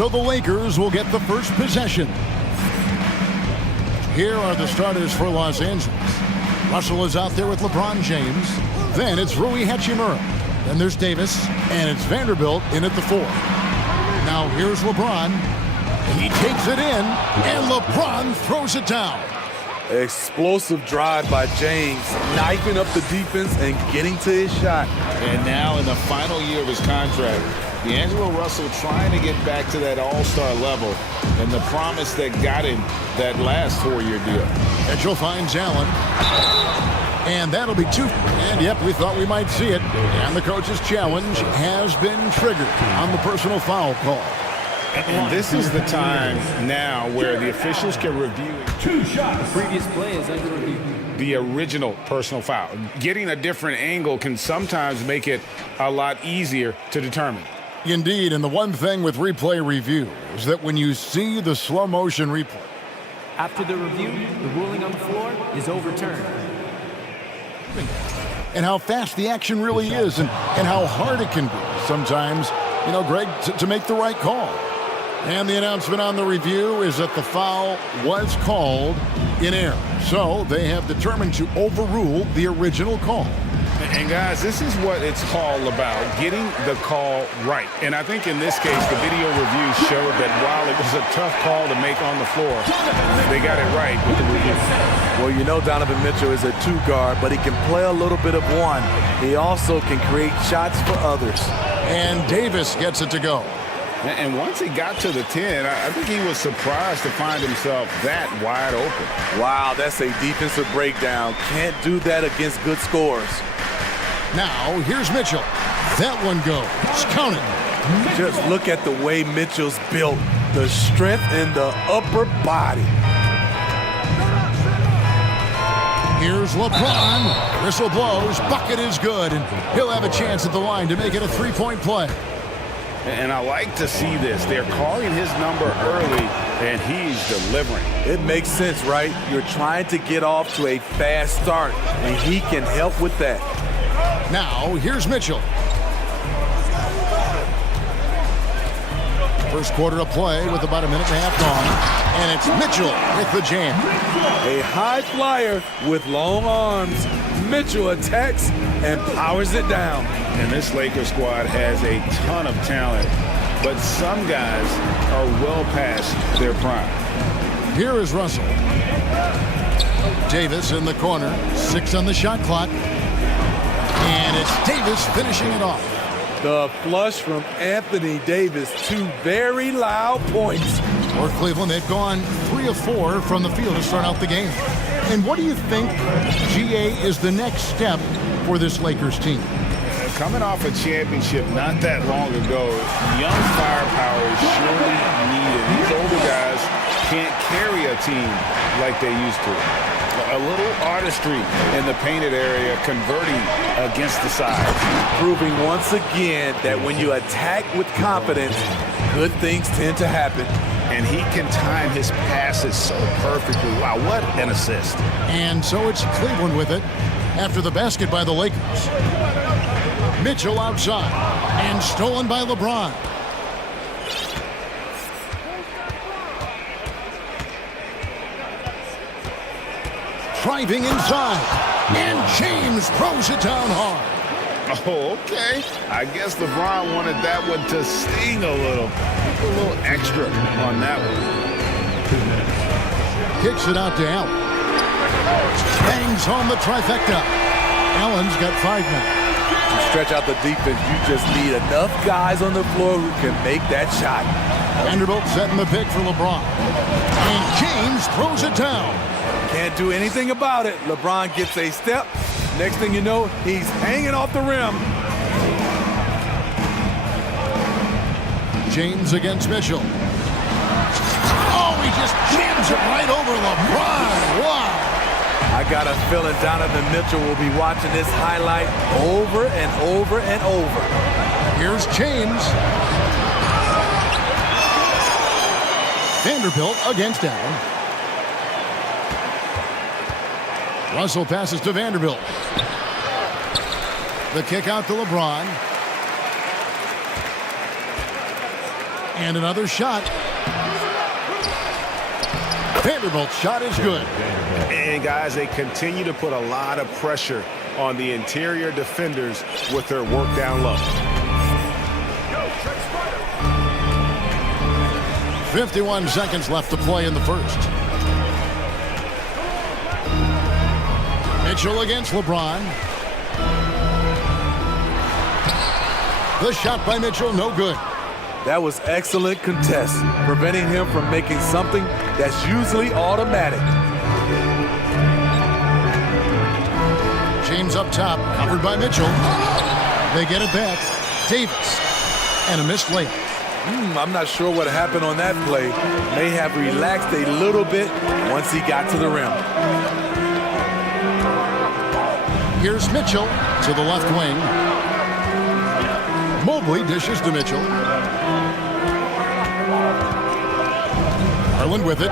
So the Lakers will get the first possession. Here are the starters for Los Angeles. Russell is out there with LeBron James. Then it's Rui Hachimura. Then there's Davis, and it's Vanderbilt in at the 4. Now here's LeBron. He takes it in, and LeBron throws it down. Explosive drive by James, knifing up the defense and getting to his shot. And now in the final year of his contract, D'Angelo Russell trying to get back to that all-star level and the promise that got him that last 4-year deal. Mitchell finds Allen. And that'll be 2. And yep, we thought we might see it. And the coach's challenge has been triggered on the personal foul call. And this is the time now where the officials can review 2 shots. The previous play is under review. The original personal foul. Getting a different angle can sometimes make it a lot easier to determine. Indeed, and the one thing with replay review is that when you see the slow motion replay, after the review, the ruling on the floor is overturned. And how fast the action really is and how hard it can be sometimes, you know, Greg, to make the right call. And the announcement on the review is that the foul was called in error. So they have determined to overrule the original call. And guys, this is what it's all about, getting the call right. And I think in this case, the video review showed that while it was a tough call to make on the floor, they got it right with the review. Well, you know Donovan Mitchell is a 2-guard, but he can play a little bit of 1. He also can create shots for others. And Davis gets it to go. And once he got to the 10, I think he was surprised to find himself that wide open. Wow, that's a defensive breakdown. Can't do that against good scores. Now, here's Mitchell. That one goes. Count it. Just look at the way Mitchell's built. The strength in the upper body. Here's LeBron. Whistle blows. Bucket is good. And he'll have a chance at the line to make it a 3-point play. And I like to see this. They're calling his number early, and he's delivering. It makes sense, right? You're trying to get off to a fast start, and he can help with that. Now, here's Mitchell. First quarter of play with about a minute and a half gone. And it's Mitchell with the jam. A high flyer with long arms. Mitchell attacks and powers it down. And this Lakers squad has a ton of talent, but some guys are well past their prime. Here is Russell. Davis in the corner. 6 on the shot clock. And it's Davis finishing it off. The flush from Anthony Davis. 2 very loud points. For Cleveland, they've gone 3 of 4 from the field to start out the game. And what do you think, GA, is the next step for this Lakers team? Coming off a championship not that long ago, young firepower is surely needed. These older guys can't carry a team like they used to. A little artistry in the painted area, converting against the sides. Proving once again that when you attack with confidence, good things tend to happen. And he can time his passes so perfectly. Wow, what an assist. And so it's Cleveland with it after the basket by the Lakers. Mitchell outside and stolen by LeBron. Driving inside, and James throws it down hard. Oh, okay. I guess LeBron wanted that one to sting a little extra on that one. Kicks it out to Allen. Bangs home the trifecta. Allen's got 5 now. To stretch out the defense, you just need enough guys on the floor who can make that shot. Vanderbilt setting the pick for LeBron. And James throws it down. Can't do anything about it. LeBron gets a step. Next thing you know, he's hanging off the rim. James against Mitchell. Oh, he just jams it right over LeBron. Wow. I got a feeling Donovan Mitchell will be watching this highlight over and over and over. Here's James. Vanderbilt against Allen. Russell passes to Vanderbilt. The kick out to LeBron. And another shot. Vanderbilt's shot is good. And guys, they continue to put a lot of pressure on the interior defenders with their work down low. 51 seconds left to play in the first. Mitchell against LeBron. The shot by Mitchell, no good. That was excellent contest, preventing him from making something that's usually automatic. James up top, covered by Mitchell. They get it back. Davis. And a missed layup. I'm not sure what happened on that play. May have relaxed a little bit once he got to the rim. Here's Mitchell to the left wing. Mobley dishes to Mitchell. Garland with it.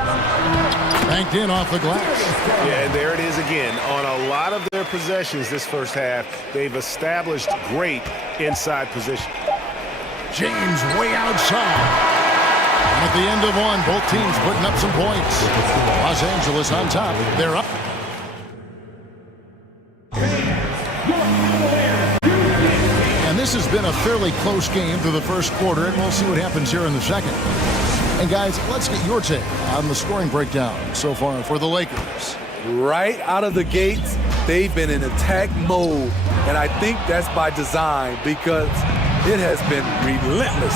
Banked in off the glass. Yeah, and there it is again. On a lot of their possessions this first half, they've established great inside position. James way outside. And at the end of one, both teams putting up some points. Los Angeles on top. They're up. And this has been a fairly close game through the first quarter, and we'll see what happens here in the second. And guys, let's get your take on the scoring breakdown so far for the Lakers. Right out of the gates, they've been in attack mode. And I think that's by design because it has been relentless.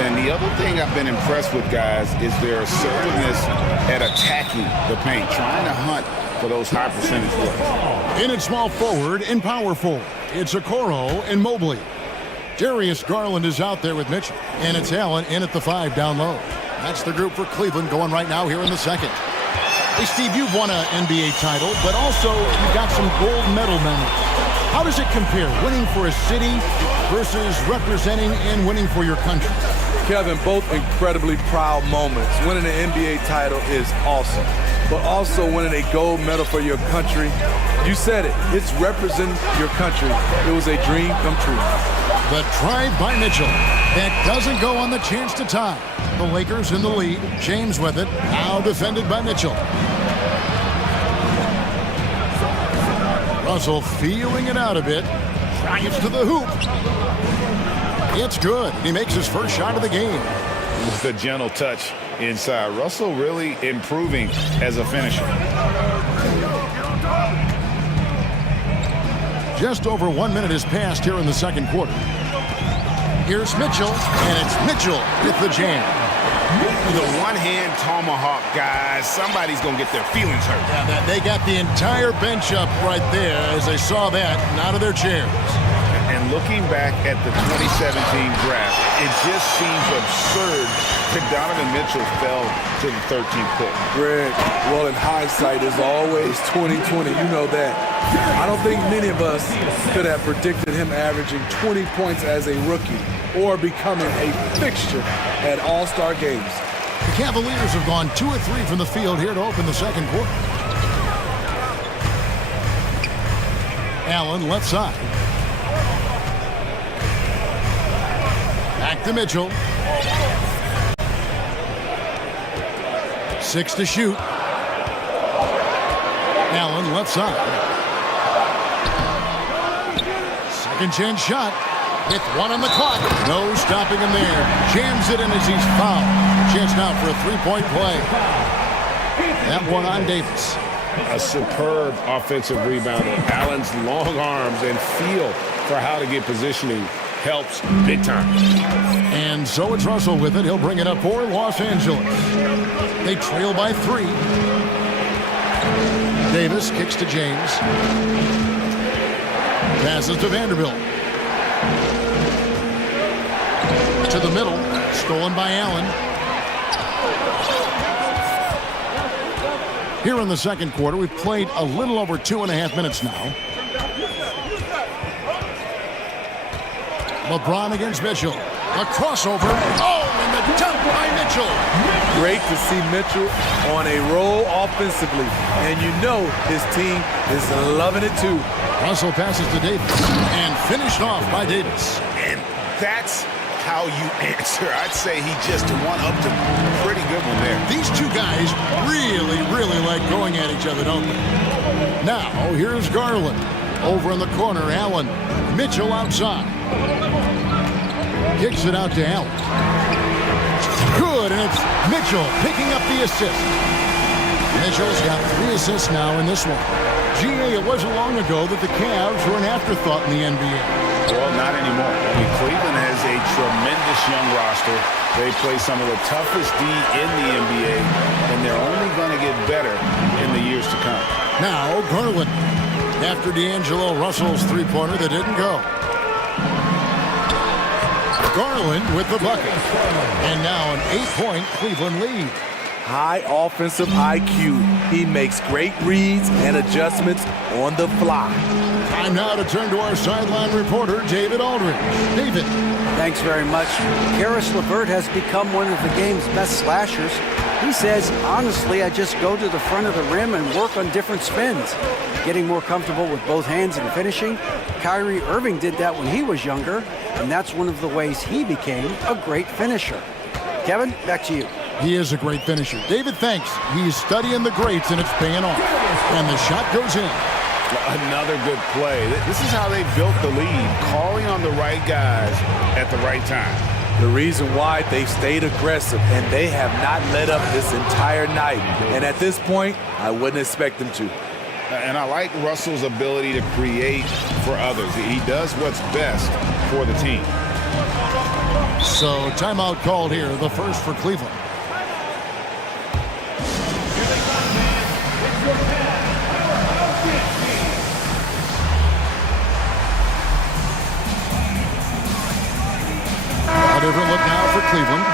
And the other thing I've been impressed with, guys, is their assertiveness at attacking the paint, trying to hunt for those high percentage plays. In at small forward and power forward, it's Okoro and Mobley. Darius Garland is out there with Mitchell. And it's Allen in at the 5 down low. That's the group for Cleveland going right now here in the second. Hey, Steve, you've won an NBA title, but also you've got some gold medal memories. How does it compare, winning for a city versus representing and winning for your country? Kevin, both incredibly proud moments. Winning an NBA title is awesome, but also winning a gold medal for your country, you said it, it's representing your country. It was a dream come true. The drive by Mitchell. That doesn't go on the chance to tie. The Lakers in the lead. James with it. Now defended by Mitchell. Russell feeling it out a bit. Drives to the hoop. It's good. He makes his first shot of the game. With a gentle touch inside. Russell really improving as a finisher. Just over 1 minute has passed here in the second quarter. Here's Mitchell, and it's Mitchell with the jam. The one-hand tomahawk, guys. Somebody's going to get their feelings hurt. Yeah, they got the entire bench up right there as they saw that and out of their chairs. And looking back at the 2017 draft, it just seems absurd that Donovan Mitchell fell to the 13th pick. Greg, well, in hindsight, is always 2020. You know that. I don't think many of us could have predicted him averaging 20 points as a rookie or becoming a fixture at All-Star games. The Cavaliers have gone 2 of 3 from the field here to open the second quarter. Allen left side. Back to Mitchell. 6 to shoot. Allen left side. Second chance shot. With 1 on the clock. No stopping him there. Jams it in as he's fouled. Chance now for a three-point play. That one on Davis. A superb offensive rebounder. Allen's long arms and feel for how to get positioning helps big time. And so it's Russell with it. He'll bring it up for Los Angeles. They trail by 3. Davis kicks to James. Passes to Vanderbilt. To the middle. Stolen by Allen. Here in the second quarter, we've played a little over 2.5 minutes now. LeBron against Mitchell. A crossover. Oh, and the dunk by Mitchell. Great to see Mitchell on a roll offensively. And you know his team is loving it too. Russell passes to Davis. And finished off by Davis. And that's how you answer. I'd say he just one-upped a pretty good one there. These two guys really, really like going at each other, don't they? Now, here's Garland. Over in the corner, Allen. Mitchell outside. Kicks it out to Allen. Good, and it's Mitchell picking up the assist. Mitchell's got 3 assists now in this one. GA, it wasn't long ago that the Cavs were an afterthought in the NBA. Well, not anymore. I mean, Cleveland has a tremendous young roster. They play some of the toughest D in the NBA, and they're only going to get better in the years to come. Now, Garland, after D'Angelo Russell's three-pointer that didn't go. Garland with the bucket. And now an 8-point Cleveland lead. High offensive IQ. He makes great reads and adjustments on the fly. Time now to turn to our sideline reporter, David Aldridge. David. Thanks very much. Karis LeVert has become one of the game's best slashers. He says, honestly, I just go to the front of the rim and work on different spins. Getting more comfortable with both hands and finishing. Kyrie Irving did that when he was younger, and that's one of the ways he became a great finisher. Kevin, back to you. He is a great finisher. David, thanks. He's studying the greats, and it's paying off. And the shot goes in. Another good play. This is how they built the lead, calling on the right guys at the right time. The reason why they've stayed aggressive, and they have not let up this entire night. And at this point, I wouldn't expect them to. And I like Russell's ability to create for others. He does what's best for the team. So, timeout called here, the first for Cleveland. A different look now for Cleveland.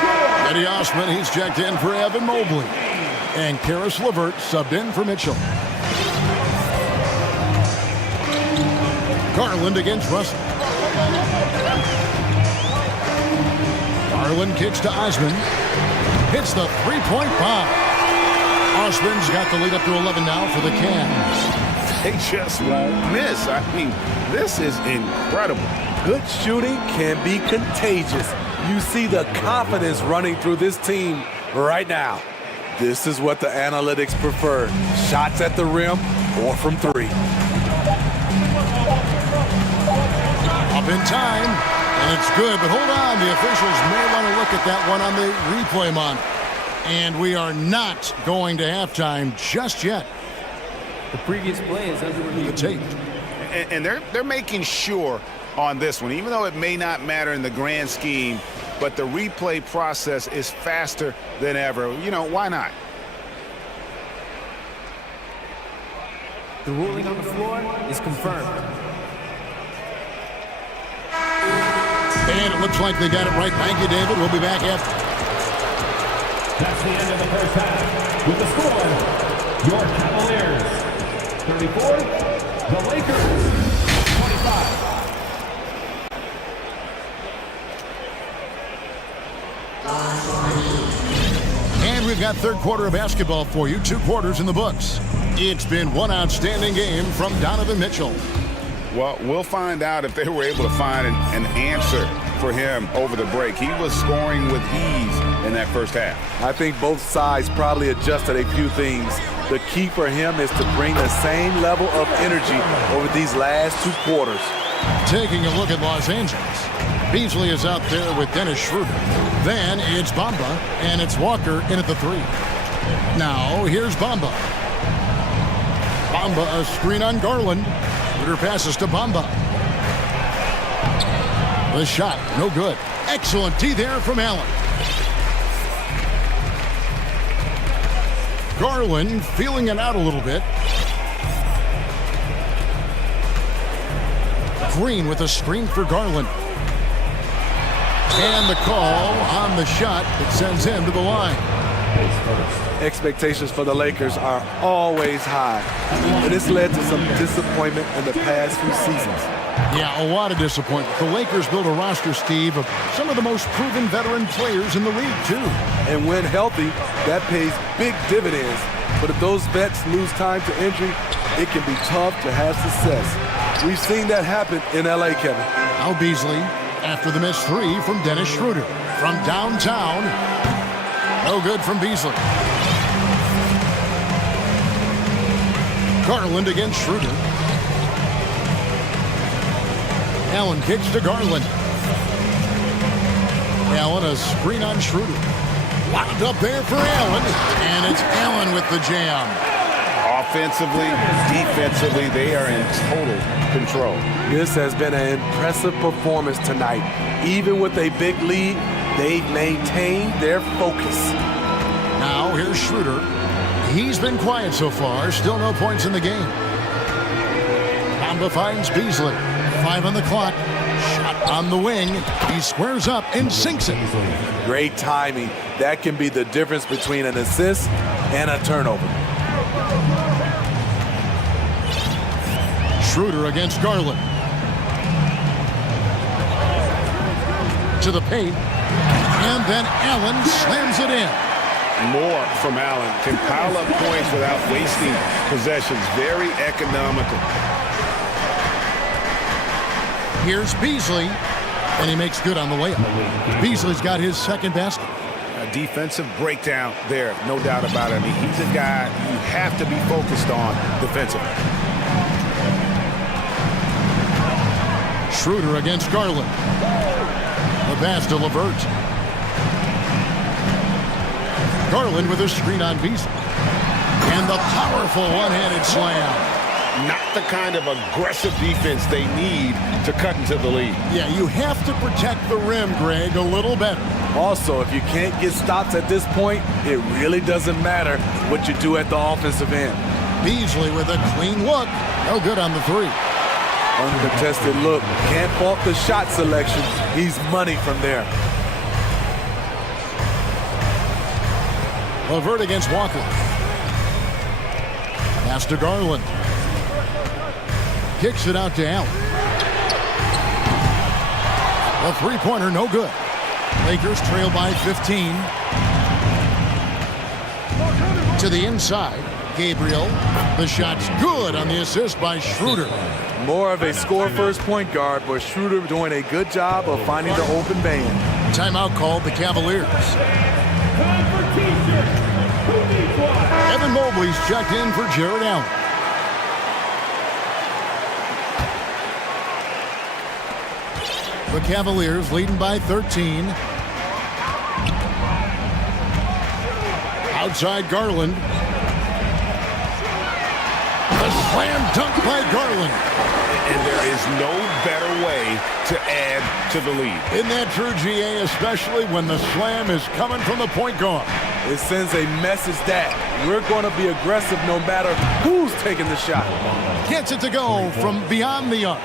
Eddie Osman, he's checked in for Evan Mobley. And Karis LeVert subbed in for Mitchell. Garland against Russell. Garland kicks to Osman. Hits the three-point bomb. Osman's got the lead up to 11 now for the Cavs. They just won't miss. I mean, this is incredible. Good shooting can be contagious. You see the confidence running through this team right now. This is what the analytics prefer. Shots at the rim or from 3. Up in time, and it's good, but hold on. The officials may want to look at that one on the replay monitor. And we are not going to halftime just yet. The previous play is under review. The tape. And they're making sure on this one, even though it may not matter in the grand scheme, but the replay process is faster than ever. You know, why not? The ruling on the floor is confirmed. And it looks like they got it right. Thank you, David. We'll be back after. That's the end of the first half. With the score, your Cavaliers 34, the Lakers 25. And we've got third quarter of basketball for you. 2 quarters in the books. It's been one outstanding game from Donovan Mitchell. Well, we'll find out if they were able to find an answer for him over the break. He was scoring with ease in that first half. I think both sides probably adjusted a few things. The key for him is to bring the same level of energy over these last 2 quarters. Taking a look at Los Angeles. Beasley is out there with Dennis Schroeder. Then it's Bamba, and it's Walker in at the 3. Now, here's Bamba. Bamba, a screen on Garland. Schroeder passes to Bamba. The shot, no good. Excellent D there from Allen. Garland feeling it out a little bit. Green with a screen for Garland. And the call on the shot that sends him to the line. Expectations for the Lakers are always high, and it's led to some disappointment in the past few seasons. Yeah, a lot of disappointment. The Lakers built a roster, Steve, of some of the most proven veteran players in the league, too. And when healthy, that pays big dividends. But if those vets lose time to injury, it can be tough to have success. We've seen that happen in LA, Kevin. Now Beasley after the missed three from Dennis Schroeder. From downtown, no good from Beasley. Garland against Schroeder. Allen kicks to Garland. Allen, a screen on Schroeder. Locked up there for Allen, and it's Allen with the jam. Offensively, defensively, they are in total control. This has been an impressive performance tonight. Even with a big lead, they've maintained their focus. Now here's Schroeder. He's been quiet so far. Still no points in the game. Bamba finds Beasley. 5 on the clock. Shot on the wing. He squares up and sinks it. Great timing. That can be the difference between an assist and a turnover. Schroeder against Garland. To the paint. And then Allen slams it in. More from Allen. Can pile up points without wasting possessions. Very economical. Here's Beasley, and he makes good on the layup. Beasley's got his second basket. A defensive breakdown there, no doubt about it. I mean, he's a guy you have to be focused on defensively. Schroeder against Garland. The pass to LeVert. Garland with a screen on Beasley. And the powerful one-handed slam. Not the kind of aggressive defense they need to cut into the lead. Yeah, you have to protect the rim, Greg, a little better. Also, if you can't get stops at this point, it really doesn't matter what you do at the offensive end. Beasley with a clean look. No good on the three. Uncontested look. Can't fault the shot selection. He's money from there. LeVert against Walker. Pass to Garland. Kicks it out to Allen. A three-pointer, no good. Lakers trail by 15. To the inside, Gabriel. The shot's good on the assist by Schroeder. More of a score-first point guard, but Schroeder doing a good job of finding the open man. Timeout called the Cavaliers. Evan Mobley's checked in for Jared Allen. The Cavaliers leading by 13. Outside Garland. The slam dunk by Garland. And there is no better way to add to the lead. Isn't that true, GA, especially when the slam is coming from the point guard? It sends a message that we're going to be aggressive no matter who's taking the shot. Gets it to go from beyond the arc.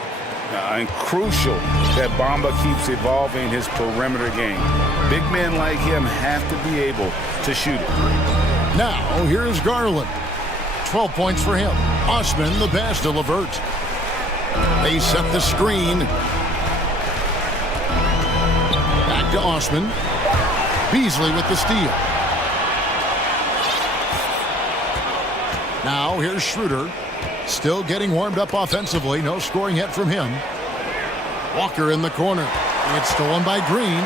And crucial that Bamba keeps evolving his perimeter game. Big men like him have to be able to shoot it. Now, here's Garland. 12 points for him. Osman, the pass to LeVert. They set the screen. Back to Osman. Beasley with the steal. Now, here's Schroeder. Still getting warmed up offensively. No scoring yet from him. Walker in the corner. It's stolen by Green.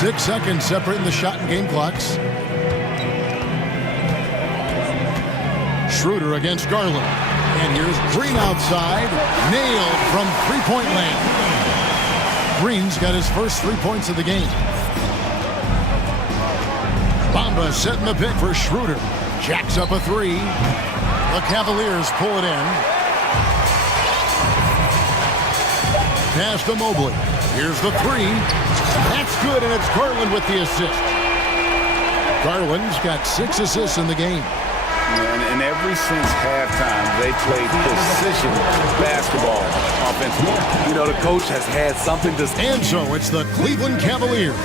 6 seconds separating the shot and game clocks. Schroeder against Garland. And here's Green outside. Nailed from three-point land. Green's got his first 3 points of the game. Bamba setting the pick for Schroeder. Jacks up a three. The Cavaliers pull it in. Pass to Mobley. Here's the three. That's good, and it's Garland with the assist. Garland's got 6 assists in the game. And ever since halftime, they played precision basketball offensively. You know, the coach has had something to say. And so it's the Cleveland Cavaliers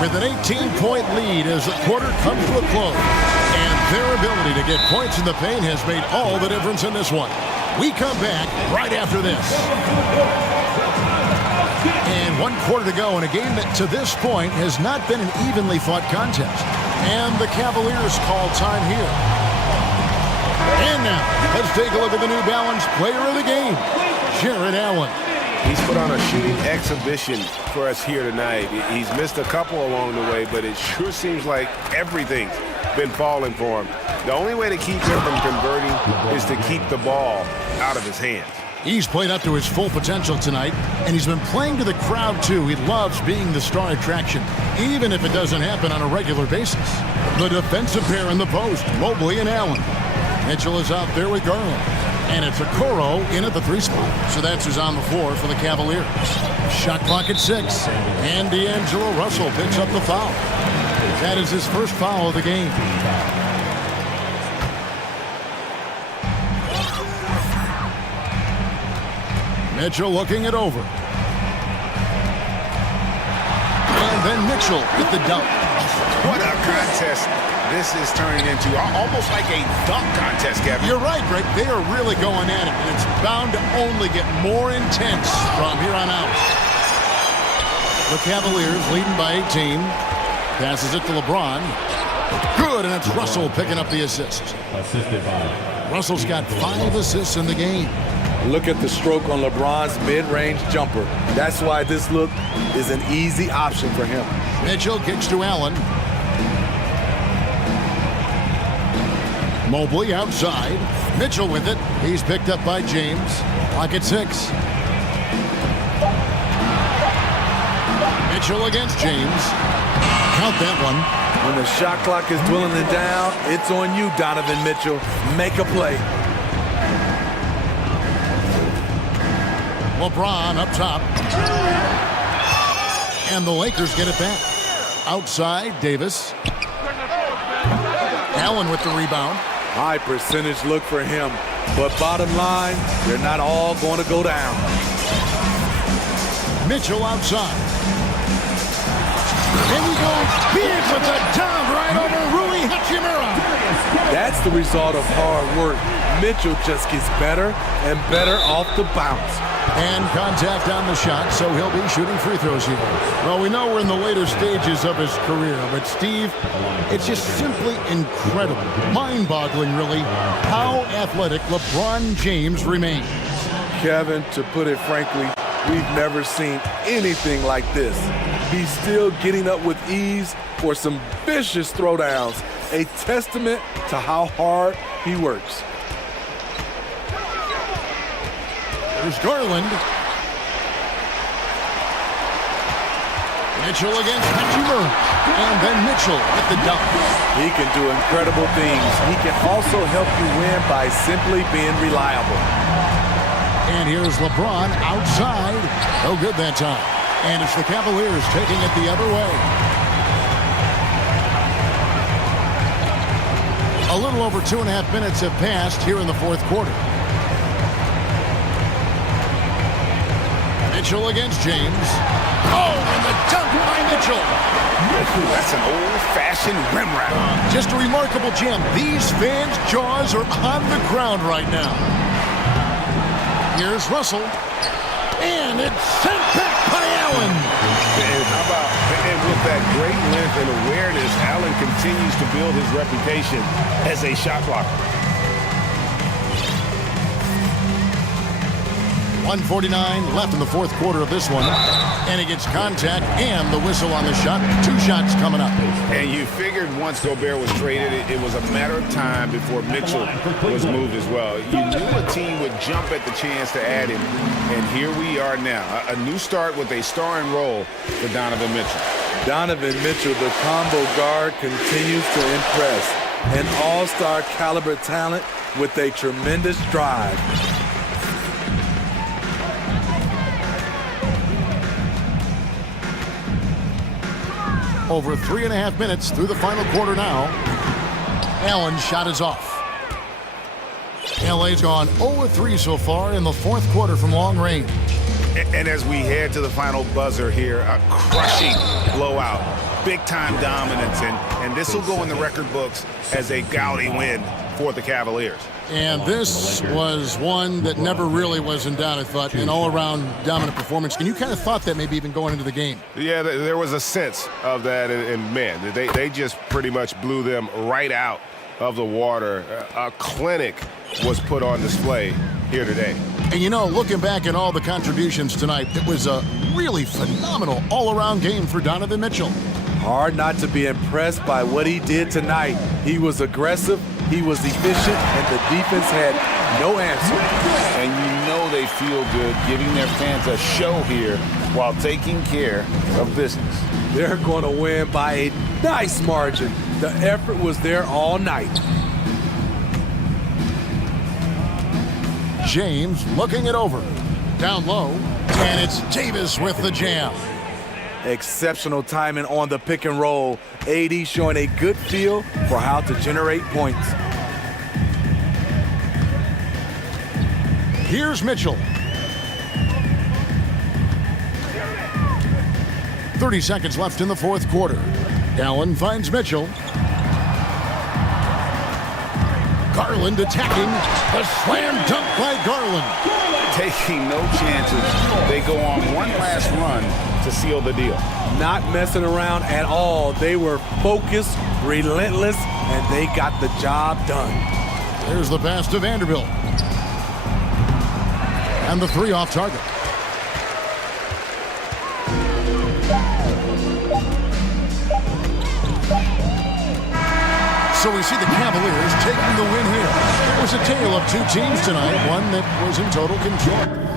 with an 18-point lead as the quarter comes to a close. And their ability to get points in the paint has made all the difference in this one. We come back right after this. And 1 quarter to go in a game that to this point has not been an evenly fought contest. And the Cavaliers call time here. And now, let's take a look at the New Balance player of the game, Jared Allen. He's put on a shooting exhibition for us here tonight. He's missed a couple along the way, but it sure seems like everything's been falling for him. The only way to keep him from converting is to keep the ball out of his hands. He's played up to his full potential tonight, and he's been playing to the crowd, too. He loves being the star attraction, even if it doesn't happen on a regular basis. The defensive pair in the post, Mobley and Allen. Mitchell is out there with Garland. And it's Okoro in at the 3 spot. So that's who's on the floor for the Cavaliers. Shot clock at 6. And D'Angelo Russell picks up the foul. That is his first foul of the game. Mitchell looking it over. And then Mitchell with the dunk. What a contest this is turning into. Almost like a dunk contest, Kevin. You're right, Greg. They are really going at it, and it's bound to only get more intense from here on out. The Cavaliers leading by 18. Passes it to LeBron. Good, and it's Russell picking up the assist. Assisted by. Russell's got 5 assists in the game. Look at the stroke on LeBron's mid-range jumper. That's why this look is an easy option for him. Mitchell kicks to Allen. Mobley outside. Mitchell with it. He's picked up by James. Clock at 6. Mitchell against James. Count that one. When the shot clock is dwindling down, it's on you, Donovan Mitchell. Make a play. LeBron up top. And the Lakers get it back. Outside, Davis. Allen with the rebound. High percentage look for him. But bottom line, they're not all going to go down. Mitchell outside. And he goes big with a dunk right over Rui Hachimura. That's the result of hard work. Mitchell just gets better and better off the bounce. And contact on the shot, so he'll be shooting free throws here. Well, we know we're in the later stages of his career, but Steve, it's just simply incredible, mind-boggling really, how athletic LeBron James remains. Kevin, to put it frankly, we've never seen anything like this. He's still getting up with ease for some vicious throwdowns, a testament to how hard he works. There's Garland. Mitchell against Hachimura. And then Mitchell at the dunk. He can do incredible things. He can also help you win by simply being reliable. And here's LeBron outside. No good that time. And it's the Cavaliers taking it the other way. A little over 2.5 minutes have passed here in the fourth quarter. Mitchell against James. Oh, and the dunk by Mitchell. That's an old-fashioned rim wrap. Just a remarkable jam. These fans' jaws are on the ground right now. Here's Russell. And it's sent back by Allen. And how about, and with that great length and awareness, Allen continues to build his reputation as a shot blocker. 1:49 left in the fourth quarter of this one. And he gets contact and the whistle on the shot. 2 shots coming up. And you figured once Gobert was traded, it was a matter of time before Mitchell was moved as well. You knew a team would jump at the chance to add him. And here we are now. A new start with a starring role for Donovan Mitchell. Donovan Mitchell, the combo guard, continues to impress. An all-star caliber talent with a tremendous drive. Over 3.5 minutes through the final quarter now. Allen's shot is off. LA's gone 0-3 so far in the fourth quarter from long range. And as we head to the final buzzer here, a crushing blowout, big-time dominance, and this will go in the record books as a gaudy win for the Cavaliers. And this was one that never really was in doubt, I thought, an all-around dominant performance. And you kind of thought that maybe even going into the game. Yeah, there was a sense of that, and man, they just pretty much blew them right out of the water. A clinic was put on display here today. And you know, looking back at all the contributions tonight, it was a really phenomenal all-around game for Donovan Mitchell. Hard not to be impressed by what he did tonight. He was aggressive, he was efficient, and the defense had no answer. And you know they feel good giving their fans a show here while taking care of business. They're going to win by a nice margin. The effort was there all night. James looking it over. Down low, and it's Davis with the jam. Exceptional timing on the pick and roll. AD showing a good feel for how to generate points. Here's Mitchell. 30 seconds left in the fourth quarter. Allen finds Mitchell. Garland attacking. The slam dunk by Garland. Taking no chances. They go on one last run to seal the deal. Not messing around at all. They were focused, relentless, and they got the job done. There's the pass to Vanderbilt. And the three off target. So we see the Cavaliers taking the win here. It was a tale of two teams tonight, one that was in total control.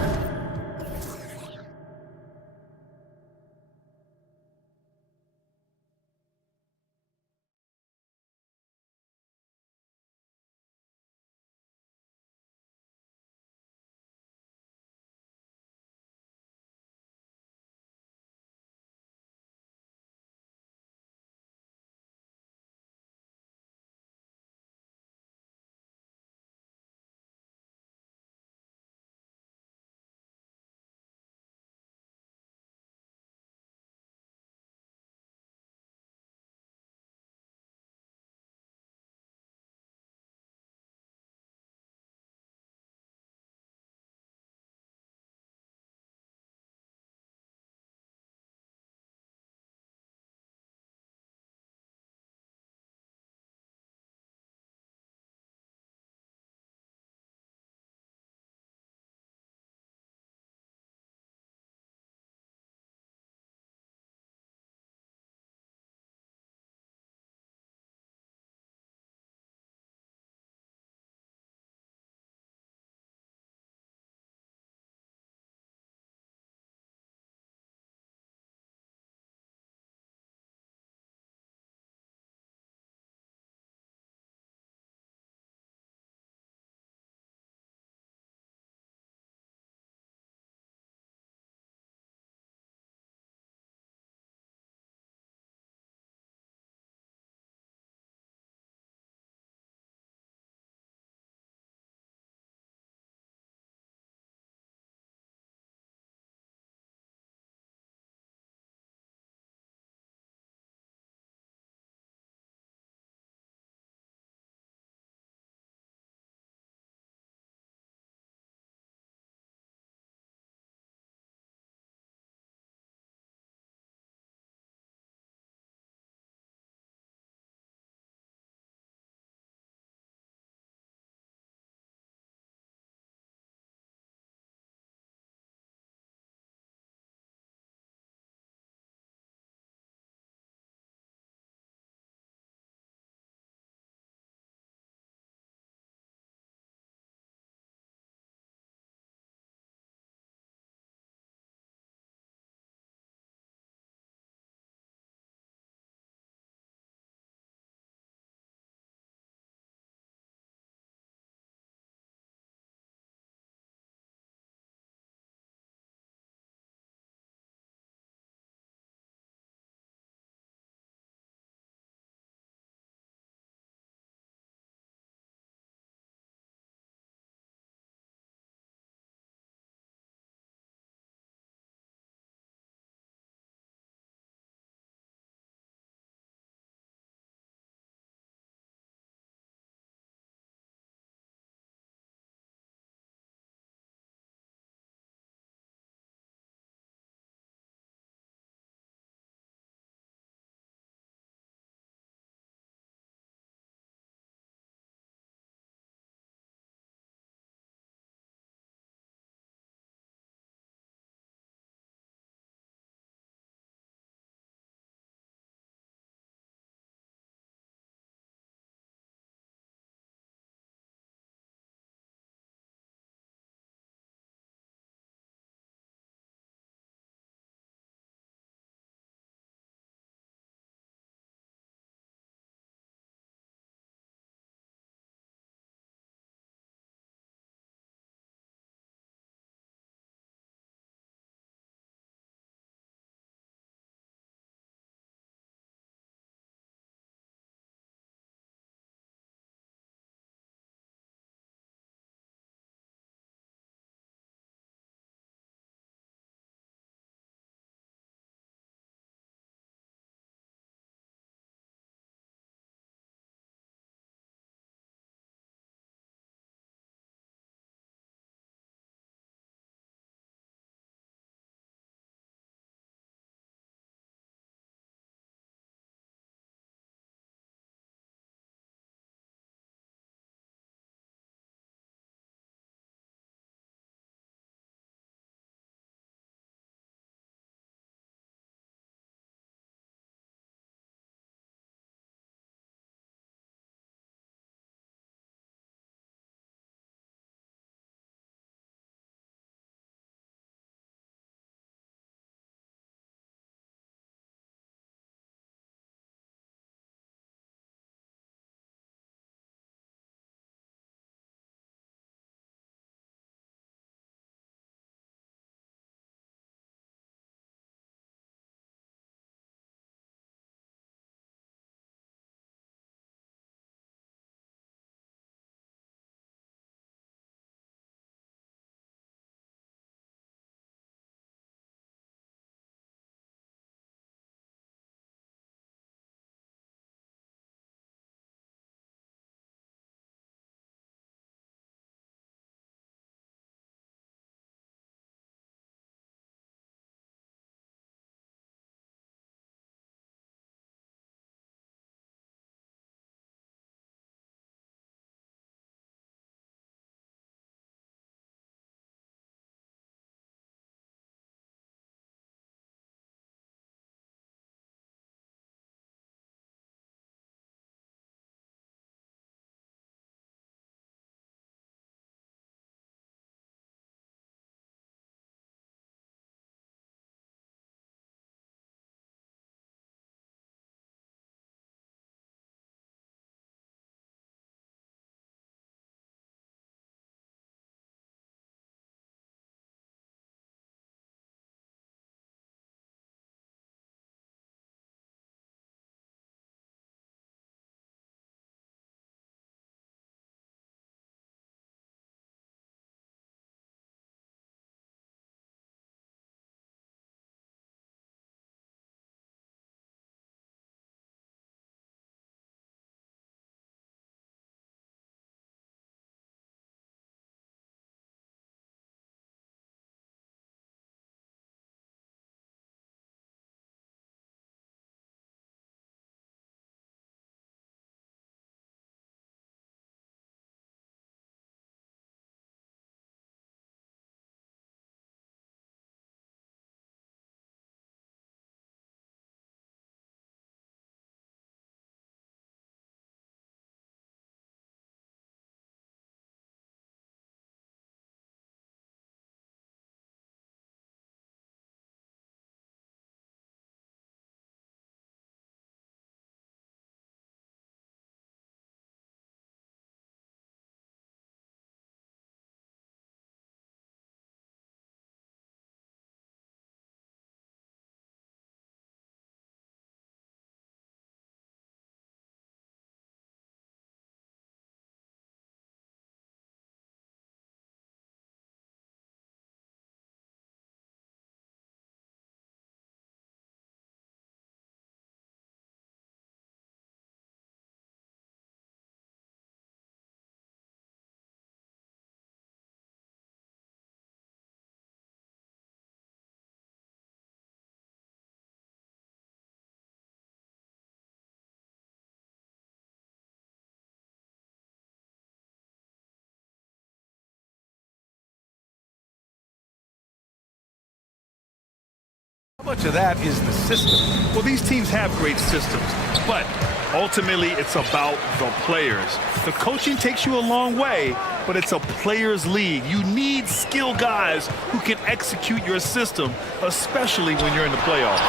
much of that is the system? Well, these teams have great systems, but ultimately it's about the players. The coaching takes you a long way, but it's a players' league. You need skilled guys who can execute your system, especially when you're in the playoffs.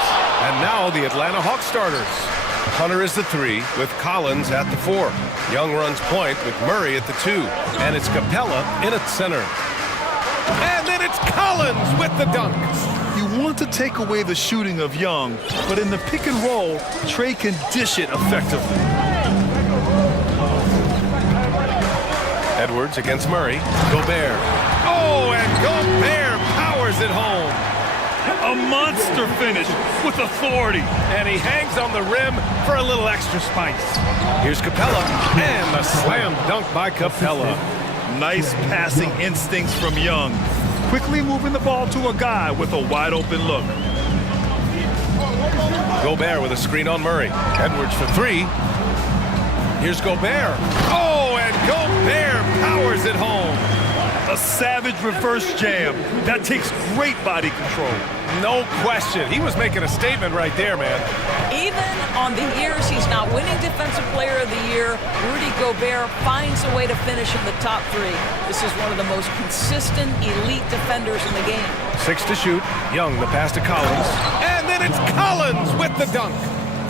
And now the Atlanta Hawks starters. Hunter is the 3 with Collins at the 4. Young runs point with Murray at the 2. And it's Capella in at center. And then it's Collins with the dunk. You want to take away the shooting of Young, but in the pick and roll, Trey can dish it effectively. Edwards against Murray. Gobert. Oh, and Gobert powers it home. A monster finish with authority. And he hangs on the rim for a little extra spice. Here's Capella, and the slam dunk by Capella. Nice passing instincts from Young. Quickly moving the ball to a guy with a wide open look. Gobert with a screen on Murray. Edwards for 3. Here's Gobert. Oh, and Gobert powers it home. A savage reverse jam. That takes great body control. No question. He was making a statement right there, man. Even on the years he's not winning Defensive Player of the Year, Rudy Gobert finds a way to finish in the top 3. This is one of the most consistent, elite defenders in the game. 6 to shoot. Young, the pass to Collins. And then it's Collins with the dunk.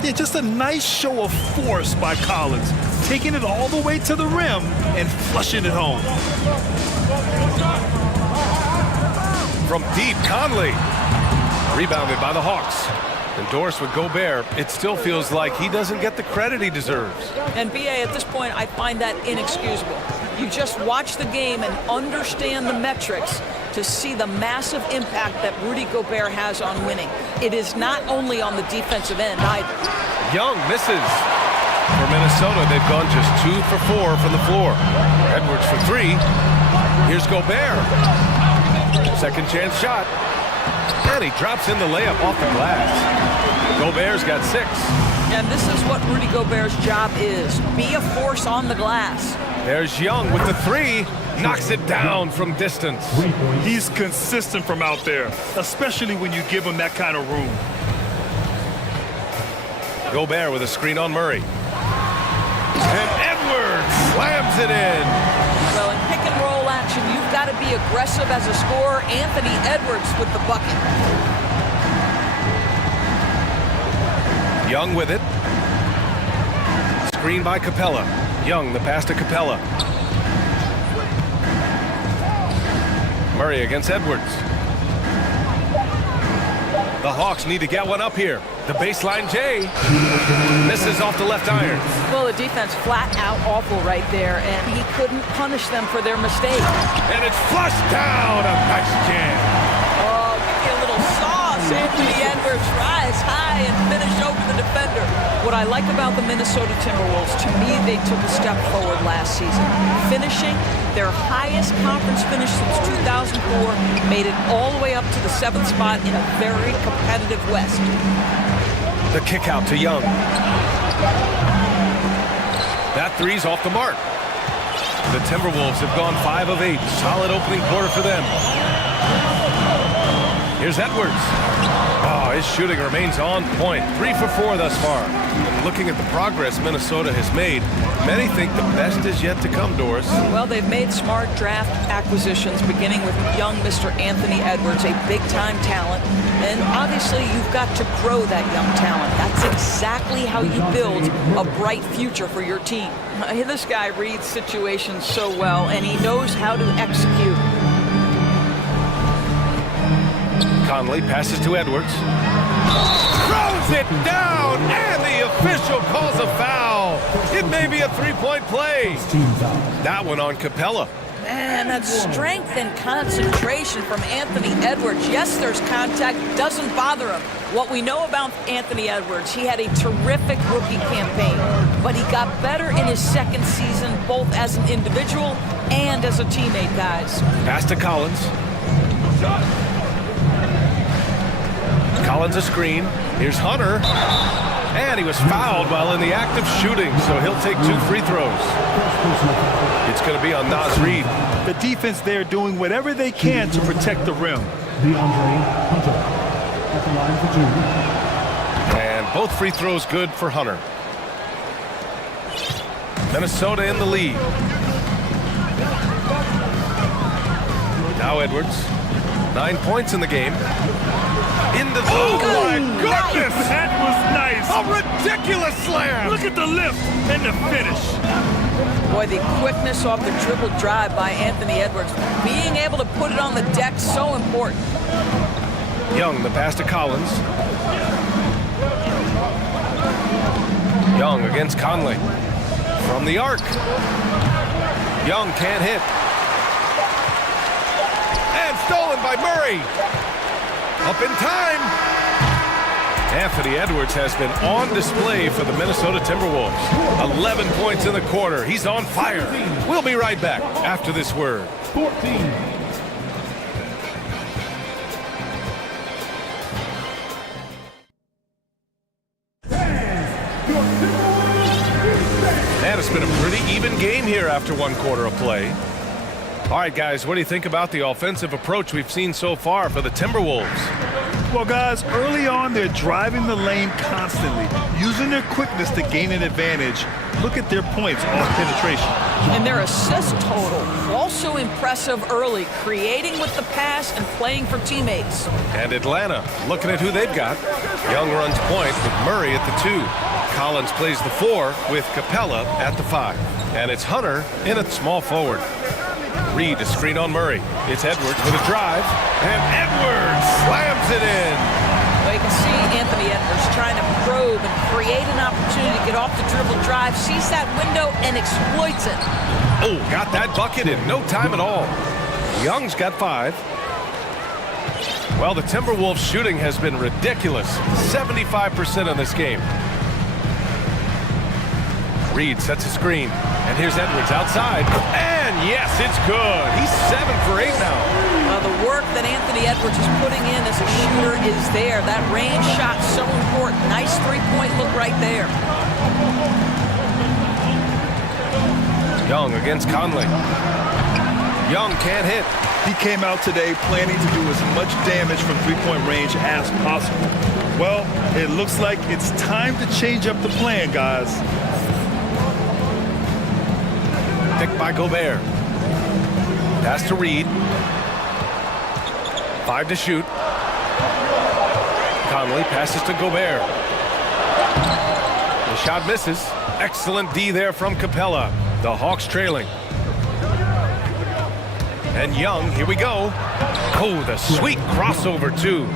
Yeah, just a nice show of force by Collins, taking it all the way to the rim and flushing it home. From deep, Conley. Rebounded by the Hawks. Endorsed with Gobert, it still feels like he doesn't get the credit he deserves. And BA, at this point, I find that inexcusable. You just watch the game and understand the metrics to see the massive impact that Rudy Gobert has on winning. It is not only on the defensive end either. Young misses. For Minnesota, they've gone just 2 for 4 from the floor. Edwards for 3. Here's Gobert. Second chance shot. And he drops in the layup off the glass. Gobert's got 6. And this is what Rudy Gobert's job is. Be a force on the glass. There's Young with the 3. Knocks it down from distance. He's consistent from out there, especially when you give him that kind of room. Gobert with a screen on Murray. And Edwards slams it in. Well, in pick and roll action, you've got to be aggressive as a scorer. Anthony Edwards with the bucket. Young with it. Screen by Capella. Young, the pass to Capella. Murray against Edwards. The Hawks need to get one up here. The baseline J. Misses off the left iron. Well, the defense flat out awful right there, and he couldn't punish them for their mistake. And it's flushed down. A nice jam. Oh, give me a little sauce. Anthony Edwards rise high and finish over the defender. What I like about the Minnesota Timberwolves, to me, they took a step forward last season. Finishing their highest conference finish since 2004, made it all the way up to the 7th spot in a very competitive West. The kick out to Young. That 3's off the mark. The Timberwolves have gone 5 of 8. Solid opening quarter for them. Here's Edwards. Oh, his shooting remains on point. 3 for 4 thus far. Looking at the progress Minnesota has made, many think the best is yet to come, Doris. Well, they've made smart draft acquisitions, beginning with young Mr. Anthony Edwards, a big-time talent. And obviously, you've got to grow that young talent. That's exactly how you build a bright future for your team. This guy reads situations so well, and he knows how to execute. Conley passes to Edwards. Throws it down, and the official calls a foul. It may be a three-point play. That one on Capella. Man, that strength and concentration from Anthony Edwards. Yes, there's contact. Doesn't bother him. What we know about Anthony Edwards, he had a terrific rookie campaign, but he got better in his second season, both as an individual and as a teammate, guys. Pass to Collins. Collins a screen. Here's Hunter. And he was fouled while in the act of shooting, so he'll take 2 free throws. It's going to be on Naz Reid. The defense there doing whatever they can to protect the rim. at the line for two. And both free throws good for Hunter. Minnesota in the lead. Now Edwards. 9 points in the game. Into the... Oh, my goodness! That was nice. A ridiculous slam! Look at the lift and the finish. Boy, the quickness off the dribble drive by Anthony Edwards. Being able to put it on the deck, so important. Young, the pass to Collins. Young against Conley. From the arc. Young can't hit. And stolen by Murray. Up in time. Anthony Edwards has been on display for the Minnesota Timberwolves. 11 points in the quarter. He's on fire. We'll be right back after this word. 14. And it's been a pretty even game here after one quarter of play. All right, guys, what do you think about the offensive approach we've seen so far for the Timberwolves? Well, guys, early on, they're driving the lane constantly, using their quickness to gain an advantage. Look at their points off penetration. And their assist total, also impressive early, creating with the pass and playing for teammates. And Atlanta, looking at who they've got. Young runs point with Murray at the 2. Collins plays the 4 with Capella at the 5. And it's Hunter in at small forward. Reed to screen on Murray. It's Edwards with a drive. And Edwards slams it in. Well, you can see Anthony Edwards trying to probe and create an opportunity to get off the dribble drive, sees that window and exploits it. Oh, got that bucket in no time at all. Young's got 5. Well, the Timberwolves shooting has been ridiculous. 75% in this game. Reed sets a screen. And here's Edwards outside. And yes, it's good. He's 7 for 8 now. The work that Anthony Edwards is putting in as a shooter is there. That range shot so important. Nice three-point look right there. Young against Conley. Young can't hit. He came out today planning to do as much damage from three-point range as possible. Well, it looks like it's time to change up the plan, guys. Picked by Gobert. Pass to Reed. 5 to shoot. Conley passes to Gobert. The shot misses. Excellent D there from Capella. The Hawks trailing. And Young, here we go. Oh, the sweet crossover too.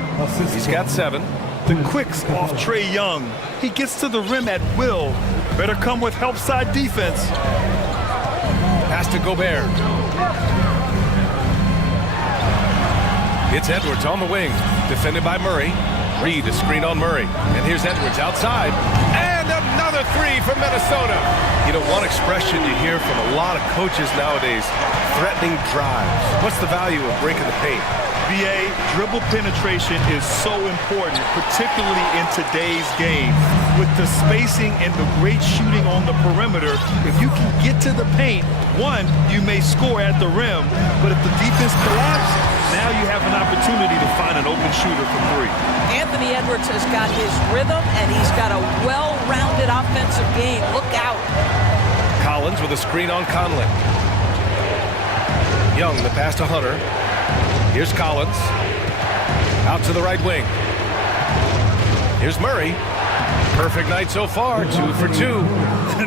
He's got 7. The quicks off Trae Young. He gets to the rim at will. Better come with help side defense. Pass to Gobert. It's Edwards on the wing. Defended by Murray. Reed to screen on Murray. And here's Edwards outside. And another 3 from Minnesota. You know, one expression you hear from a lot of coaches nowadays, threatening drives. What's the value of breaking the paint? BA, dribble penetration is so important, particularly in today's game. With the spacing and the great shooting on the perimeter, if you can get to the paint, one, you may score at the rim, but if the defense collapses, now you have an opportunity to find an open shooter for 3. Anthony Edwards has got his rhythm, and he's got a well-rounded offensive game. Look out. Collins with a screen on Conley. Young, the pass to Hunter. Here's Collins. Out to the right wing. Here's Murray. Perfect night so far, 2 for 2.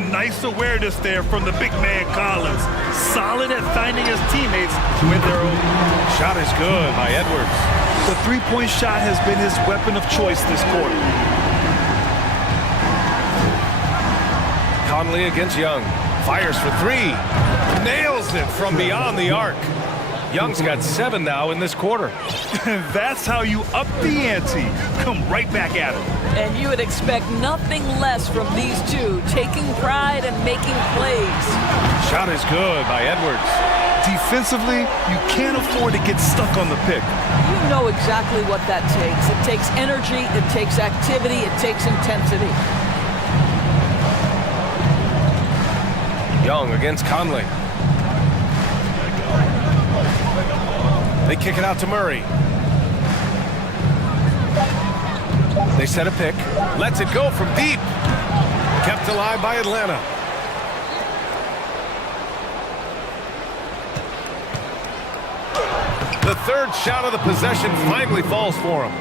Nice awareness there from the big man Collins. Solid at finding his teammates when they're open. Shot is good by Edwards. The three-point shot has been his weapon of choice this quarter. Conley against Young. Fires for 3. Nails it from beyond the arc. Young's got 7 now in this quarter. That's how you up the ante. Come right back at it. And you would expect nothing less from these two, taking pride and making plays. Shot is good by Edwards. Defensively, you can't afford to get stuck on the pick. You know exactly what that takes. It takes energy, it takes activity, it takes intensity. Young against Conley. They kick it out to Murray. They set a pick. Lets it go from deep. Kept alive by Atlanta. The third shot of the possession finally falls for him.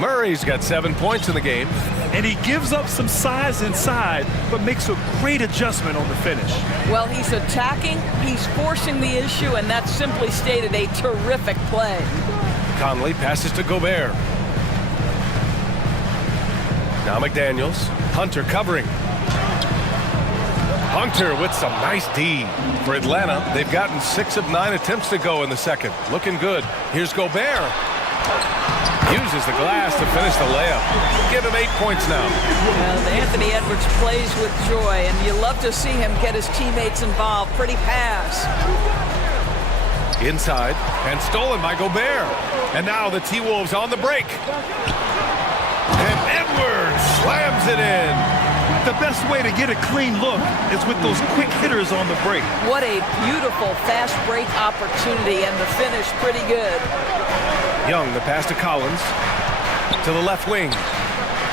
Murray's got 7 points in the game. And he gives up some size inside, but makes a great adjustment on the finish. Well, he's attacking, he's forcing the issue, and that's simply stated a terrific play. Conley passes to Gobert. Now McDaniels. Hunter covering. Hunter with some nice D. For Atlanta, they've gotten 6 of 9 attempts to go in the second. Looking good. Here's Gobert. Uses the glass to finish the layup. Give him 8 points now. Well, Anthony Edwards plays with joy, and you love to see him get his teammates involved. Pretty pass. Inside, and stolen by Gobert. And now the T-Wolves on the break. And Edwards slams it in. The best way to get a clean look is with those quick hitters on the break. What a beautiful fast break opportunity, and the finish pretty good. Young, the pass to Collins. To the left wing.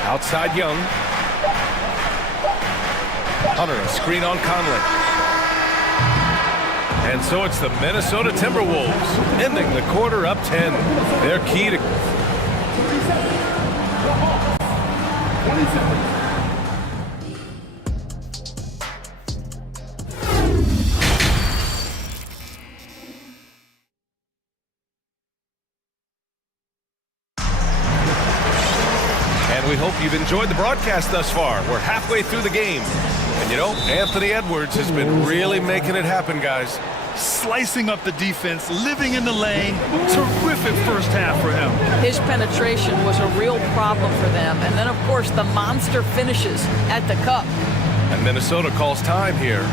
Outside Young. Hunter, a screen on Conley. And so it's the Minnesota Timberwolves, ending the quarter up 10. They're key to... We hope you've enjoyed the broadcast thus far. We're halfway through the game. And you know, Anthony Edwards has been really making it happen, guys. Slicing up the defense, living in the lane. Terrific first half for him. His penetration was a real problem for them. And then, of course, the monster finishes at the cup. And Minnesota calls time here.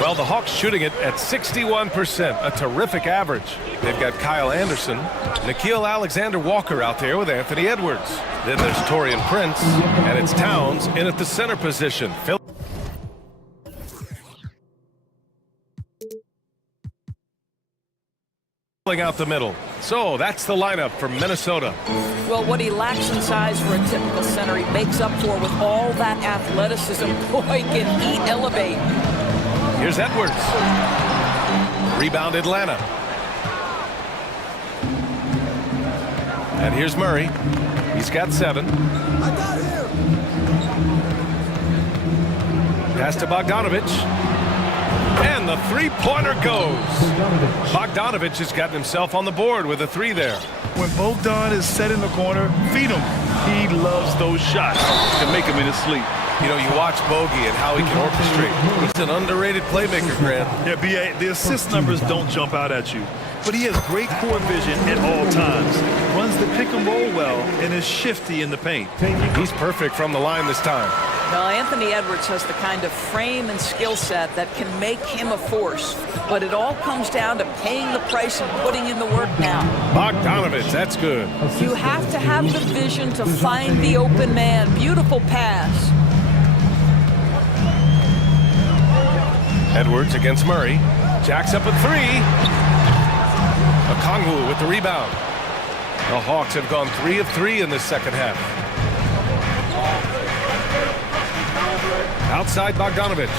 Well, the Hawks shooting it at 61%, a terrific average. They've got Kyle Anderson, Nickeil Alexander-Walker out there with Anthony Edwards. Then there's Taurean Prince, and it's Towns in at the center position. Filling out the middle. So that's the lineup for Minnesota. Well, what he lacks in size for a typical center, he makes up for with all that athleticism. Boy, can he elevate. Here's Edwards. Rebound Atlanta. And here's Murray. He's got 7. Pass to Bogdanovich. And the three-pointer goes. Bogdanovich has gotten himself on the board with a 3 there. When Bogdan is set in the corner, feed him. He loves those shots to make him in his sleep. You know, you watch Bogey and how he can orchestrate. He's an underrated playmaker, Grant. Yeah, B.A., the assist numbers don't jump out at you. But he has great court vision at all times. Runs the pick and roll well and is shifty in the paint. He's perfect from the line this time. Well, Anthony Edwards has the kind of frame and skill set that can make him a force. But it all comes down to paying the price and putting in the work now. Bogdanovich, that's good. You have to have the vision to find the open man. Beautiful pass. Edwards against Murray. Jacks up a 3. Okongwu with the rebound. The Hawks have gone 3 of 3 in this second half. Outside Bogdanovich.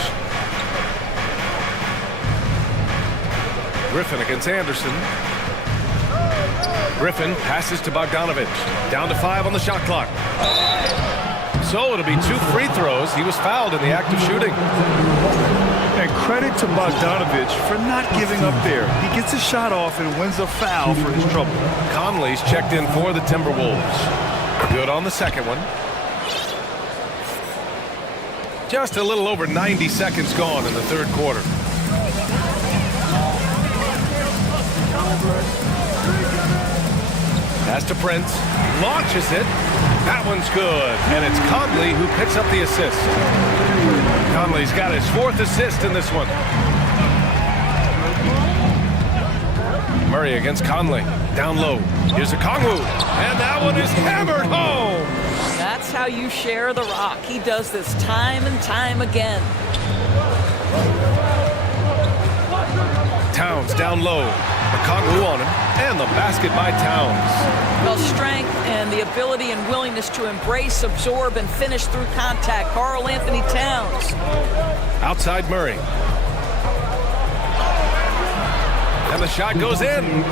Griffin against Anderson. Griffin passes to Bogdanovich. Down to 5 on the shot clock. So it'll be 2 free throws. He was fouled in the act of shooting. And credit to Bogdanovich for not giving up there. He gets a shot off and wins a foul for his trouble. Conley's checked in for the Timberwolves. Good on the second one. Just a little over 90 seconds gone in the third quarter. Pass to Prince. Launches it. That one's good. And it's Conley who picks up the assist. Conley's got his 4th assist in this one. Murray against Conley. Down low. Here's Okongwu. And that one is hammered home. That's how you share the rock. He does this time and time again. Towns down low. Kongwu on him, and the basket by Towns. Well, strength and the ability and willingness to embrace, absorb, and finish through contact. Karl Anthony Towns. Outside Murray. And the shot goes in.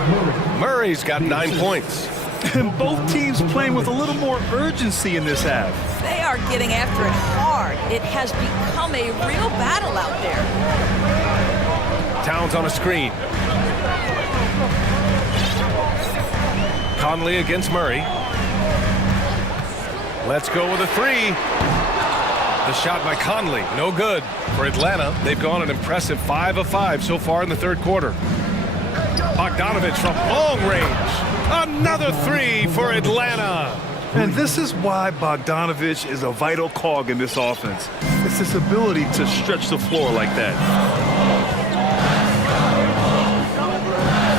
Murray's got 9 points. And both teams playing with a little more urgency in this half. They are getting after it hard. It has become a real battle out there. Towns on a screen. Conley against Murray. Let's go with a three. The shot by Conley, no good. For Atlanta, they've gone an impressive 5 of 5 so far in the third quarter. Bogdanovich from long range. Another three for Atlanta. And this is why Bogdanovich is a vital cog in this offense. It's his ability to stretch the floor like that.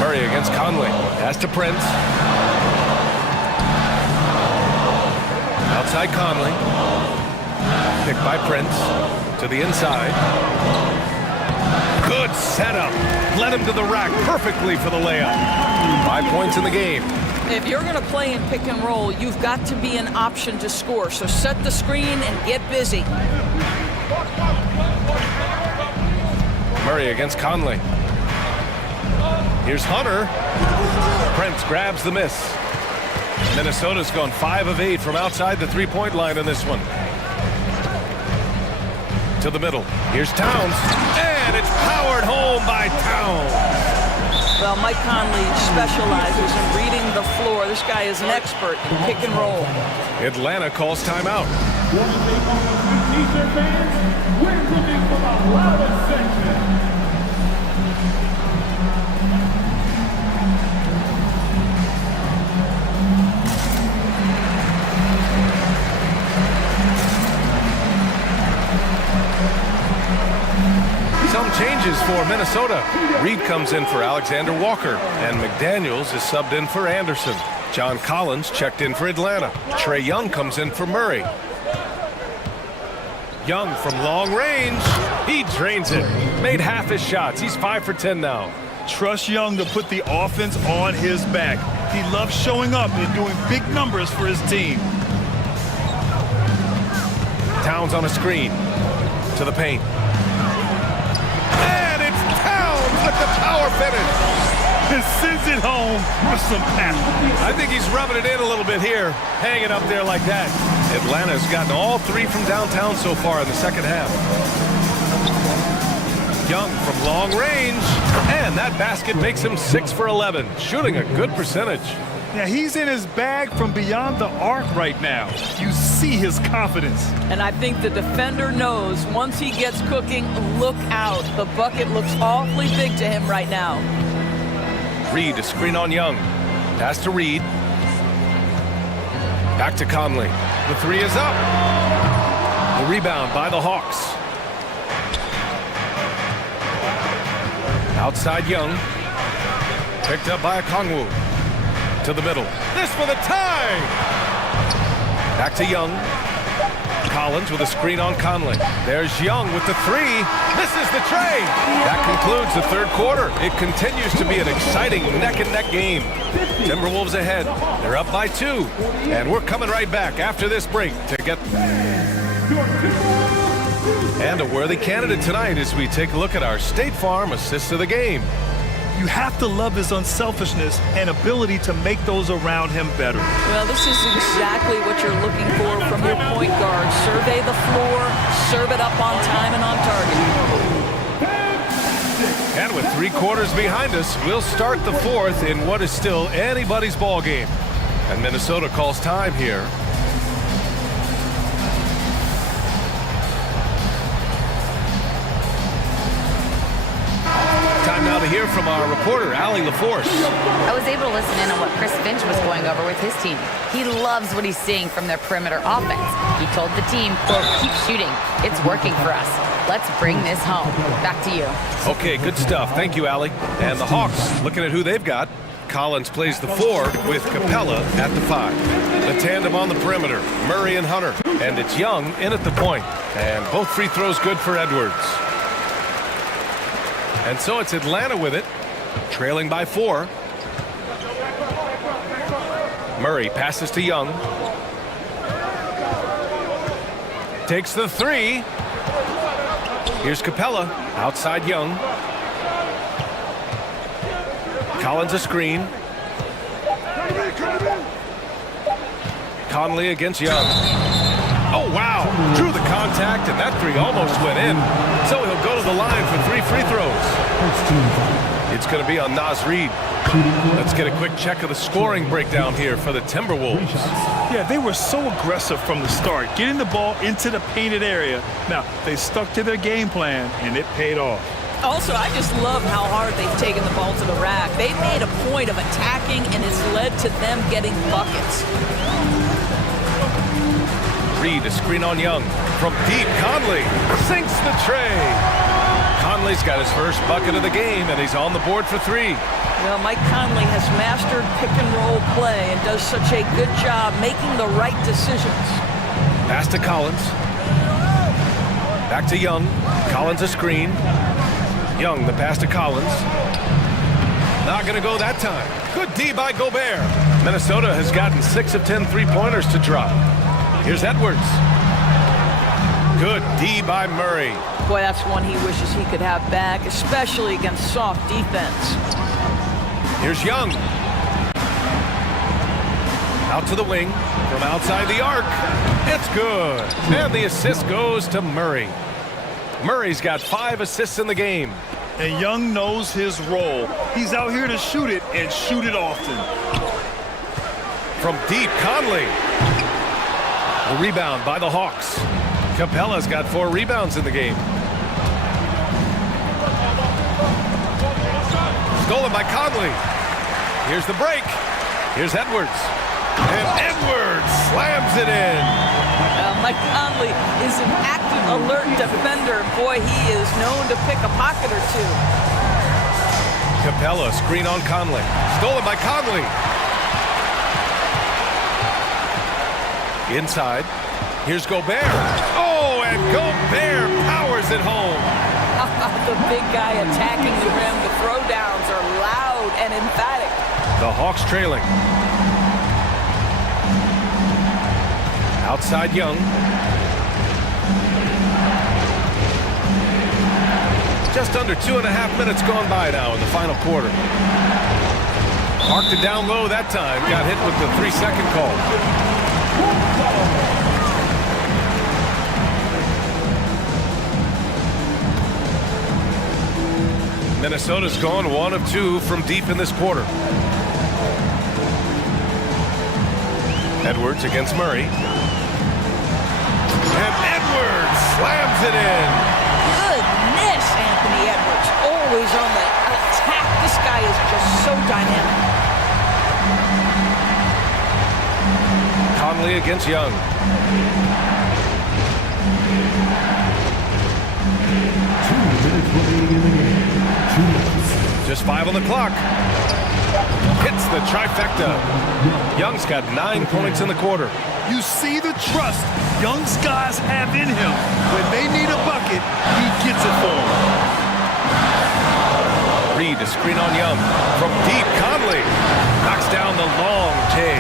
Murray against Conley. Pass to Prince. Outside Conley. Picked by Prince. To the inside. Good setup. Led him to the rack perfectly for the layup. 5 points in the game. If you're going to play in pick and roll, you've got to be an option to score. So set the screen and get busy. Murray against Conley. Here's Hunter. Prince grabs the miss. Minnesota's gone 5 of 8 from outside the three-point line in this one. To the middle. Here's Towns. And it's powered home by Towns. Well, Mike Conley specializes in reading the floor. This guy is an expert in pick and roll. Atlanta calls timeout. We're looking for the loudest section. Some changes for Minnesota. Reed comes in for Alexander Walker, and McDaniels is subbed in for Anderson. John Collins checked in for Atlanta. Trey Young comes in for Murray. Young from long range. He drains it. Made half his shots. He's 5 for 10 now. Trust Young to put the offense on his back. He loves showing up and doing big numbers for his team. Towns on a screen. To the paint. With the power finish. And sends it home with some power. I think he's rubbing it in a little bit here, hanging up there like that. Atlanta's gotten all 3 from downtown so far in the second half. Young from long range, and that basket makes him 6 for 11, shooting a good percentage. Yeah, he's in his bag from beyond the arc right now. You see his confidence. And I think the defender knows once he gets cooking, look out. The bucket looks awfully big to him right now. Reed, a screen on Young. Pass to Reed. Back to Conley. The three is up. The rebound by the Hawks. Outside Young. Picked up by Kongwu. To the middle. This for the tie! Back to Young. Collins with a screen on Conley. There's Young with the three. This is the tray. That concludes the third quarter. It continues to be an exciting neck-and-neck game. Timberwolves ahead. They're up by 2. And we're coming right back after this break to get... And a worthy candidate tonight as we take a look at our State Farm assist of the game. You have to love his unselfishness and ability to make those around him better. Well, this is exactly what you're looking for from your point guard. Survey the floor, serve it up on time and on target. And with 3 quarters behind us, we'll start the fourth in what is still anybody's ball game. And Minnesota calls time here. Time now to hear from our reporter, Allie LaForce. I was able to listen in on what Chris Finch was going over with his team. He loves what he's seeing from their perimeter offense. He told the team, quote, keep shooting. It's working for us. Let's bring this home. Back to you. Okay, good stuff. Thank you, Allie. And the Hawks, looking at who they've got. Collins plays the 4 with Capella at the 5. The tandem on the perimeter, Murray and Hunter. And it's Young in at the point. And both free throws good for Edwards. And so it's Atlanta with it. Trailing by 4. Murray passes to Young. Takes the 3. Here's Capella. Outside Young. Collins a screen. Conley against Young. Oh, wow. Drew the contact, and that 3 almost went in. So he'll go to the line for 3 free throws. It's going to be on Naz Reid. Let's get a quick check of the scoring breakdown here for the Timberwolves. Yeah, they were so aggressive from the start, getting the ball into the painted area. Now, they stuck to their game plan, and it paid off. Also, I just love how hard they've taken the ball to the rack. They've made a point of attacking, and it's led to them getting buckets. Reid, a screen on Young. From deep, Conley sinks the tray. Conley's got his first bucket of the game, and he's on the board for 3. Well, Mike Conley has mastered pick-and-roll play and does such a good job making the right decisions. Pass to Collins. Back to Young. Collins a screen. Young, the pass to Collins. Not going to go that time. Good D by Gobert. Minnesota has gotten 6 of 10 three-pointers to drop. Here's Edwards. Good D by Murray. Boy, that's one he wishes he could have back, especially against soft defense. Here's Young. Out to the wing. From outside the arc. It's good. And the assist goes to Murray. Murray's got 5 assists in the game. And Young knows his role. He's out here to shoot it, and shoot it often. From deep, Conley. A rebound by the Hawks. Capella's got 4 rebounds in the game. Stolen by Conley. Here's the break. Here's Edwards. And Edwards slams it in. Mike Conley is an active, alert defender. Boy, he is known to pick a pocket or 2. Capella, screen on Conley. Stolen by Conley. Inside. Here's Gobert. Oh, and Gobert powers it home. The big guy attacking the rim. The throwdowns are loud and emphatic. The Hawks trailing. Outside Young. Just under 2.5 minutes gone by now in the final quarter. Marked it down low that time. Got hit with the 3-second call. Minnesota's gone 1 of 2 from deep in this quarter. Edwards against Murray. And Edwards slams it in. Goodness, Anthony Edwards. Always on the attack. This guy is just so dynamic. Conley against Young. Just 5 on the clock. Hits the trifecta. Young's got 9 points in the quarter. You see the trust Young's guys have in him. When they need a bucket, he gets it for them. Reid, a screen on Young. From deep, Conley knocks down the long J.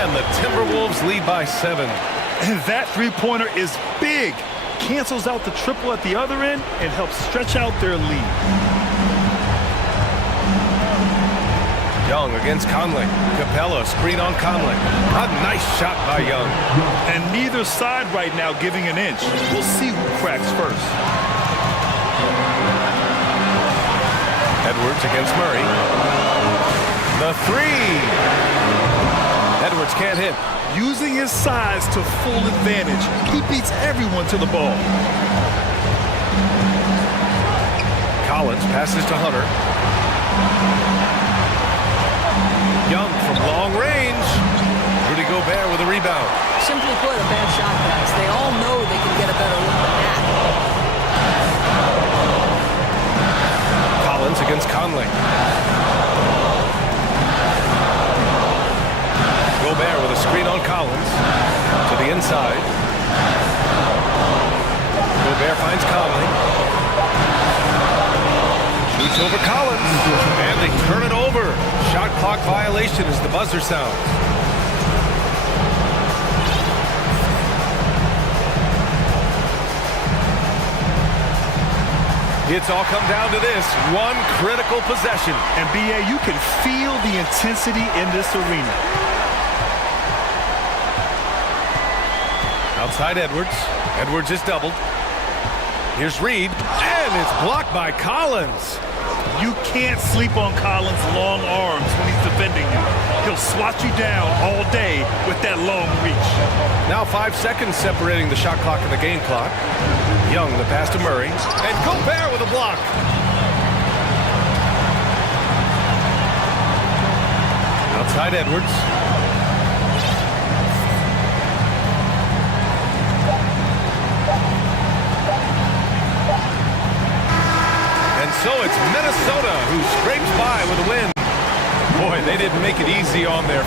And the Timberwolves lead by 7. And that three-pointer is big. Cancels out the triple at the other end and helps stretch out their lead. Young against Conley. Capella, screen on Conley. A nice shot by Young. And neither side right now giving an inch. We'll see who cracks first. Edwards against Murray. The 3. Edwards can't hit. Using his size to full advantage. He beats everyone to the ball. Collins passes to Hunter. Young from long range. Rudy Gobert with a rebound. Simply put, a bad shot, guys. They all know they can get a better look than that. Collins against Conley. Gobert with a screen on Collins. To the inside. Gobert finds Conley. Shoots It's over Collins. And they turn it over. Shot clock violation as the buzzer sounds. It's all come down to this one critical possession. And BA, you can feel the intensity in this arena. Outside Edwards. Edwards is doubled. Here's Reed, and it's blocked by Collins. You can't sleep on Collins' long arms when he's defending you. He'll swat you down all day with that long reach. Now 5 seconds separating the shot clock and the game clock. Young, the pass to Murray, and Gobert with a block. Outside Edwards. So it's Minnesota who scrapes by with a win. Boy, they didn't make it easy on there.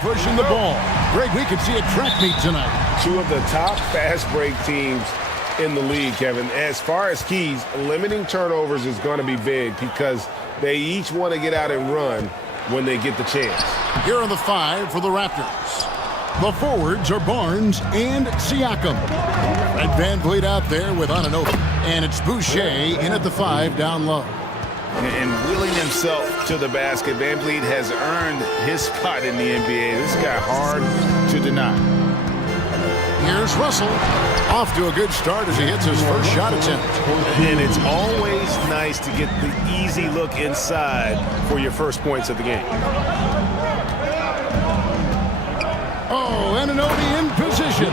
Pushing the ball. Greg, we could see a track meet tonight. Two of the top fast break teams in the league, Kevin. As far as keys, limiting turnovers is going to be big because they each want to get out and run when they get the chance. Here are the 5 for the Raptors. The forwards are Barnes and Siakam. And Van Vliet out there with Anunoby. And it's Boucher in at the 5 down low. And willing himself to the basket, Van Vliet has earned his spot in the NBA. This guy hard to deny. Here's Russell. Off to a good start as he hits his first shot attempt. And it's always nice to get the easy look inside for your first points of the game. Oh, Anunoby in position.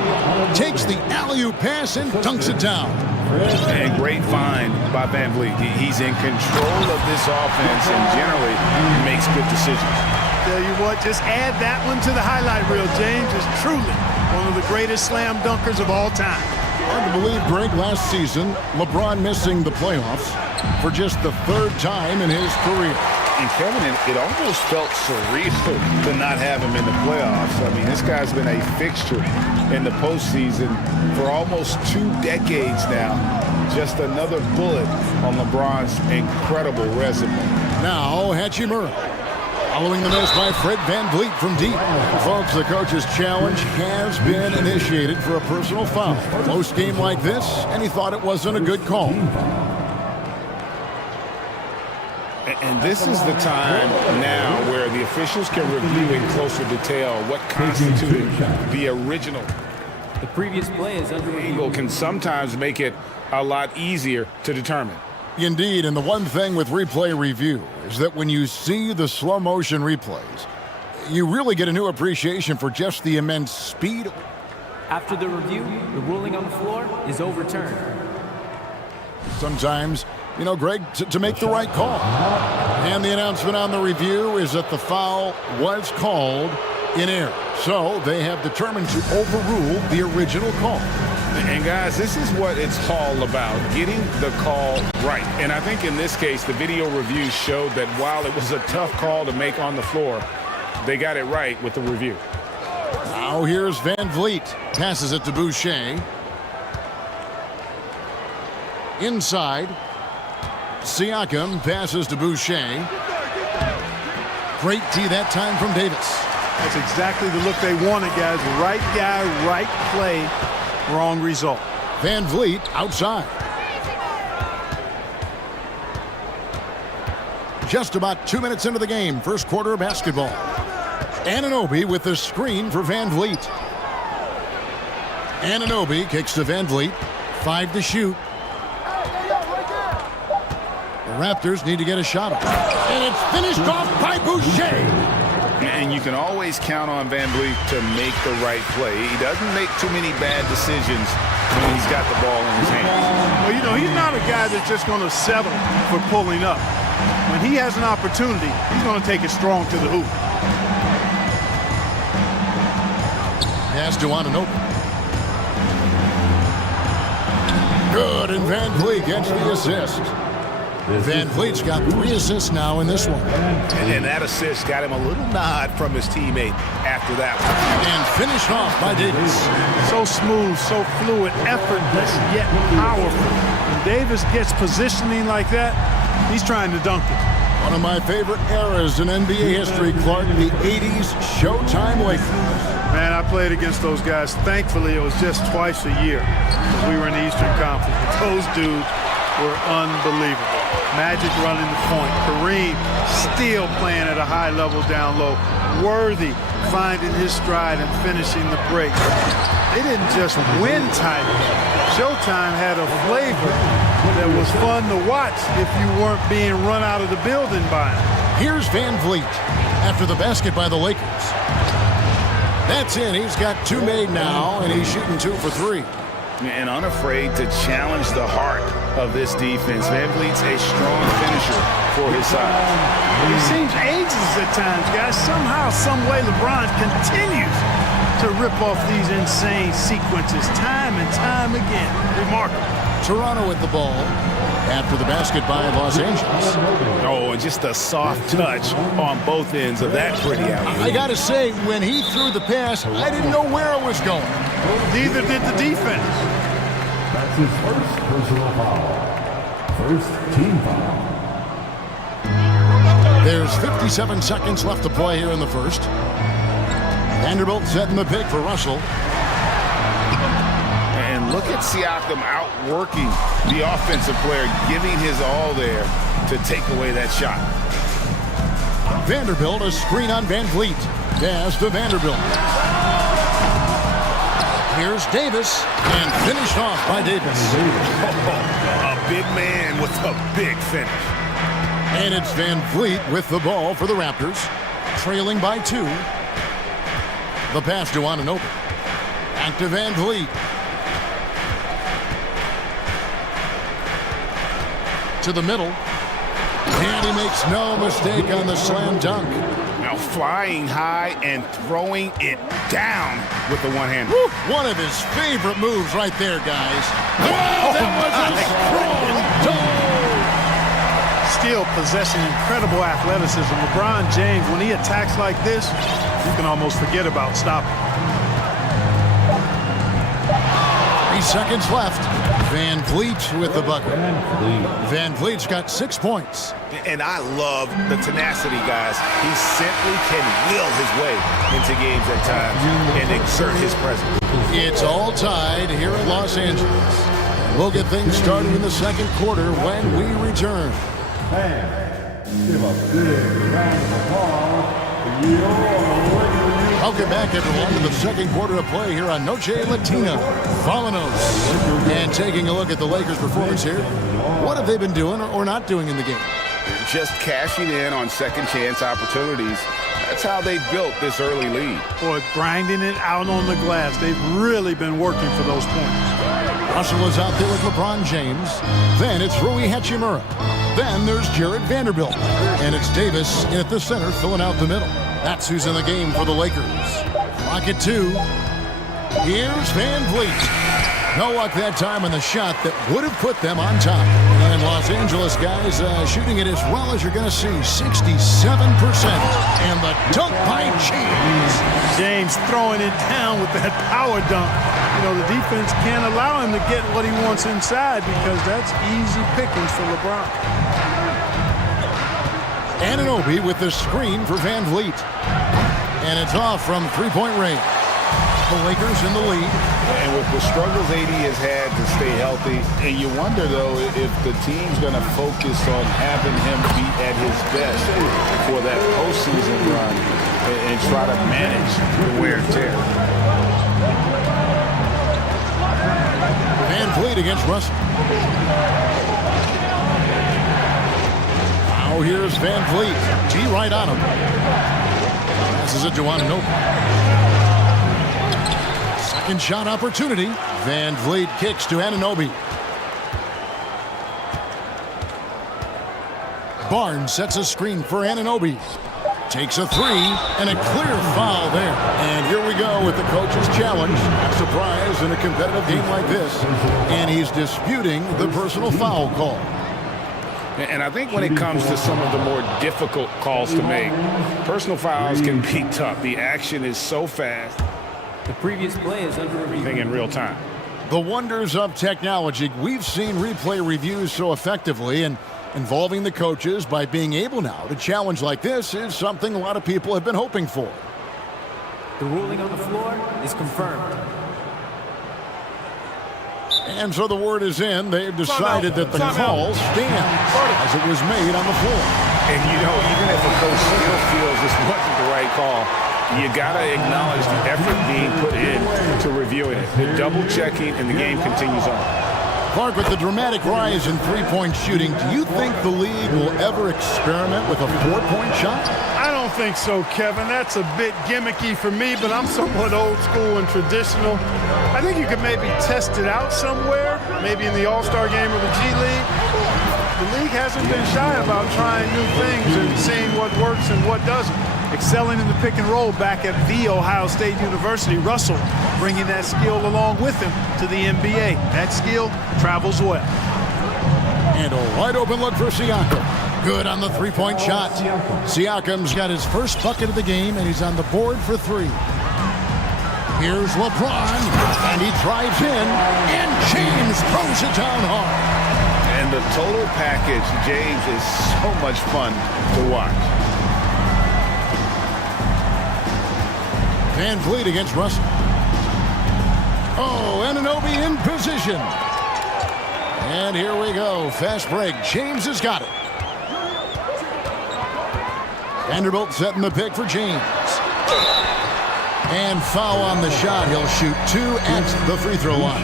Takes the alley-oop pass and dunks it down. And great find by Van Vliet. He's in control of this offense and generally makes good decisions. Tell you what, just add that one to the highlight reel. James is truly one of the greatest slam dunkers of all time. Hard to believe, Greg, last season, LeBron missing the playoffs for just the 3rd time in his career. And Kevin, it almost felt surreal to not have him in the playoffs. I mean, this guy's been a fixture in the postseason for almost 2 decades now. Just another bullet on LeBron's incredible resume. Now, Hachimura. Following the miss by Fred Van Vliet from deep. Folks, the coach's challenge has been initiated for a personal foul. Close game like this, and he thought it wasn't a good call. And this is the time now where the officials can review in closer detail what constituted the original. The previous play is under review. Angle can sometimes make it a lot easier to determine. Indeed, and the one thing with replay review is that when you see the slow motion replays, you really get a new appreciation for just the immense speed. After the review, the ruling on the floor is overturned. Sometimes, you know, Greg, to make the right call. And the announcement on the review is that the foul was called in error. So they have determined to overrule the original call. And guys, this is what it's all about, getting the call right. And I think in this case, the video review showed that while it was a tough call to make on the floor, they got it right with the review. Now here's Van Vliet. Passes it to Boucher. Inside. Siakam passes to Boucher. Great tee that time from Davis. That's exactly the look they wanted, guys. Right guy, right play, wrong result. Van Vliet outside. Just about 2 minutes into the game, first quarter of basketball. Anunoby with the screen for Van Vliet. Anunoby kicks to Van Vliet. 5 to shoot. The Raptors need to get a shot up. And it's finished off by Boucher. And you can always count on Van Vliet to make the right play. He doesn't make too many bad decisions when he's got the ball in his hands. Well, you know, he's not a guy that's just going to settle for pulling up. When he has an opportunity, he's going to take it strong to the hoop. Pass to Anunoby. Good, and Van Vliet gets the assist. Van Vliet's got 3 assists now in this one. And that assist got him a little nod from his teammate after that one. And finished off by Davis. So smooth, so fluid, effortless, yet powerful. When Davis gets positioning like that, he's trying to dunk it. One of my favorite eras in NBA history, Clark, the 80s Showtime Lakers. Man, I played against those guys. Thankfully, it was just twice a year because we were in the Eastern Conference. But those dudes were unbelievable. Magic running the point. Kareem still playing at a high level down low. Worthy finding his stride and finishing the break. They didn't just win titles. Showtime had a flavor that was fun to watch if you weren't being run out of the building by him. Here's Van Vliet after the basket by the Lakers. That's in. He's got 2 made now, and he's shooting 2 for 3. And unafraid to challenge the heart of this defense. Van Vliet's a strong finisher for his side. He seems ageless at times, guys. Somehow, some way, LeBron continues to rip off these insane sequences time and time again. Remarkable. Toronto with the ball. after the basket by Los Angeles. Oh, and just a soft touch on both ends of that pretty alley. I gotta say, when he threw the pass, I didn't know where it was going. Neither did the defense. That's his first personal foul. First team foul. There's 57 seconds left to play here in the first. Vanderbilt setting the pick for Russell. And look at Siakam outworking the offensive player, giving his all there to take away that shot. Vanderbilt, a screen on Van Vliet. Pass to Vanderbilt. Here's Davis, and finished off by Davis. A big man with a big finish. And it's Van Vliet with the ball for the Raptors, trailing by 2. The pass to Anunoby. Back to Van Vliet. To the middle. And he makes no mistake on the slam dunk. Now flying high and throwing it down with the one-hander. One of his favorite moves right there, guys. Oh, that was a strong dunk. Still possessing incredible athleticism. LeBron James, when he attacks like this, you can almost forget about stopping. 3 seconds left. Van Vliet with the bucket. Van Vliet's got 6 points. And I love the tenacity, guys. He simply can will his way into games at times and exert his presence. It's all tied here in Los Angeles. We'll get things started in the second quarter when we return. Give a big round of applause for your Welcome back, everyone, to the second quarter of play here on Noche Latina. Vámonos. And taking a look at the Lakers' performance here. What have they been doing or not doing in the game? Just cashing in on second chance opportunities. That's how they built this early lead. Boy, grinding it out on the glass. They've really been working for those points. Russell is out there with LeBron James. Then it's Rui Hachimura. Then there's Jared Vanderbilt. And it's Davis in at the center, filling out the middle. That's who's in the game for the Lakers. Clock at 2. Here's Van Vliet. No luck that time on the shot that would have put them on top. And Los Angeles guys shooting it as well as you're going to see, 67%. And the dunk by James. James throwing it down with that power dunk. You know, the defense can't allow him to get what he wants inside because that's easy pickings for LeBron. Anunoby with the screen for Van Vliet. And it's off from three-point range. The Lakers in the lead. And with the struggles AD has had to stay healthy, and you wonder, though, if the team's going to focus on having him be at his best for that postseason run and try to manage the wear and tear. Van Vliet against Russell. Now here's Van Vliet. G right on him. Passes it to Anunoby. Second shot opportunity. Van Vliet kicks to Anunoby. Barnes sets a screen for Anunoby. Takes a 3 and a clear foul there. And here we go with the coach's challenge. Not surprised in a competitive game like this. And he's disputing the personal foul call. And I think when it comes to some of the more difficult calls to make, personal fouls can be tough. The action is so fast. The previous play is under review. In real time. The wonders of technology. We've seen replay reviews so effectively, and involving the coaches by being able now to challenge like this is something a lot of people have been hoping for. The ruling on the floor is confirmed. And so the word is in. They've decided that the call stands as it was made on the floor. And, you know, even if a coach still feels this wasn't the right call, you got to acknowledge the effort being put in to reviewing it. The double-checking, and the game continues on. Clark, with the dramatic rise in three-point shooting, do you think the league will ever experiment with a four-point shot? I don't think so, Kevin. That's a bit gimmicky for me, but I'm somewhat old school and traditional. I think you could maybe test it out somewhere, maybe in the All-Star game or the G League. The league hasn't been shy about trying new things and seeing what works and what doesn't. Excelling in the pick and roll back at the Ohio State University. Russell bringing that skill along with him to the NBA. That skill travels well. And a wide open look for Siakam. Good on the three-point shot. Siakam's got his first bucket of the game, and he's on the board for three. Here's LeBron, and he drives in, and James throws it down hard. And the total package, James, is so much fun to watch. Van Vliet against Russell. Oh, Anunoby in position. And here we go. Fast break. James has got it. Vanderbilt setting the pick for James. And foul on the shot. He'll shoot two at the free throw line.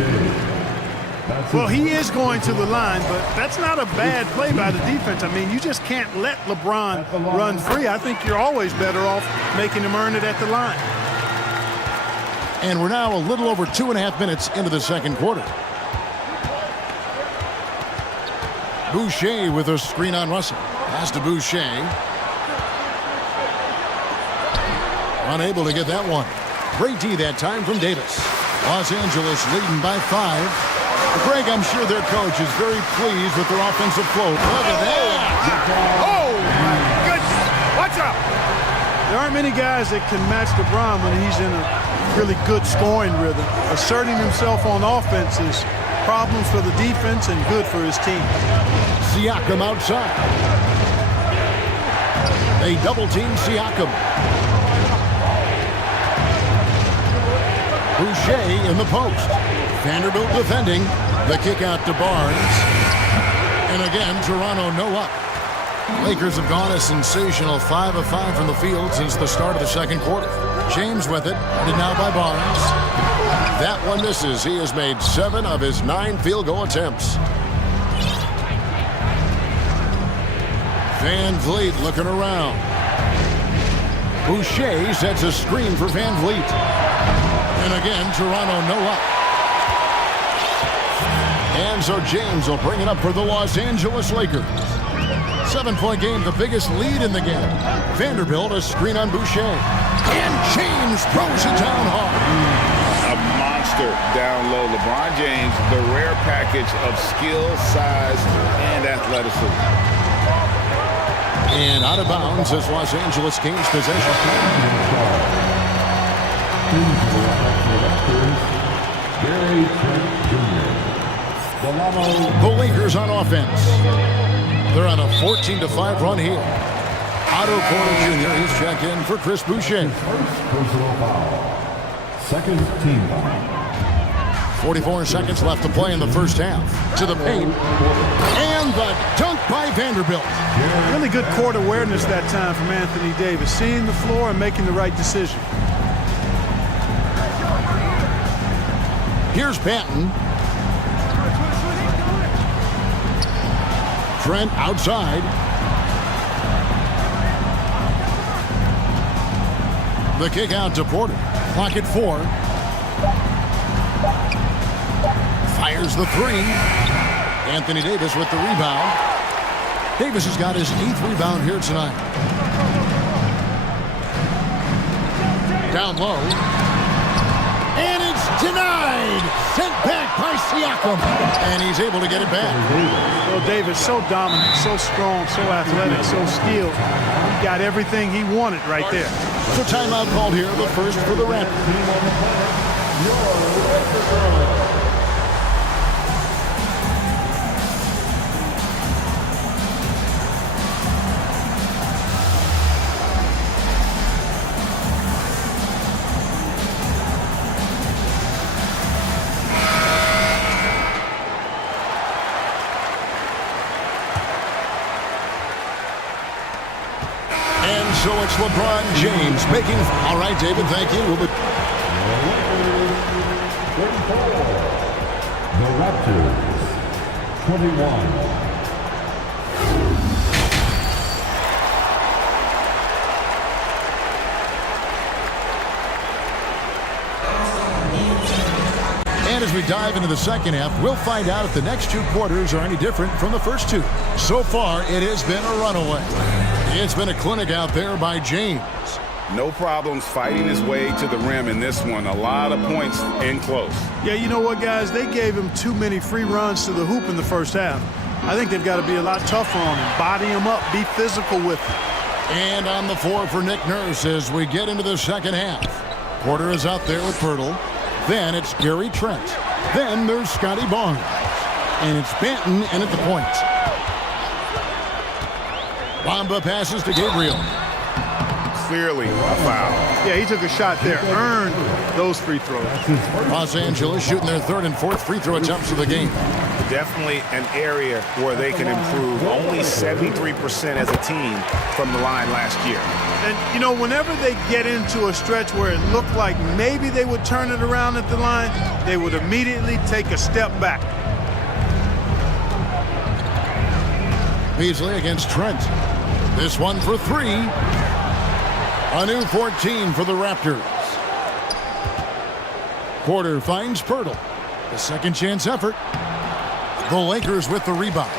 Well, he is going to the line, but that's not a bad play by the defense. I mean, you just can't let LeBron run free. I think you're always better off making him earn it at the line. And we're now a little over 2.5 minutes into the second quarter. Boucher with a screen on Russell. Pass to Boucher. Unable to get that one. Great D that time from Davis. Los Angeles leading by 5. Greg, I'm sure their coach is very pleased with their offensive flow. Look at that. Oh, my goodness. Watch out. There aren't many guys that can match LeBron when he's in a really good scoring rhythm. Asserting himself on offense is problems for the defense and good for his team. Siakam outside. They double team Siakam. Boucher in the post. Vanderbilt defending. The kick out to Barnes. And again, Toronto no up. Lakers have gone a sensational 5 of 5 from the field since the start of the second quarter. James with it, guarded now by Barnes. That one misses. He has made 7 of his 9 field goal attempts. Van Vliet looking around. Boucher sets a screen for Van Vliet. And again, Toronto no up. And so James will bring it up for the Los Angeles Lakers. 7-point game, the biggest lead in the game. Vanderbilt, a screen on Boucher. And James throws it down hard. A monster down low. LeBron James, the rare package of skill, size, and athleticism. And out of bounds as Los Angeles gains possession. The Lakers on offense. They're on a 14-5 run here. Otto Porter Jr. is checked in for Chris Boucher. Personal foul. Second team foul. 44 seconds left to play in the first half. To the paint. And the dunk by Vanderbilt. Really good court awareness that time from Anthony Davis. Seeing the floor and making the right decision. Here's Patton. Trent outside. The kick out to Porter. Clock at 4. Fires the 3. Anthony Davis with the rebound. Davis has got his 8th rebound here tonight. Down low. And it's denied. Sent back by Siakam. And he's able to get it back. Well, Davis, so dominant, so strong, so athletic, so skilled. He got everything he wanted right there. So timeout called here, the first for the Raptors. So it's LeBron James making. All right, David, thank you. We'll be... The Raptors, 21. And as we dive into the second half, we'll find out if the next 2 quarters are any different from the first 2. So far, it has been a runaway. It's been a clinic out there by James. No problems fighting his way to the rim in this one. A lot of points in close. Yeah, you know what, guys? They gave him too many free runs to the hoop in the first half. I think they've got to be a lot tougher on him. Body him up. Be physical with him. And on the floor for Nick Nurse as we get into the second half. Porter is out there with Pirtle. Then it's Gary Trent. Then there's Scotty Barnes. And it's Benton in at the point. Bamba passes to Gabriel. Clearly a foul. Yeah, he took a shot there. Earned those free throws. Los Angeles shooting their third and fourth free throw attempts of the game. Definitely an area where they can improve. Only 73% as a team from the line last year. And, you know, whenever they get into a stretch where it looked like maybe they would turn it around at the line, they would immediately take a step back. Beasley against Trent. This one for three. A new 14 for the Raptors. Porter finds Pirtle. The second chance effort. The Lakers with the rebound.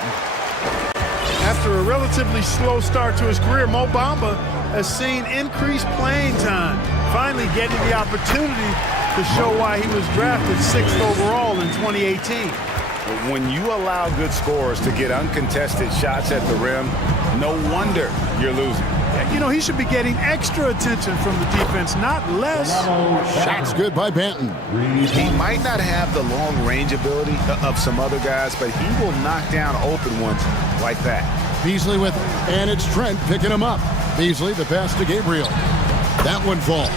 After a relatively slow start to his career, Mo Bamba has seen increased playing time, finally getting the opportunity to show why he was drafted 6th overall in 2018. When you allow good scorers to get uncontested shots at the rim, no wonder you're losing. You know, he should be getting extra attention from the defense, not less. Shots good by Benton. He might not have the long range ability of some other guys, but he will knock down open ones like that. Beasley with it, and it's Trent picking him up. Beasley, the pass to Gabriel. That one falls.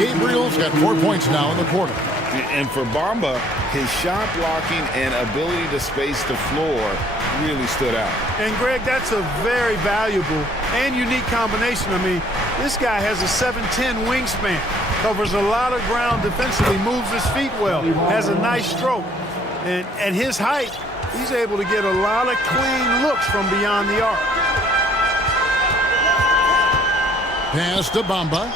Gabriel's got 4 points now in the quarter. And for Bamba, his shot blocking and ability to space the floor really stood out. And Greg, that's a very valuable and unique combination. I mean, this guy has a 7'10" wingspan, covers a lot of ground defensively, moves his feet well, has a nice stroke. And at his height, he's able to get a lot of clean looks from beyond the arc. Pass to Bamba.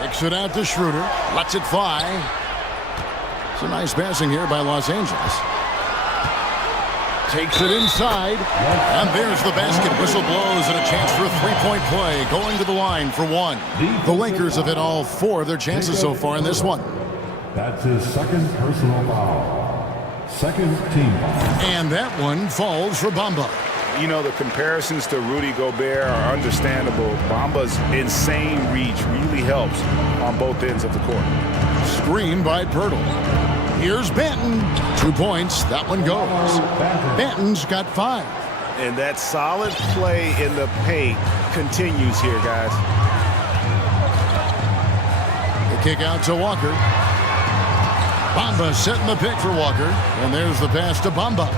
Kicks it out to Schroeder. Lets it fly. It's a nice passing here by Los Angeles. Takes it inside. And there's the basket. Whistle blows and a chance for a three-point play. Going to the line for one. The Lakers have hit all 4 of their chances so far in this one. That's his second personal foul. Second team foul. And that one falls for Bamba. You know, the comparisons to Rudy Gobert are understandable. Bamba's insane reach really helps on both ends of the court. Screen by Pirtle. Here's Benton. 2 points. That one goes. Benton's got 5. And that solid play in the paint continues here, guys. The kick out to Walker. Bamba setting the pick for Walker. And there's the pass to Bamba.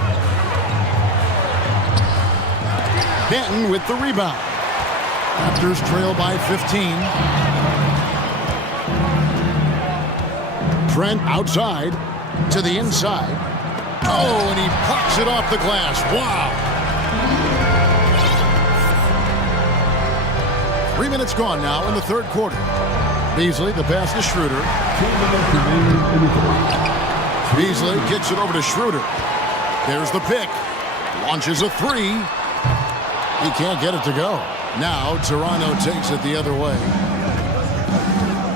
Benton with the rebound. Raptors trail by 15. Trent outside to the inside. Oh, and he pops it off the glass. Wow. 3 minutes gone now in the third quarter. Beasley, the pass to Schroeder. Beasley kicks it over to Schroeder. There's the pick. Launches a three. He can't get it to go. Now Toronto takes it the other way.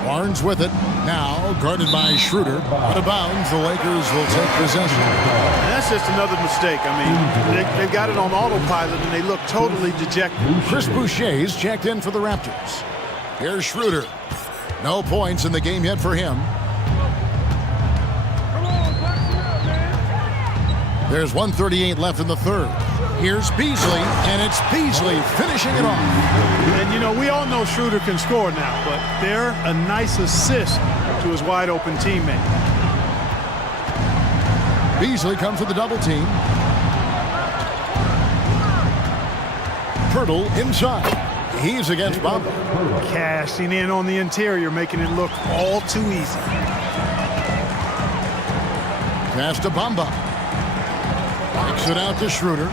Barnes with it. Now guarded by Schroeder. Out of bounds, the Lakers will take possession. And that's just another mistake. I mean, they've got it on autopilot and they look totally dejected. Chris Boucher's checked in for the Raptors. Here's Schroeder. No points in the game yet for him. There's 1:38 left in the third. Here's Beasley, and it's Beasley finishing it off. And, you know, we all know Schroeder can score now, but they're a nice assist to his wide-open teammate. Beasley comes with the double team. Pirtle inside. He's against Bamba. Cashing in on the interior, making it look all too easy. Pass to Bamba. Kicks it out to Schroeder.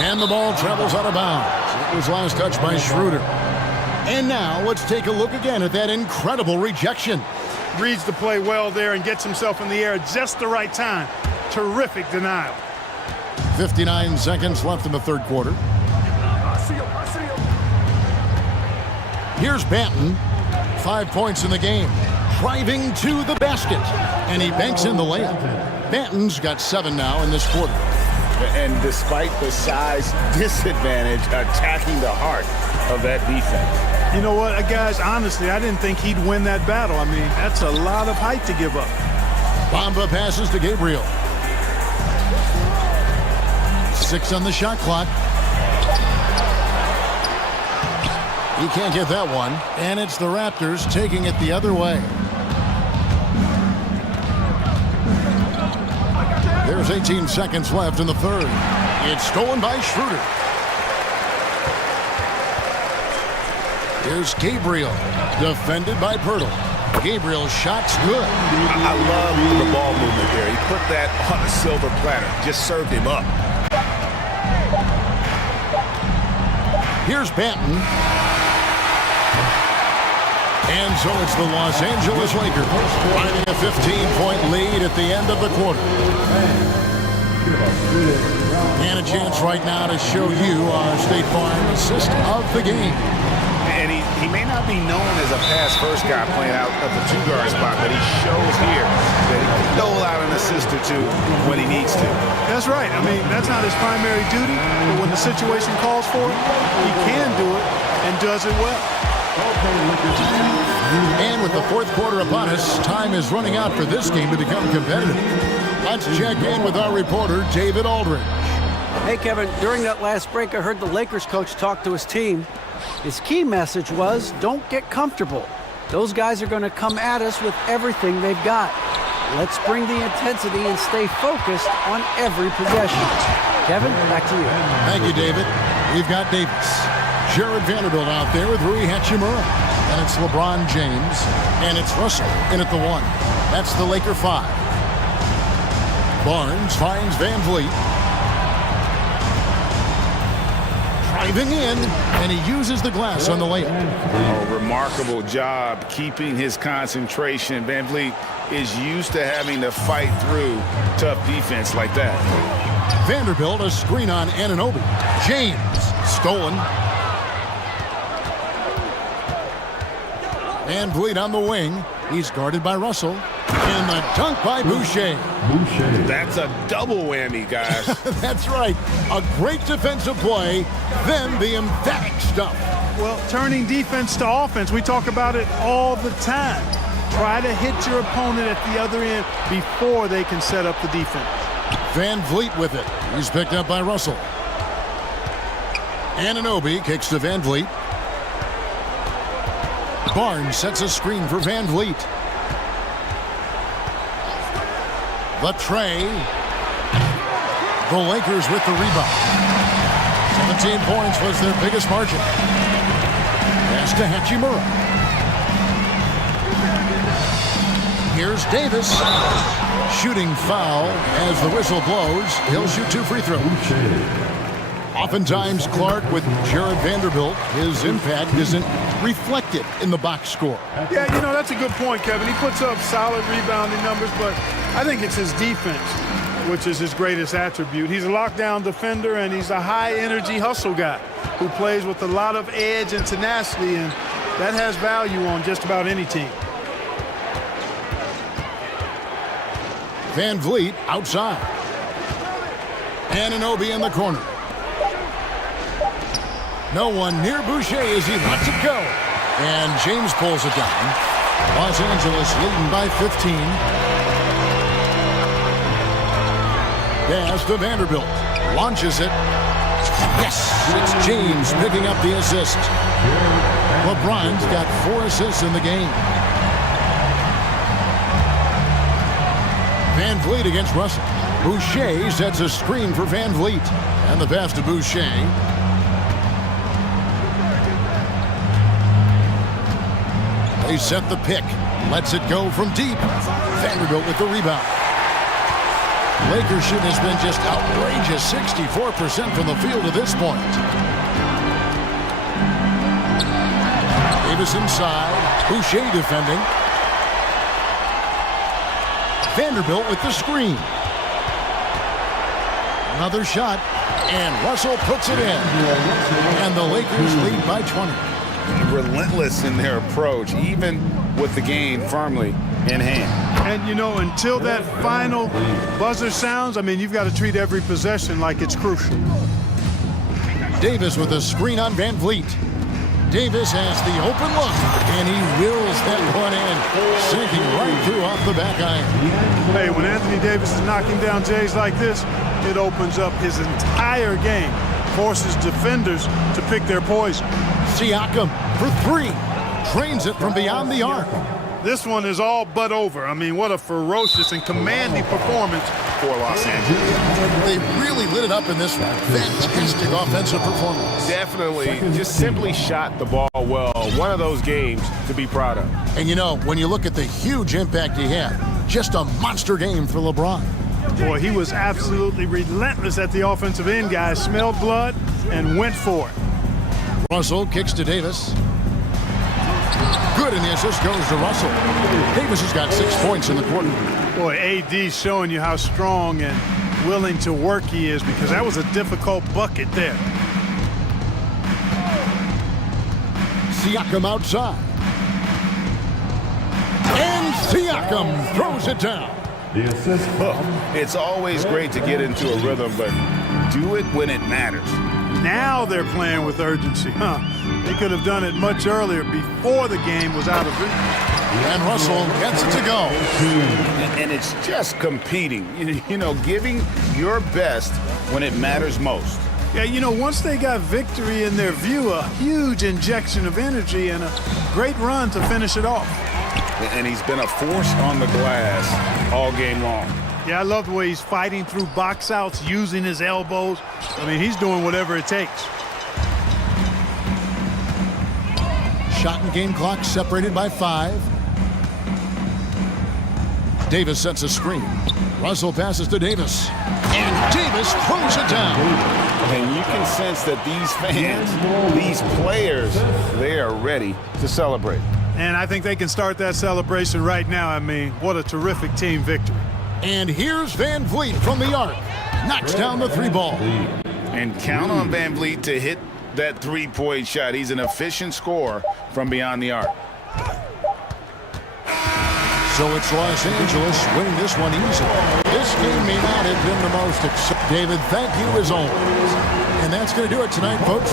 And the ball travels out of bounds. It was last touched by Schroeder. And now let's take a look again at that incredible rejection. Reads the play well there and gets himself in the air at just the right time. Terrific denial. 59 seconds left in the third quarter. Here's Benton. 5 points in the game. driving to the basket. And he banks in the layup. Banton's got 7 now in this quarter. And despite the size disadvantage, attacking the heart of that defense. You know what, guys, honestly, I didn't think he'd win that battle. I mean, that's a lot of height to give up. Bamba passes to Gabriel. 6 on the shot clock. He can't get that one, and it's the Raptors taking it the other way. There's 18 seconds left in the third. It's stolen by Schroeder. Here's Gabriel, defended by Pirtle. Gabriel's shot's good. I love the ball movement there. He put that on a silver platter, just served him up. Here's Banton. And so it's the Los Angeles Lakers finding a 15-point lead at the end of the quarter. And a chance right now to show you our State Farm assist of the game. And he may not be known as a pass-first guy playing out at the two-guard spot, but he shows here that he can dole out an assist or two when he needs to. That's right. I mean, that's not his primary duty, but when the situation calls for it, he can do it and does it well. And with the fourth quarter upon us, time is running out for this game to become competitive. Let's check in with our reporter, David Aldridge. Hey, Kevin, during that last break, I heard the Lakers coach talk to his team. His key message was, don't get comfortable. Those guys are going to come at us with everything they've got. Let's bring the intensity and stay focused on every possession. Kevin, back to you. Thank you, David. We've got Davis. Jared Vanderbilt out there with Rui Hachimura. And it's LeBron James. And it's Russell in at the 1. That's the Laker 5. Barnes finds Van Vliet. Driving in, and he uses the glass on the layup. Oh, remarkable job keeping his concentration. Van Vliet is used to having to fight through tough defense like that. Vanderbilt, a screen on Anunoby. James, stolen. Van Vliet on the wing. He's guarded by Russell. And the dunk by Boucher. That's a double whammy, guys. That's right. A great defensive play, then the emphatic stuff. Well, turning defense to offense, we talk about it all the time. Try to hit your opponent at the other end before they can set up the defense. Van Vliet with it. He's picked up by Russell. Anunoby kicks to Van Vliet. Barnes sets a screen for Van Vliet. The tray. The Lakers with the rebound. 17 points was their biggest margin. Pass to Hachimura. Here's Davis. Shooting foul as the whistle blows. He'll shoot 2 free throws. Oftentimes, Clark, with Jared Vanderbilt, his impact isn't reflected in the box score. Yeah, you know, that's a good point, Kevin. He puts up solid rebounding numbers, but I think it's his defense, which is his greatest attribute. He's a lockdown defender, and he's a high-energy hustle guy who plays with a lot of edge and tenacity, and that has value on just about any team. Van Vliet outside. Anunoby in the corner. No one near Boucher as he lets it go. And James pulls it down. Los Angeles leading by 15. Pass to Vanderbilt. Launches it. Yes, it's James picking up the assist. LeBron's got 4 assists in the game. Van Vliet against Russell. Boucher sets a screen for Van Vliet. And the pass to Boucher. They set the pick. Lets it go from deep. Vanderbilt with the rebound. Lakers shooting has been just outrageous. 64% from the field to this point. Davis inside. Boucher defending. Vanderbilt with the screen. Another shot. And Russell puts it in. And the Lakers lead by 20. relentless in their approach, even with the game firmly in hand. And, you know, until that final buzzer sounds, I mean, you've got to treat every possession like it's crucial. Davis with a screen on Van Vliet. Davis has the open look, and he wills that one in, sinking right through off the back iron. Hey, when Anthony Davis is knocking down Jays like this, it opens up his entire game, forces defenders to pick their poison. Siakam for three, drains it from beyond the arc. This one is all but over. I mean, what a ferocious and commanding performance for Los Angeles. They really lit it up in this one. Fantastic offensive performance. Definitely, just simply shot the ball well. One of those games to be proud of. And you know, when you look at the huge impact he had, just a monster game for LeBron. Boy, he was absolutely relentless at the offensive end, guys. Smelled blood and went for it. Russell kicks to Davis. Good, and the assist goes to Russell. Davis has got 6 points in the quarter. Boy, AD's showing you how strong and willing to work he is, because that was a difficult bucket there. Siakam outside. And Siakam throws it down. It's always great to get into a rhythm, but do it when it matters. Now they're playing with urgency, huh? They could have done it much earlier, before the game was out of reach. And Russell gets it to go. And it's just competing, you know, giving your best when it matters most. Yeah, you know, once they got victory in their view, a huge injection of energy and a great run to finish it off. And he's been a force on the glass all game long. Yeah, I love the way he's fighting through box outs, using his elbows. I mean, he's doing whatever it takes. Shot and game clock separated by 5. Davis sets a screen. Russell passes to Davis. And Davis throws it down. And you can sense that these fans, these players, they are ready to celebrate. And I think they can start that celebration right now. I mean, what a terrific team victory. And here's Van Vliet from the arc. Knocks down the 3 ball. And count on Van Vliet to hit that 3-point shot. He's an efficient scorer from beyond the arc. So it's Los Angeles winning this one easily. This game may not have been the most exciting. David, thank you as always. And that's going to do it tonight, folks.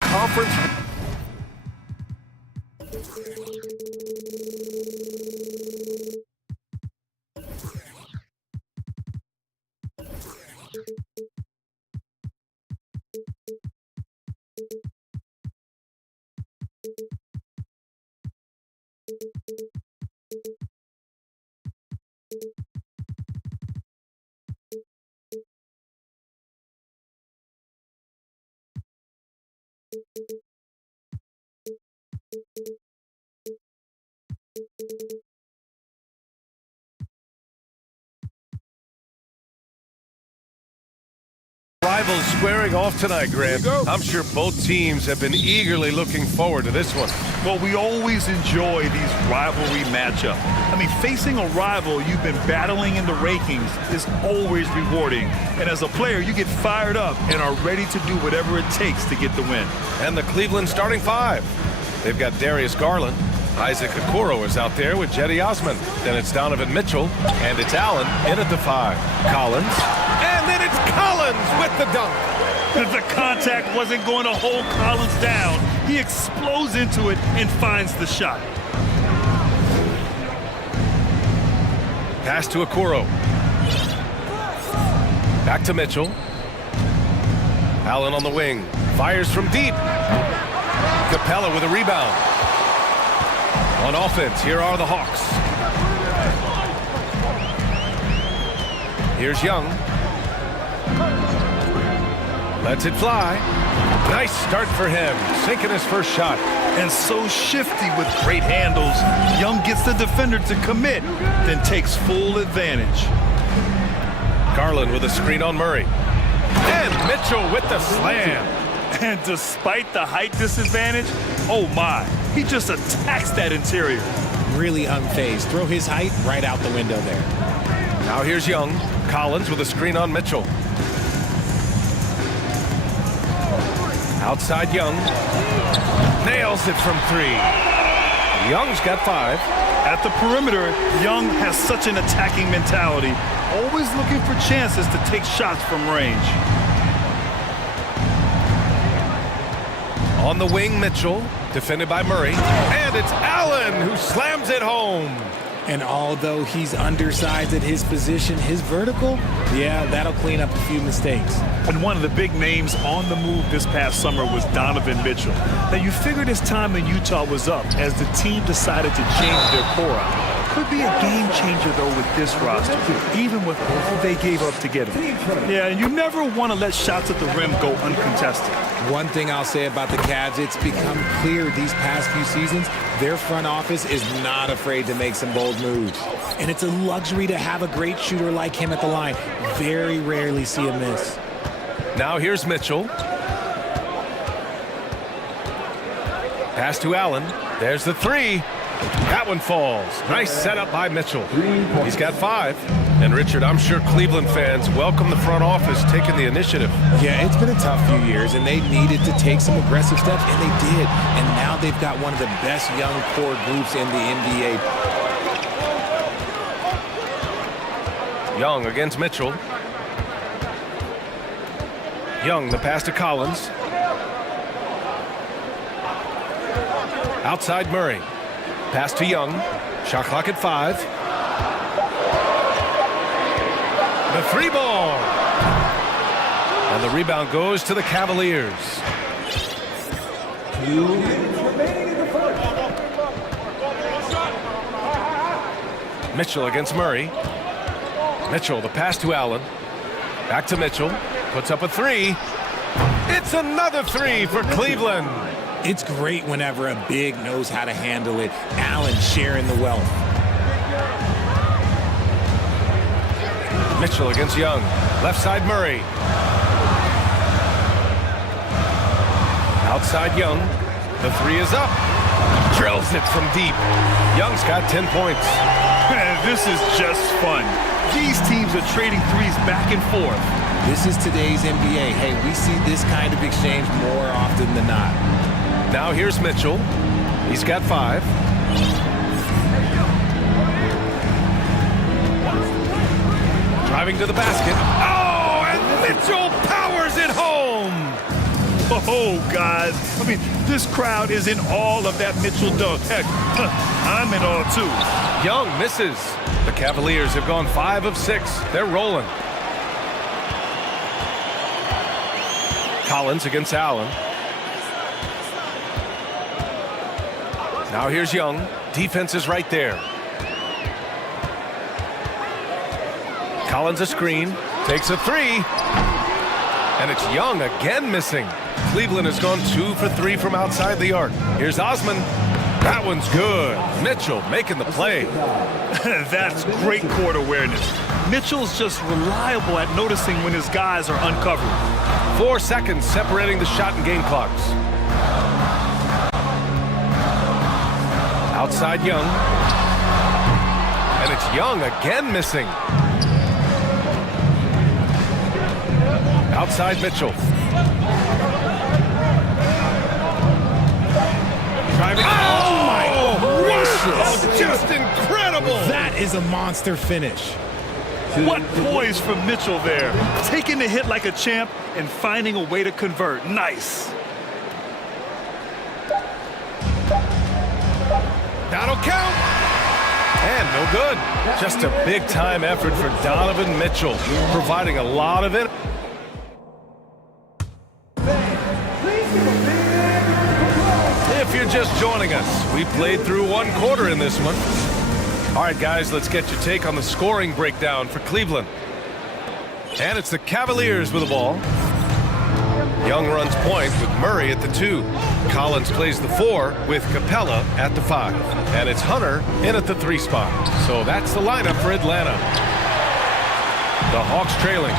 Conference. Rivals squaring off tonight, Grant. I'm sure both teams have been eagerly looking forward to this one. Well, we always enjoy these rivalry matchups. I mean, facing a rival you've been battling in the rankings is always rewarding. And as a player, you get fired up and are ready to do whatever it takes to get the win. And the Cleveland starting five. They've got Darius Garland. Isaac Okoro is out there with Jetty Osman. Then it's Donovan Mitchell, and it's Allen in at the 5. Collins, and then it's Collins with the dunk. The contact wasn't going to hold Collins down. He explodes into it and finds the shot. Pass to Okoro. Back to Mitchell. Allen on the wing. Fires from deep. Capella with a rebound. On offense, here are the Hawks. Here's Young. Lets it fly. Nice start for him, sinking his first shot. And so shifty with great handles. Young gets the defender to commit, then takes full advantage. Garland with a screen on Murray. And Mitchell with the slam. And despite the height disadvantage, oh my, he just attacks that interior. Really unfazed. Throw his height right out the window there. Now here's Young. Collins with a screen on Mitchell. Outside Young. Nails it from 3. Young's got 5. At the perimeter, Young has such an attacking mentality, always looking for chances to take shots from range. On the wing, Mitchell, defended by Murray. And it's Allen who slams it home. And although he's undersized at his position, his vertical, yeah, that'll clean up a few mistakes. And one of the big names on the move this past summer was Donovan Mitchell. Now, you figured his time in Utah was up as the team decided to change their core out. Could be a game changer, though, with this roster, even with all they gave up to get him. Yeah, and you never want to let shots at the rim go uncontested. One thing I'll say about the Cavs, it's become clear these past few seasons, their front office is not afraid to make some bold moves. And it's a luxury to have a great shooter like him at the line. Very rarely see a miss. Now here's Mitchell. Pass to Allen. There's the 3. That one falls. Nice setup by Mitchell. He's got 5. And Richard, I'm sure Cleveland fans welcome the front office taking the initiative. Yeah, it's been a tough few years, and they needed to take some aggressive steps, and they did. And now they've got one of the best young core groups in the NBA. Young against Mitchell. Young, the pass to Collins. Outside Murray. Pass to Young. Shot clock at 5. The 3 ball. And the rebound goes to the Cavaliers. Mitchell against Murray. Mitchell, the pass to Allen. Back to Mitchell. Puts up a 3. It's another 3 for Cleveland. It's great whenever a big knows how to handle it. Allen sharing the wealth. Mitchell against Young. Left side Murray. Outside Young. The 3 is up. Drills it from deep. Young's got 10 points. This is just fun. These teams are trading threes back and forth. This is today's NBA. Hey, we see this kind of exchange more often than not. Now here's Mitchell. He's got 5. Driving to the basket. Oh, and Mitchell powers it home. Oh, guys. I mean, this crowd is in all of that Mitchell dunk. Heck, I'm in all too. Young misses. The Cavaliers have gone 5 of 6. They're rolling. Collins against Allen. Now here's Young. Defense is right there. Collins a screen. Takes a 3. And it's Young again missing. Cleveland has gone 2 for 3 from outside the arc. Here's Osman. That one's good. Mitchell making the play. That's great court awareness. Mitchell's just reliable at noticing when his guys are uncovered. 4 seconds separating the shot and game clocks. Outside Young. And it's Young again missing. Outside Mitchell. Driving. Oh, my gracious. Oh, just incredible. That is a monster finish. What poise from Mitchell there. Taking the hit like a champ and finding a way to convert. Nice. That'll count. And no good. Just a big-time effort for Donovan Mitchell, providing a lot of it. If you're just joining us, we played through 1 quarter in this one. All right, guys, let's get your take on the scoring breakdown for Cleveland. And it's the Cavaliers with the ball. Young runs point with Murray at the 2. Collins plays the 4 with Capella at the 5. And it's Hunter in at the 3 spot. So that's the lineup for Atlanta. The Hawks trailing.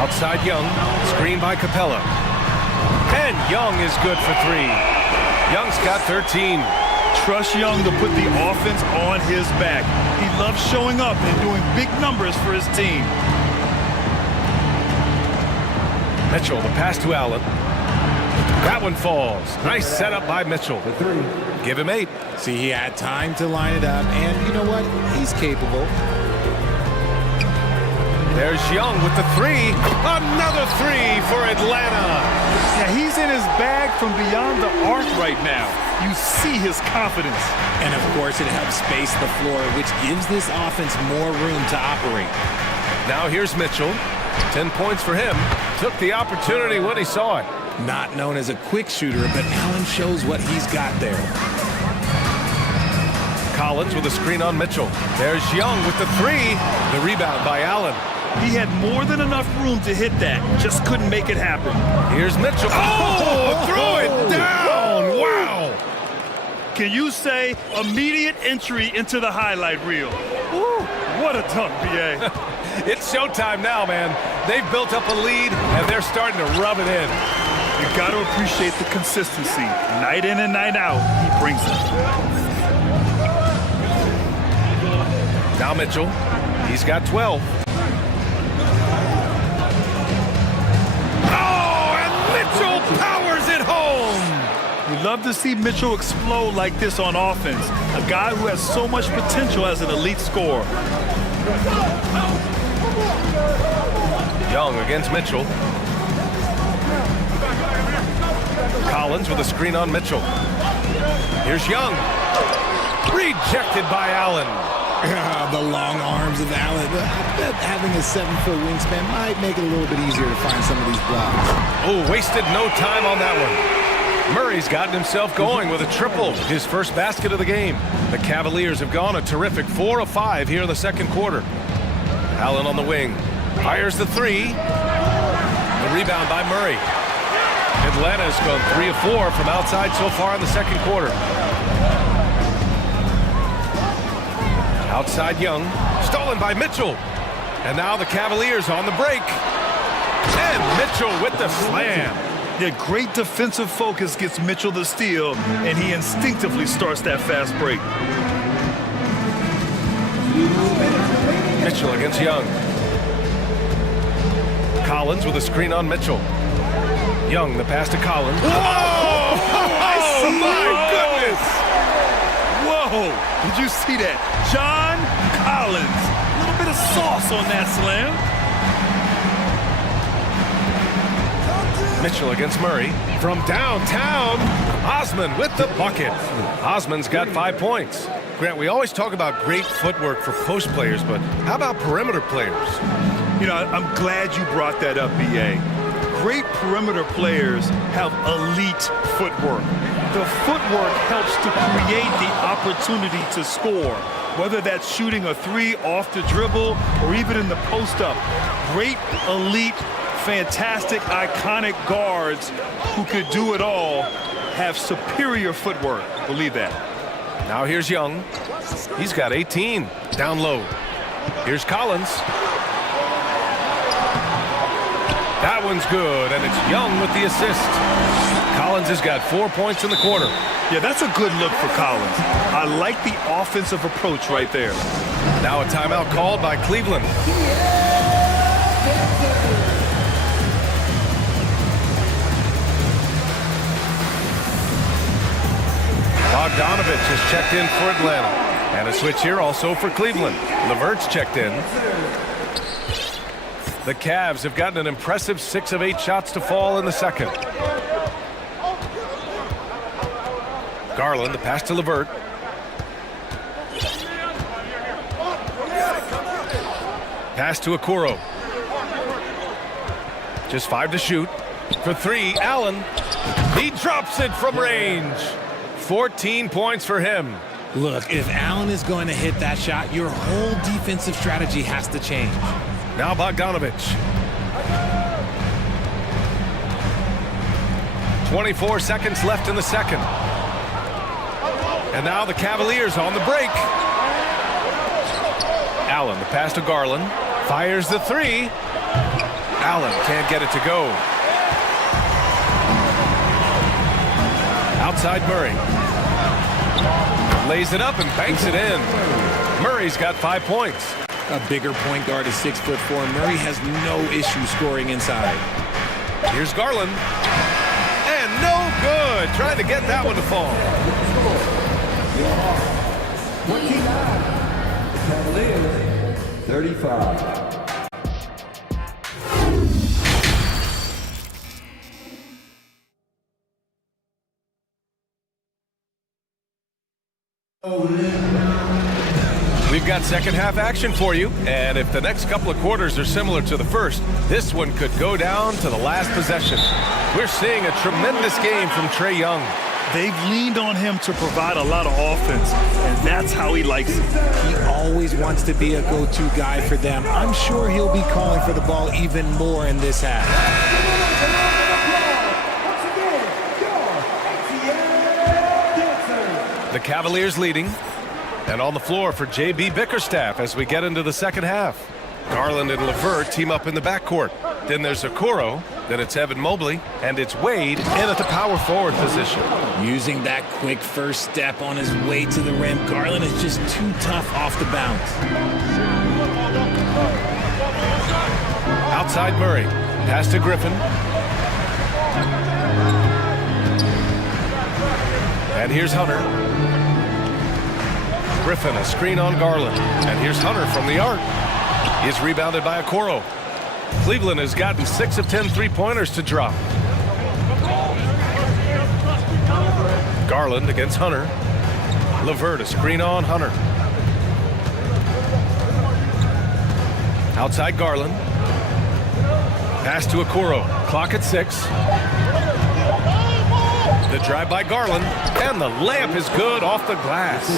Outside Young, screen by Capella. And Young is good for 3. Young's got 13. Trust Young to put the offense on his back. He loves showing up and doing big numbers for his team. Mitchell, the pass to Allen. That one falls. Nice setup by Mitchell. Give him 8. See, he had time to line it up, and you know what? He's capable. There's Young with the 3. Another 3 for Atlanta. Yeah, he's in his bag from beyond the arc right now. You see his confidence. And, of course, it helps space the floor, which gives this offense more room to operate. Now here's Mitchell. 10 points for him. Took the opportunity when he saw it. Not known as a quick shooter, but Allen shows what he's got there. Collins with a screen on Mitchell. There's Young with the 3. The rebound by Allen. He had more than enough room to hit that. Just couldn't make it happen. Here's Mitchell. Oh, throw it down. Wow. Can you say immediate entry into the highlight reel? Woo, what a dunk, B.A. It's showtime now, man. They've built up a lead, and they're starting to rub it in. You got to appreciate the consistency. Night in and night out, he brings it. Now Mitchell. He's got 12. Oh, and Mitchell powers it home. We love to see Mitchell explode like this on offense. A guy who has so much potential as an elite scorer. Young against Mitchell. Collins with a screen on Mitchell. Here's Young. Rejected by Allen. The long arms of Allen. I bet having a 7-foot wingspan might make it a little bit easier to find some of these blocks. Oh, wasted no time on that one. Murray's gotten himself going with a triple, his first basket of the game. The Cavaliers have gone a terrific 4 of 5 here in the second quarter. Allen on the wing. Fires the 3. The rebound by Murray. Atlanta's gone 3 of 4 from outside so far in the second quarter. Outside Young. Stolen by Mitchell. And now the Cavaliers on the break. And Mitchell with the slam. Yeah, great defensive focus gets Mitchell the steal, and he instinctively starts that fast break. Mitchell against Young. Collins with a screen on Mitchell. Young, the pass to Collins. Whoa! Oh, my goodness! Whoa! Did you see that? John Collins. A little bit of sauce on that slam. Mitchell against Murray. From downtown, Osman with the bucket. Osman's got 5 points. Grant, we always talk about great footwork for post players, but how about perimeter players? You know, I'm glad you brought that up, B.A. Great perimeter players have elite footwork. The footwork helps to create the opportunity to score, whether that's shooting a three off the dribble or even in the post-up. Great, elite, fantastic, iconic guards who could do it all have superior footwork. Believe that. Now here's Young. He's got 18. Down low. Here's Collins. That one's good, and it's Young with the assist. Collins has got 4 points in the quarter. Yeah, that's a good look for Collins. I like the offensive approach right there. Now a timeout called by Cleveland. Bogdanovich has checked in for Atlanta. And a switch here also for Cleveland. LeVert's checked in. The Cavs have gotten an impressive 6 of 8 shots to fall in the second. Garland, the pass to LeVert. Pass to Okoro. Just 5 to shoot. For 3, Allen. He drops it from range. 14 points for him. Look, if Allen is going to hit that shot, your whole defensive strategy has to change. Now Bogdanovich. 24 seconds left in the second. And now the Cavaliers on the break. Allen, the pass to Garland. Fires the 3. Allen can't get it to go. Outside Murray. Lays it up and banks it in. Murray's got 5 points. A bigger point guard is 6'4". Murray has no issue scoring inside. Here's Garland. And no good. Trying to get that one to fall. 35. We've got second half action for you, and if the next couple of quarters are similar to the first, this one could go down to the last possession. We're seeing a tremendous game from Trae Young. They've leaned on him to provide a lot of offense, and that's how he likes it. He always wants to be a go-to guy for them. I'm sure he'll be calling for the ball even more in this half. The Cavaliers leading. And on the floor for J.B. Bickerstaff as we get into the second half. Garland and LeVert team up in the backcourt. Then there's Okoro. Then it's Evan Mobley. And it's Wade in at the power forward position. Using that quick first step on his way to the rim, Garland is just too tough off the bounce. Outside Murray. Pass to Griffin. And here's Hunter. Griffin, a screen on Garland. And here's Hunter from the arc. He's rebounded by Okoro. Cleveland has gotten 6 of 10 three-pointers to drop. Garland against Hunter. LeVert, a screen on Hunter. Outside Garland. Pass to Okoro. Clock at 6. The drive by Garland, and the layup is good off the glass.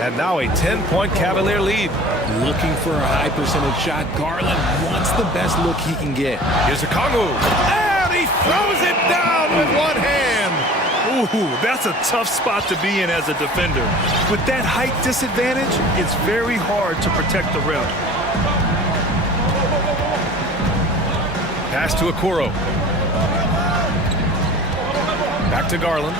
And now a 10-point Cavalier lead. Looking for a high percentage shot. Garland wants the best look he can get. Here's Okongwu, and he throws it down with one hand. Ooh, that's a tough spot to be in as a defender. With that height disadvantage, it's very hard to protect the rim. Pass to Okoro. Back to Garland.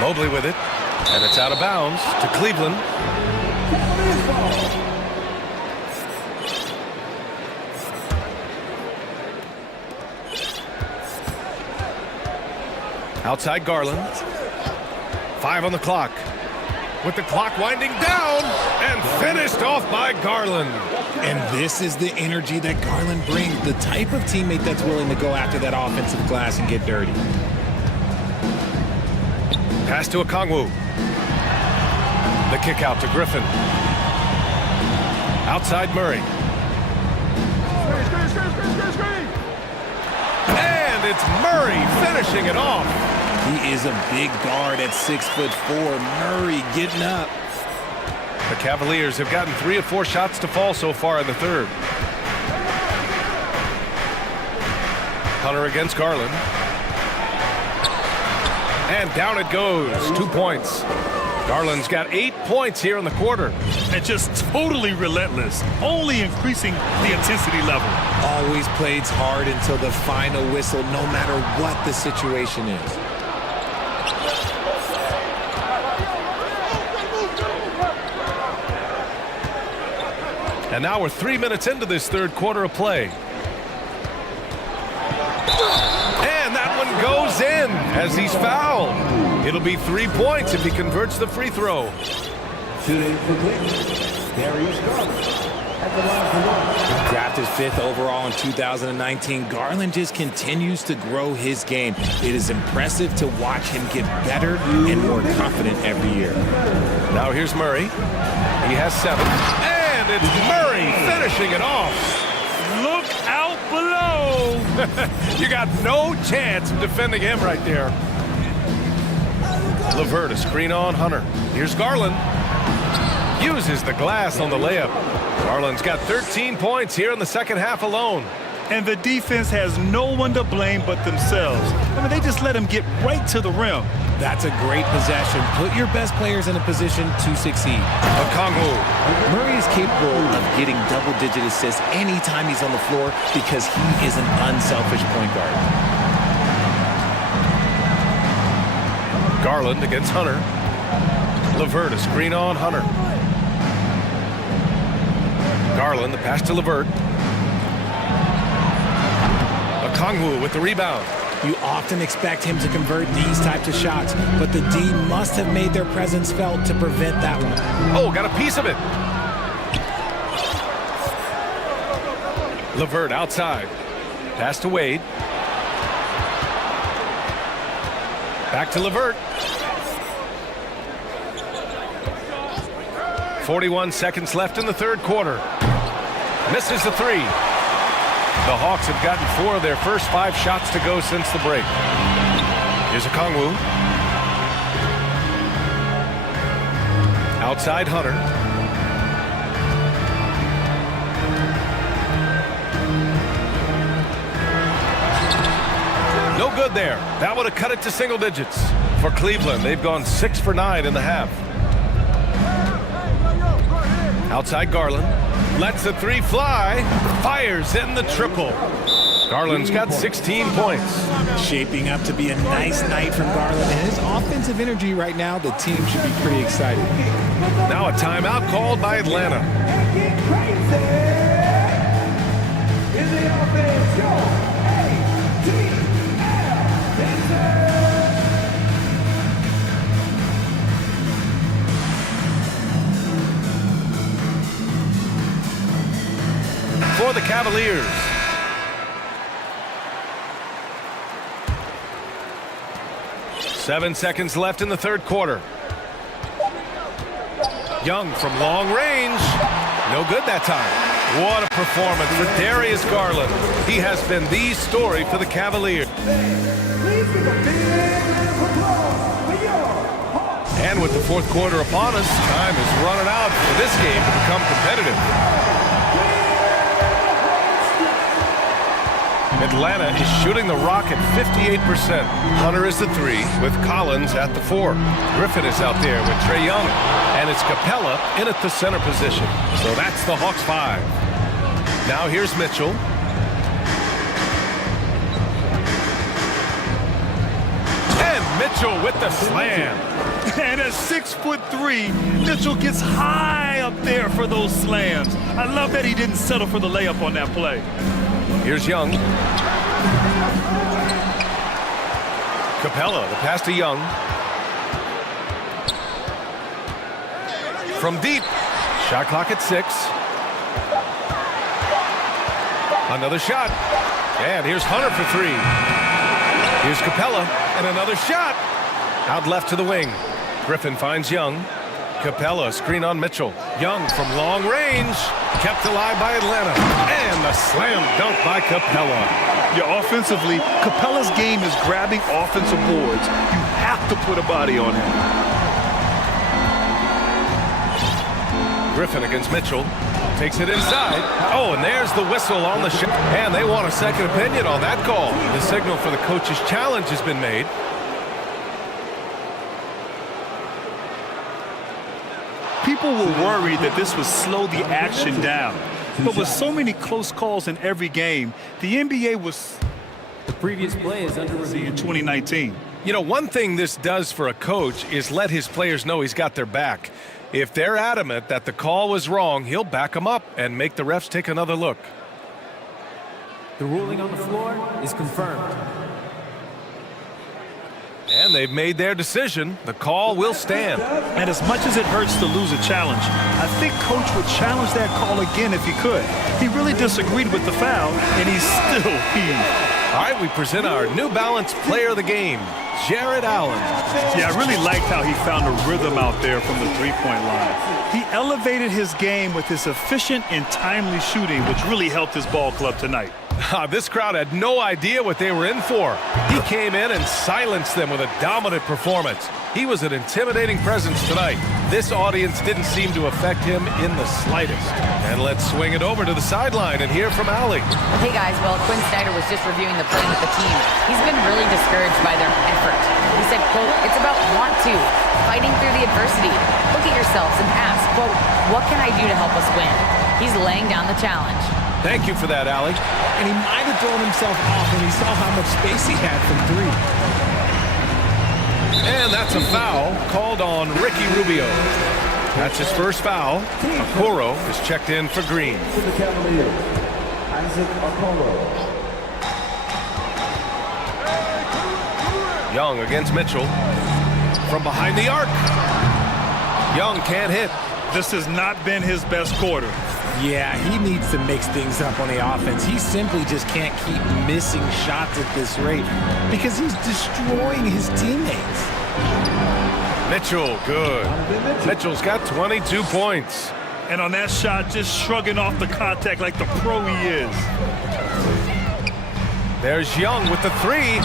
Mobley with it, and it's out of bounds to Cleveland. Outside Garland. 5 on the clock. With the clock winding down and finished off by Garland. And this is the energy that Garland brings, the type of teammate that's willing to go after that offensive glass and get dirty. Pass to Okongwu. The kick out to Griffin. Outside Murray. And it's Murray finishing it off. He is a big guard at 6'4". Murray getting up. The Cavaliers have gotten 3 of 4 shots to fall so far in the third. Hunter against Garland. And down it goes. 2 points. Garland's got 8 points here in the quarter. And just totally relentless, only increasing the intensity level. Always plays hard until the final whistle, no matter what the situation is. And now we're 3 minutes into this third quarter of play. And that one goes in as he's fouled. It'll be 3 points if he converts the free throw. Drafted 5th overall in 2019, Garland just continues to grow his game. It is impressive to watch him get better and more confident every year. Now here's Murray. He has 7. And it's Murray finishing it off. Look out below. You got no chance of defending him right there. LeVert, a screen on Hunter. Here's Garland. Uses the glass on the layup. Garland's got 13 points here in the second half alone. And the defense has no one to blame but themselves. I mean, they just let him get right to the rim. That's a great possession. Put your best players in a position to succeed. Okongwu. Murray is capable of getting double-digit assists anytime he's on the floor because he is an unselfish point guard. Garland against Hunter. LeVert, a screen on Hunter. Garland, the pass to LeVert. Okongwu with the rebound. You often expect him to convert these types of shots, but the D must have made their presence felt to prevent that one. Oh, got a piece of it. LeVert outside. Pass to Wade. Back to LeVert. 41 seconds left in the third quarter. Misses the 3. The Hawks have gotten 4 of their first 5 shots to go since the break. Here's Okongwu. Outside Hunter. No good there. That would have cut it to single digits. For Cleveland, they've gone 6 for 9 in the half. Outside Garland. Lets the 3 fly. Fires in the triple. Garland's got 16 points. Shaping up to be a nice night from Garland. And his offensive energy right now, the team should be pretty excited. Now a timeout called by Atlanta. For the Cavaliers. Seven seconds left in the third quarter. Young from long range. No good that time. What a performance for Darius Garland. He has been the story for the Cavaliers. And with the fourth quarter upon us, time is running out for this game to become competitive. Atlanta is shooting the rock at 58%. Hunter is the 3 with Collins at the 4. Griffin is out there with Trae Young. And it's Capella in at the center position. So that's the Hawks 5. Now here's Mitchell. And Mitchell with the slam. And at 6'3", Mitchell gets high up there for those slams. I love that he didn't settle for the layup on that play. Here's Young. Capella, the pass to Young. From deep. Shot clock at 6. Another shot. And here's Hunter for 3. Here's Capella, and another shot. Out left to the wing. Griffin finds Young. Capella, screen on Mitchell. Young from long range. Kept alive by Atlanta. And the slam dunk by Capella. Yeah, offensively, Capella's game is grabbing offensive boards. You have to put a body on him. Griffin against Mitchell. Takes it inside. Oh, and there's the whistle on the shot. And they want a second opinion on that call. The signal for the coach's challenge has been made. People were worried that this would slow the action down. But with so many close calls in every game, the NBA was... The previous play is under review. In 2019. You know, one thing this does for a coach is let his players know he's got their back. If they're adamant that the call was wrong, he'll back them up and make the refs take another look. The ruling on the floor is confirmed. And they've made their decision. The call will stand. And as much as it hurts to lose a challenge, I think Coach would challenge that call again if he could. He really disagreed with the foul, and he's still heaved. All right, we present our New Balance Player of the Game, Jared Allen. Yeah, I really liked how he found a rhythm out there from the three-point line. He elevated his game with his efficient and timely shooting, which really helped his ball club tonight. This crowd had no idea what they were in for. He came in and silenced them with a dominant performance. He was an intimidating presence tonight. This audience didn't seem to affect him in the slightest. And let's swing it over to the sideline and hear from Allie. Hey guys, well, Quinn Snyder was just reviewing the play with the team. He's been really discouraged by their effort. He said, quote, it's about want to, fighting through the adversity. Look at yourselves and ask, quote, what can I do to help us win? He's laying down the challenge. Thank you for that, Allie. And he might have thrown himself off when he saw how much space he had from 3. And that's a foul called on Ricky Rubio. That's his first foul. Okoro is checked in for Green. Young against Mitchell. From behind the arc. Young can't hit. This has not been his best quarter. Yeah, he needs to mix things up on the offense. He simply just can't keep missing shots at this rate because he's destroying his teammates. Mitchell, good. Mitchell's got 22 points. And on that shot, just shrugging off the contact like the pro he is. There's Young with the 3.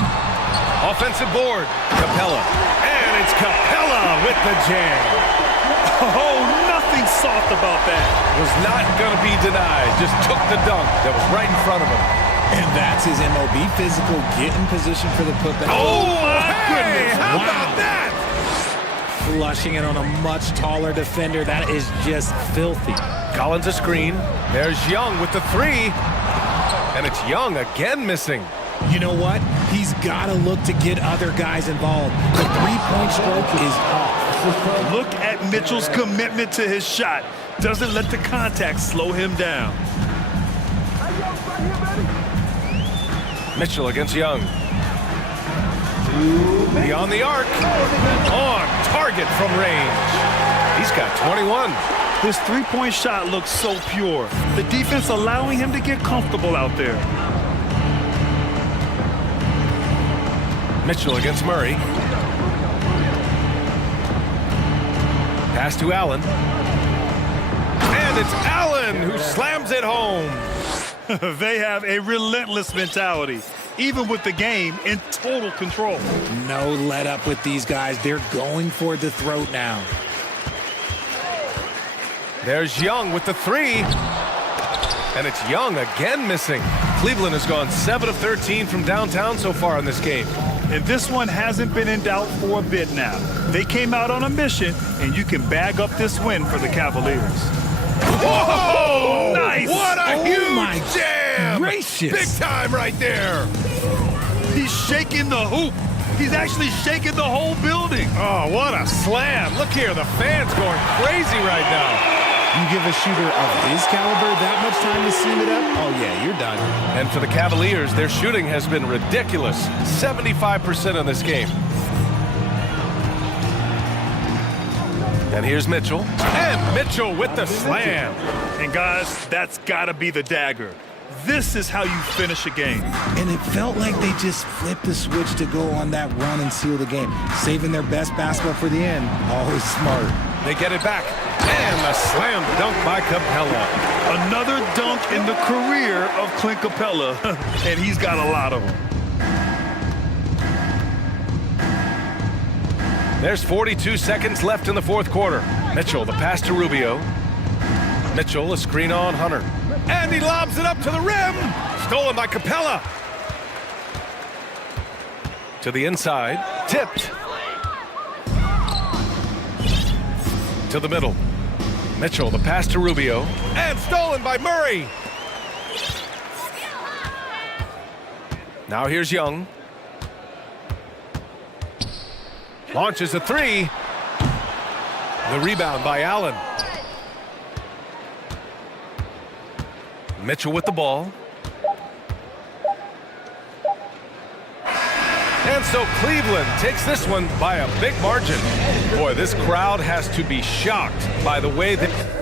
Offensive board. Capella. And it's Capella with the jam. Oh, nothing soft about that. Was not going to be denied. Just took the dunk that was right in front of him. And that's his MOB physical. Get in position for the putback. Oh, my goodness. How about that? Flushing it on a much taller defender. That is just filthy. Collins a screen. There's Young with the 3. And it's Young again missing. You know what? He's got to look to get other guys involved. The three-point stroke is off. Look at Mitchell's commitment to his shot. Doesn't let the contact slow him down. Mitchell against Young. Beyond the arc. On target from range. He's got 21. His three-point shot looks so pure. The defense allowing him to get comfortable out there. Mitchell against Murray. Pass to Allen. And it's Allen who slams it home. They have a relentless mentality, even with the game in total control. No let up with these guys. They're going for the throat now. There's Young with the 3. And it's Young again missing. Cleveland has gone 7 of 13 from downtown so far in this game. And this one hasn't been in doubt for a bit now. They came out on a mission, and you can bag up this win for the Cavaliers. Whoa! Nice! What a huge jam! Gracious. Big time right there. He's shaking the hoop. He's actually shaking the whole building. Oh, what a slam. Look here, the fans going crazy right now. You give a shooter of his caliber that much time to seam it up, oh yeah, you're done. And for the Cavaliers, their shooting has been ridiculous. 75% in this game. And here's Mitchell. And Mitchell with the slam. And guys, that's gotta be the dagger. This is how you finish a game. And it felt like they just flipped the switch to go on that run and seal the game. Saving their best basketball for the end. Always smart. They get it back. And a slam dunk by Capella. Another dunk in the career of Clint Capella. And he's got a lot of them. There's 42 seconds left in the fourth quarter. Mitchell, the pass to Rubio. Mitchell, a screen on Hunter. And he lobs it up to the rim. Stolen by Capella. To the inside. Tipped. To the middle. Mitchell, the pass to Rubio. And stolen by Murray. Now here's Young. Launches a three. The rebound by Allen. Mitchell with the ball. And so Cleveland takes this one by a big margin. Boy, this crowd has to be shocked by the way that...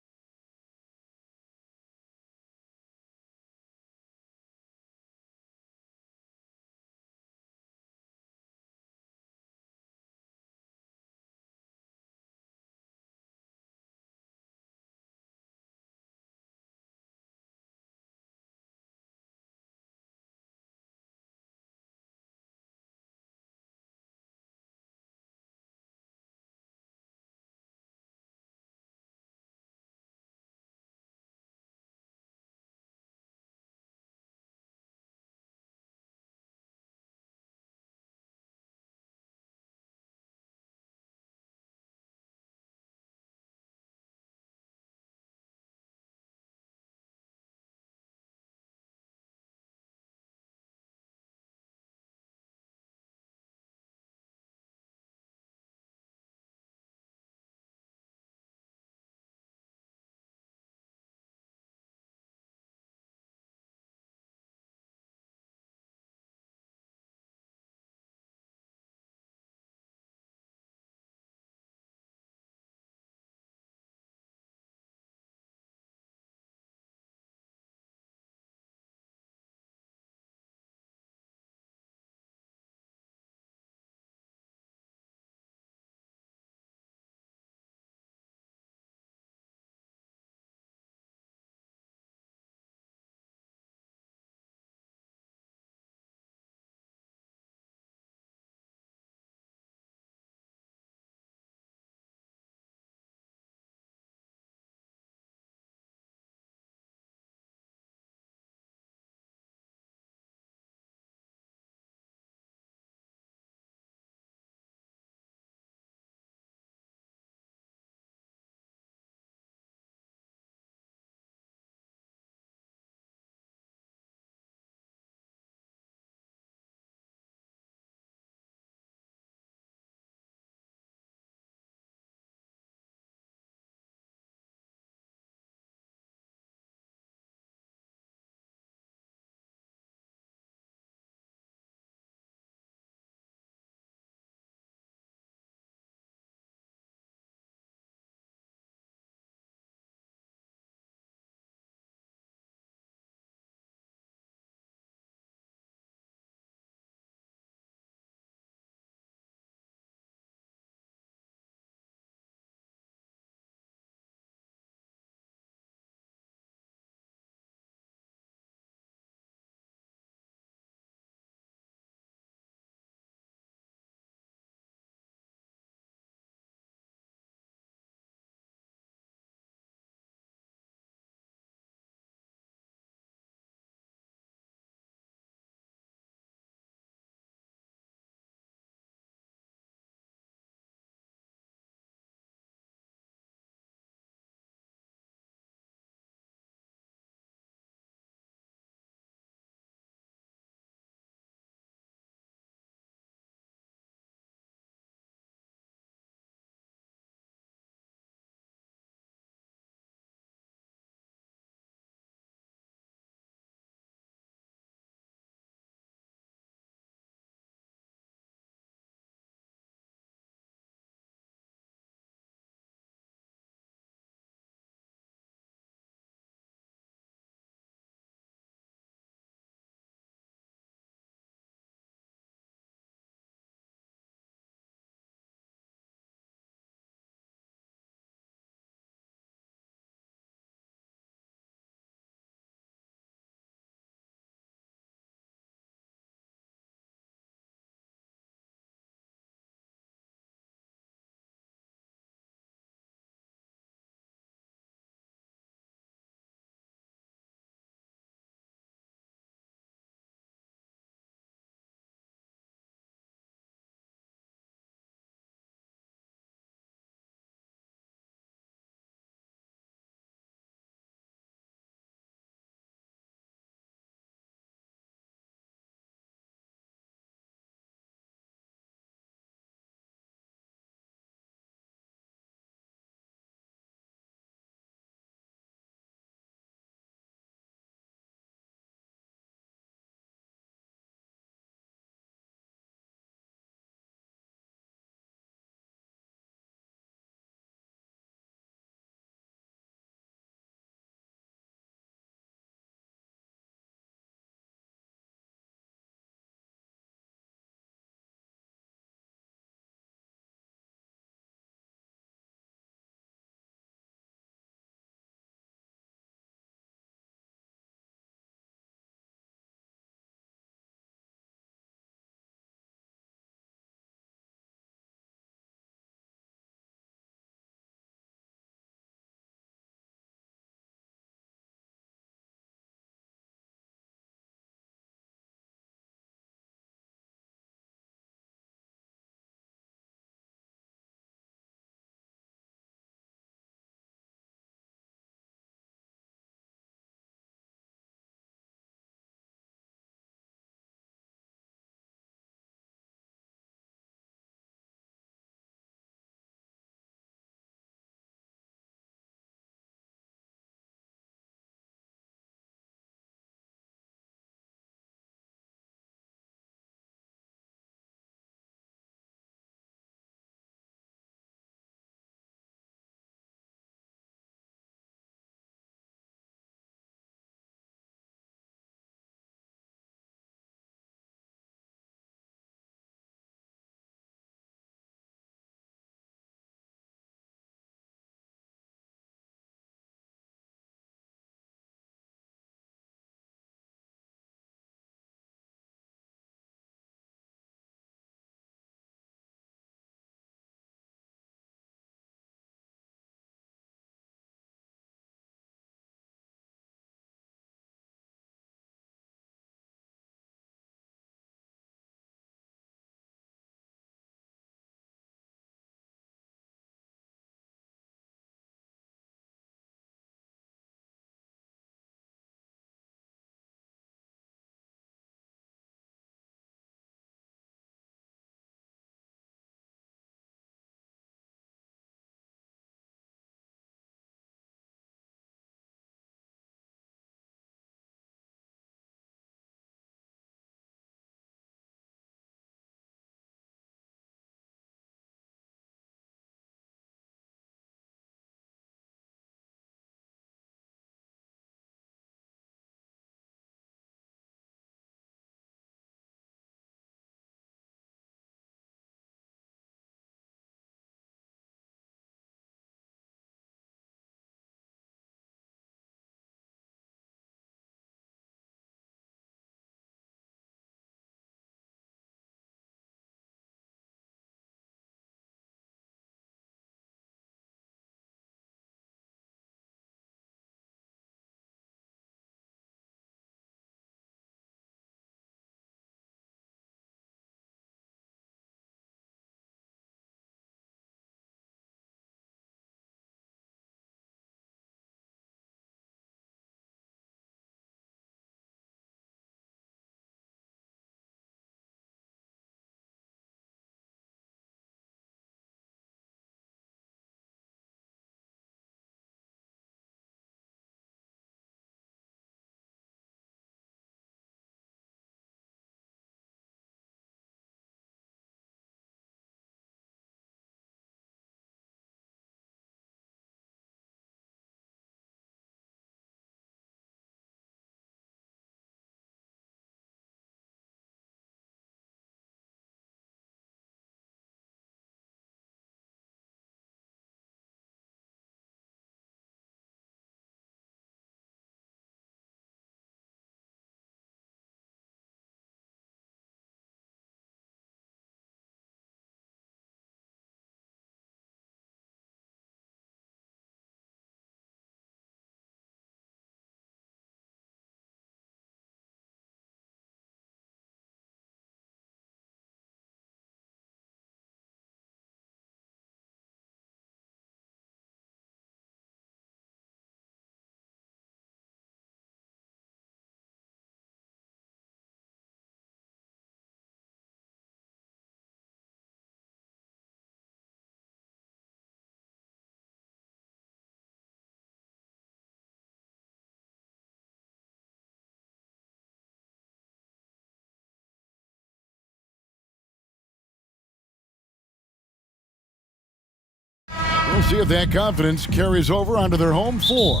We'll see if that confidence carries over onto their home floor.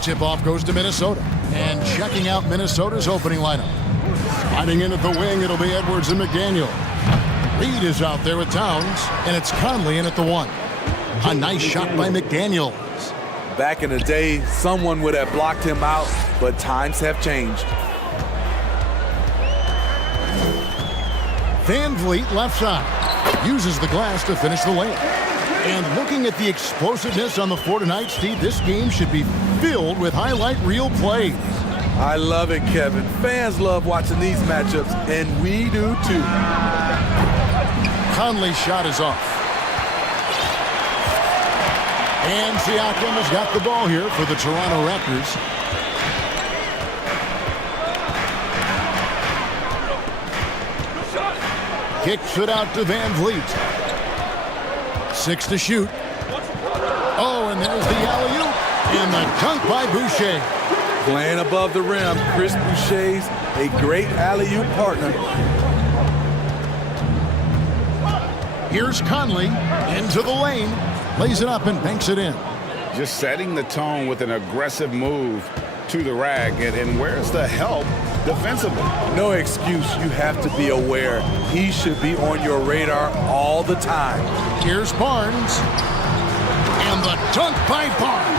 Tip-off goes to Minnesota. And checking out Minnesota's opening lineup. Sliding in at the wing, it'll be Edwards and McDaniel. Reed is out there with Towns, and it's Conley in at the 1. A nice shot by McDaniel. Back in the day, someone would have blocked him out, but times have changed. Van Vliet left side. Uses the glass to finish the layup. And looking at the explosiveness on the floor tonight, Steve, this game should be filled with highlight reel plays. I love it, Kevin. Fans love watching these matchups, and we do too. Conley's shot is off. And Siakam has got the ball here for the Toronto Raptors. Kicks it out to Van Vliet. 6 to shoot. Oh, and there's the alley-oop. And the dunk by Boucher. Playing above the rim, Chris Boucher's a great alley-oop partner. Here's Conley into the lane. Lays it up and banks it in. Just setting the tone with an aggressive move to the rack. And where's the help defensively? No excuse. You have to be aware. He should be on your radar all the time. Here's Barnes. And the dunk by Barnes.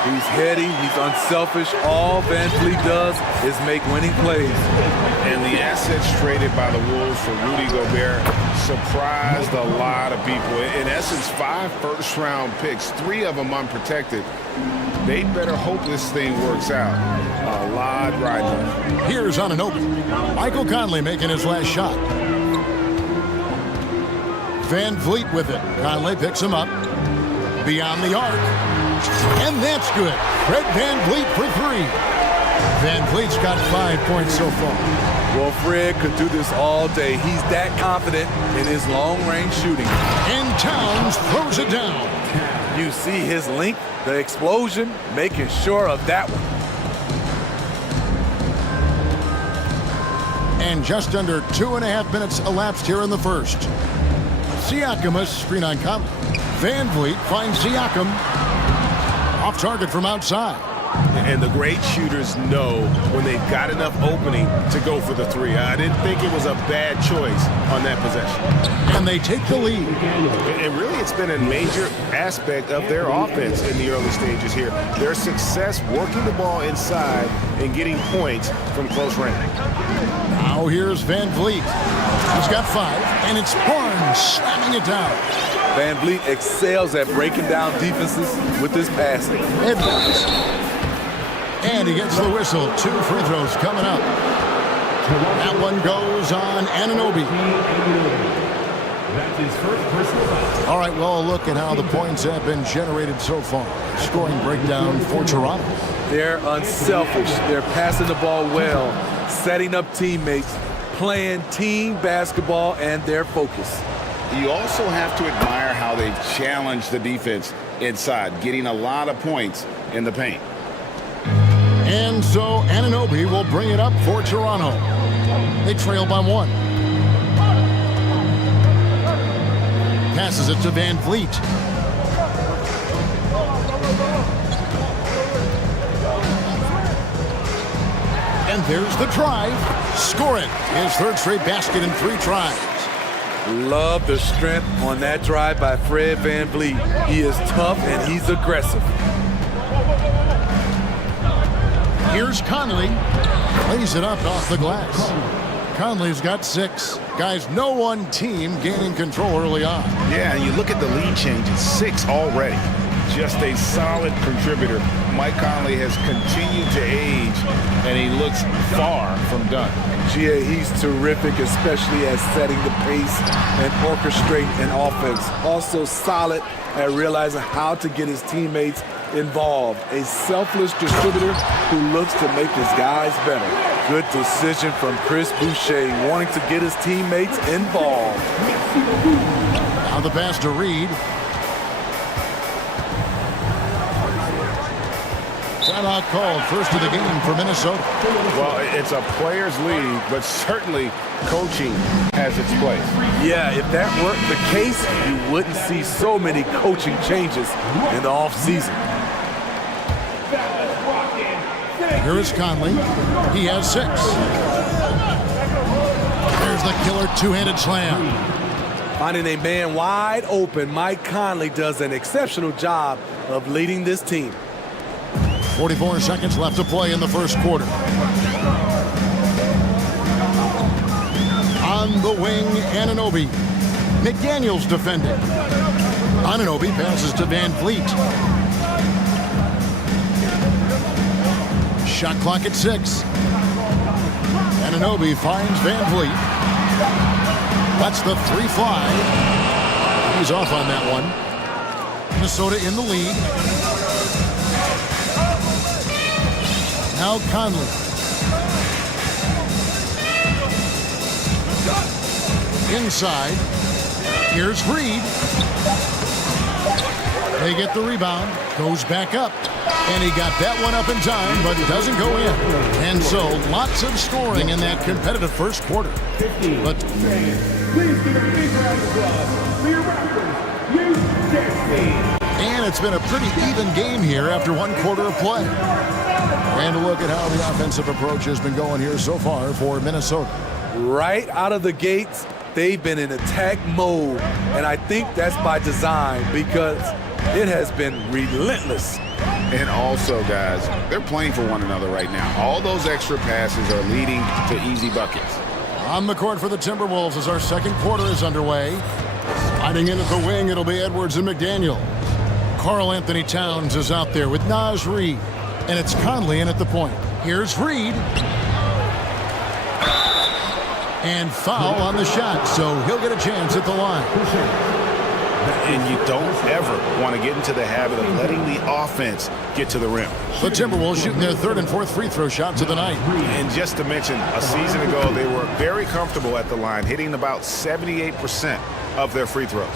He's heady. He's unselfish. All Van Vliet does is make winning plays. And the assets traded by the Wolves for Rudy Gobert surprised a lot of people. In essence, 5 first-round picks, 3 of them unprotected. They better hope this thing works out. A lot riding on it. Here's Anunoby. Michael Conley making his last shot. Van Vliet with it. Conley picks him up. Beyond the arc. And that's good. Fred Van Vliet for 3. Van Vliet's got 5 points so far. Well, Fred could do this all day. He's that confident in his long-range shooting. And Towns throws it down. You see his length, the explosion, making sure of that one. And just under 2.5 minutes elapsed here in the first. Siakam, a screen on Conley. Van Vliet finds Siakam. Off target from outside. And the great shooters know when they've got enough opening to go for the 3. I didn't think it was a bad choice on that possession. And they take the lead. And really, it's been a major aspect of their offense in the early stages here. Their success working the ball inside and getting points from close range. Now here's Van Vliet. He's got 5, and it's Barnes slamming it down. Van Vliet excels at breaking down defenses with his passing. Edwards. And he gets the whistle. 2 free throws coming up. That one goes on Anunoby. That's his first personal foul. All right, well, look at how the points have been generated so far. Scoring breakdown for Toronto. They're unselfish. They're passing the ball well, setting up teammates, playing team basketball, and their focus. You also have to admire how they've challenged the defense inside, getting a lot of points in the paint. And so Anunoby will bring it up for Toronto. They trail by 1. Passes it to Van Vliet. And there's the drive. Score it. His 3rd straight basket in 3 tries. Love the strength on that drive by Fred Van Vliet. He is tough and he's aggressive. Here's Conley. Lays it up off the glass. Conley's got 6. Guys, no one team gaining control early on. Yeah, and you look at the lead changes, 6 already. Just a solid contributor. Mike Conley has continued to age, and he looks far from done. GA, he's terrific, especially at setting the pace and orchestrating an offense. Also solid at realizing how to get his teammates involved. A selfless distributor who looks to make his guys better. Good decision from Chris Boucher, wanting to get his teammates involved. Now the pass to Reed. Timeout called, first of the game for Minnesota. Well, it's a players' league, but certainly coaching has its place. Yeah, if that weren't the case, you wouldn't see so many coaching changes in the offseason. Here is Conley. He has 6. There's the killer two-handed slam. Finding a man wide open, Mike Conley does an exceptional job of leading this team. 44 seconds left to play in the first quarter. On the wing, Anunoby. McDaniels defending. Anunoby passes to Van Vliet. Shot clock at 6. Anunoby finds Van Vliet. That's the 3 fly. He's off on that one. Minnesota in the lead. Now Conley. Inside. Here's Reed. They get the rebound. Goes back up. And he got that one up in time, but doesn't go in. And so, lots of scoring in that competitive first quarter. But Please give a big round of applause for your Raptors, and it's been a pretty even game here after 1 quarter of play. And look at how the offensive approach has been going here so far for Minnesota. Right out of the gates, they've been in attack mode. And I think that's by design because it has been relentless. And also, guys, they're playing for one another right now. All those extra passes are leading to easy buckets. On the court for the Timberwolves as our second quarter is underway. Sliding in at the wing, it'll be Edwards and McDaniel. Karl Anthony Towns is out there with Naz Reid. And it's Conley in at the point. Here's Reid. And foul on the shot, so he'll get a chance at the line. And you don't ever want to get into the habit of letting the offense get to the rim. The Timberwolves shooting their 3rd and 4th free throw shots of the night. And just to mention, a season ago, they were very comfortable at the line, hitting about 78% of their free throws.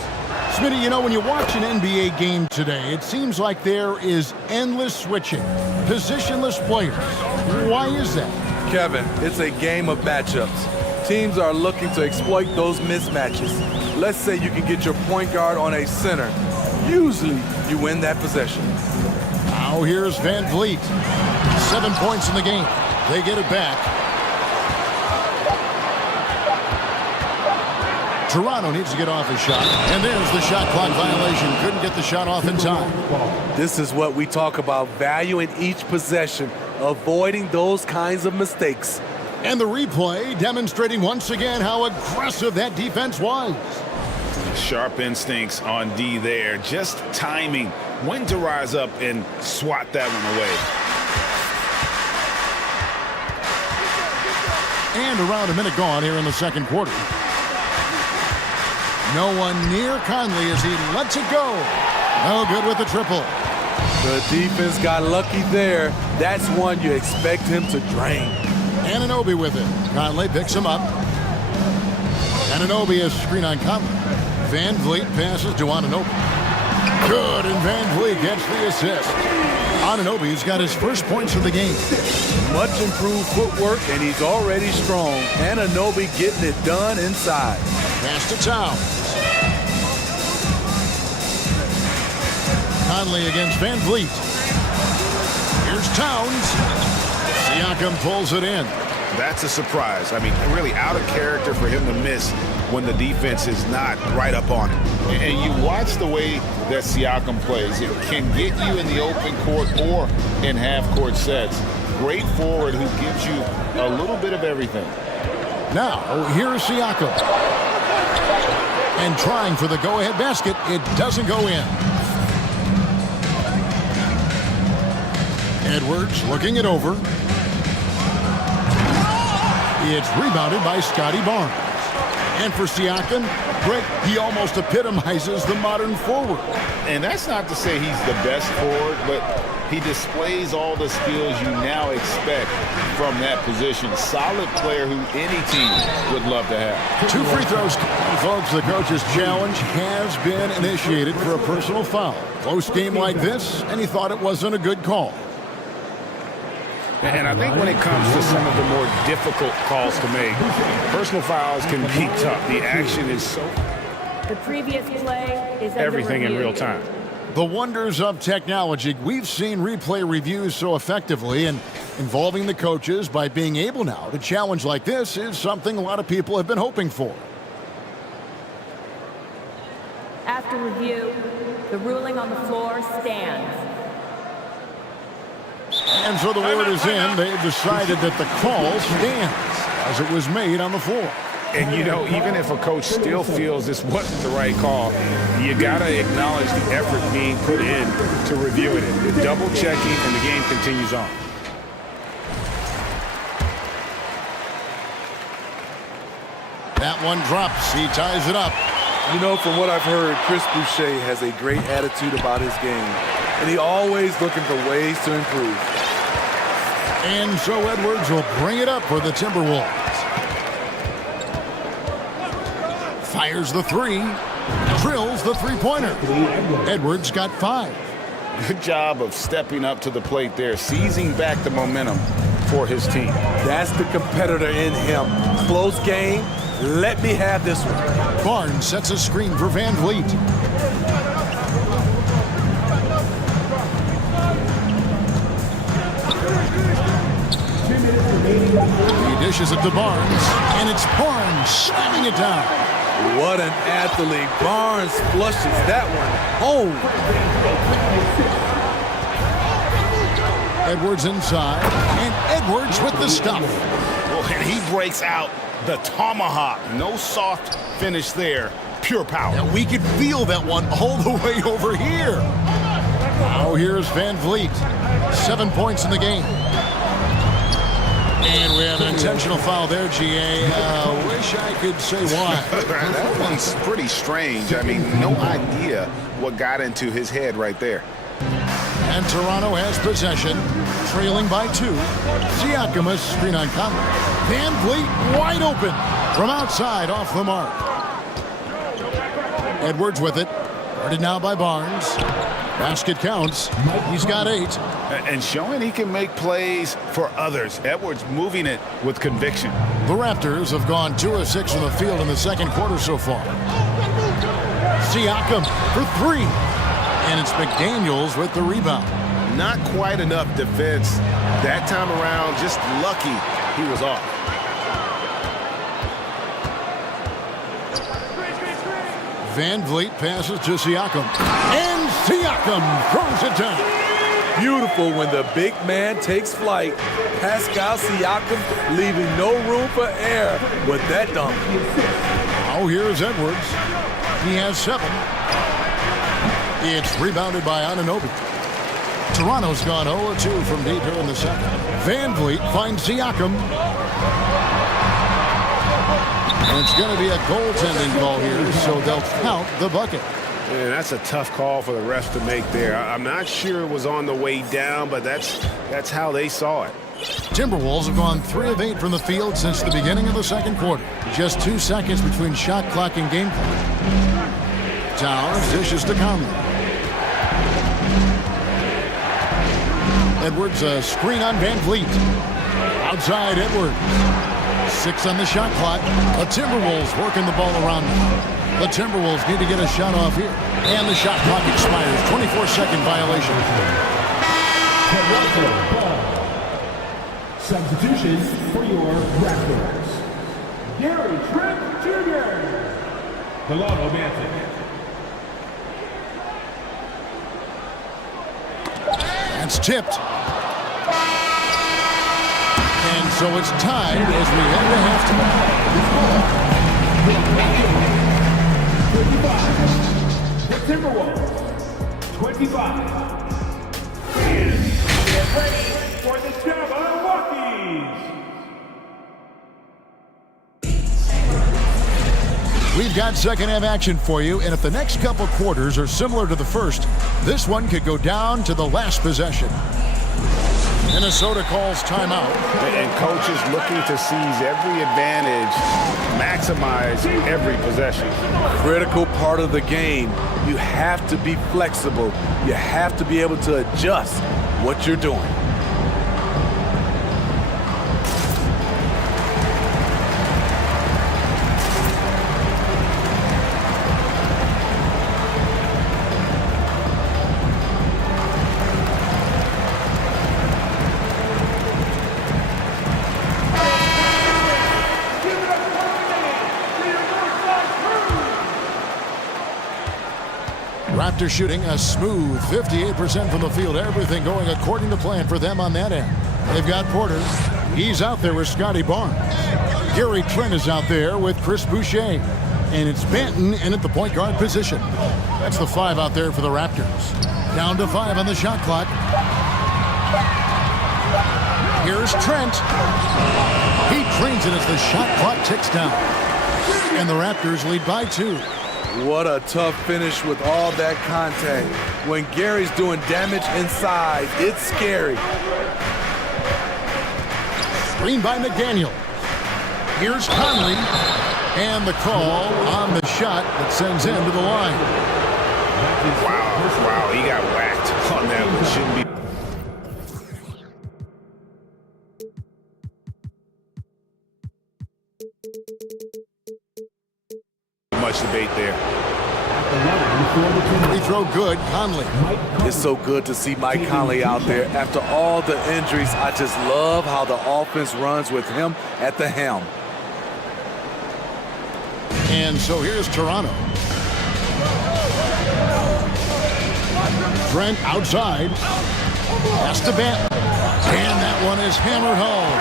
Smitty, you know, when you watch an NBA game today, it seems like there is endless switching, positionless players. Why is that? Kevin, it's a game of matchups. Teams are looking to exploit those mismatches. Let's say you can get your point guard on a center. Usually, you win that possession. Now here's Van Vliet. 7 points in the game. They get it back. Toronto needs to get off his shot. And there's the shot clock violation. Couldn't get the shot off in time. This is what we talk about, value in each possession, avoiding those kinds of mistakes. And the replay demonstrating once again how aggressive that defense was. Sharp instincts on D there. Just timing when to rise up and swat that one away. And around a minute gone here in the second quarter. No one near Conley as he lets it go. No good with the triple. The defense got lucky there. That's one you expect him to drain. Anunoby with it. Conley picks him up. Anunoby has screen on Conley. Van Vliet passes to Anunoby. Good, and Van Vliet gets the assist. Anunoby's got his first points of the game. Much improved footwork, and he's already strong. Anunoby getting it done inside. Pass to Towns. Conley against Van Vliet. Here's Towns. Siakam pulls it in. That's a surprise. I mean, really out of character for him to miss when the defense is not right up on him. And you watch the way that Siakam plays. It can get you in the open court or in half-court sets. Great forward who gives you a little bit of everything. Now, here's Siakam. And trying for the go-ahead basket. It doesn't go in. Edwards looking it over. It's rebounded by Scotty Barnes. And for Siakam, Greg, he almost epitomizes the modern forward. And that's not to say he's the best forward, but he displays all the skills you now expect from that position. Solid player who any team would love to have. 2 free throws. Folks, the coach's challenge has been initiated for a personal foul. Close game like this, and he thought it wasn't a good call. And I think when it comes to some of the more difficult calls to make, personal fouls can be tough. The action is so... The previous play is everything in real time. The wonders of technology. We've seen replay reviews so effectively, and involving the coaches by being able now to challenge like this is something a lot of people have been hoping for. After review, the ruling on the floor stands. And so the word is in. They've decided that the call stands as it was made on the floor. And, you know, even if a coach still feels this wasn't the right call, you got to acknowledge the effort being put in to reviewing it. The double-checking, and the game continues on. That one drops. He ties it up. You know, from what I've heard, Chris Boucher has a great attitude about his game, and he always looking for ways to improve. And so Edwards will bring it up for the Timberwolves. Fires the three, drills the three-pointer. Edwards got 5. Good job of stepping up to the plate there, seizing back the momentum for his team. That's the competitor in him. Close game. Let me have this one. Barnes sets a screen for Van Vliet. He dishes it to Barnes, and it's Barnes slamming it down. What an athlete. Barnes flushes that one home. Edwards inside, and Edwards with the stuff. Well, and he breaks out the tomahawk. No soft finish there. Pure power. And we could feel that one all the way over here. Now here's Van Vliet. 7 points in the game. And we have an intentional foul there, GA. Wish I could say why. That one's pretty strange. I mean, no idea what got into his head right there. And Toronto has possession, trailing by 2. Siakam a screen on Conley. Van Vliet wide open from outside off the mark. Edwards with it. Guarded now by Barnes. Basket counts. He's got 8. And showing he can make plays for others. Edwards moving it with conviction. The Raptors have gone 2 of 6 from the field in the second quarter so far. Siakam for 3. And it's McDaniels with the rebound. Not quite enough defense that time around. Just lucky he was off. Van Vliet passes to Siakam. And Siakam throws it down. Beautiful when the big man takes flight. Pascal Siakam leaving no room for error with that dunk. Now here's Edwards. He has 7. It's rebounded by Anunoby. Toronto's gone 0-2 from deep here in the second. Van Vliet finds Siakam. And it's going to be a goaltending call here, so they'll count the bucket. And that's a tough call for the refs to make there. I'm not sure it was on the way down, but that's how they saw it. Timberwolves have gone 3 of 8 from the field since the beginning of the second quarter. Just 2 seconds between shot clock and game clock. Towers dishes to Conley. Edwards a screen on Van Vliet. Outside Edwards. 6 on the shot clock. The Timberwolves working the ball around now. The Timberwolves need to get a shot off here. And the shot clock expires. 24-second violation. Substitution for your Raptors. Gary Trent Jr. Delano Manton. That's tipped. And so it's tied as we head to halftime. 25. The Timberwolves. 25. And get ready for the Jabberwockies. We've got second half action for you, and if the next couple quarters are similar to the first, this one could go down to the last possession. Minnesota calls timeout. And coaches looking to seize every advantage, maximize every possession. Critical part of the game. You have to be flexible. You have to be able to adjust what you're doing. Raptors shooting a smooth 58% from the field. Everything going according to plan for them on that end. They've got Porter. He's out there with Scotty Barnes. Gary Trent is out there with Chris Boucher. And it's Banton in at the point guard position. That's the 5 out there for the Raptors. Down to 5 on the shot clock. Here's Trent. He drains it as the shot clock ticks down. And the Raptors lead by 2. What a tough finish with all that contact. When Gary's doing damage inside, it's scary. Screen by McDaniel. Here's Conley. And the call on the shot that sends him to the line. Wow, he got whacked on that one. Shouldn't be. Much debate there. Free throw good, Conley. It's so good to see Mike Conley out there. After all the injuries, I just love how the offense runs with him at the helm. And so here's Toronto. Trent outside. Pass to Banton. And that one is hammered home.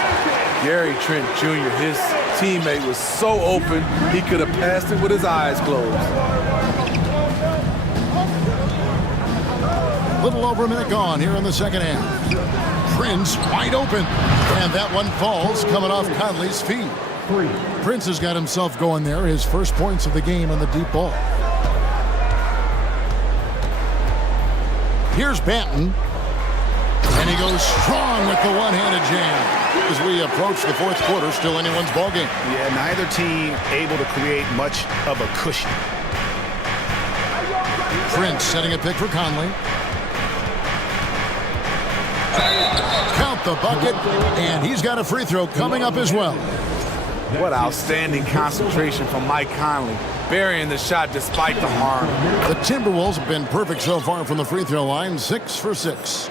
Gary Trent Jr., his teammate, was so open, he could have passed it with his eyes closed. Little over a minute gone here in the second half. Prince wide open. And that one falls coming off Conley's feet. Prince has got himself going there. His first points of the game on the deep ball. Here's Banton. And he goes strong with the one-handed jam. As we approach the fourth quarter, still anyone's ballgame. Yeah, neither team able to create much of a cushion. Prince setting a pick for Conley. Count the bucket, and he's got a free throw coming up as well. What outstanding concentration from Mike Conley, burying the shot despite the harm. The Timberwolves have been perfect so far from the free throw line, 6 for 6.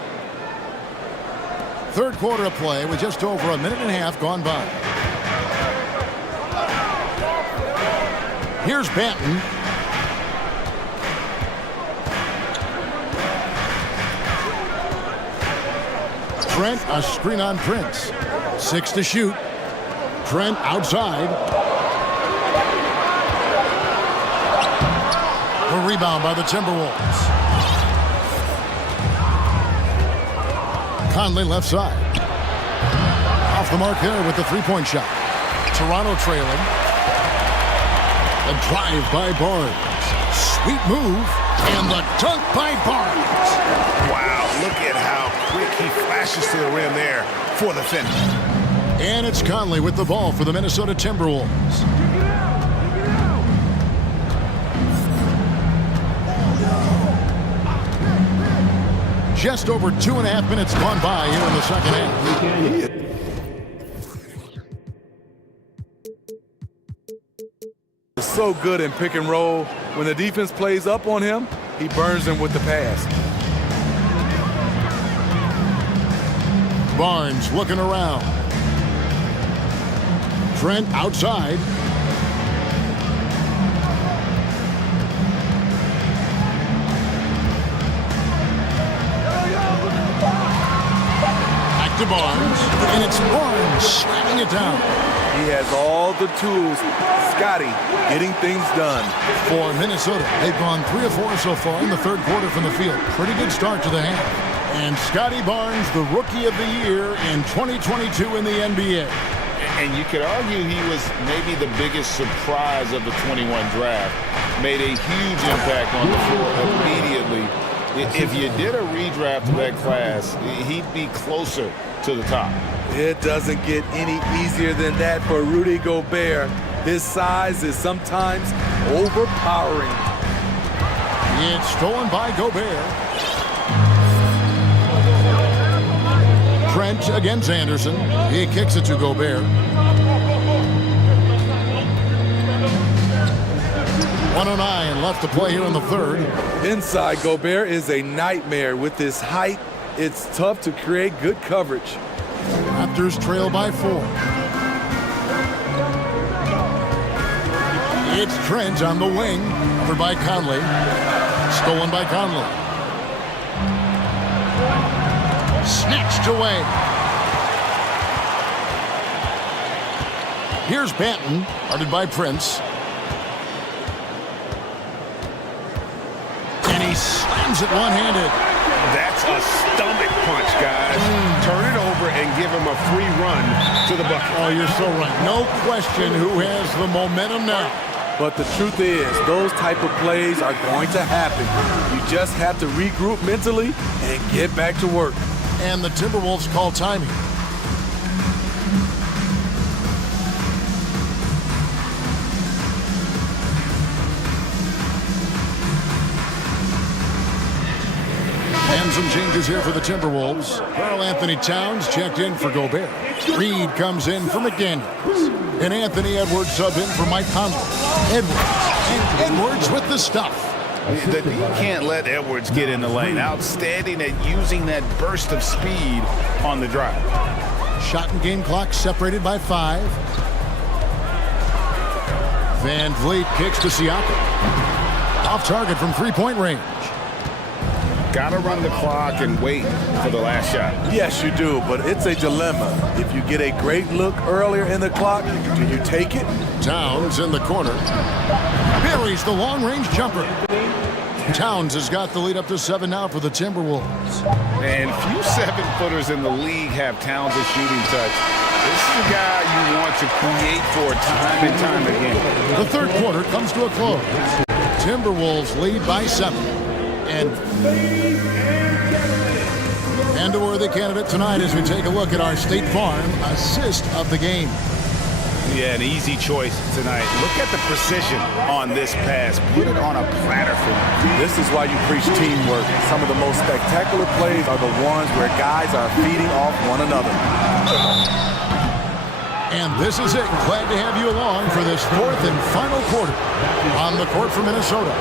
Third quarter of play with just over a minute and a half gone by. Here's Banton. Trent, a screen on Prince. 6 to shoot. Trent outside. A rebound by the Timberwolves. Conley left side. Off the mark there with the three-point shot. Toronto trailing. A drive by Barnes. Sweet move. And the dunk by Barnes. Wow, look at how quick he flashes to the rim there for the finish. And it's Conley with the ball for the Minnesota Timberwolves. Just over 2.5 minutes gone by here in the second half. He's so good in pick and roll. When the defense plays up on him, he burns them with the pass. Barnes looking around. Trent outside. Back to Barnes. And it's Barnes slamming it down. He has all the tools. Scotty getting things done. For Minnesota, they've gone 3 of 4 so far in the third quarter from the field. Pretty good start to the half. And Scotty Barnes, the Rookie of the Year in 2022 in the NBA. And you could argue he was maybe the biggest surprise of the 21 draft. Made a huge impact on the floor immediately. If you did a redraft of that class, he'd be closer to the top. It doesn't get any easier than that for Rudy Gobert. His size is sometimes overpowering. It's stolen by Gobert. Trent against Anderson. He kicks it to Gobert. 1:09 left to play here in the third. Inside, Gobert is a nightmare. With his height, it's tough to create good coverage. Raptors trail by 4. It's Trent on the wing, covered by Conley. Stolen by Conley. Snatched away. Here's Banton, guarded by Prince. And he slams it one-handed. That's a stomach punch, guys. Turn it over and give him a free run to the bucket. Oh, you're so right. No question who has the momentum now. But the truth is, those type of plays are going to happen. You just have to regroup mentally and get back to work. And the Timberwolves call timing. And some changes here for the Timberwolves. Karl Anthony Towns checked in for Gobert. Reed comes in for McDaniels. And Anthony Edwards subbed in for Mike Conley. Edwards with the stuff. You can't let Edwards get in the lane. Outstanding at using that burst of speed on the drive. Shot and game clock separated by 5. Van Vliet kicks to Siakam. Off target from three-point range. Got to run the clock and wait for the last shot. Yes, you do, but it's a dilemma. If you get a great look earlier in the clock, do you take it? Towns in the corner. Buries the long-range jumper. Towns has got the lead up to 7 now for the Timberwolves. And few 7-footers in the league have Towns' shooting touch. This is a guy you want to create for time and time again. The third quarter comes to a close. Timberwolves lead by 7. And a worthy candidate tonight as we take a look at our State Farm assist of the game. Yeah, an easy choice tonight. Look at the precision on this pass. Put it on a platter for him. This is why you preach teamwork. Some of the most spectacular plays are the ones where guys are feeding off one another. And this is it. Glad to have you along for this fourth and final quarter. On the court for Minnesota.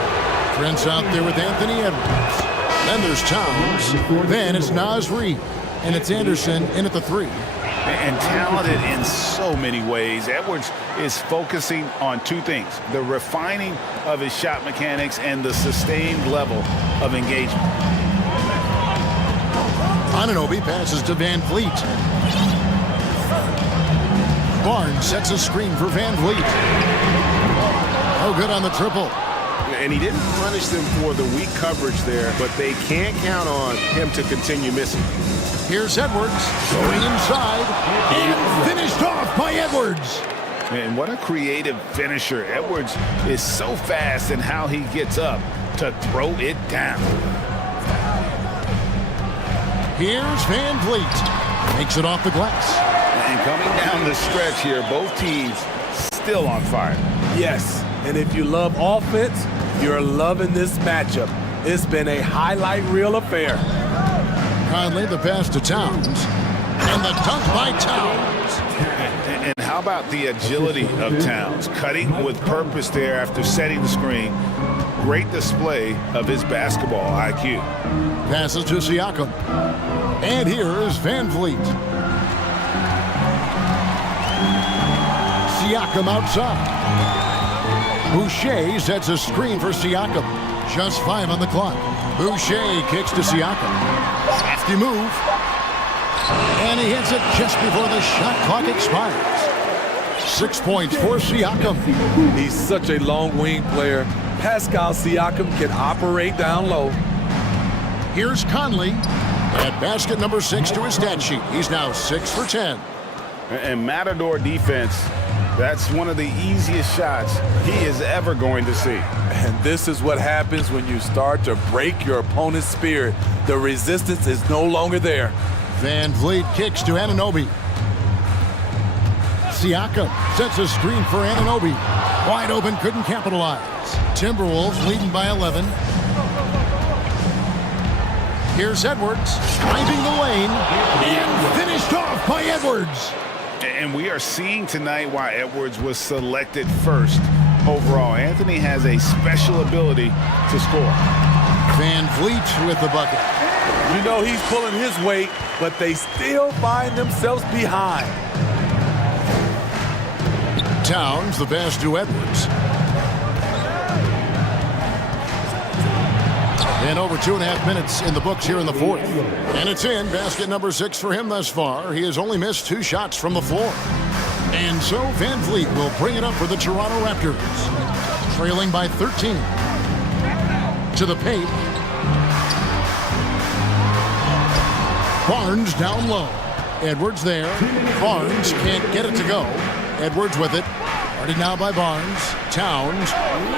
Prince out there with Anthony Edwards. Then there's Towns. Then it's Naz Reid. And it's Anderson in at the 3. And talented in so many ways. Edwards is focusing on 2 things. The refining of his shot mechanics and the sustained level of engagement. Anunoby passes to Van Vliet. Barnes sets a screen for Van Vliet. Oh, good on the triple. And he didn't punish them for the weak coverage there, but they can't count on him to continue missing. Here's Edwards going inside and finished off by Edwards. And what a creative finisher. Edwards is so fast in how he gets up to throw it down. Here's Van Vliet. Makes it off the glass. And coming down the stretch here, both teams still on fire. Yes, and if you love offense, you're loving this matchup. It's been a highlight reel affair. Conley, the pass to Towns. And the dunk by Towns. And how about the agility of Towns? Cutting with purpose there after setting the screen. Great display of his basketball IQ. Passes to Siakam. And here is Van Vliet. Siakam outside. Boucher sets a screen for Siakam. Just 5 on the clock. Boucher kicks to Siakam. Safety move. And he hits it just before the shot clock expires. 6 points for Siakam. He's such a long wing player. Pascal Siakam can operate down low. Here's Conley. At basket number 6 to his stat sheet. He's now 6 for 10. And Matador defense, that's one of the easiest shots he is ever going to see. And this is what happens when you start to break your opponent's spirit. The resistance is no longer there. Van Vliet kicks to Anunoby. Siakam sets a screen for Anunoby. Wide open, couldn't capitalize. Timberwolves leading by 11. Here's Edwards, driving the lane, and finished off by Edwards. And we are seeing tonight why Edwards was selected first overall. Anthony has a special ability to score. Van Vliet with the bucket. You know he's pulling his weight, but they still find themselves behind. Towns, the pass to Edwards. And over 2.5 minutes in the books here in the fourth. And it's in. Basket number 6 for him thus far. He has only missed 2 shots from the floor. And so Van Vliet will bring it up for the Toronto Raptors. Trailing by 13. To the paint. Barnes down low. Edwards there. Barnes can't get it to go. Edwards with it. Guarded now by Barnes. Towns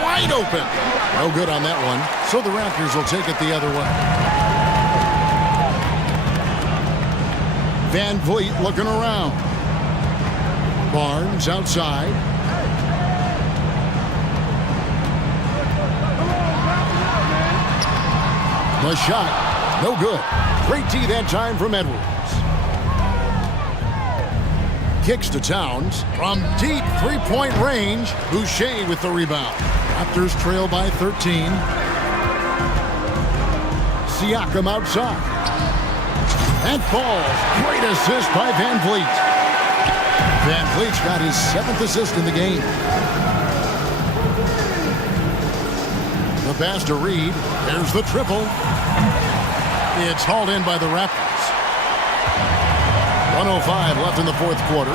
wide open. No good on that one. So the Raptors will take it the other way. Van Vliet looking around. Barnes outside. The shot, no good. Great D that time from Edwards. Kicks to Towns from deep three-point range. Boucher with the rebound. Raptors trail by 13. Siakam outside. And falls. Great assist by Van Vliet. Van Vliet's got his 7th assist in the game. The pass to Reed. There's the triple. It's hauled in by the Raptors. 1:05 left in the fourth quarter.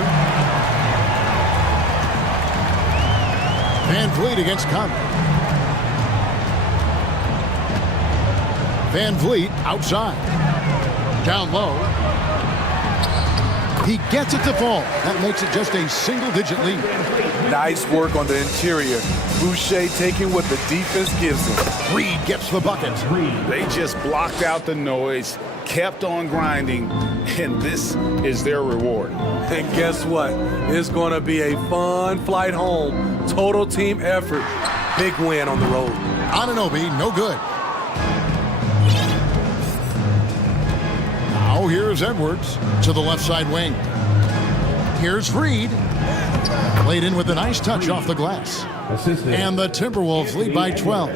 Van Vliet against Conley. Van Vliet outside. Down low. He gets it to fall. That makes it just a single-digit lead. Nice work on the interior. Boucher taking what the defense gives him. Reed gets the bucket. They just blocked out the noise, kept on grinding, and this is their reward. And guess what? It's going to be a fun flight home. Total team effort. Big win on the road. Anunoby, no good. Now here's Edwards to the left side wing. Here's Reed. Played in with a nice touch off the glass. And the Timberwolves lead by 12.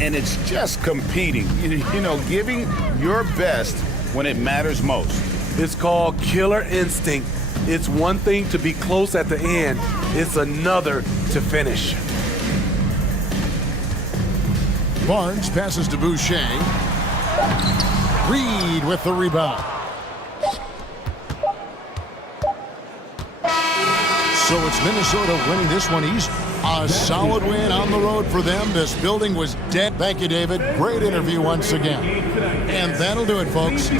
And it's just competing, you know, giving your best when it matters most. It's called killer instinct. It's one thing to be close at the end. It's another to finish. Barnes passes to Boucher. Reed with the rebound. So it's Minnesota winning this one easy. A solid win on the road for them. This building was dead. Thank you, David. Great interview once again. And that'll do it, folks.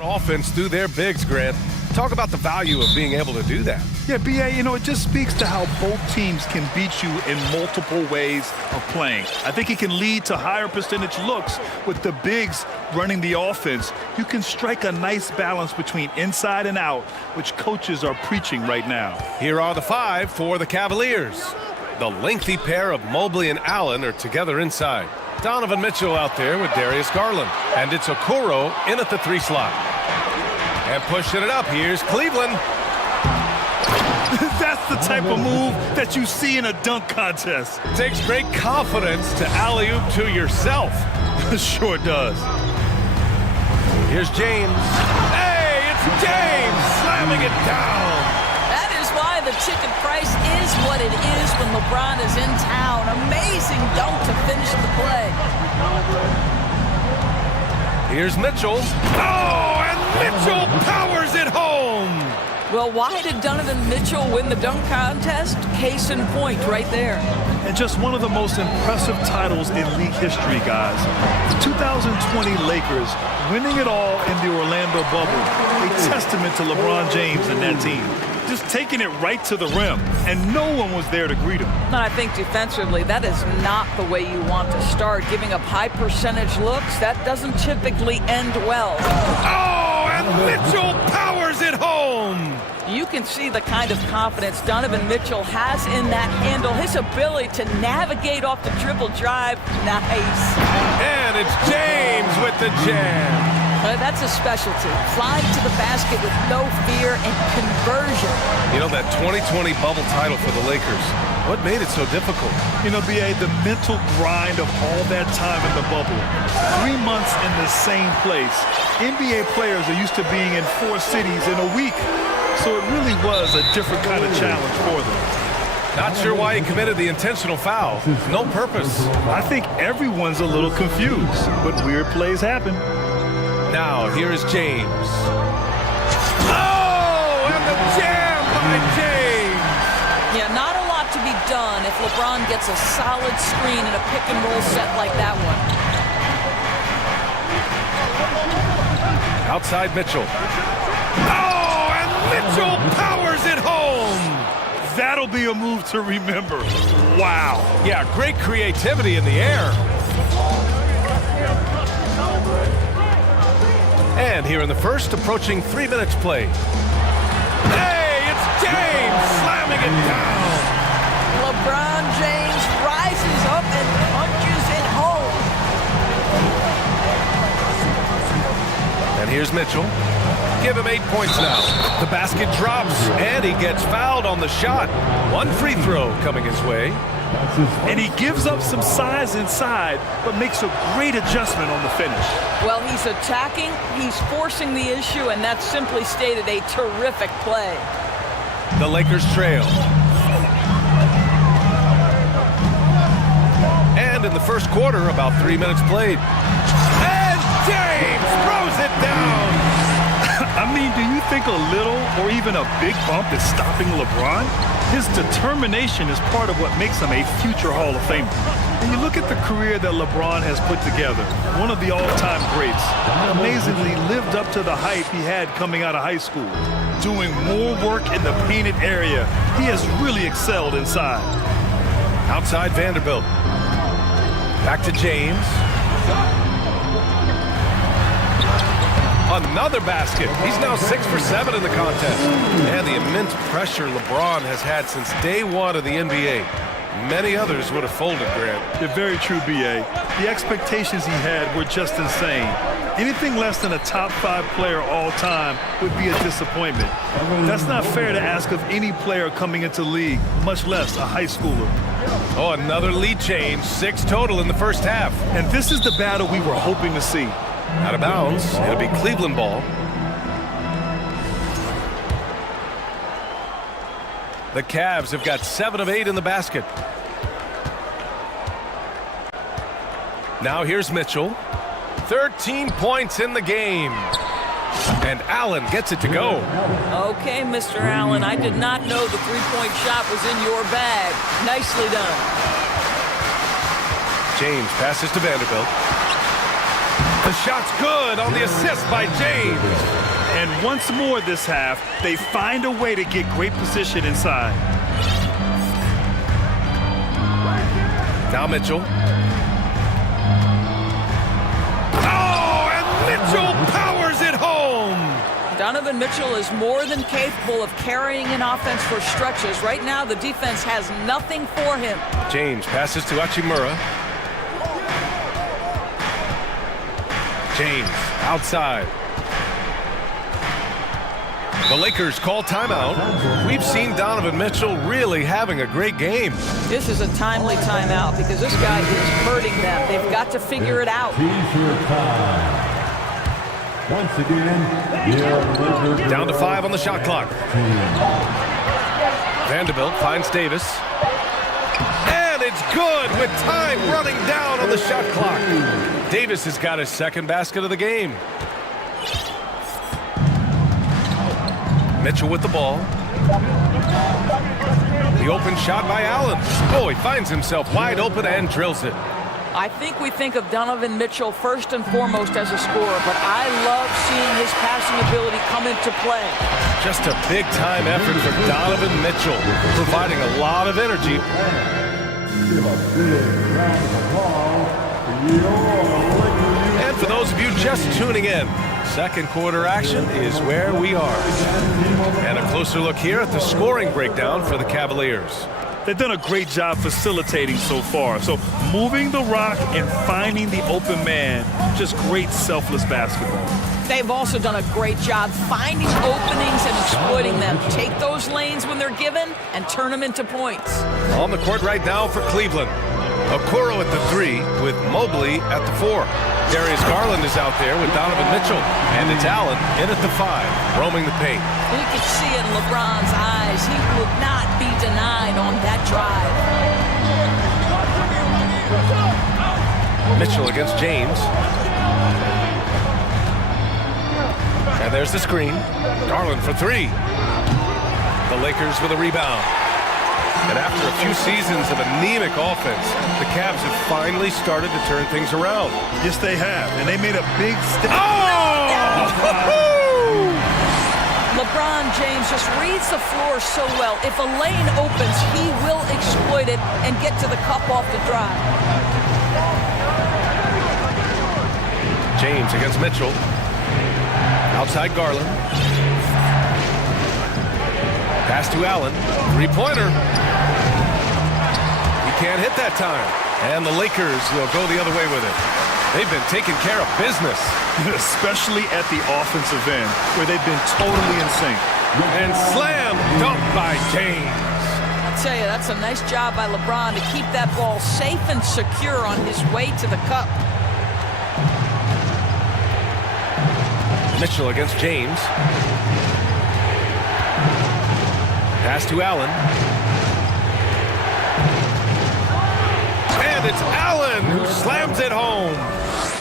Offense through their bigs, Grant. Talk about the value of being able to do that. Yeah, BA, it just speaks to how both teams can beat you in multiple ways of playing. I think it can lead to higher percentage looks with the bigs running the offense. You can strike a nice balance between inside and out, which coaches are preaching right now. Here are the 5 for the Cavaliers. The lengthy pair of Mobley and Allen are together inside. Donovan Mitchell out there with Darius Garland. And it's Okoro in at the 3 slot. And pushing it up, here's Cleveland. That's the type of move that you see in a dunk contest. Takes great confidence to alley-oop to yourself. Sure does. Here's James. Hey, it's James slamming it down. That is why the ticket price is what it is when LeBron is in town. Amazing dunk to finish the play. Here's Mitchell. Oh, and Mitchell powers it home. Well, why did Donovan Mitchell win the dunk contest? Case in point right there. And just one of the most impressive titles in league history, guys. The 2020 Lakers winning it all in the Orlando bubble. A testament to LeBron James and that team. Just taking it right to the rim, and no one was there to greet him. And I think defensively, that is not the way you want to start. Giving up high percentage looks, that doesn't typically end well. Oh, and Mitchell powers it home. You can see the kind of confidence Donovan Mitchell has in that handle. His ability to navigate off the dribble drive, nice. And it's James with the jam. That's a specialty. Flying to the basket with no fear and conversion. You know, that 2020 bubble title for the Lakers, what made it so difficult? BA, the mental grind of all that time in the bubble. 3 months in the same place. NBA players are used to being in 4 cities in a week. So it really was a different kind of challenge for them. Not sure why he committed the intentional foul. No purpose. I think everyone's a little confused, but weird plays happen. Now, here is James. Oh, and the jam by James. Yeah, not a lot to be done if LeBron gets a solid screen in a pick and roll set like that one. Outside Mitchell. Oh, and Mitchell powers it home. That'll be a move to remember. Wow. Yeah, great creativity in the air. And here in the first, approaching 3 minutes played. Hey, it's James slamming it down. LeBron James rises up and punches it home. And here's Mitchell. Give him 8 points now. The basket drops, and he gets fouled on the shot. 1 free throw coming his way. And he gives up some size inside, but makes a great adjustment on the finish. Well, he's attacking, he's forcing the issue, and that's simply stated a terrific play. The Lakers trail. And in the first quarter, about 3 minutes played. And James throws it down. I mean, do you think a little or even a big bump is stopping LeBron? His determination is part of what makes him a future Hall of Famer. And you look at the career that LeBron has put together, one of the all-time greats, amazingly lived up to the hype he had coming out of high school. Doing more work in the painted area, he has really excelled inside. Outside Vanderbilt. Back to James. Another basket. He's now 6 for 7 in the contest. And the immense pressure LeBron has had since day one of the NBA. Many others would have folded, Grant. They're very true, BA. The expectations he had were just insane. Anything less than a top 5 player all time would be a disappointment. That's not fair to ask of any player coming into the league, much less a high schooler. Oh, another lead change. 6 total in the first half. And this is the battle we were hoping to see. Out of bounds. It'll be Cleveland ball. The Cavs have got 7 of 8 in the basket. Now here's Mitchell. 13 points in the game. And Allen gets it to go. Okay, Mr. Allen, I did not know the three-point shot was in your bag. Nicely done. James passes to Vanderbilt. The The shot's good on the assist by James. And once more this half, they find a way to get great position inside. Now Mitchell. Oh, and Mitchell powers it home. Donovan Mitchell is more than capable of carrying an offense for stretches. Right now, the defense has nothing for him. James passes to Hachimura. James outside. The Lakers call timeout. We've seen Donovan Mitchell really having a great game. This is a timely timeout because this guy is hurting them. They've got to figure it out. Once again, down to 5 on the shot clock. Vanderbilt finds Davis. And it's good with time running down on the shot clock. Davis has got his second basket of the game. Mitchell with the ball. The open shot by Allen. Oh, he finds himself wide open and drills it. I think we think of Donovan Mitchell first and foremost as a scorer, but I love seeing his passing ability come into play. Just a big-time effort for Donovan Mitchell, providing a lot of energy. And for those of you just tuning in, second quarter action is where we are. And a closer look here at the scoring breakdown for the Cavaliers. They've done a great job facilitating so far. So moving the rock and finding the open man, just great selfless basketball. They've also done a great job finding openings and exploiting them. Take those lanes when they're given and turn them into points. On the court right now for Cleveland. Okoro at the 3 with Mobley at the 4. Darius Garland is out there with Donovan Mitchell. And it's Allen in at the 5, roaming the paint. You could see it in LeBron's eyes. He would not be denied on that drive. Mitchell against James. And there's the screen. Garland for 3. The Lakers with a rebound. And after a few seasons of anemic offense, the Cavs have finally started to turn things around. Yes, they have. And they made a big step. Oh! LeBron James just reads the floor so well. If a lane opens, he will exploit it and get to the cup off the drive. James against Mitchell. Outside Garland. Pass to Allen. Three-pointer. He can't hit that time. And the Lakers will go the other way with it. They've been taking care of business. Especially at the offensive end, where they've been totally in sync. And slam dunk by James. I'll tell you, that's a nice job by LeBron to keep that ball safe and secure on his way to the cup. Mitchell against James. Pass to Allen. And it's Allen who slams it home.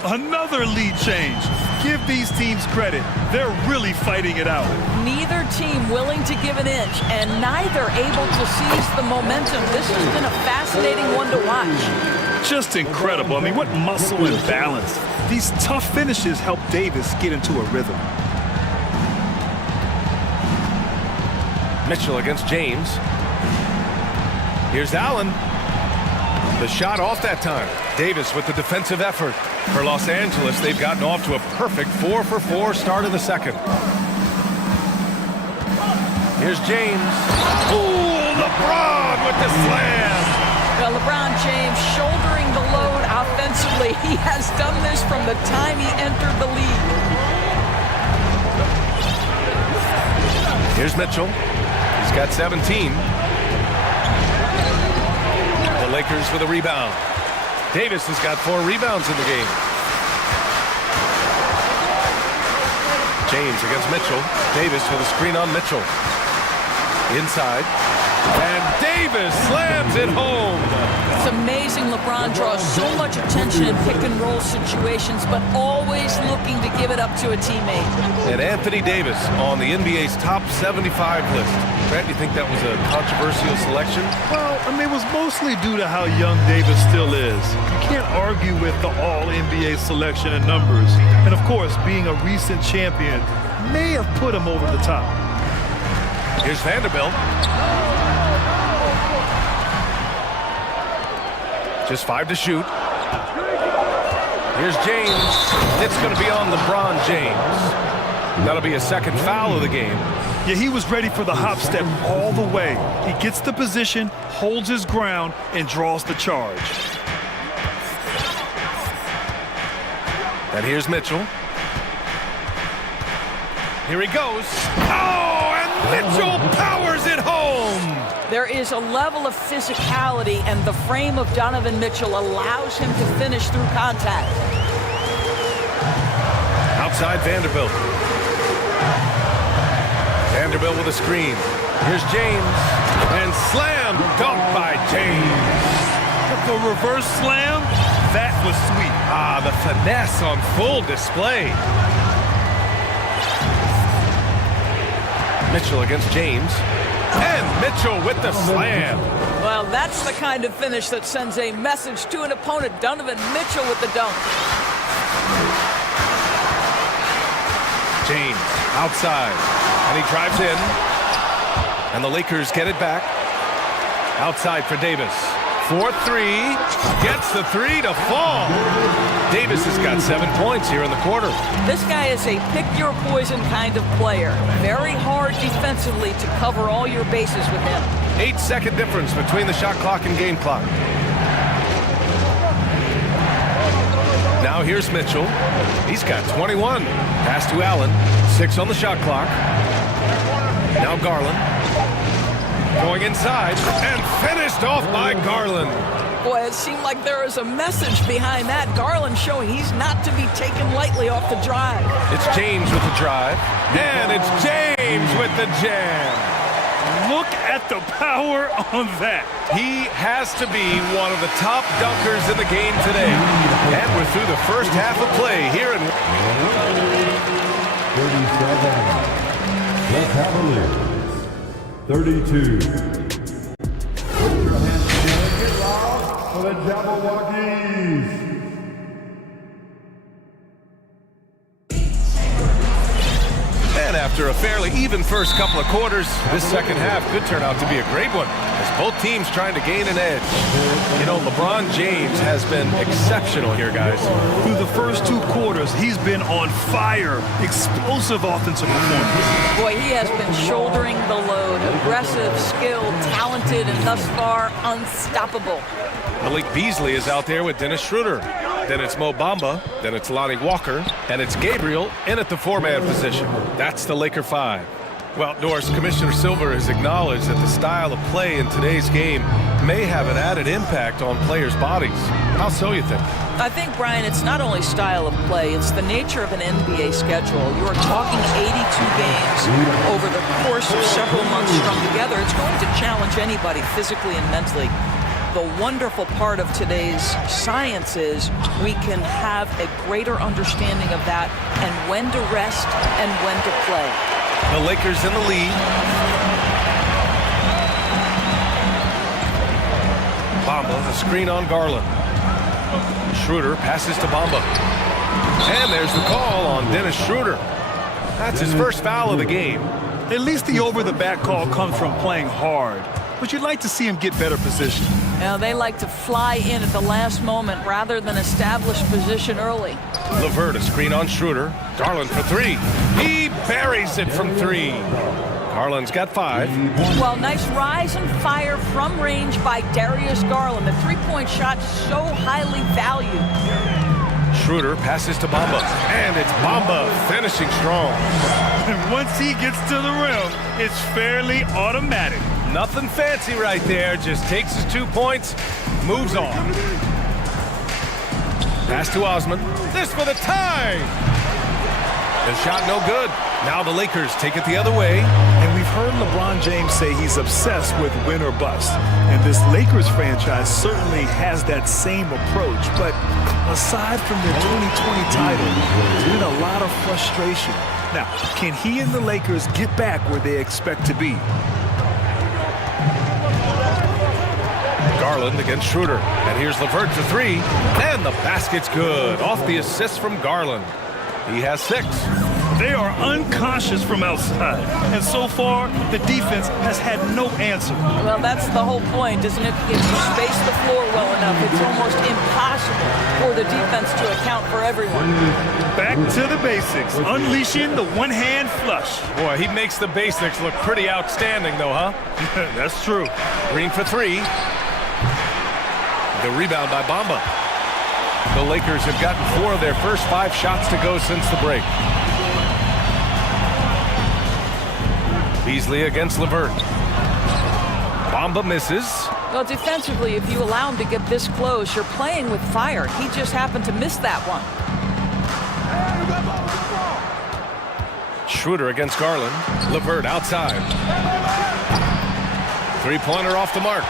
Another lead change. Give these teams credit. They're really fighting it out. Neither team willing to give an inch, and neither able to seize the momentum. This has been a fascinating one to watch. Just incredible. I mean, what muscle and balance. These tough finishes help Davis get into a rhythm. Mitchell against James. Here's Allen. The shot off that time. Davis with the defensive effort. For Los Angeles, they've gotten off to a perfect 4-for-4 start of the second. Here's James. Ooh, LeBron with the slam. Well, LeBron James shouldering the load offensively. He has done this from the time he entered the league. Here's Mitchell. He's got 17. The Lakers with a rebound. Davis has got 4 rebounds in the game. James against Mitchell. Davis with a screen on Mitchell. Inside. And Davis slams it home. It's amazing LeBron draws so much attention in pick-and-roll situations, but always looking to give it up to a teammate. And Anthony Davis on the NBA's top 75 list. Grant, you think that was a controversial selection? Well, I mean, it was mostly due to how young Davis still is. You can't argue with the all-NBA selection and numbers. And of course, being a recent champion may have put him over the top. Here's Vanderbilt. Just 5 to shoot. Here's James. It's going to be on LeBron James. That'll be a second foul of the game. Yeah, he was ready for the hop step all the way. He gets the position, holds his ground, and draws the charge. And here's Mitchell. Here he goes. Oh, and Mitchell powers it home. There is a level of physicality, and the frame of Donovan Mitchell allows him to finish through contact. Outside Vanderbilt. Vanderbilt with a screen. Here's James. And slam dunk by James. The reverse slam, that was sweet. Ah, the finesse on full display. Mitchell against James. And Mitchell with the slam. Well, that's the kind of finish that sends a message to an opponent. Donovan Mitchell with the dunk. James outside. And he drives in. And the Lakers get it back. Outside for Davis. 4-3. Gets the three to fall. Davis has got 7 points here in the quarter. This guy is a pick-your-poison kind of player. Very hard defensively to cover all your bases with him. 8-second difference between the shot clock and game clock. Now here's Mitchell. He's got 21. Pass to Allen. 6 on the shot clock. Now Garland. Going inside and finished off by Garland. Boy, it seemed like there was a message behind that. Garland showing he's not to be taken lightly off the drive. It's James with the drive. And it's James with the jam. Look at the power on that. He has to be one of the top dunkers in the game today. And we're through the first half of play here in 37. The Cavaliers. 32. For the Jabberwockies. And after a fairly even first couple of quarters, this second half could turn out to be a great one, as both teams trying to gain an edge. You know, LeBron James has been exceptional here, guys. Through the first 2 quarters, he's been on fire. Explosive offensive performance. Boy, he has been shouldering the load. Aggressive, skilled, talented, and thus far, unstoppable. Malik Beasley is out there with Dennis Schroeder. Then it's Mo Bamba. Then it's Lonnie Walker. And it's Gabriel in at the 4-man position. That's the Laker 5. Well, Norris, Commissioner Silver has acknowledged that the style of play in today's game may have an added impact on players' bodies. How so, you think? I think, Brian, it's not only style of play, it's the nature of an NBA schedule. You are talking 82 games over the course of several months strung together. It's going to challenge anybody physically and mentally. The wonderful part of today's science is we can have a greater understanding of that and when to rest and when to play. The Lakers in the lead. Bamba, the screen on Garland. Schroeder passes to Bamba. And there's the call on Dennis Schroeder. That's his first foul of the game. At least the over-the-back call comes from playing hard. But you'd like to see him get better position. Now, they like to fly in at the last moment rather than establish position early. LeVert, a screen on Schroeder. Garland for 3. He buries it from 3. Garland's got 5. Well, nice rise and fire from range by Darius Garland. The three-point shot so highly valued. Schroeder passes to Bamba. And it's Bamba finishing strong. And once he gets to the rim, it's fairly automatic. Nothing fancy right there. Just takes his 2 points, moves on. Pass to Osman. This for the tie. The shot no good. Now the Lakers take it the other way. And we've heard LeBron James say he's obsessed with win or bust. And this Lakers franchise certainly has that same approach. But aside from the 2020 title, there's been a lot of frustration. Now, can he and the Lakers get back where they expect to be? Garland against Schroeder. And here's LeVert for three. And the basket's good. Off the assist from Garland. He has 6. They are unconscious from outside. And so far, the defense has had no answer. Well, that's the whole point, isn't it? If you space the floor well enough, it's almost impossible for the defense to account for everyone. Back to the basics, unleashing the one-hand flush. Boy, he makes the basics look pretty outstanding, though, huh? That's true. Green for 3. The rebound by Bamba. The Lakers have gotten 4 of their first 5 shots to go since the break. Beasley against LeVert. Bamba misses. Well, defensively, if you allow him to get this close, you're playing with fire. He just happened to miss that one. Schroeder against Garland. LeVert outside. 3-pointer off the mark.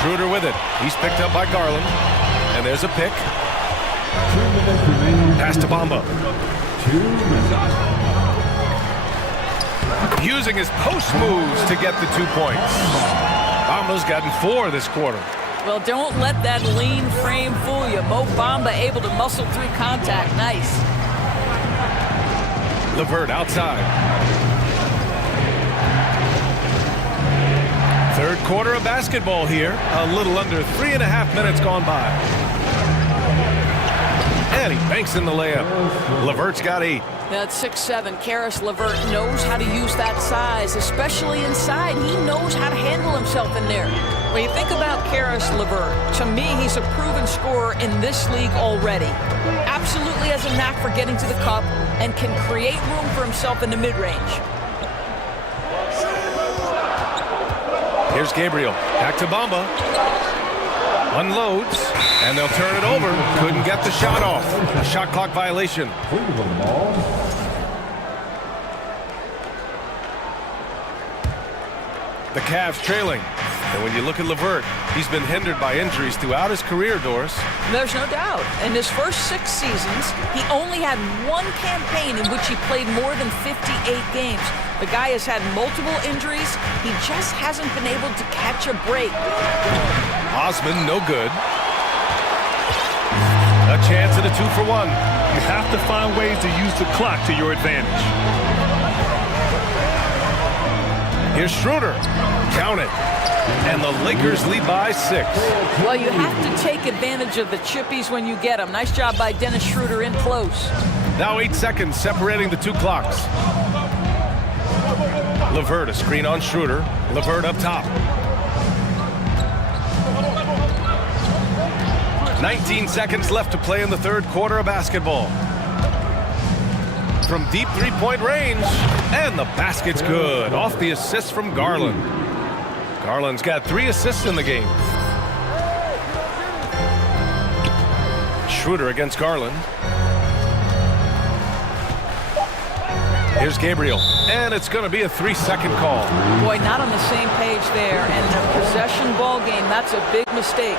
Schroeder with it. He's picked up by Garland. And there's a pick. Pass to Bamba. Using his post moves to get the 2 points. Bamba's gotten 4 this quarter. Well, don't let that lean frame fool you. Mo Bamba able to muscle through contact. Nice. LeVert outside. Third quarter of basketball here. A little under 3.5 minutes gone by. And he banks in the layup. LeVert's got 8. That's 6'7". Caris LeVert knows how to use that size, especially inside. He knows how to handle himself in there. When you think about Caris LeVert, to me, he's a proven scorer in this league already. Absolutely has a knack for getting to the cup and can create room for himself in the mid-range. Here's Gabriel. Back to Bamba. Unloads. And they'll turn it over. Couldn't get the shot off. A shot clock violation. The Cavs trailing. And when you look at LeVert, he's been hindered by injuries throughout his career, Doris. There's no doubt. In his first 6 seasons, he only had 1 campaign in which he played more than 58 games. The guy has had multiple injuries. He just hasn't been able to catch a break. Osman, no good. A chance at a 2-for-1. You have to find ways to use the clock to your advantage. Here's Schroeder. Count it. And the Lakers lead by 6. Well, you have to take advantage of the chippies when you get them. Nice job by Dennis Schroeder in close. Now 8 seconds separating the 2 clocks. LeVert, a screen on Schroeder. LeVert up top. 19 seconds left to play in the third quarter of basketball. From deep 3-point range. And the basket's good. Off the assist from Garland. Garland's got 3 assists in the game. Schroeder against Garland. Here's Gabriel. And it's going to be a 3-second call. Boy, not on the same page there. And in a possession ball game, that's a big mistake.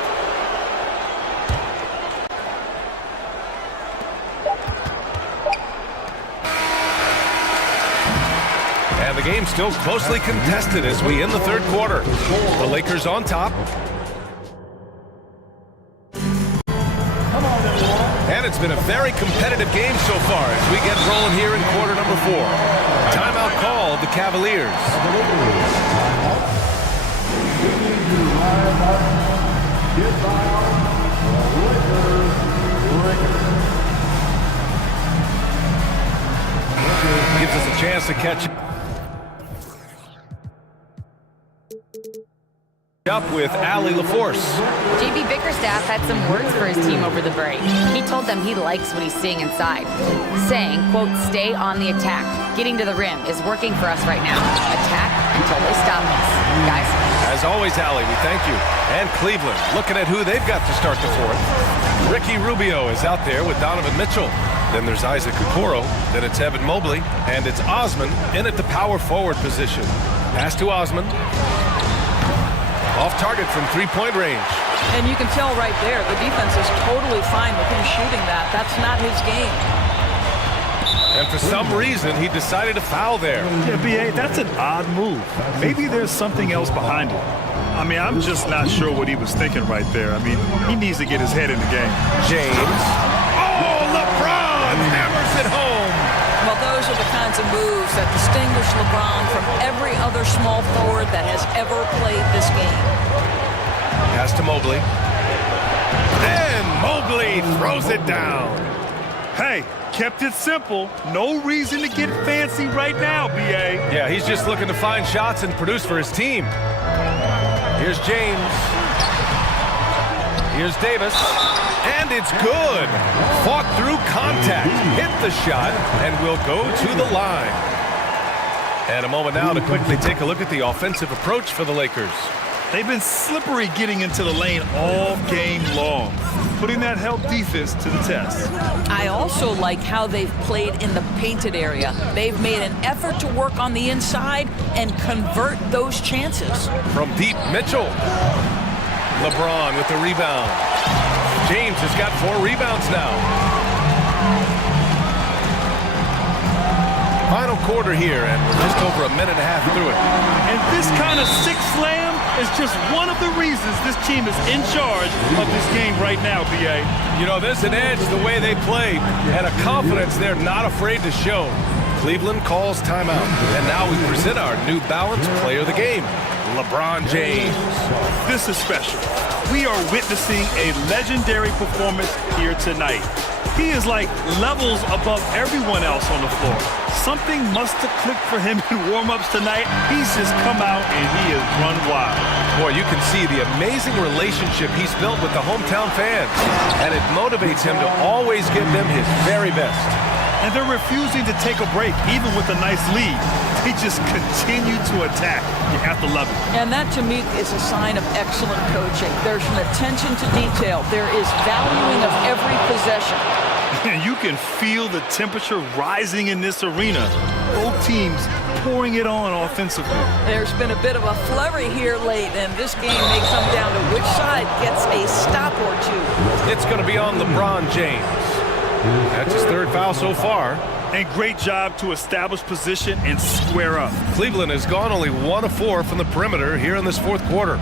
And the game's still closely contested as we end the third quarter. The Lakers on top. And it's been a very competitive game so far as we get rolling here in quarter number 4. Timeout called the Cavaliers. Gives us a chance to catch up with Allie LaForce. JB Bickerstaff had some words for his team over the break. He told them he likes what he's seeing inside, saying, quote, stay on the attack. Getting to the rim is working for us right now. Attack until they stop us. Guys. As always, Allie, we thank you. And Cleveland, looking at who they've got to start the fourth. Ricky Rubio is out there with Donovan Mitchell. Then there's Isaac Okoro. Then it's Evan Mobley. And it's Osman in at the power forward position. Pass to Osman. Off target from three-point range. And you can tell right there, the defense is totally fine with him shooting that. That's not his game. And for some reason, he decided to foul there. Yeah, B.A., that's an odd move. Maybe there's something else behind it. I mean, I'm just not sure what he was thinking right there. I mean, he needs to get his head in the game. James. Oh, LeBron hammers it home. Well, those are the kinds of moves that distinguish LeBron from every other small forward that has ever played this game. Pass to Mobley. And Mobley throws it down. Hey, kept it simple. No reason to get fancy right now, B.A. Yeah, he's just looking to find shots and produce for his team. Here's James. Here's Davis. And it's good. Fought through contact, hit the shot, and will go to the line. And a moment now to quickly take a look at the offensive approach for the Lakers. They've been slippery getting into the lane all game long, putting that help defense to the test. I also like how they've played in the painted area. They've made an effort to work on the inside and convert those chances. From deep, Mitchell. LeBron with the rebound. James has got 4 rebounds now. Final quarter here, and we're just over a minute and a half through it. And this kind of six slam is just one of the reasons this team is in charge of this game right now, B.A. You know, there's an edge the way they play, and a confidence they're not afraid to show. Cleveland calls timeout, and now we present our New Balance player of the game, LeBron James. This is special. We are witnessing a legendary performance here tonight. He is like levels above everyone else on the floor. Something must have clicked for him in warm-ups tonight. He's just come out and he has run wild. Boy, you can see the amazing relationship he's built with the hometown fans, and it motivates him to always give them his very best. And they're refusing to take a break, even with a nice lead. They just continue to attack. You have to love it. And that, to me, is a sign of excellent coaching. There's an attention to detail. There is valuing of every possession. And you can feel the temperature rising in this arena. Both teams pouring it on offensively. There's been a bit of a flurry here late, and this game may come down to which side gets a stop or two. It's going to be on LeBron James. That's his 3rd foul so far. And great job to establish position and square up. Cleveland has gone only 1 of 4 from the perimeter here in this 4th quarter.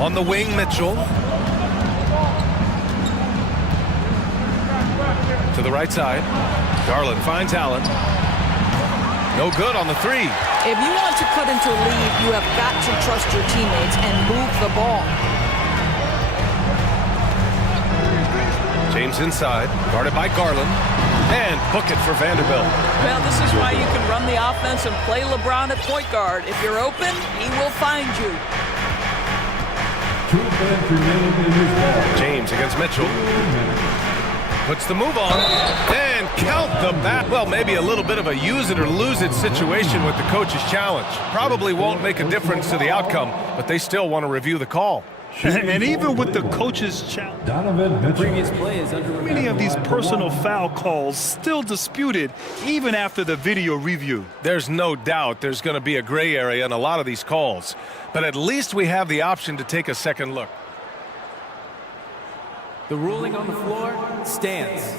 On the wing, Mitchell. To the right side. Garland finds Allen. No good on the 3. If you want to cut into a lead, you have got to trust your teammates and move the ball. James inside, guarded by Garland, and book it for Vanderbilt. Well, this is why you can run the offense and play LeBron at point guard. If you're open, he will find you. James against Mitchell. Puts the move on, and count the back. Well, maybe a little bit of a use it or lose it situation with the coach's challenge. Probably won't make a difference to the outcome, but they still want to review the call. And even with the coach's challenge, Previous play is under many of these personal foul calls still disputed even after the video review. There's no doubt there's going to be a gray area in a lot of these calls, but at least we have the option to take a second look. The ruling on the floor stands.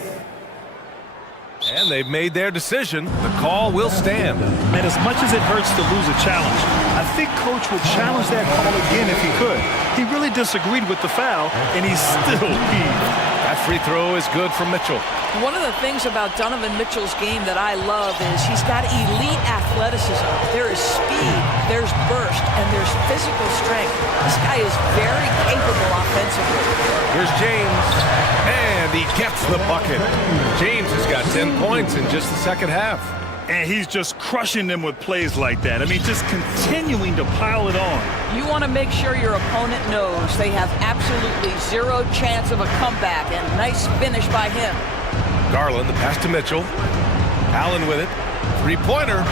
And they've made their decision. The call will stand. And as much as it hurts to lose a challenge, I think Coach would challenge that call again if he could. He really disagreed with the foul, and he's still peeved. That free throw is good from Mitchell. One of the things about Donovan Mitchell's game that I love is he's got elite athleticism. There is speed, there's burst, and there's physical strength. This guy is very capable offensively. Here's James, and he gets the bucket. James has got 10 points in just the second half. And he's just crushing them with plays like that. I mean, just continuing to pile it on. You want to make sure your opponent knows they have absolutely zero chance of a comeback, and nice finish by him. Garland, the pass to Mitchell. Allen with it. Three-pointer.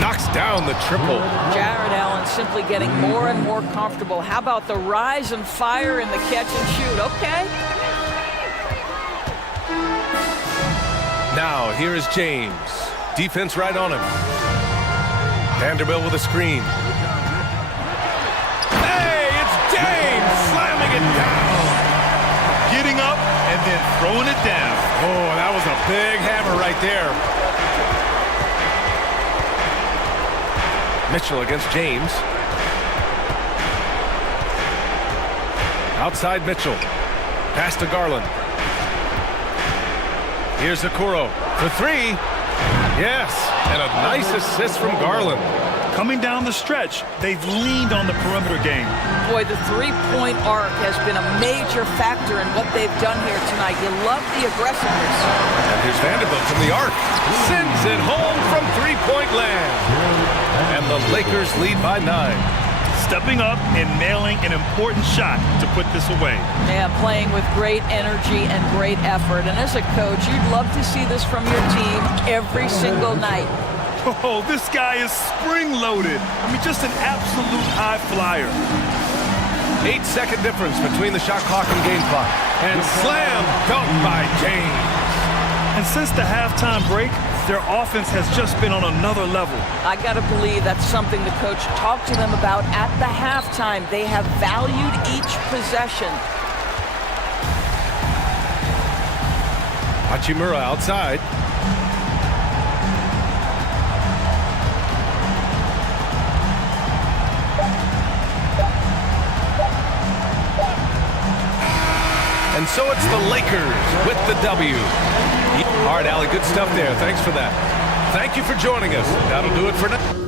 Knocks down the triple. Jared Allen simply getting more and more comfortable. How about the rise and fire in the catch and shoot? Okay. Now, here is James. Defense right on him. Vanderbilt with a screen. Hey, it's James slamming it down. Getting up and then throwing it down. Oh, that was a big hammer right there. Mitchell against James. Outside Mitchell. Pass to Garland. Here's Okoro for three. Yes, and a nice assist from Garland. Coming down the stretch, they've leaned on the perimeter game. Boy, the three-point arc has been a major factor in what they've done here tonight. You love the aggressiveness. And here's Vanderbilt from the arc. Sends it home from three-point land. And the Lakers lead by 9. Stepping up and nailing an important shot to put this away. Yeah, playing with great energy and great effort. And as a coach, you'd love to see this from your team every single night. Oh, this guy is spring-loaded. I mean, just an absolute high flyer. 8-second difference between the shot clock and game clock. And slam dunk by James. And since the halftime break, their offense has just been on another level. I got to believe that's something the coach talked to them about at the halftime. They have valued each possession. Hachimura outside. And so it's the Lakers with the W. All right, Allie, good stuff there. Thanks for that. Thank you for joining us. That'll do it for now.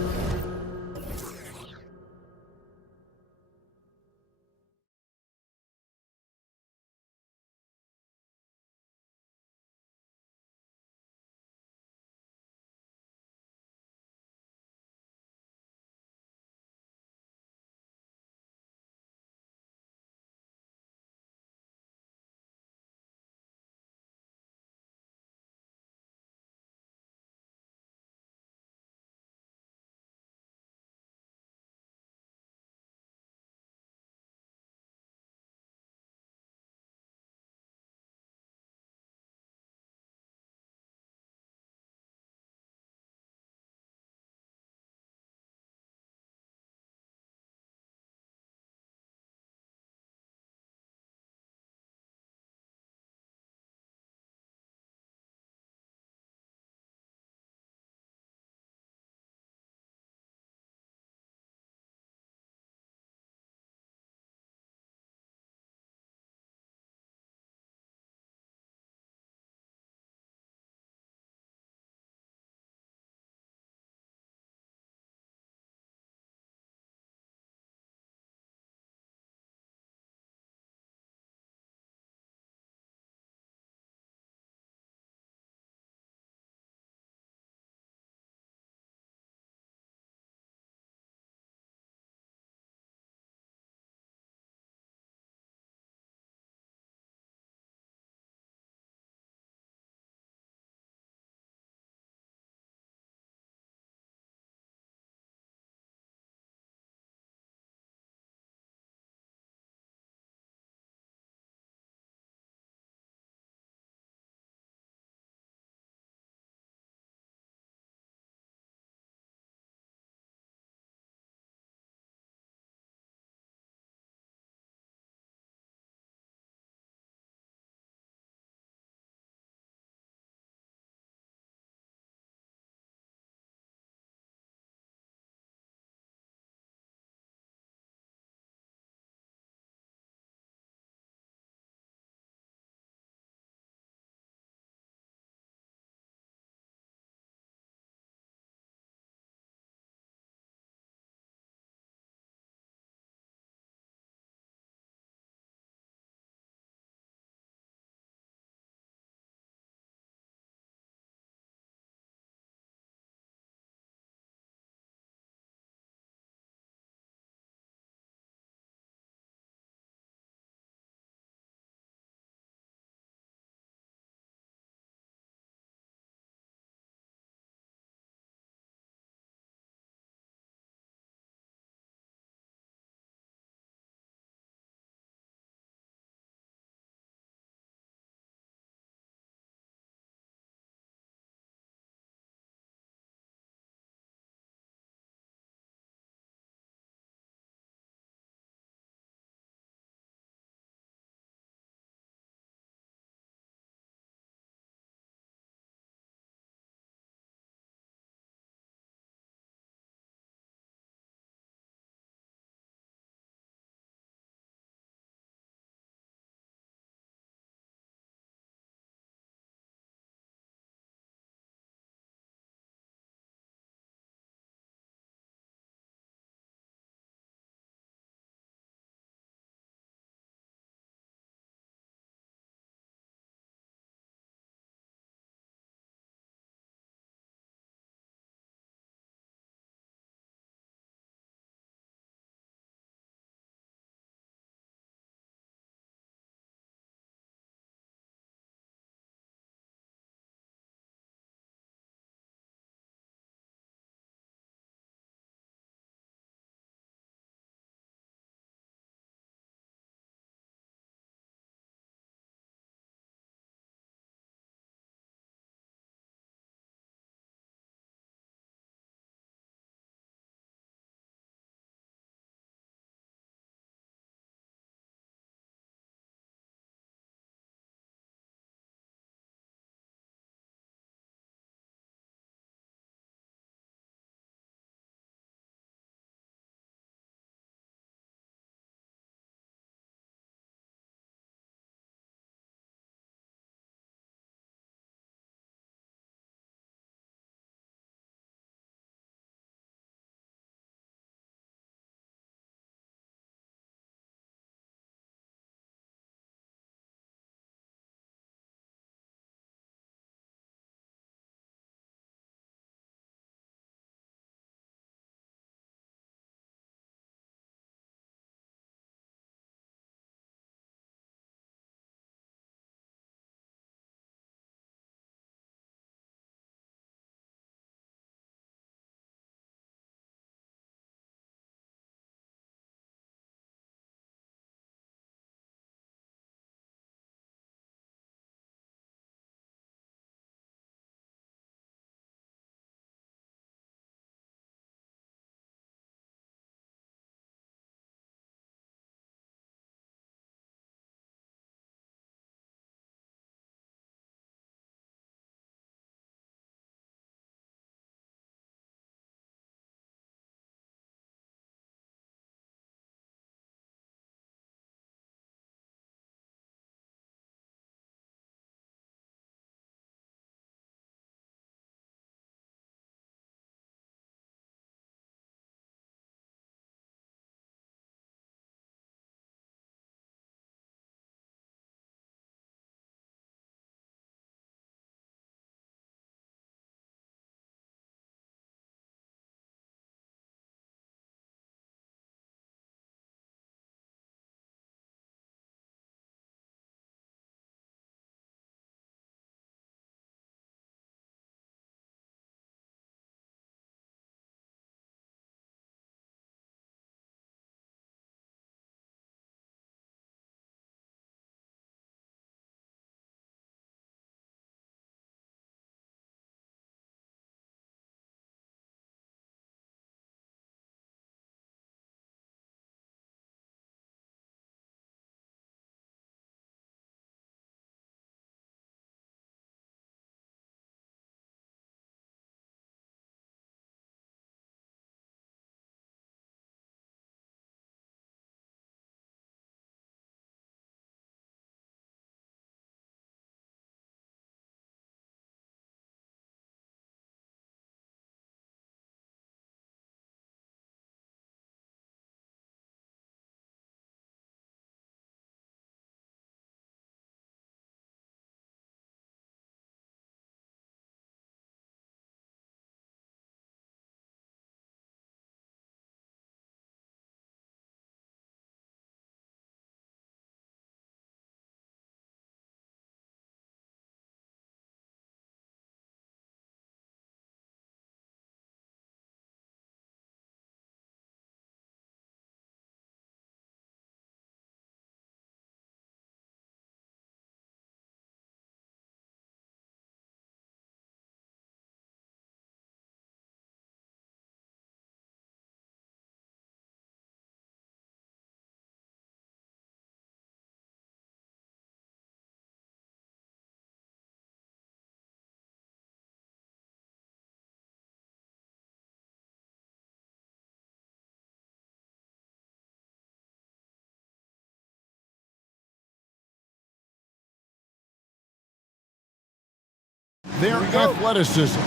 their athleticism.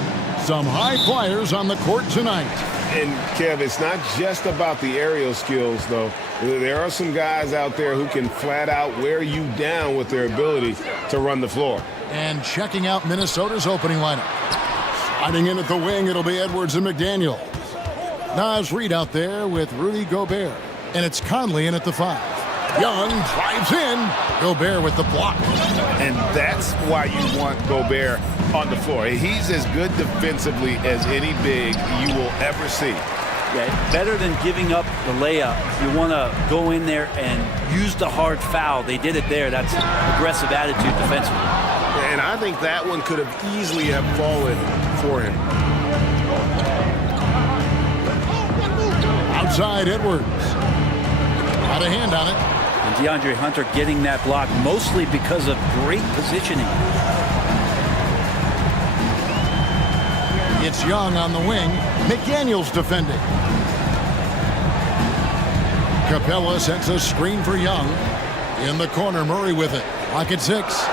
Some high flyers on the court tonight. And, Kev, it's not just about the aerial skills, though. There are some guys out there who can flat out wear you down with their ability to run the floor. And checking out Minnesota's opening lineup. Sliding in at the wing, it'll be Edwards and McDaniel. Naz Reid out there with Rudy Gobert. And it's Conley in at the 5. Young drives in. Gobert with the block. And that's why you want Gobert on the floor. He's as good defensively as any big you will ever see. Yeah, better than giving up the layup. You want to go in there and use the hard foul. They did it there. That's aggressive attitude defensively. And I think that one could have easily have fallen for him. Outside Edwards. Got a hand on it. And DeAndre Hunter getting that block mostly because of great positioning. It's Young on the wing. McDaniel's defending. Capella sends a screen for Young. In the corner, Murray with it. Lock at 6.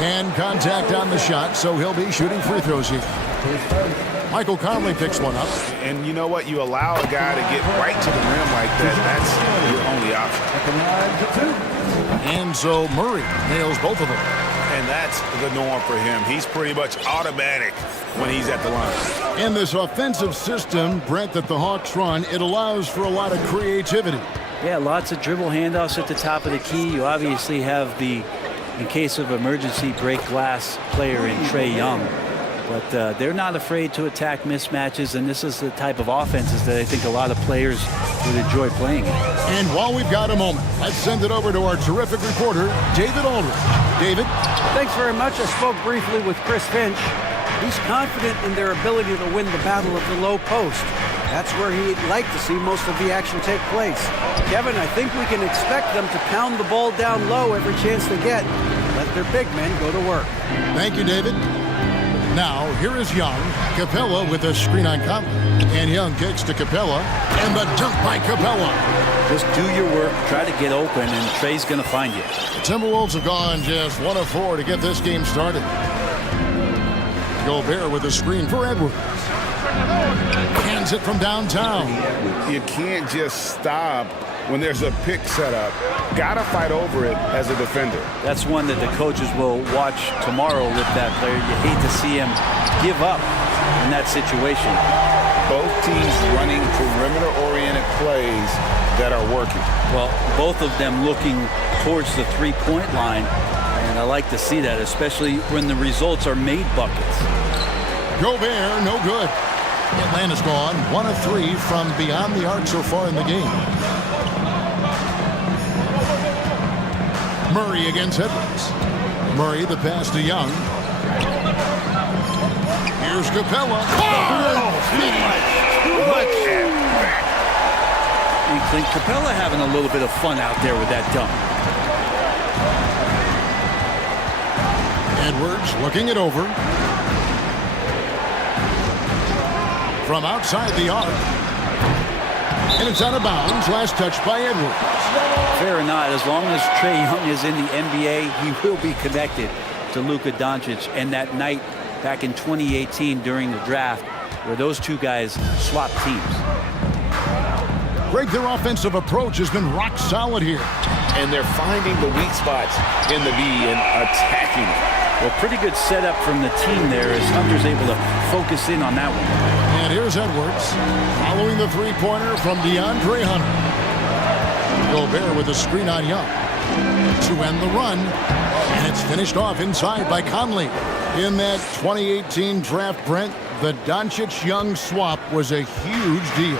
And contact on the shot, so he'll be shooting free throws here. Michael Conley picks one up. And you know what? You allow a guy to get right to the rim like that. That's your only option. And so Murray nails both of them. And that's the norm for him. He's pretty much automatic when he's at the line. In this offensive system, Brent, that the Hawks run, it allows for a lot of creativity. Yeah, lots of dribble handoffs at the top of the key. You obviously have the, in case of emergency, break glass player in Trae Young. But they're not afraid to attack mismatches, and this is the type of offenses that I think a lot of players would enjoy playing. And while we've got a moment, let's send it over to our terrific reporter, David Aldridge. David? Thanks very much. I spoke briefly with Chris Finch. He's confident in their ability to win the battle of the low post. That's where he'd like to see most of the action take place. Kevin, I think we can expect them to pound the ball down low every chance they get. Let their big men go to work. Thank you, David. Now, here is Young. Capella with a screen on Conley. And Young kicks to Capella. And the dunk by Capella. Just do your work, try to get open, and Trae's going to find you. The Timberwolves have gone just 1 of 4 to get this game started. Gobert with a screen for Edwards. Hands it from downtown. You can't just stop when there's a pick set up. Gotta fight over it as a defender. That's one that the coaches will watch tomorrow with that player. You hate to see him give up in that situation. Both teams running perimeter-oriented plays that are working. Well, both of them looking towards the three-point line, and I like to see that, especially when the results are made buckets. Gobert, no good. Atlanta's gone 1 of 3 from beyond the arc so far in the game. Murray against Edwards. Murray the pass to Young. Here's Capella. You think Capella having a little bit of fun out there with that dunk. Edwards looking it over. From outside the arc. And it's out of bounds. Last touch by Edwards. Fair or not, as long as Trae Young is in the NBA, he will be connected to Luka Doncic. And that night back in 2018 during the draft where those two guys swapped teams. Greg, their offensive approach has been rock solid here. And they're finding the weak spots in the B and attacking it. Well, pretty good setup from the team there as Hunter's able to focus in on that one. And here's Edwards following the three-pointer from DeAndre Hunter. Gobert with a screen on Young to end the run. And it's finished off inside by Conley. In that 2018 draft, Brent, the Doncic-Young swap was a huge deal.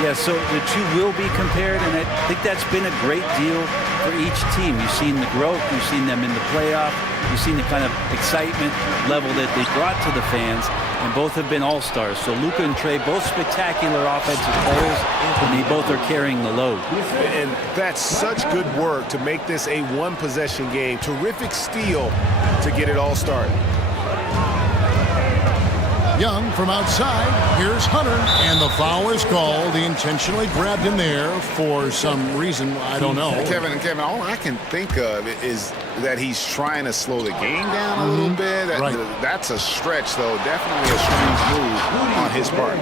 Yeah, so the two will be compared, and I think that's been a great deal for each team. You've seen the growth, you've seen them in the playoff, you've seen the kind of excitement level that they brought to the fans, and both have been all-stars. So Luka and Trae, both spectacular offensive players, and they both are carrying the load. And that's such good work to make this a one-possession game. Terrific steal to get it all started. Young from outside. Here's Hunter, and the foul is called. He intentionally grabbed him there for some reason. I don't know. Kevin, all I can think of is that he's trying to slow the game down a little bit. Right. That's a stretch, though. Definitely a strange move on his part.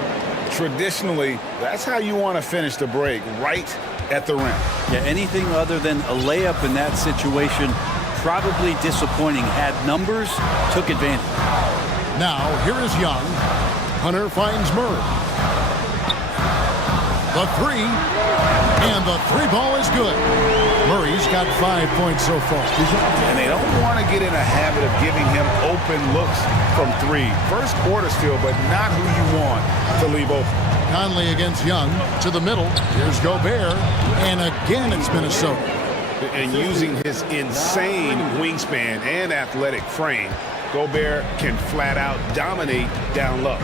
Traditionally, that's how you want to finish the break, right at the rim. Yeah, anything other than a layup in that situation, probably disappointing. Had numbers, took advantage. Now, here is Young. Hunter finds Murray. The three, and the three ball is good. Murray's got 5 points so far. And they don't want to get in a habit of giving him open looks from three. First quarter still, but not who you want to leave open. Conley against Young to the middle. Here's Gobert, and again it's Minnesota. And using his insane wingspan and athletic frame, Gobert can flat out dominate down low.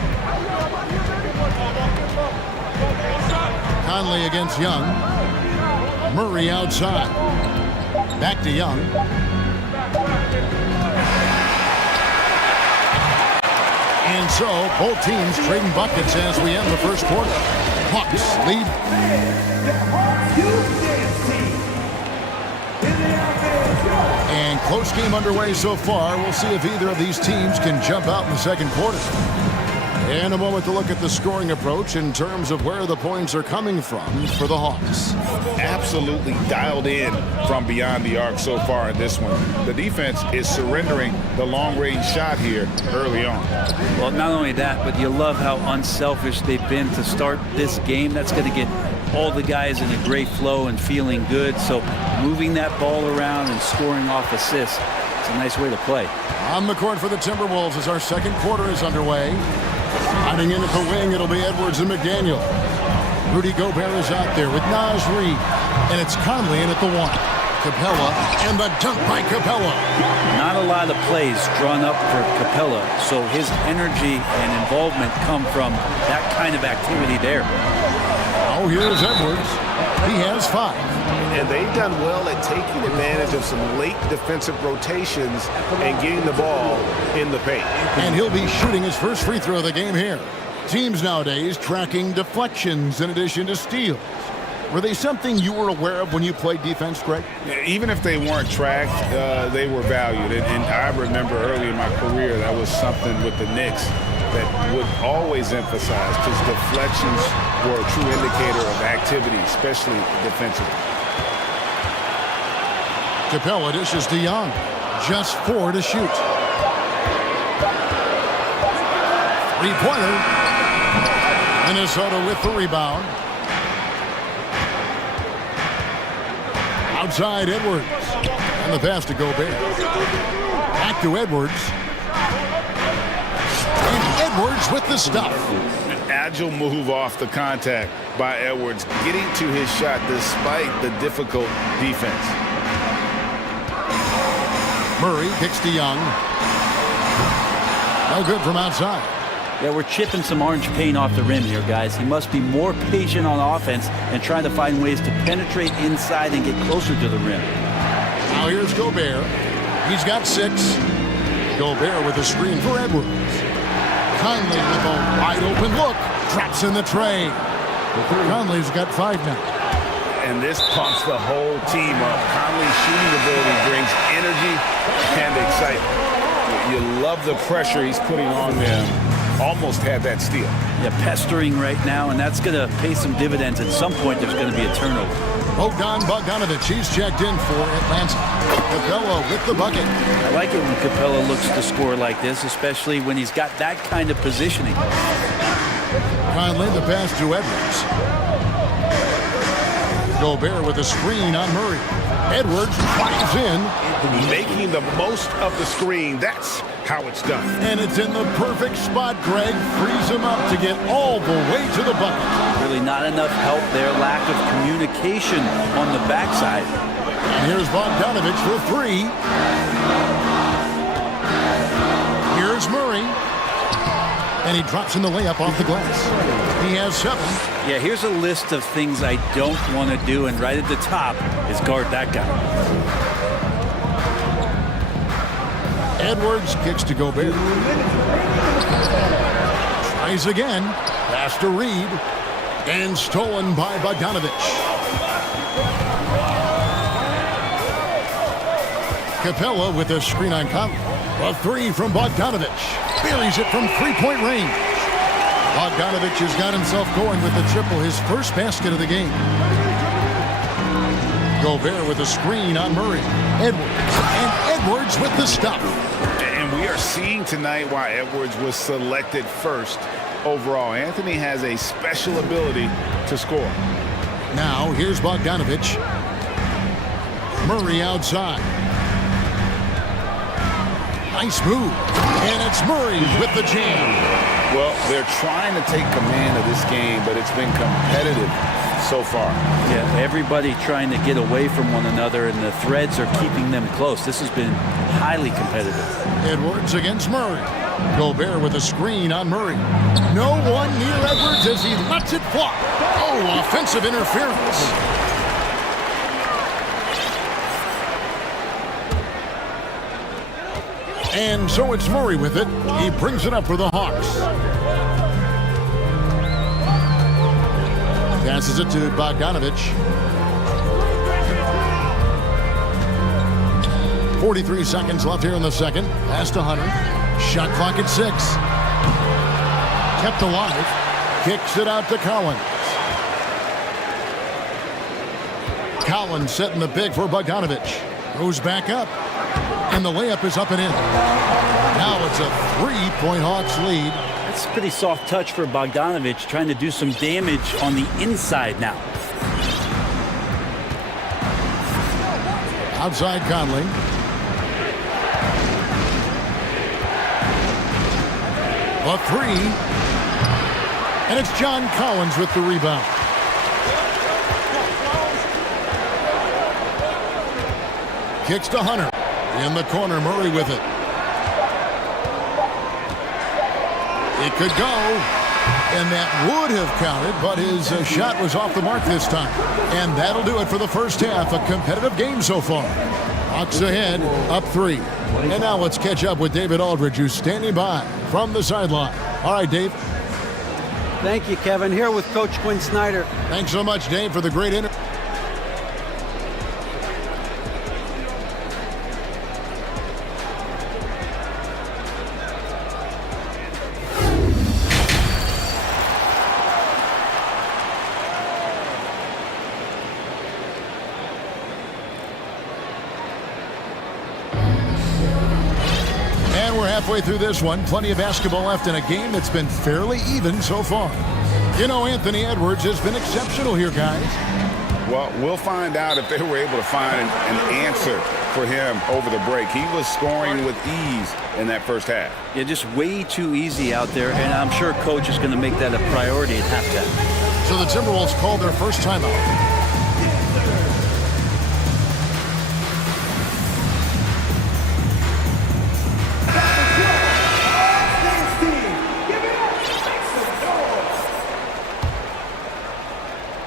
Conley against Young. Murray outside. Back to Young. And so, both teams trading buckets as we end the first quarter. Hawks lead. And close game underway so far. We'll see if either of these teams can jump out in the second quarter. In a moment to look at the scoring approach in terms of where the points are coming from for the Hawks. Absolutely dialed in from beyond the arc so far in this one. The defense is surrendering the long-range shot here early on. Well, not only that, but you love how unselfish they've been to start this game. That's going to get all the guys in a great flow and feeling good. So moving that ball around and scoring off assists, it's a nice way to play. On the court for the Timberwolves as our second quarter is underway. Hiding in at the wing, it'll be Edwards and McDaniel. Rudy Gobert is out there with Naz Reid. And it's Conley in at the one. Capella, and the dunk by Capella. Not a lot of plays drawn up for Capella, so his energy and involvement come from that kind of activity there. Oh, here's Edwards. He has 5. And they've done well at taking advantage of some late defensive rotations and getting the ball in the paint. And he'll be shooting his first free throw of the game here. Teams nowadays tracking deflections in addition to steals. Were they something you were aware of when you played defense, Greg? Even if they weren't tracked, they were valued. And I remember early in my career, that was something with the Knicks that would always emphasize, because deflections were a true indicator of activity, especially defensively. Capella dishes to Young. Just 4 to shoot. Three-pointer. Minnesota with the rebound. Outside Edwards. And the pass to Gobert. Back to Edwards. And Edwards with the stuff. An agile move off the contact by Edwards, getting to his shot despite the difficult defense. Murray kicks to Young. No good from outside. Yeah, we're chipping some orange paint off the rim here, guys. He must be more patient on offense and trying to find ways to penetrate inside and get closer to the rim. Now here's Gobert. He's got 6. Gobert with a screen for Edwards. Conley with a wide open look. Drops in the tray. Conley's got 5 now. And this pumps the whole team up. Conley's shooting ability brings energy and excitement. You love the pressure he's putting on them. Almost had that steal. Yeah, pestering right now, and that's going to pay some dividends. At some point, there's going to be a turnover. Bogdanovich, he's checked in for Atlanta. Capella with the bucket. I like it when Capella looks to score like this, especially when he's got that kind of positioning. Conley, the pass to Edwards. Gobert with a screen on Murray. Edwards drives in. Making the most of the screen. That's how it's done. And it's in the perfect spot. Greg frees him up to get all the way to the bucket. Really not enough help there. Lack of communication on the backside. And here's Bogdanovich for 3. Here's Murray. And he drops in the layup off the glass. He has 7. Yeah, here's a list of things I don't want to do, and right at the top is guard that guy. Edwards kicks to Gobert. Tries again. Pass to Reed. And stolen by Bogdanovich. Capella with a screen on Conley. A three from Bogdanovich. Buries it from three-point range. Bogdanovich has got himself going with the triple, his first basket of the game. Gobert with a screen on Murray. Edwards. And Edwards with the stop. And we are seeing tonight why Edwards was selected first overall. Anthony has a special ability to score. Now, here's Bogdanovich. Murray outside. Nice move. And it's Murray with the jam. Well, they're trying to take command of this game, but it's been competitive so far. Yeah, everybody trying to get away from one another, and the threads are keeping them close. This has been highly competitive. Edwards against Murray. Gobert with a screen on Murray. No one near Edwards as he lets it fly. Oh, offensive interference. And so it's Murray with it. He brings it up for the Hawks. Passes it to Bogdanovich. 43 seconds left here in the second. Pass to Hunter. Shot clock at 6. Kept alive. Kicks it out to Collins. Collins setting the big for Bogdanovich. Goes back up. And the layup is up and in. Now it's a 3-point Hawks lead. That's a pretty soft touch for Bogdanovich, trying to do some damage on the inside now. Outside Conley. A three. And it's John Collins with the rebound. Kicks to Hunter. In the corner, Murray with it. It could go. And that would have counted, but his shot was off the mark this time. And that'll do it for the first half. A competitive game so far. Hawks ahead, up 3. And now let's catch up with David Aldridge, who's standing by from the sideline. All right, Dave. Thank you, Kevin. Here with Coach Quinn Snyder. Thanks so much, Dave, for the great interview. Halfway through this one, plenty of basketball left in a game that's been fairly even so far. You know, Anthony Edwards has been exceptional here, guys. Well, we'll find out if they were able to find an answer for him over the break. He was scoring with ease in that first half. Yeah, just way too easy out there, and I'm sure Coach is going to make that a priority at halftime. So the Timberwolves called their first timeout.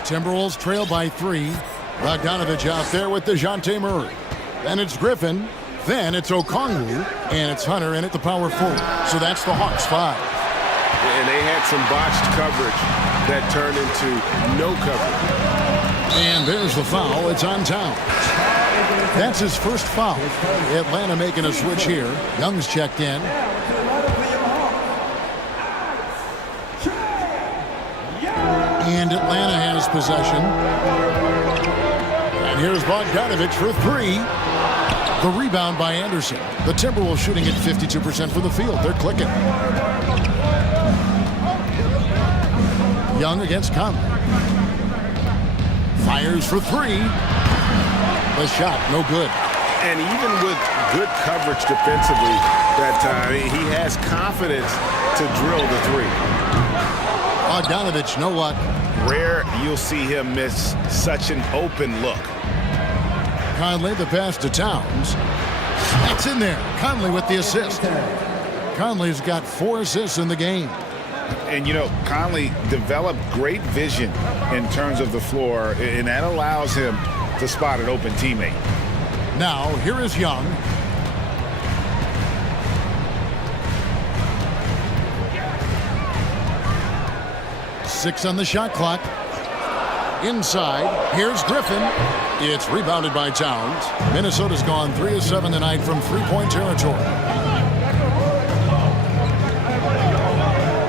Timberwolves trail by 3. Bogdanovich out there with DeJounte Murray. Then it's Griffin. Then it's Okongwu. And it's Hunter in at the power forward. So that's the Hawks 5. And they had some botched coverage that turned into no coverage. And there's the foul. It's on Towns. That's his first foul. Atlanta making a switch here. Young's checked in. And Atlanta has possession. And here's Bogdanovich for 3. The rebound by Anderson. The Timberwolves shooting at 52% from the field. They're clicking. Young against Conley. Fires for 3. The shot, no good. And even with good coverage defensively that time, he has confidence to drill the 3. Bogdanovich, no luck. Rare you'll see him miss such an open look. Conley, the pass to Towns. That's in there. Conley with the assist. Conley's got 4 assists in the game. And, you know, Conley developed great vision in terms of the floor, and that allows him to spot an open teammate. Now, here is Young. 6 on the shot clock. Inside, here's Griffin. It's rebounded by Towns. Minnesota's gone 3 of 7 tonight from three-point territory.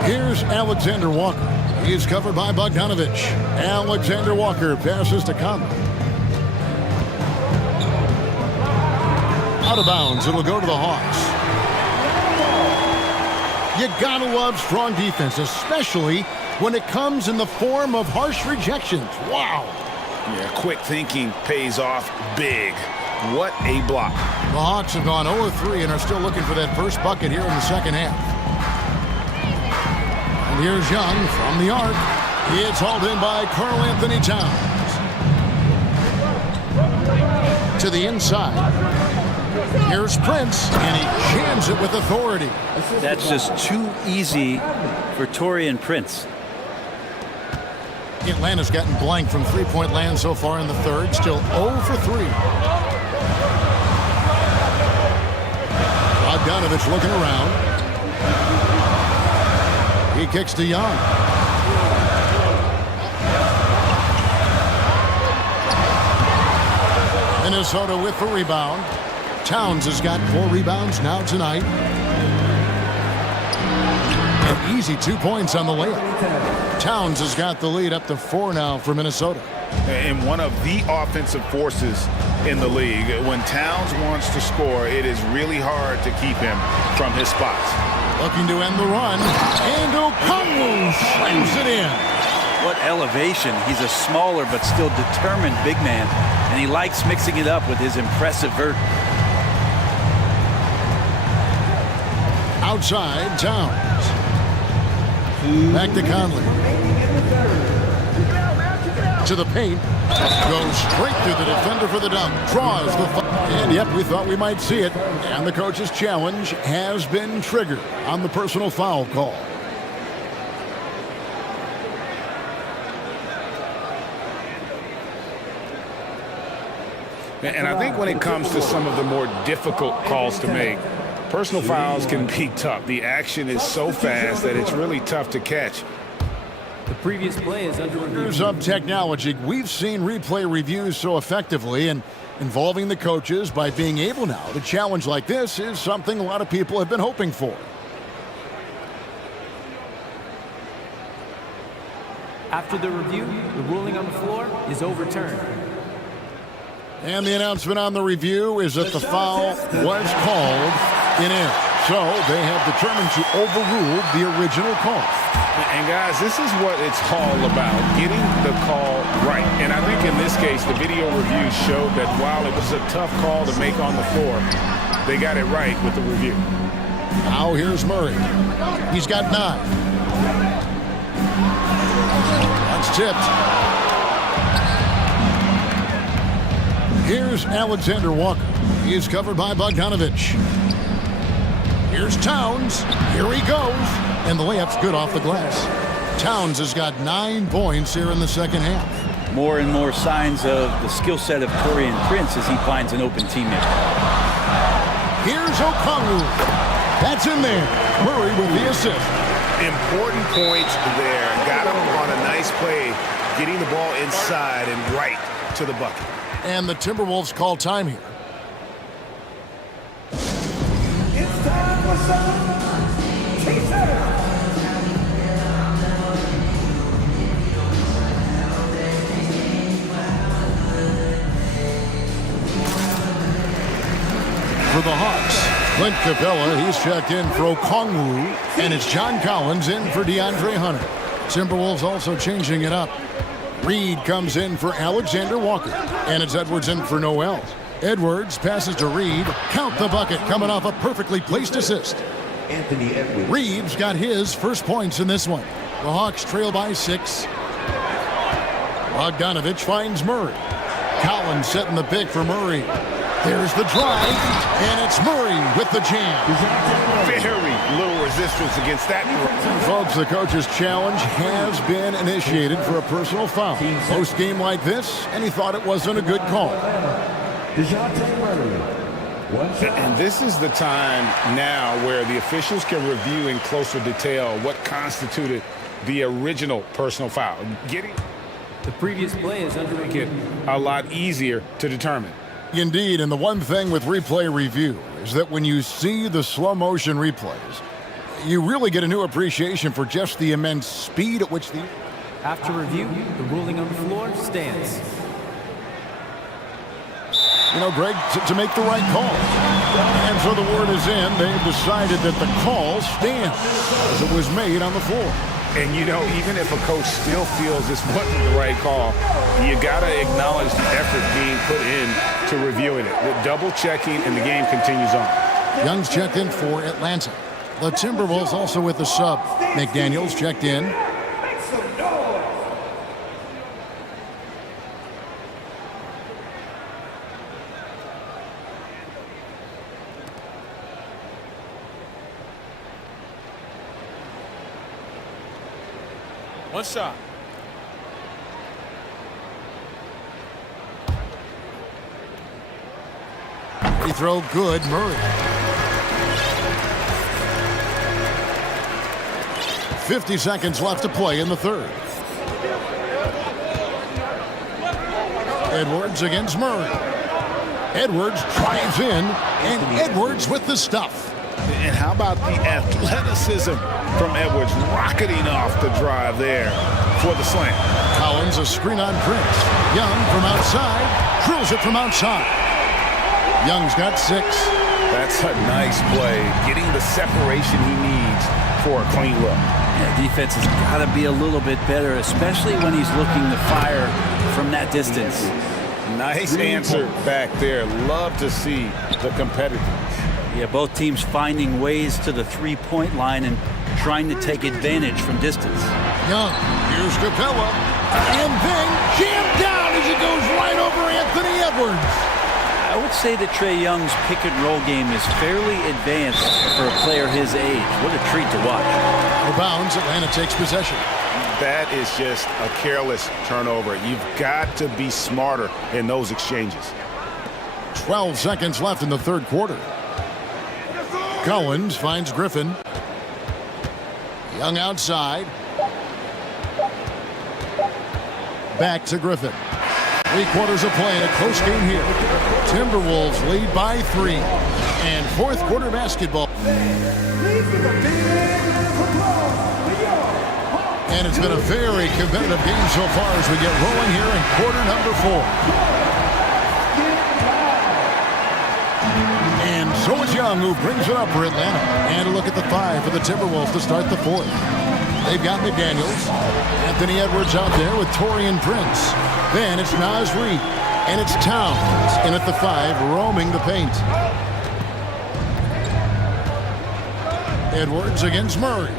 Here's Alexander Walker. He's covered by Bogdanovich. Alexander Walker passes to Conley. Out of bounds, it'll go to the Hawks. You gotta love strong defense, especially when it comes in the form of harsh rejections. Wow. Yeah, quick thinking pays off big. What a block. The Hawks have gone 0-3 and are still looking for that first bucket here in the second half. And here's Young from the arc. It's hauled in by Karl Anthony Towns. To the inside. Here's Prince, and he jams it with authority. That's just too easy for Taurean Prince. Atlanta's gotten blank from three-point land so far in the third. Still 0 for 3. Bogdanovich looking around. He kicks to Young. Minnesota with the rebound. Towns has got 4 rebounds now tonight. An easy 2 points on the layup. Towns has got the lead up to 4 now for Minnesota. And one of the offensive forces in the league. When Towns wants to score, it is really hard to keep him from his spots. Looking to end the run. And Okongwu slams it in. What elevation. He's a smaller but still determined big man. And he likes mixing it up with his impressive vert. Outside, Towns. Back to Conley. To the paint. Goes straight through the defender for the dunk. Draws the foul. And yep, we thought we might see it. And the coach's challenge has been triggered on the personal foul call. And I think when it comes to some of the more difficult calls to make, personal fouls can be tough. The action is so fast that it's really tough to catch. The previous play is under review. Here's up technology. We've seen replay reviews so effectively, and involving the coaches by being able now to challenge like this is something a lot of people have been hoping for. After the review, the ruling on the floor is overturned. And the announcement on the review is that the foul was called in error. So they have determined to overrule the original call. And guys, this is what it's all about, getting the call right. And I think in this case, the video review showed that while it was a tough call to make on the floor, they got it right with the review. Now here's Murray. He's got 9. That's tipped. Here's Alexander Walker. He is covered by Bogdanovich. Here's Towns. Here he goes. And the layup's good off the glass. Towns has got 9 points here in the second half. More and more signs of the skill set of Taurean Prince as he finds an open teammate. Here's Okongwu. That's in there. Murray with the assist. Important points there. Got him on a nice play, getting the ball inside and right to the bucket. And the Timberwolves call time here. It's time for some teasers. For the Hawks, Clint Capella, he's checked in for Okongwu, and it's John Collins in for DeAndre Hunter. Timberwolves also changing it up. Reed comes in for Alexander Walker, and it's Edwards in for Noel. Edwards passes to Reed. Count the bucket, coming off a perfectly placed assist. Anthony Edwards. Reeves got his first points in this one. The Hawks trail by 6. Bogdanovich finds Murray. Collins setting the pick for Murray. There's the drive, and it's Murray with the jam. Very little resistance against that. Folks, the coach's challenge has been initiated for a personal foul. Post game like this, and he thought it wasn't a good call. And this is the time now where the officials can review in closer detail what constituted the original personal foul. Getting The previous play is under it a lot easier to determine. Indeed, and the one thing with replay review is that when you see the slow motion replays, you really get a new appreciation for just the immense speed at which the... After review, the ruling on the floor stands. You know, Greg, to make the right call. And so the word is in. They've decided that the call stands as it was made on the floor. And, you know, even if a coach still feels this wasn't the right call, you got to acknowledge the effort being put in to reviewing it. The double checking, and the game continues on. Young's checked in for Atlanta. The Timberwolves also with the sub. McDaniels checked in. One shot. Free throw good, Murray. 50 seconds left to play in the third. Edwards against Murray. Edwards drives in, and Edwards with the stuff. And how about the athleticism from Edwards rocketing off the drive there for the slam. Collins a screen on Prince. Young from outside, drills it from outside. Young's got 6. That's a nice play, getting the separation he needs for a clean look. Yeah, defense has got to be a little bit better, especially when he's looking to fire from that distance. Nice answer back there. Love to see the competitiveness. Yeah, both teams finding ways to the three-point line and trying to take advantage from distance. Young, here's Capella, and then jammed down as it goes right over Anthony Edwards. I would say that Trae Young's pick-and-roll game is fairly advanced for a player his age. What a treat to watch. Out of bounds, Atlanta takes possession. That is just a careless turnover. You've got to be smarter in those exchanges. 12 seconds left in the third quarter. Collins finds Griffin. Young outside. Back to Griffin. 3 quarters of play in a close game here. Timberwolves lead by 3. And fourth quarter basketball. And it's been a very competitive game so far as we get rolling here in quarter number 4. And so it's Young who brings it up for Atlanta. And a look at the 5 for the Timberwolves to start the fourth. They've got McDaniels. Anthony Edwards out there with Taurean Prince. Then it's Naz Reid. And it's Towns in at the 5, roaming the paint. Edwards against Murray.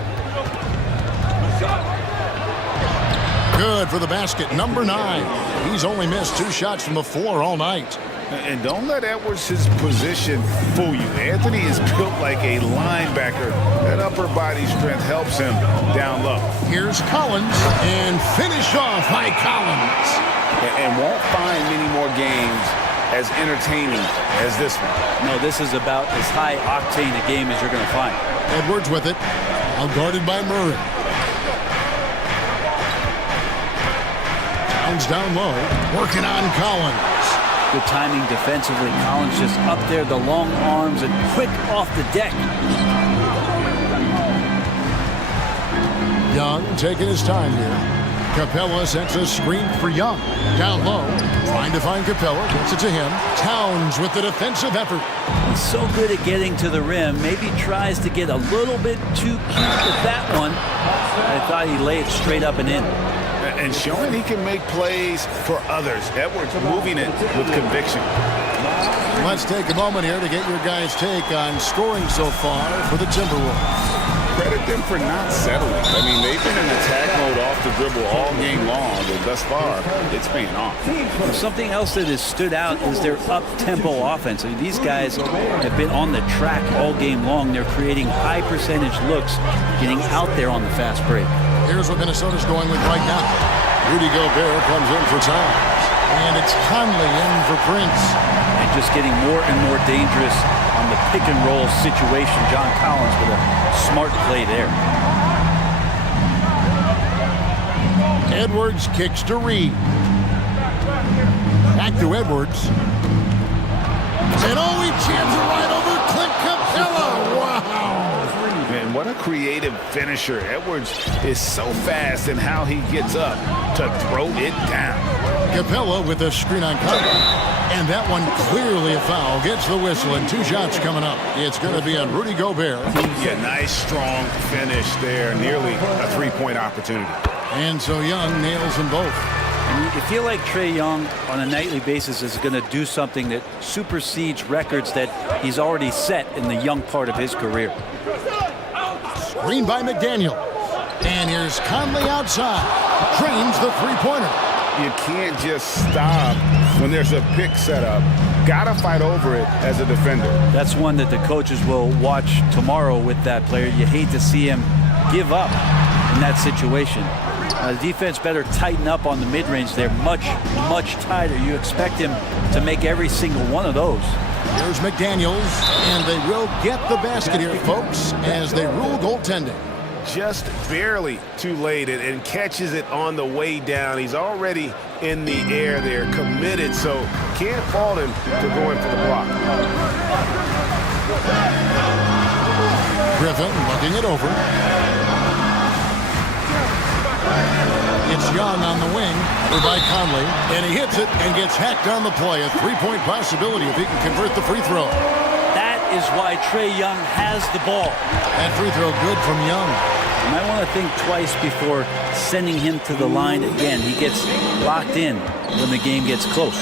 Good for the basket, number 9. He's only missed 2 shots from the floor all night. And don't let Edwards' position fool you. Anthony is built like a linebacker. That upper body strength helps him down low. Here's Collins, and finish off by Collins. And won't find many more games as entertaining as this one. No, this is about as high-octane a game as you're going to find. Edwards with it, now guarded by Murray. Towns down low, working on Collins. Good timing defensively. Collins just up there, the long arms, and quick off the deck. Young taking his time here. Capella sets a screen for Young. Down low, trying to find Capella. Gets it to him. Towns with the defensive effort. He's so good at getting to the rim. Maybe tries to get a little bit too cute with that one. I thought he laid it straight up and in. And showing he can make plays for others. Edwards moving it with conviction. Let's take a moment here to get your guys' take on scoring so far for the Timberwolves. Credit them for not settling. I mean, they've been in attack mode off the dribble all game long, but thus far, it's paying off. Something else that has stood out is their up-tempo offense. I mean, these guys have been on the track all game long. They're creating high-percentage looks, getting out there on the fast break. Here's what Minnesota's going with right now. Rudy Gobert comes in for Towns. And it's Conley in for Prince. And just getting more and more dangerous on the pick-and-roll situation. John Collins with a smart play there. Edwards kicks to Reed. Back to Edwards. And oh, he jams it right over Clint Capella. Wow. Man, what a creative finisher. Edwards is so fast in how he gets up to throw it down. Capella with a screen on cover. And that one clearly a foul. Gets the whistle and 2 shots coming up. It's going to be on Rudy Gobert. Yeah, nice, strong finish there. Nearly a 3-point opportunity. And so Young nails them both. And you feel like Trae Young on a nightly basis is going to do something that supersedes records that he's already set in the young part of his career. Screen by McDaniel. And here's Conley outside. Drains the three-pointer. You can't just stop when there's a pick set up. Gotta fight over it as a defender. That's one that the coaches will watch tomorrow with that player. You hate to see him give up in that situation. The defense better tighten up on the mid-range. They're much, much tighter. You expect him to make every single one of those. Here's McDaniels, and they will get the basket here, folks, as they rule goaltending. Just barely too late and catches it on the way down. He's already in the air there, committed, so can't fault him for going for the block. Griffin looking it over. It's Young on the wing by Conley, and he hits it and gets hacked on the play. A 3-point possibility if he can convert the free throw. That is why Trae Young has the ball. That free throw good from Young. You might want to think twice before sending him to the line again. He gets locked in when the game gets close.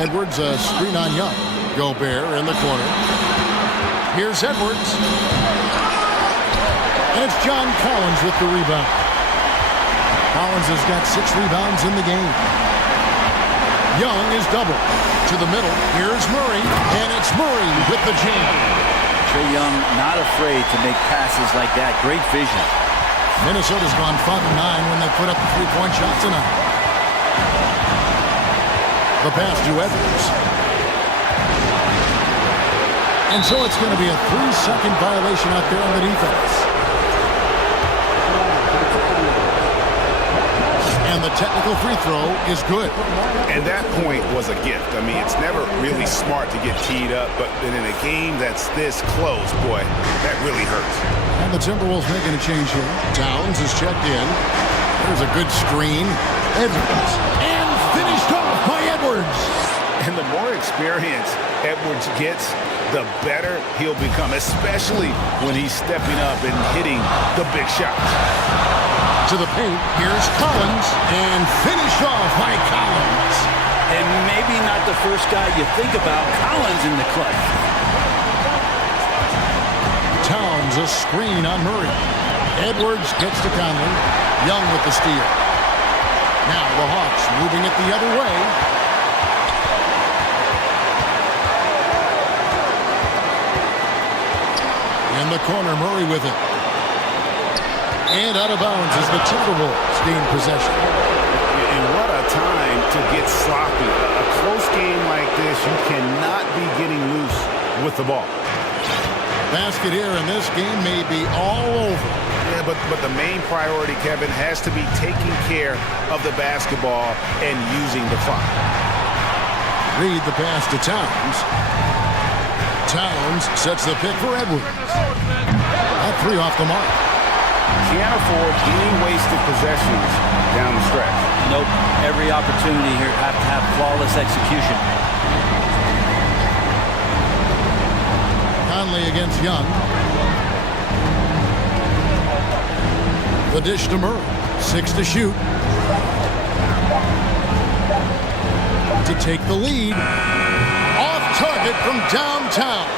Edwards, a screen on Young. Gobert in the corner. Here's Edwards. And it's John Collins with the rebound. Collins has got 6 rebounds in the game. Young is double. To the middle. Here's Murray. And it's Murray with the jam. Trae Young not afraid to make passes like that. Great vision. Minnesota's gone 5-9 when they put up the 3-point shot tonight. The pass to Edwards. And so it's going to be a 3-second violation out there on the defense. And the technical free throw is good. And that point was a gift. I mean, it's never really smart to get teed up, but in a game that's this close, boy, that really hurts. And the Timberwolves making a change here. Towns is checked in. There's a good screen. Edwards. And finished off by Edwards. And the more experience Edwards gets, the better he'll become, especially when he's stepping up and hitting the big shots. To the paint, here's Collins, and finished off by Collins. And maybe not the first guy you think about, Collins in the clutch. Towns a screen on Murray. Edwards gets to Conley. Young with the steal. Now the Hawks moving it the other way. In the corner, Murray with it. And out of bounds as the Timberwolves gain possession. And what a time to get sloppy. A close game like this, you cannot be getting loose with the ball. Basket here, and this game may be all over. Yeah, but the main priority, Kevin, has to be taking care of the basketball and using the clock. Read the pass to Towns. Towns sets the pick for Edwards. That 3 off the mark. Can't afford any wasted possessions down the stretch. Nope. Every opportunity here have to have flawless execution. Conley against Young. The dish to Murray. 6 to shoot. To take the lead. Off target from downtown.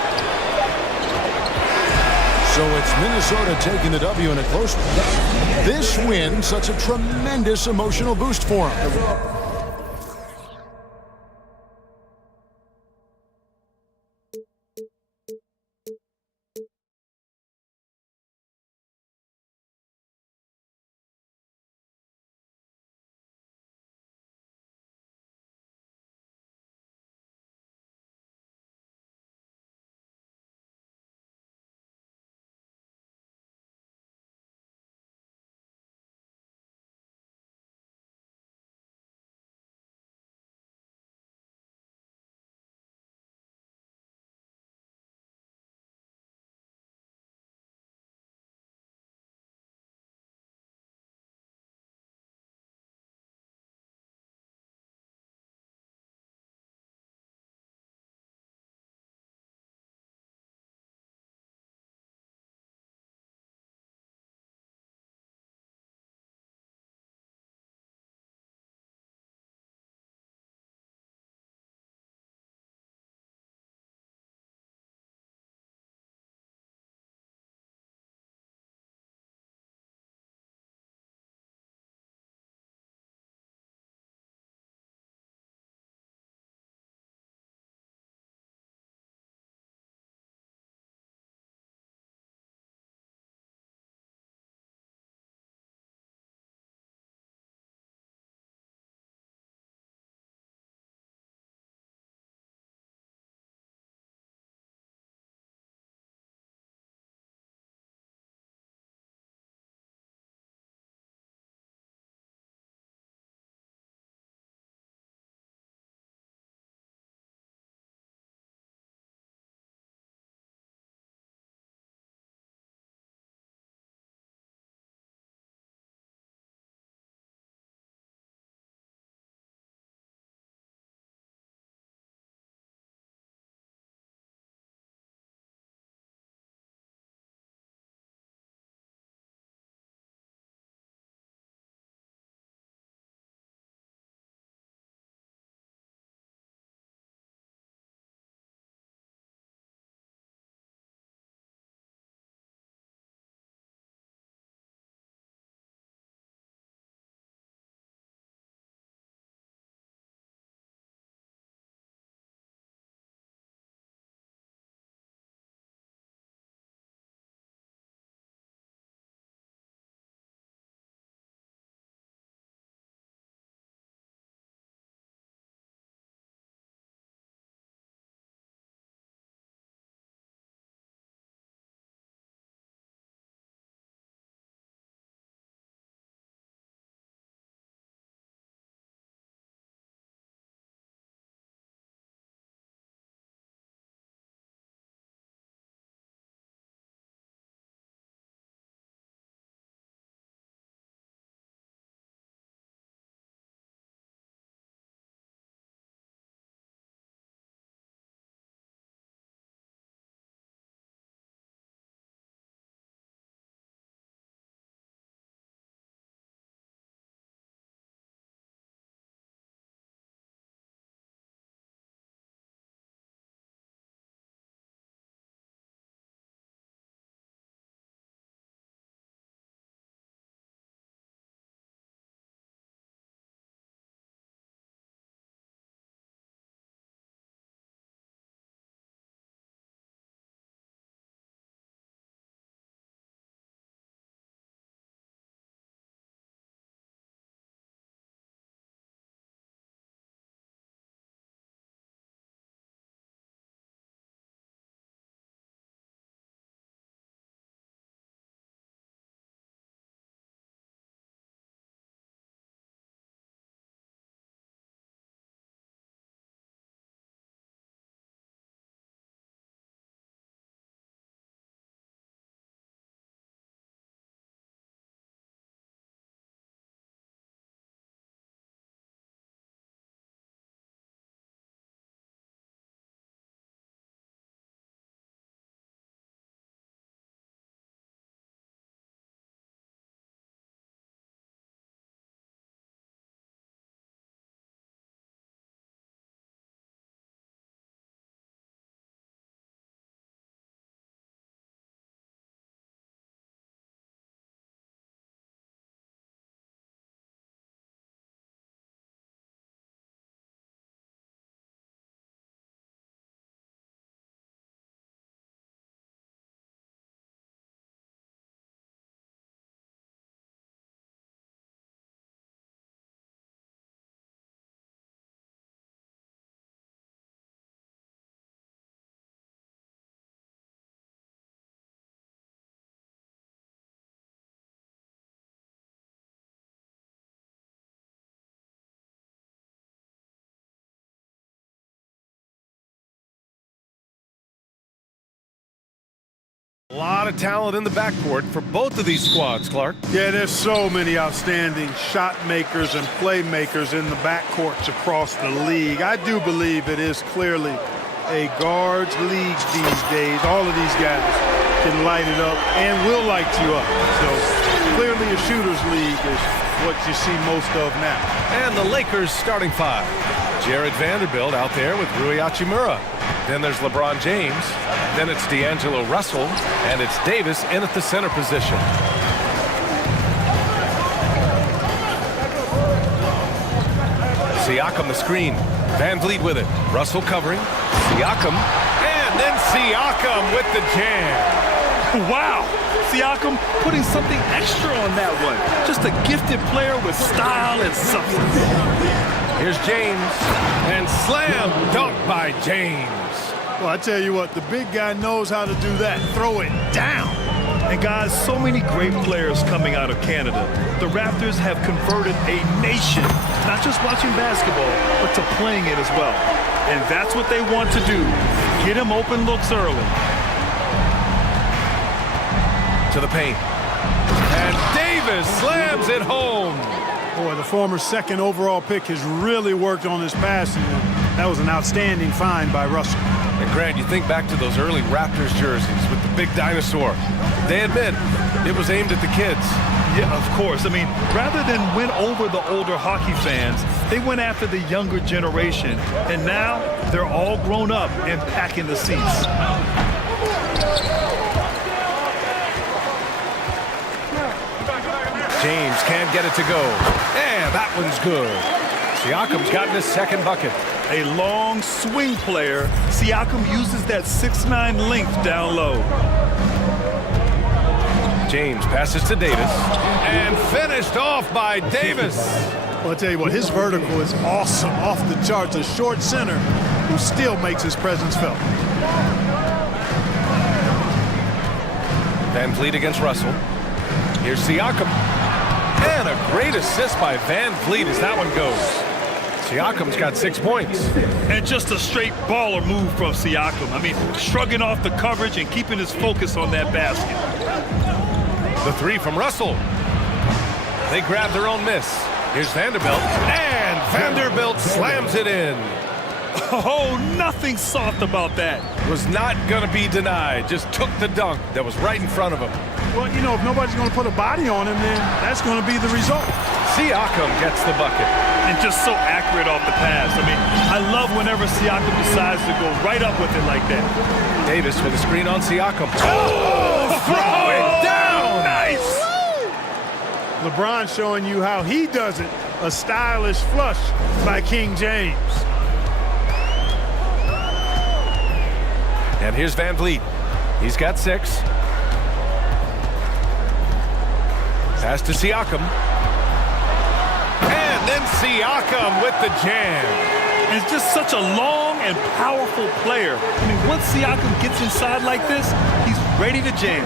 So it's Minnesota taking the W in a close one. This win, such a tremendous emotional boost for them. A lot of talent in the backcourt for both of these squads, Clark. Yeah, there's so many outstanding shot makers and playmakers in the backcourts across the league. I do believe it is clearly a guards league these days. All of these guys can light it up and will light you up. So clearly a shooter's league is what you see most of now. And the Lakers starting five. Jared Vanderbilt out there with Rui Hachimura. Then there's LeBron James. Then it's D'Angelo Russell. And it's Davis in at the center position. Siakam the screen. Van Vliet with it. Russell covering. Siakam. And then Siakam with the jam. Wow. Siakam putting something extra on that one. Just a gifted player with style and substance. Here's James. And slam dunk by James. Well, I tell you what, the big guy knows how to do that. Throw it down. And guys, so many great players coming out of Canada. The Raptors have converted a nation, not just watching basketball, but to playing it as well. And that's what they want to do. Get him open looks early. To the paint. And Davis slams it home. Boy, the former second overall pick has really worked on his passing. That was an outstanding find by Russell. And Grant, you think back to those early Raptors jerseys with the big dinosaur. They admit it was aimed at the kids. Yeah, of course. I mean, rather than win over the older hockey fans, they went after the younger generation. And now they're all grown up and packing the seats. James can't get it to go. And that one's good. Siakam's gotten his second bucket. A long swing player. Siakam uses that 6'9" length down low. James passes to Davis. And finished off by Davis. Well, I'll tell you what, his vertical is awesome, off the charts. A short center who still makes his presence felt. Van Vliet against Russell. Here's Siakam. And a great assist by Van Vliet as that one goes. Siakam's got 6 points. And just a straight baller move from Siakam. I mean, shrugging off the coverage and keeping his focus on that basket. The three from Russell. They grab their own miss. Here's Vanderbilt. And Vanderbilt slams it in. Oh, nothing soft about that. Was not going to be denied. Just took the dunk that was right in front of him. Well, you know, if nobody's going to put a body on him, then that's going to be the result. Siakam gets the bucket. And just so accurate off the pass. I mean, I love whenever Siakam decides to go right up with it like that. Davis with a screen on Siakam. Oh, throw it down! Nice! LeBron showing you how he does it. A stylish flush by King James. And here's Van Vliet. He's got 6. Pass to Siakam. And then Siakam with the jam. And it's just such a long and powerful player. I mean, once Siakam gets inside like this, he's ready to jam.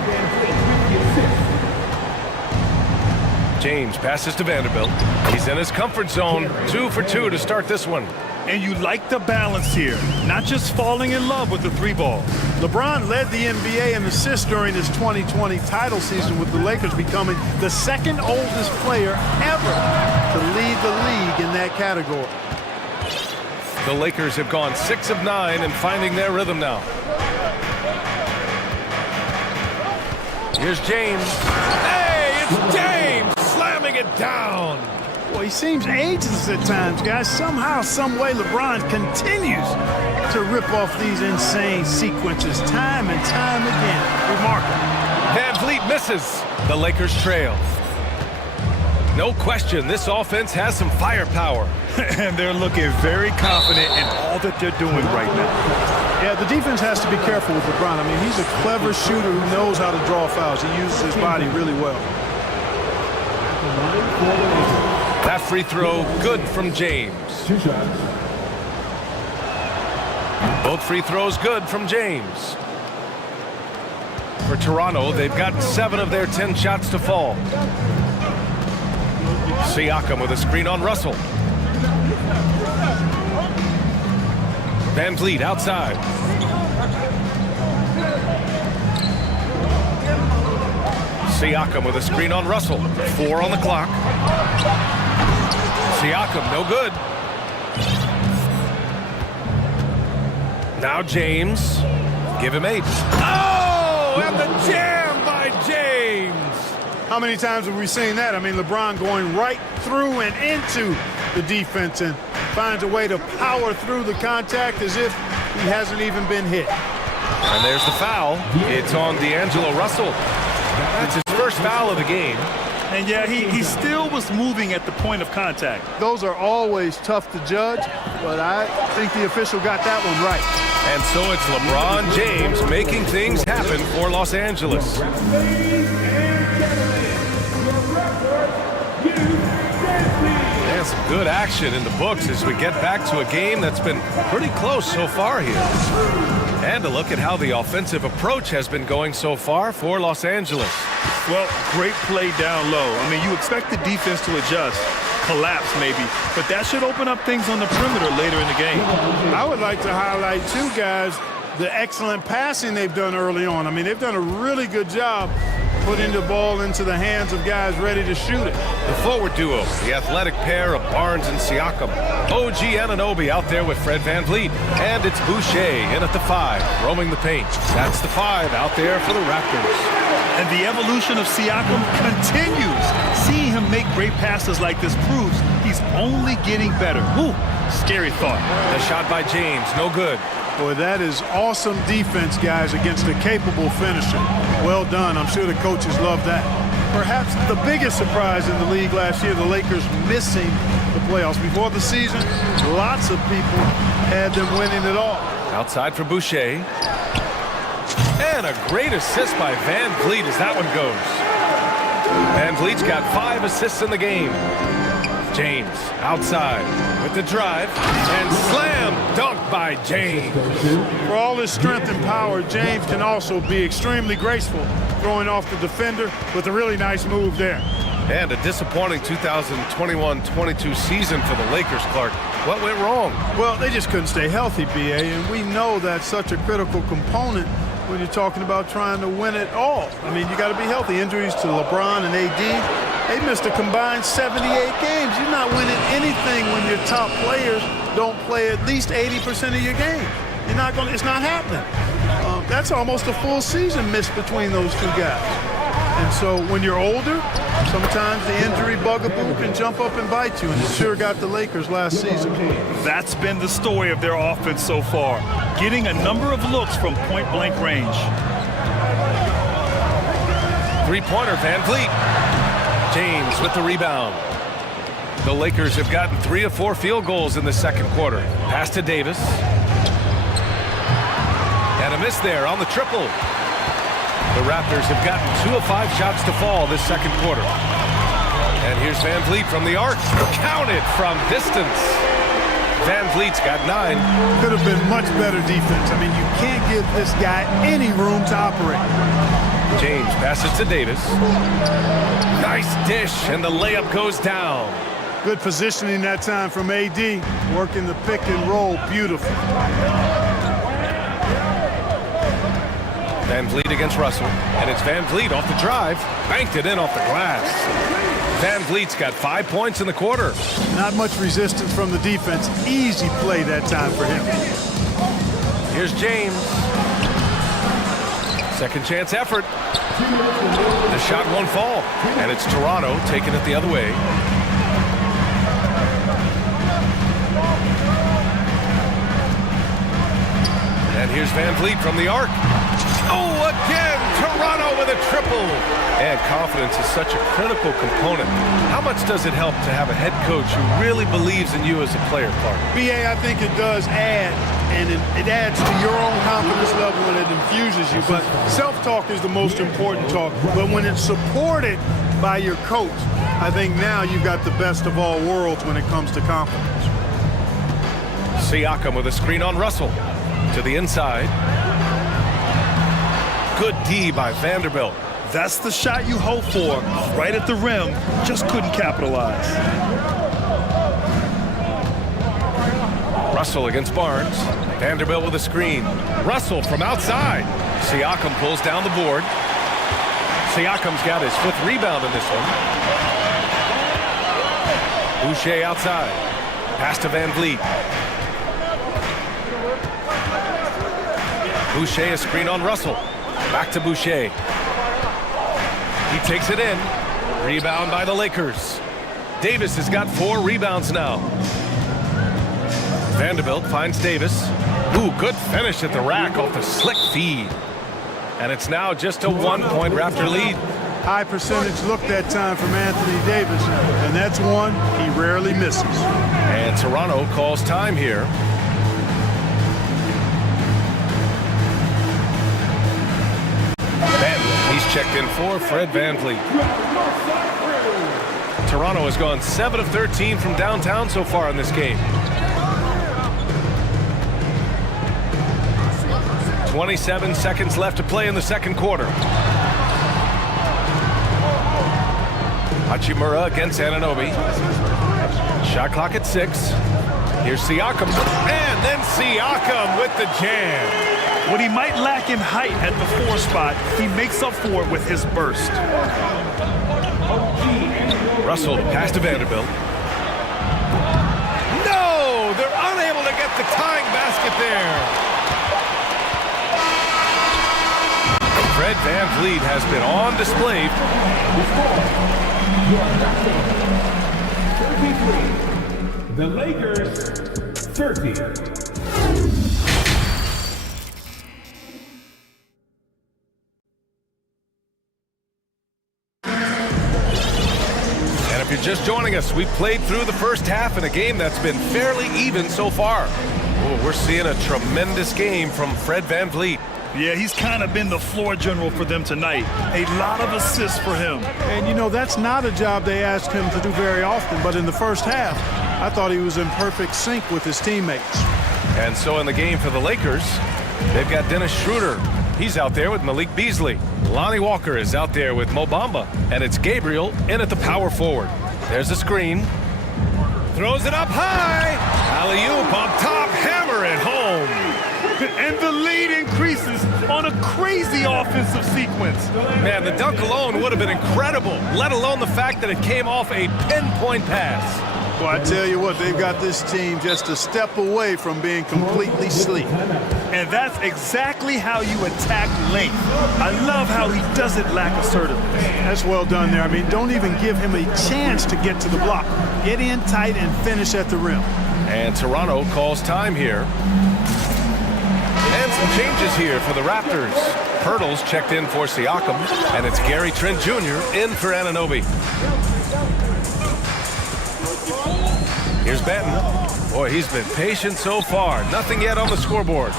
James passes to Vanderbilt. He's in his comfort zone. 2 for 2 to start this one. And you like the balance here, not just falling in love with the 3-ball. LeBron led the NBA in assists during his 2020 title season, with the Lakers becoming the second oldest player ever to lead the league in that category. The Lakers have gone 6 of 9 and finding their rhythm now. Here's James. Hey, it's James slamming it down. Well, he seems ageless at times, guys. Somehow, some way, LeBron continues to rip off these insane sequences time and time again. Remarkable. Van Vliet misses. The Lakers trail. No question, this offense has some firepower. And they're looking very confident in all that they're doing right now. Yeah, the defense has to be careful with LeBron. I mean, he's a clever shooter who knows how to draw fouls. He uses his body really well. That free throw, good from James. Both free throws good from James. For Toronto, they've got 7 of their 10 shots to fall. Siakam with a screen on Russell. Van Vliet outside. Siakam with a screen on Russell. 4 on the clock. Siakam, no good. Now James. Give him 8. Oh, and the jam by James. How many times have we seen that? I mean, LeBron going right through and into the defense and finds a way to power through the contact as if he hasn't even been hit. And there's the foul. It's on D'Angelo Russell. That's his first foul of the game. And yeah, he still was moving at the point of contact. Those are always tough to judge, but I think the official got that one right. And so it's LeBron James making things happen for Los Angeles. And some good action in the books as we get back to a game that's been pretty close so far here. And a look at how the offensive approach has been going so far for Los Angeles. Well, great play down low. I mean, you expect the defense to adjust, collapse maybe, but that should open up things on the perimeter later in the game. I would like to highlight, too, guys, the excellent passing they've done early on. I mean, they've done a really good job putting the ball into the hands of guys ready to shoot it. The forward duo, the athletic pair of Barnes and Siakam. OG Anunoby out there with Fred VanVleet. And it's Boucher in at the 5, roaming the paint. That's the 5 out there for the Raptors. And the evolution of Siakam continues. Seeing him make great passes like this proves he's only getting better. Whew, scary thought. The shot by James, no good. Boy, that is awesome defense, guys, against a capable finisher. Well done. I'm sure the coaches love that. Perhaps the biggest surprise in the league last year, the Lakers missing the playoffs. Before the season, lots of people had them winning it all. Outside for Boucher. And a great assist by VanVleet as that one goes. VanVleet's got 5 assists in the game. James outside with the drive and slam dunk by James. For all his strength and power, James can also be extremely graceful, throwing off the defender with a really nice move there. And a disappointing 2021-22 season for the Lakers, Clark. What went wrong? Well, they just couldn't stay healthy, BA, and we know that's such a critical component when you're talking about trying to win it all. I mean, you got to be healthy. Injuries to LeBron and AD, they missed a combined 78 games. You're not winning anything when your top players don't play at least 80% of your game. You're not going. It's not happening. That's almost a full season missed between those two guys. And so when you're older, sometimes the injury bugaboo can jump up and bite you, and it sure got the Lakers last season. That's been the story of their offense so far, getting a number of looks from point-blank range. Three-pointer, VanVleet. James with the rebound. The Lakers have gotten 3 of 4 field goals in the second quarter. Pass to Davis. And a miss there on the triple. The Raptors have gotten 2 of 5 shots to fall this second quarter. And here's VanVleet from the arc. Counted from distance. VanVleet's got 9. Could have been much better defense. I mean, you can't give this guy any room to operate. James passes to Davis. Nice dish, and the layup goes down. Good positioning that time from AD. Working the pick and roll beautiful. VanVleet against Russell, and it's VanVleet off the drive, banked it in off the glass. VanVleet's got 5 points in the quarter. Not much resistance from the defense. Easy play that time for him. Here's James. Second chance effort. The shot won't fall, and it's Toronto taking it the other way. And here's VanVleet from the arc. Oh, again, Toronto with a triple. And confidence is such a critical component. How much does it help to have a head coach who really believes in you as a player, Clark? BA, I think it does add, and it adds to your own confidence level and it infuses you. But self-talk is the most important talk. But when it's supported by your coach, I think now you've got the best of all worlds when it comes to confidence. Siakam with a screen on Russell. To the inside. Good D by Vanderbilt. That's the shot you hope for. Right at the rim, just couldn't capitalize. Russell against Barnes. Vanderbilt with a screen. Russell from outside. Siakam pulls down the board. Siakam's got his 5th rebound in this one. Boucher outside. Pass to Van Vliet. Boucher a screen on Russell. Back to Boucher. He takes it in. Rebound by the Lakers. Davis has got 4 rebounds now. Vanderbilt finds Davis. Ooh, good finish at the rack off the slick feed. And it's now just a 1-point Raptor lead. High percentage look that time from Anthony Davis, and that's one he rarely misses. And Toronto calls time here. He's checked in for Fred VanVleet. Toronto has gone 7 of 13 from downtown so far in this game. 27 seconds left to play in the second quarter. Hachimura against Anunoby. Shot clock at 6. Here's Siakam. And then Siakam with the jam. What he might lack in height at the 4 spot, he makes up for it with his burst. Russell pass to Vanderbilt. No! They're unable to get the tying basket there. Fred VanVleet has been on display. The Lakers 30. If you're just joining us, we've played through the first half in a game that's been fairly even so far. Oh, we're seeing a tremendous game from Fred VanVleet. Yeah, he's kind of been the floor general for them tonight. A lot of assists for him. And, you know, that's not a job they ask him to do very often, but in the first half, I thought he was in perfect sync with his teammates. And so in the game for the Lakers, they've got Dennis Schroeder. He's out there with Malik Beasley. Lonnie Walker is out there with Mo Bamba. And it's Gabriel in at the power forward. There's a screen. Throws it up high. Alley-oop on top. Hammer it home. And the lead increases on a crazy offensive sequence. Man, the dunk alone would have been incredible, let alone the fact that it came off a pinpoint pass. Well, I tell you what, they've got this team just a step away from being completely sleek. And that's exactly how you attack length. I love how he doesn't lack assertiveness. That's well done there. I mean, don't even give him a chance to get to the block. Get in tight and finish at the rim. And Toronto calls time here. And some changes here for the Raptors. Pirtle's checked in for Siakam, and it's Gary Trent Jr. in for Anunoby. Here's Benton. Boy, he's been patient so far. Nothing yet on the scoreboard.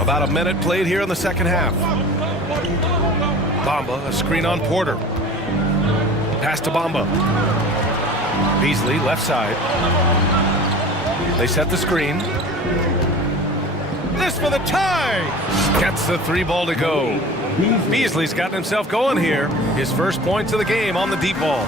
About a minute played here in the second half. Bamba, a screen on Porter. Pass to Bamba. Beasley, left side. They set the screen. This for the tie! Gets the 3 ball to go. Beasley's gotten himself going here. His first points of the game on the deep ball.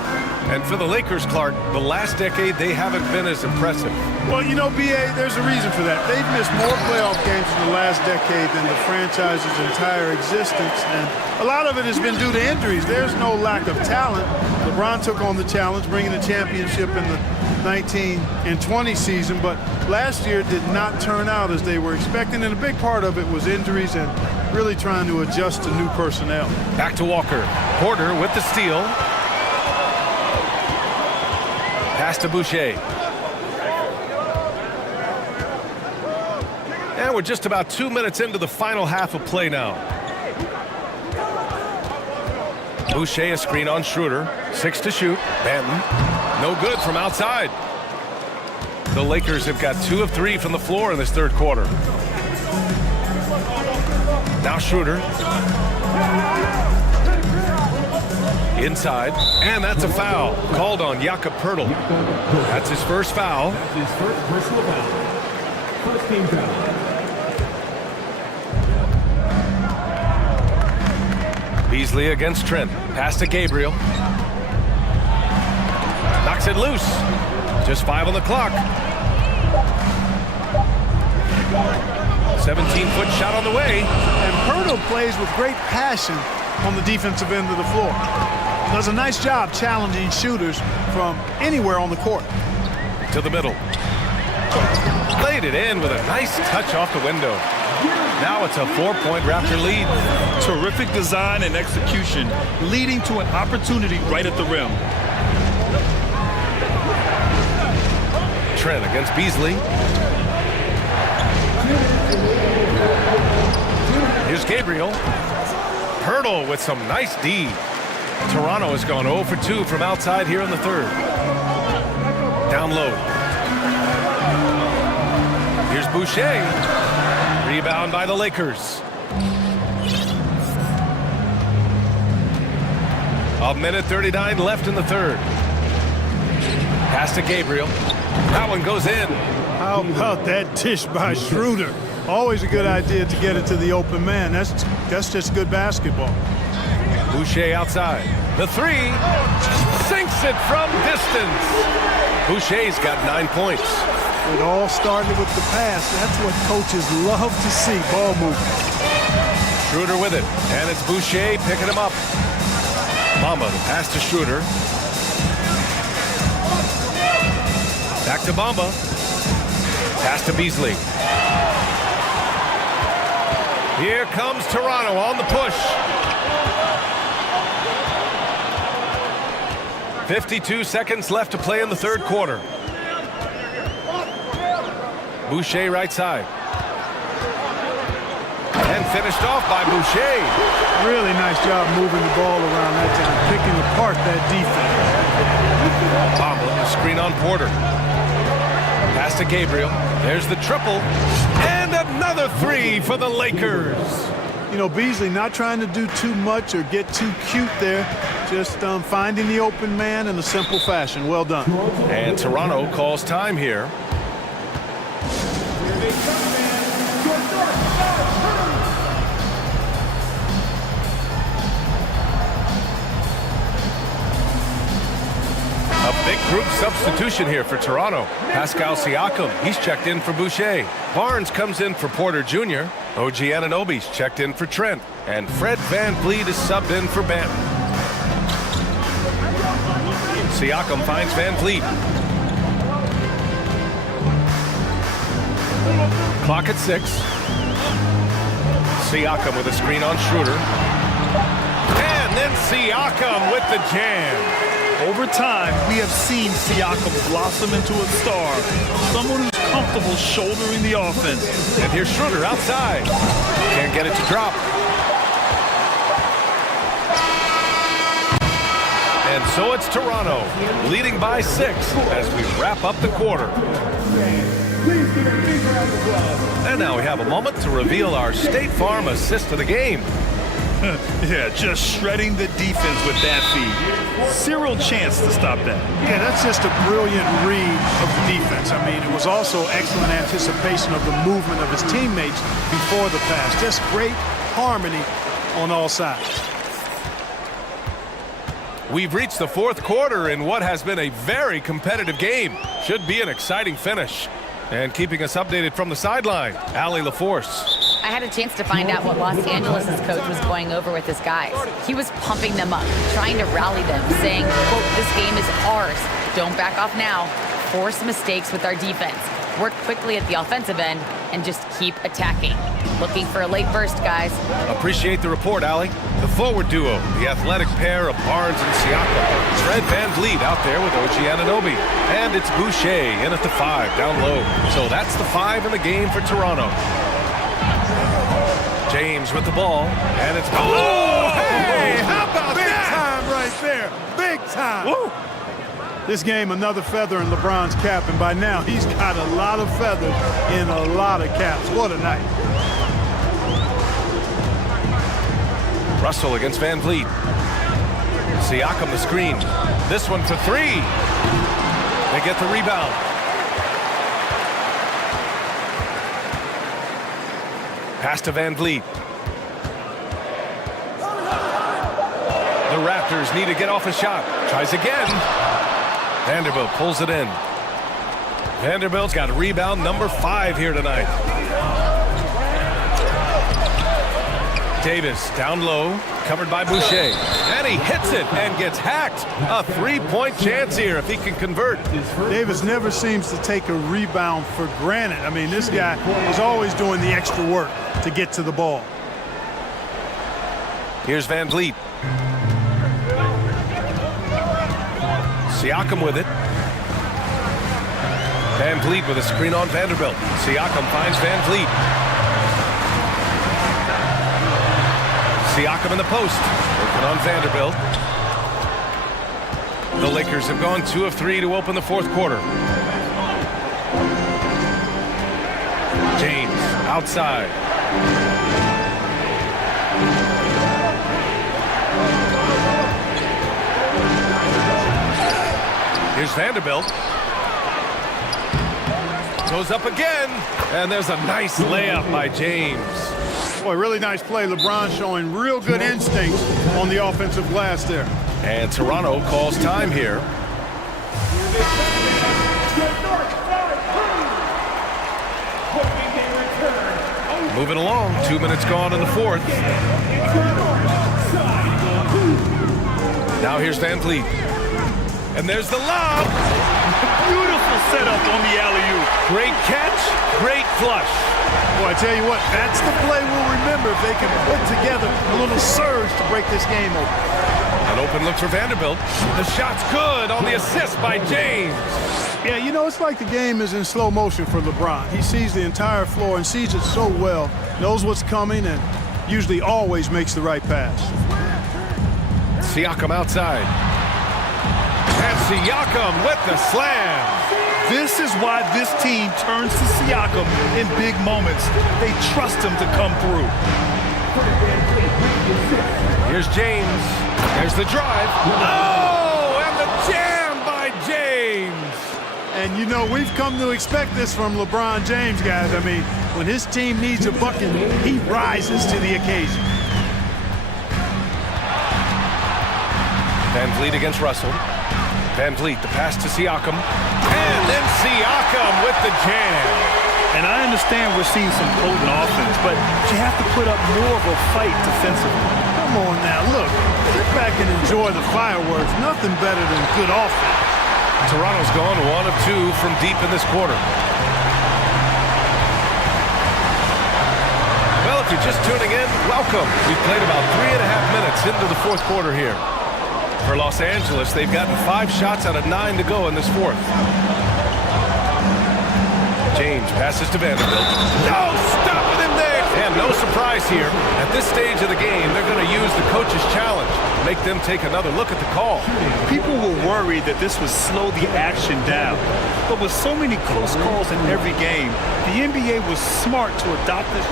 And for the Lakers, Clark, the last decade, they haven't been as impressive. Well, you know, B.A., there's a reason for that. They've missed more playoff games in the last decade than the franchise's entire existence. And a lot of it has been due to injuries. There's no lack of talent. LeBron took on the challenge, bringing the championship in the 19 and 20 season, but last year did not turn out as they were expecting, and a big part of it was injuries and really trying to adjust to new personnel. Back to Walker. Porter with the steal. Pass to Boucher. And we're just about 2 minutes into the final half of play now. Boucher a screen on Schroeder. 6 to shoot. Banton. No good from outside. The Lakers have got 2 of 3 from the floor in this third quarter. Now Schroeder. Inside. And that's a foul. Called on Jakob Poeltl. That's his first foul. That's his first personal foul. First team foul. Beasley against Trent. Pass to Gabriel. Knocks it loose. Just 5 on the clock. 17-foot shot on the way. And Hurdle plays with great passion on the defensive end of the floor. Does a nice job challenging shooters from anywhere on the court. To the middle. Laid it in with a nice touch off the window. Now it's a 4-point Raptor lead. Terrific design and execution, leading to an opportunity right at the rim. Trent against Beasley. Here's Gabriel. Hurdle with some nice D. Toronto has gone 0 for 2 from outside here in the third. Down low. Here's Boucher. Rebound by the Lakers. A minute 39 left in the third. Pass to Gabriel. That one goes in. How about that dish by Schroeder? Always a good idea to get it to the open man. That's just good basketball. Boucher outside. The three. Sinks it from distance. Boucher's got 9 points. It all started with the pass. That's what coaches love to see, ball movement. Schroeder with it. And it's Boucher picking him up. Bamba, the pass to Schroeder. Back to Bamba. Pass to Beasley. Here comes Toronto on the push. 52 seconds left to play in the third quarter. Boucher right side. And finished off by Boucher. Really nice job moving the ball around that time, picking apart that defense. Bamba, a screen on Porter. Pass to Gabriel. There's the triple. And another three for the Lakers. You know, Beasley not trying to do too much or get too cute there. Just finding the open man in a simple fashion. Well done. And Toronto calls time here. A big group substitution here for Toronto. Pascal Siakam, he's checked in for Boucher. Barnes comes in for Porter Jr. OG Anunoby's checked in for Trent. And Fred VanVleet is subbed in for Banton. Siakam finds VanVleet. Clock at 6. Siakam with a screen on Schroeder. And then Siakam with the jam. Over time, we have seen Siakam blossom into a star, someone who's comfortable shouldering the offense. And here's Schroeder outside. Can't get it to drop. And so it's Toronto, leading by 6 as we wrap up the quarter. And now we have a moment to reveal our State Farm assist of the game. Yeah, just shredding the defense with that feed. Zero chance to stop that. Yeah, that's just a brilliant read of the defense. I mean, it was also excellent anticipation of the movement of his teammates before the pass. Just great harmony on all sides. We've reached the fourth quarter in what has been a very competitive game. Should be an exciting finish. And keeping us updated from the sideline, Allie LaForce. I had a chance to find out what Los Angeles' coach was going over with his guys. He was pumping them up, trying to rally them, saying, quote, "This game is ours. Don't back off now. Force mistakes with our defense. Work quickly at the offensive end and just keep attacking." Looking for a late burst, guys. Appreciate the report, Allie. The forward duo, the athletic pair of Barnes and Siakam. Fred VanVleet out there with OG Anunoby. And it's Boucher in at the 5, down low. So that's the 5 in the game for Toronto. James with the ball, and it's... Oh, hey, how about big that? Big time right there. Big time. Woo. This game, another feather in LeBron's cap, and by now he's got a lot of feathers in a lot of caps. What a night. Russell against VanVleet. Siakam the screen. This one for 3. They get the rebound. Pass to VanVleet. The Raptors need to get off a shot. Tries again. Vanderbilt pulls it in. Vanderbilt's got rebound number 5 here tonight. Davis down low, covered by Boucher. And he hits it and gets hacked. A three-point chance here if he can convert. Davis never seems to take a rebound for granted. I mean, this guy is always doing the extra work to get to the ball. Here's Van Vliet. Siakam with it. Van Vliet with a screen on Vanderbilt. Siakam finds Van Vliet. Siakam in the post. Open on Vanderbilt. The Lakers have gone 2 of 3 to open the fourth quarter. James outside. Here's Vanderbilt. Goes up again, and there's a nice layup by James. Boy, really nice play. LeBron showing real good instincts on the offensive glass there. And Toronto calls time here. Moving along, 2 minutes gone in the fourth. Now here's Van Vliet. And there's the lob. Beautiful setup on the alley-oop. Great catch, great flush. Boy, I tell you what, that's the play we'll remember if they can put together a little surge to break this game open. An open look for Vanderbilt. The shot's good on the assist by James. Yeah, you know, it's like the game is in slow motion for LeBron. He sees the entire floor and sees it so well, knows what's coming, and usually always makes the right pass. Siakam outside. And Siakam with the slam. This is why this team turns to Siakam in big moments. They trust him to come through. Here's James. There's the drive. Oh, and the jam by James. And, you know, we've come to expect this from LeBron James, guys. I mean, when his team needs a bucket, he rises to the occasion. Van Vliet against Russell. Van Vliet, the pass to Siakam. And then Siakam with the jam. And I understand we're seeing some potent offense, but you have to put up more of a fight defensively. Come on now, look. Sit back and enjoy the fireworks. Nothing better than good offense. Toronto's gone 1 of 2 from deep in this quarter. Well, if you're just tuning in, welcome. We've played about 3.5 minutes into the fourth quarter here. For Los Angeles, they've gotten 5 shots out of 9 to go in this fourth. James passes to Vanderbilt. No, stopping him there! And no surprise here. At this stage of the game, they're going to use the coach's challenge. Make them take another look at the call. People were worried that this would slow the action down. But with so many close calls in every game, the NBA was smart to adopt this.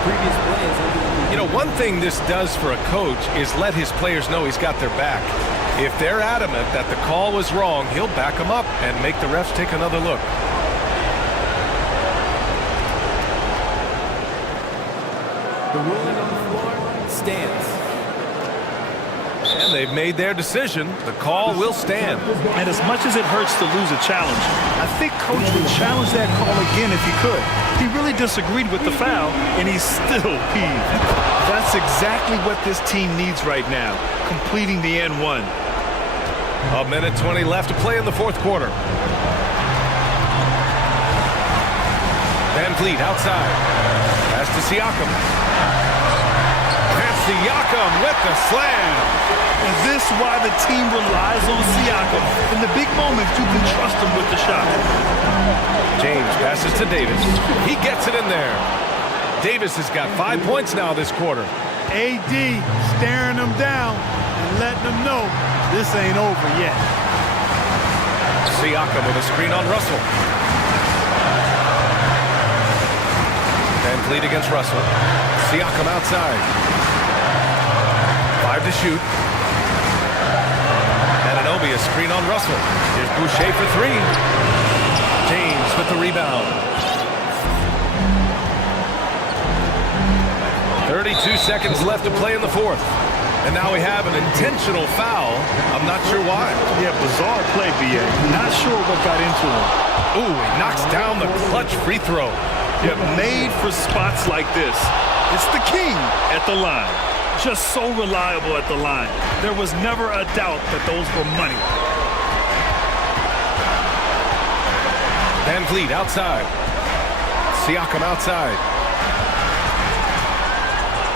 Previous plays. You know, one thing this does for a coach is let his players know he's got their back. If they're adamant that the call was wrong, he'll back them up and make the refs take another look. The ruling on the floor stands. And they've made their decision. The call will stand. And as much as it hurts to lose a challenge, I think Coach would challenge that call again if he could. He really disagreed with the foul, and he's still peeved. That's exactly what this team needs right now, completing the N1. 1:20 left to play in the fourth quarter. Van Vliet outside. Pass to Siakam. And Siakam with the slam. And this is why the team relies on Siakam. In the big moments, you can trust him with the shot. James passes to Davis. He gets it in there. Davis has got 5 points now this quarter. AD staring them down and letting them know this ain't over yet. Siakam with a screen on Russell. Van Vliet against Russell. Siakam outside. 5 to shoot. A screen on Russell. Here's Boucher for 3. James with the rebound. 32 seconds left to play in the fourth. And now we have an intentional foul. I'm not sure why. Yeah, bizarre play, BA. Not sure what got into him. Ooh, he knocks down the clutch free throw. Yeah, made for spots like this. It's the king at the line. Just so reliable at the line. There was never a doubt that those were money. Van Vliet outside. Siakam outside.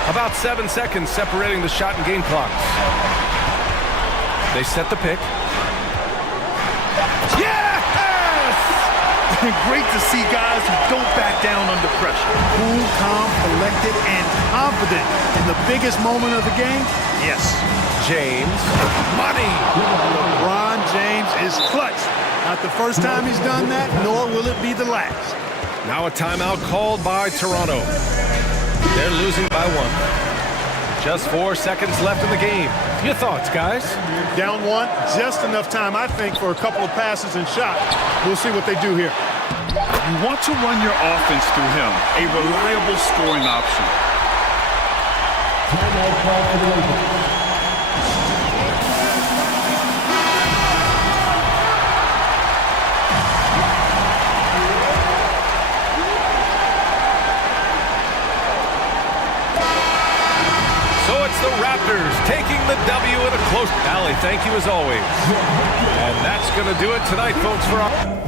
About 7 seconds separating the shot and game clocks. They set the pick. Yes! Great to see guys who don't back down under pressure. Cool, calm, collected, and confident in the biggest moment of the game? Yes. James. Money! LeBron James is clutch. Not the first time he's done that, nor will it be the last. Now a timeout called by Toronto. They're losing by 1. Just 4 seconds left in the game. Your thoughts, guys? Down 1, just enough time, I think, for a couple of passes and shots. We'll see what they do here. You want to run your offense through him, a reliable scoring option. The Raptors taking the W in a close rally. Thank you as always. And that's going to do it tonight, folks, for our...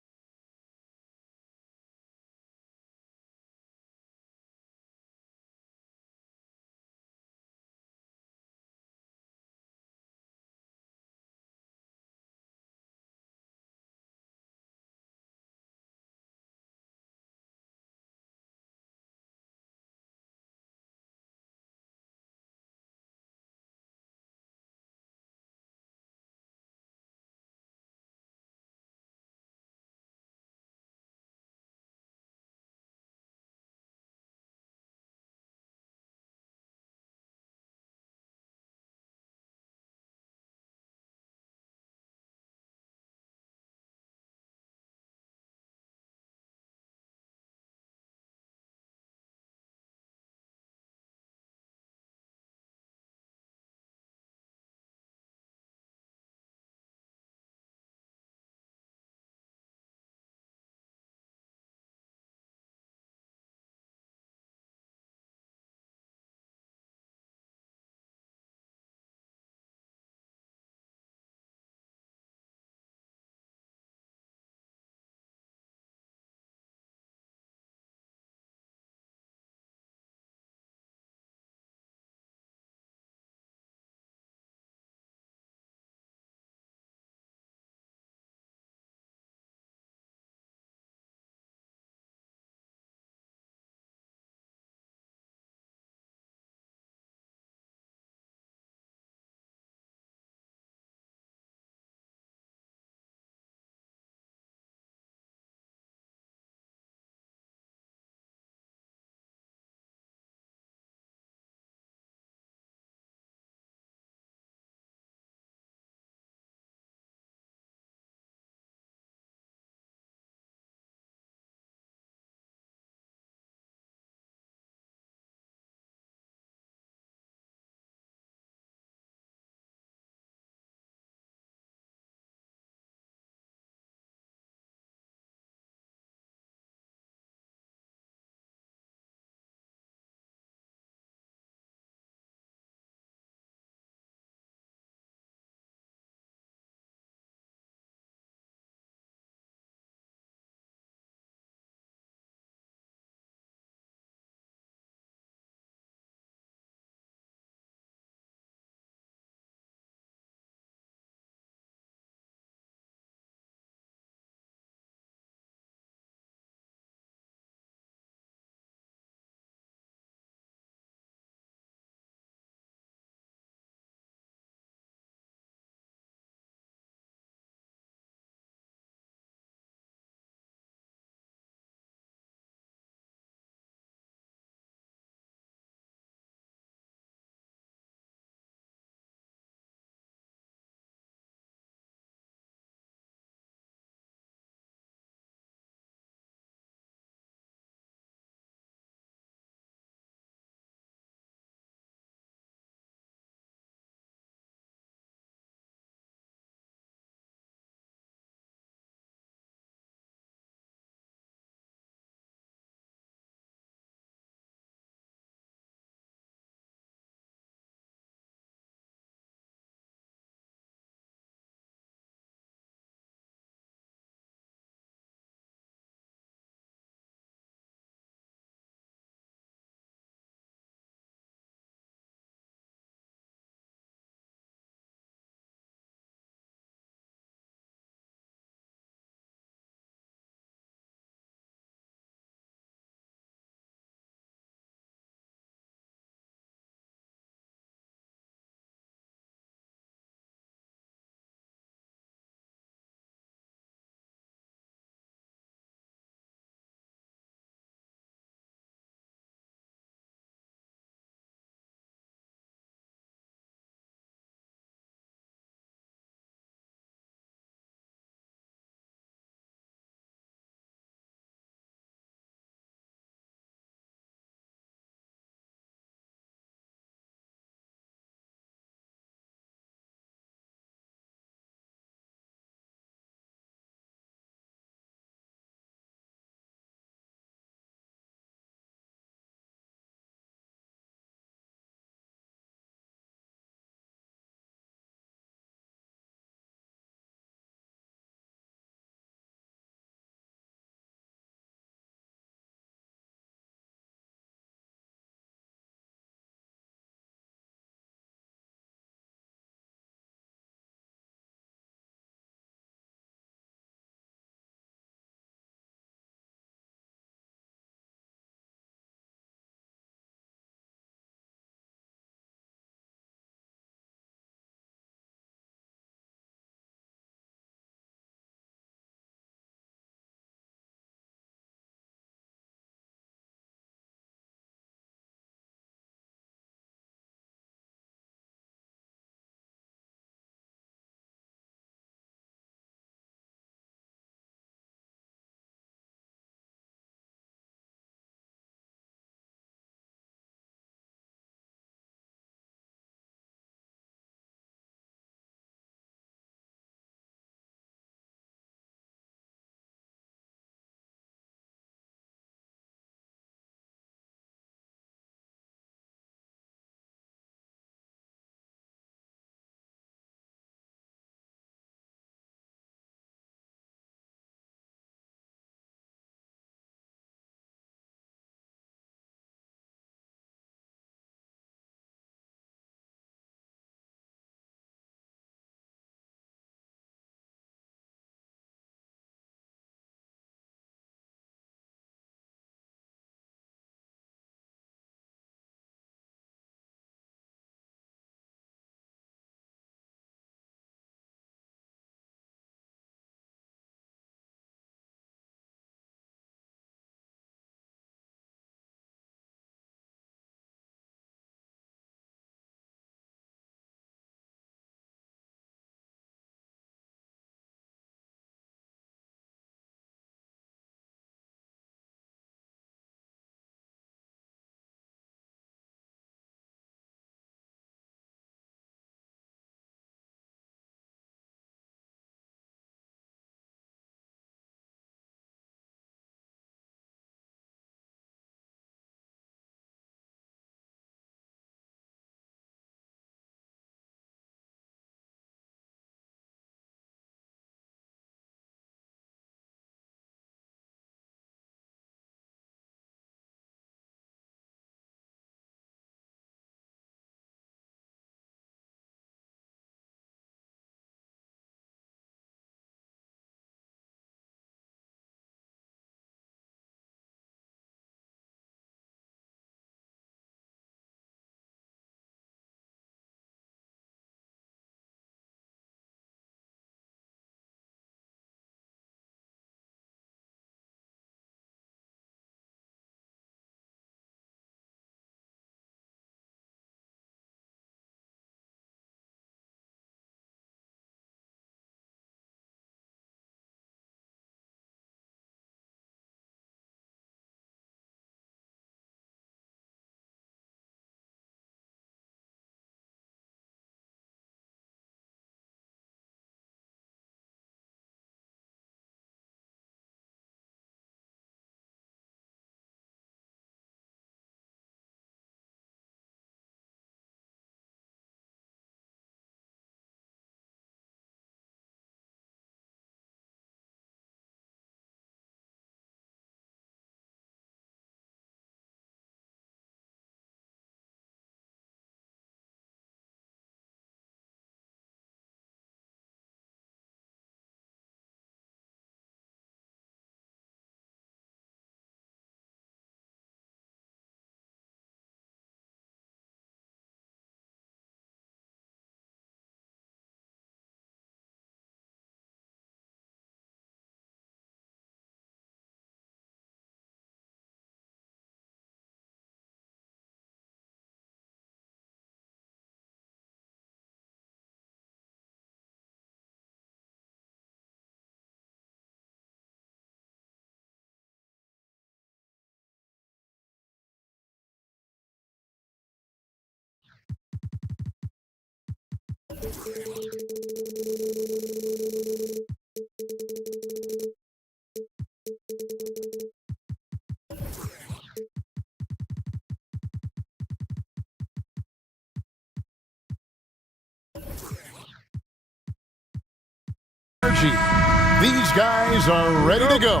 These guys are ready to go.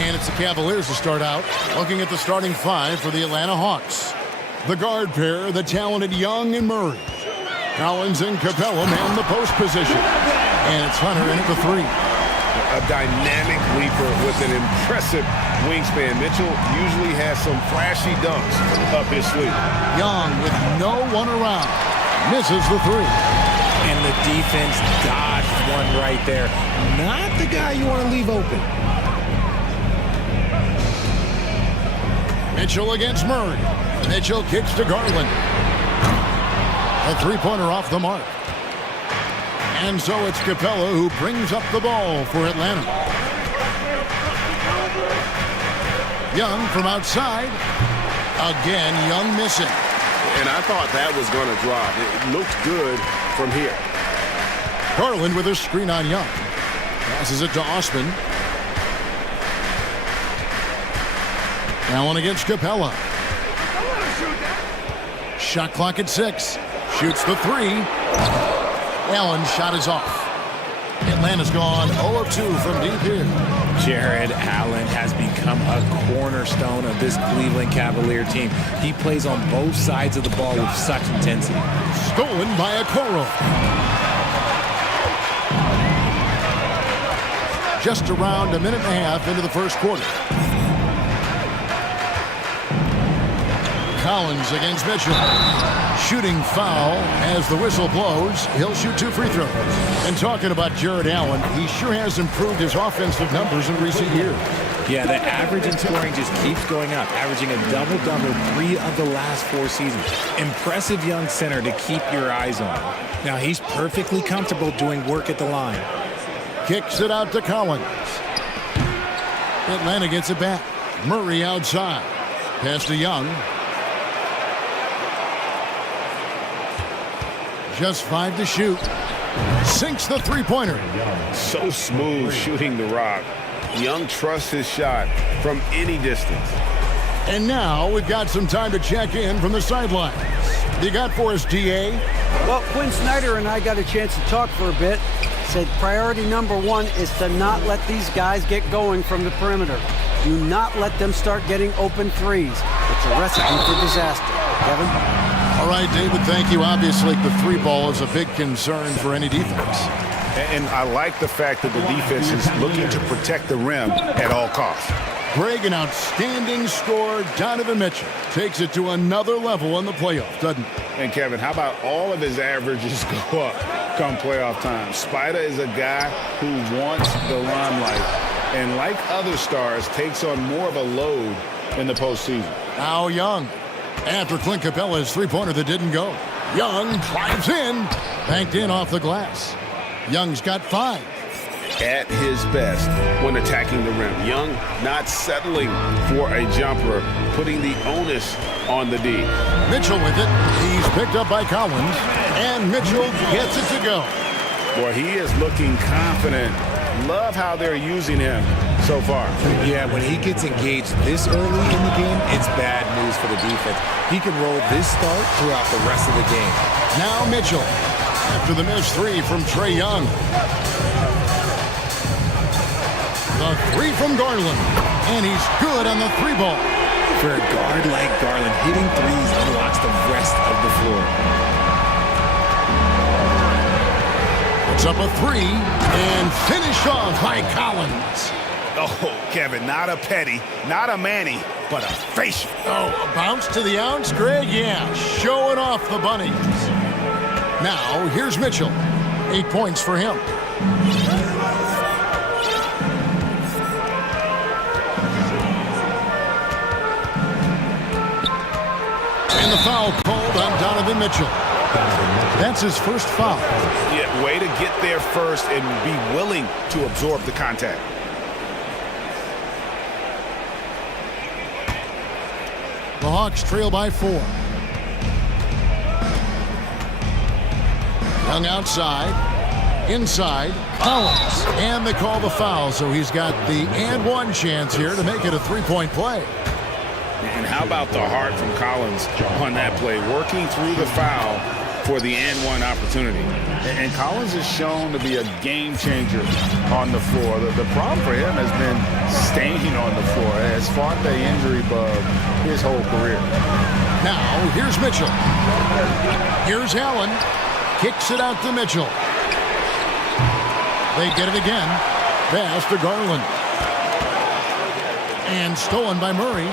And it's the Cavaliers to start out. Looking at the starting five for the Atlanta Hawks. The guard pair, the talented Young and Murray. Collins and Capella man the post position. And it's Hunter in at the three. A dynamic leaper with an impressive wingspan. Mitchell usually has some flashy dunks up his sleeve. Young with no one around. Misses the three. And the defense dodged one right there. Not the guy you want to leave open. Mitchell against Murray. Mitchell kicks to Garland. A three-pointer off the mark. And so it's Capella who brings up the ball for Atlanta. Young from outside. Again, Young missing. And I thought that was going to drop. It looked good from here. Garland with a screen on Young. Passes it to Osman. Allen against Capella. Shot clock at 6. Shoots the three. Allen's shot is off. Atlanta's gone 0 of 2 from deep here. Jared Allen has become a cornerstone of this Cleveland Cavalier team. He plays on both sides of the ball with such intensity. Stolen by Okoro. Just around a minute and a half into the first quarter. Collins against Mitchell. Shooting foul as the whistle blows. He'll shoot 2 free throws. And talking about Jared Allen, he sure has improved his offensive numbers in recent years. Yeah, the average in scoring just keeps going up, averaging a double-double 3 of the last 4 seasons. Impressive young center to keep your eyes on. Now, he's perfectly comfortable doing work at the line. Kicks it out to Collins. Atlanta gets it back. Murray outside. Pass to Young. Just 5 to shoot. Sinks the three-pointer. So smooth shooting the rock. Young trusts his shot from any distance. And now we've got some time to check in from the sidelines. You got for us, DA? Well, Quinn Snyder and I got a chance to talk for a bit. Said priority number 1 is to not let these guys get going from the perimeter. Do not let them start getting open threes. It's a recipe for disaster. Kevin? All right, David, thank you. Obviously, the three ball is a big concern for any defense. And I like the fact that the defense is looking to protect the rim at all costs. Greg, an outstanding scorer. Donovan Mitchell takes it to another level in the playoffs, doesn't he? And Kevin, how about all of his averages go up come playoff time? Spider is a guy who wants the limelight, and like other stars, takes on more of a load in the postseason. Now Young. After Clint Capella's three-pointer that didn't go. Young drives in. Banked in off the glass. Young's got 5. At his best when attacking the rim. Young not settling for a jumper, putting the onus on the D. Mitchell with it. He's picked up by Collins. And Mitchell gets it to go. Boy, he is looking confident. Love how they're using him so far. Yeah, when he gets engaged this early in the game, it's bad news for the defense. He can roll this start throughout the rest of the game. Now Mitchell, after the missed 3 from Trae Young. The 3 from Garland, and he's good on the 3 ball. For a guard like Garland, hitting threes unlocks the rest of the floor. It's up a 3, and finished off by Collins. Oh, Kevin, not a petty, not a Manny, but a facial. Oh, a bounce to the ounce, Greg? Yeah, showing off the bunnies. Now, here's Mitchell. 8 points for him. And the foul called on Donovan Mitchell. That's his first foul. Yeah, way to get there first and be willing to absorb the contact. The Hawks trail by 4. Young outside, inside, Collins. And they call the foul, so he's got the and one chance here to make it a three-point play. And how about the heart from Collins on that play, working through the foul for the and one opportunity. And Collins is shown to be a game changer on the floor. The problem for him has been staying on the floor. Has fought the injury bug his whole career. Now, here's Mitchell. Here's Allen. Kicks it out to Mitchell. They get it again. Pass to Garland. And stolen by Murray.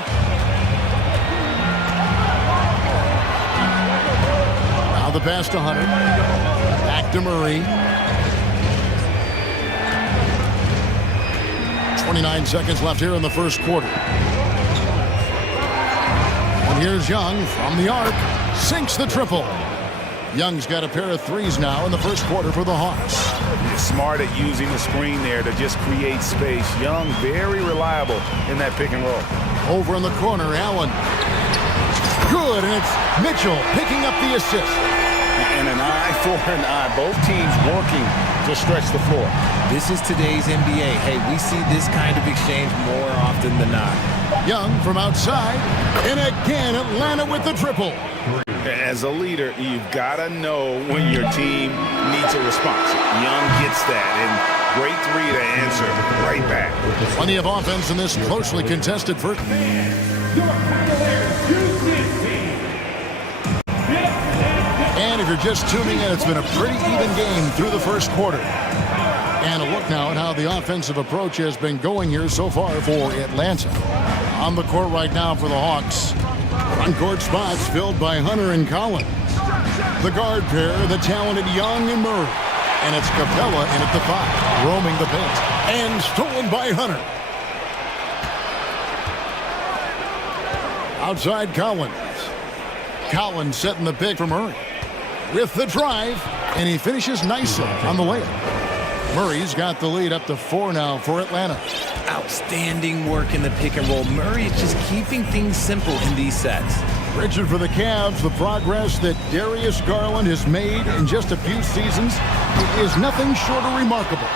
Now the pass to Hunter. Back to Murray. 29 seconds left here in the first quarter. And here's Young from the arc. Sinks the triple. Young's got a pair of threes now in the first quarter for the Hawks. He's smart at using the screen there to just create space. Young, very reliable in that pick and roll. Over in the corner, Allen. Good, and it's Mitchell picking up the assist. And an eye for an eye. Both teams working to stretch the floor. This is today's NBA. Hey, we see this kind of exchange more often than not. Young from outside, and again Atlanta with the triple. As a leader, you've got to know when your team needs a response. Young gets that, and great three to answer right back. Plenty of offense in this closely contested first. And if you're just tuning in, it's been a pretty even game through the first quarter. And a look now at how the offensive approach has been going here so far for Atlanta. On the court right now for the Hawks. Front court spots filled by Hunter and Collins. The guard pair, the talented Young and Murray. And it's Capella in at the 5, roaming the paint. And stolen by Hunter. Outside Collins. Collins setting the pick for Murray. With the drive, and he finishes nicely on the layup. Murray's got the lead up to 4 now for Atlanta. Outstanding work in the pick and roll. Murray is just keeping things simple in these sets. Richard, for the Cavs, the progress that Darius Garland has made in just a few seasons is nothing short of remarkable.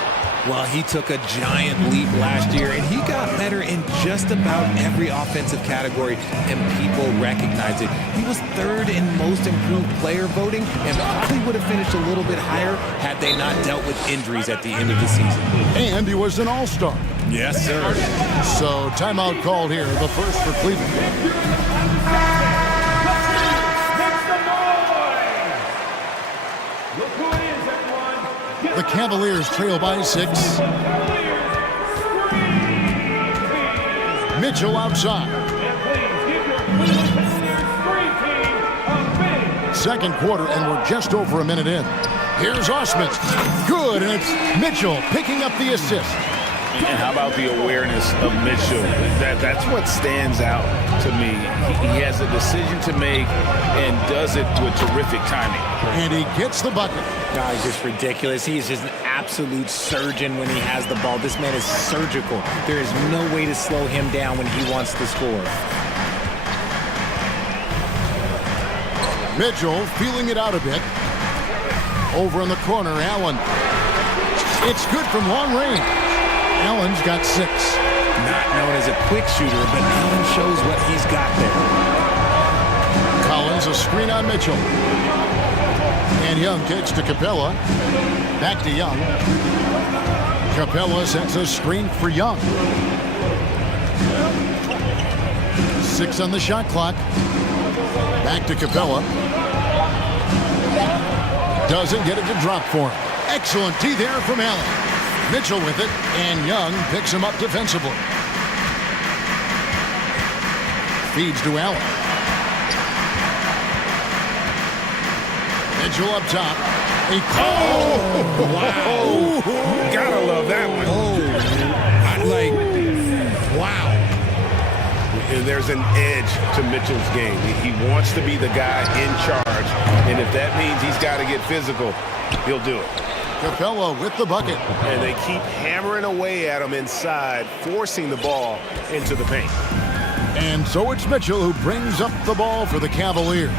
Well, he took a giant leap last year, and he got better in just about every offensive category, and people recognize it. He was 3rd in most improved player voting, and probably would have finished a little bit higher had they not dealt with injuries at the end of the season. And he was an all-star. Yes, sir. So timeout called here, the first for Cleveland. The Cavaliers trail by 6. Mitchell outside. Second quarter, and we're just over a minute in. Here's Osman. Good, and it's Mitchell picking up the assist. And how about the awareness of Mitchell? That's what stands out to me. He has a decision to make and does it with terrific timing. And he gets the bucket. No, he's just ridiculous. He's just an absolute surgeon when he has the ball. This man is surgical. There is no way to slow him down when he wants to score. Mitchell feeling it out a bit. Over in the corner, Allen. It's good from long range. Allen's got 6. Not known as a quick shooter, but Allen shows what he's got there. Collins, a screen on Mitchell. And Young kicks to Capella. Back to Young. Capella sets a screen for Young. 6 on the shot clock. Back to Capella. Doesn't get it to drop for him. Excellent D there from Allen. Mitchell with it, and Young picks him up defensively. Feeds to Allen. Mitchell up top. Wow. Gotta love that one. Wow. There's an edge to Mitchell's game. He wants to be the guy in charge, and if that means he's got to get physical, he'll do it. Capella with the bucket. And they keep hammering away at him inside, forcing the ball into the paint. And so it's Mitchell who brings up the ball for the Cavaliers.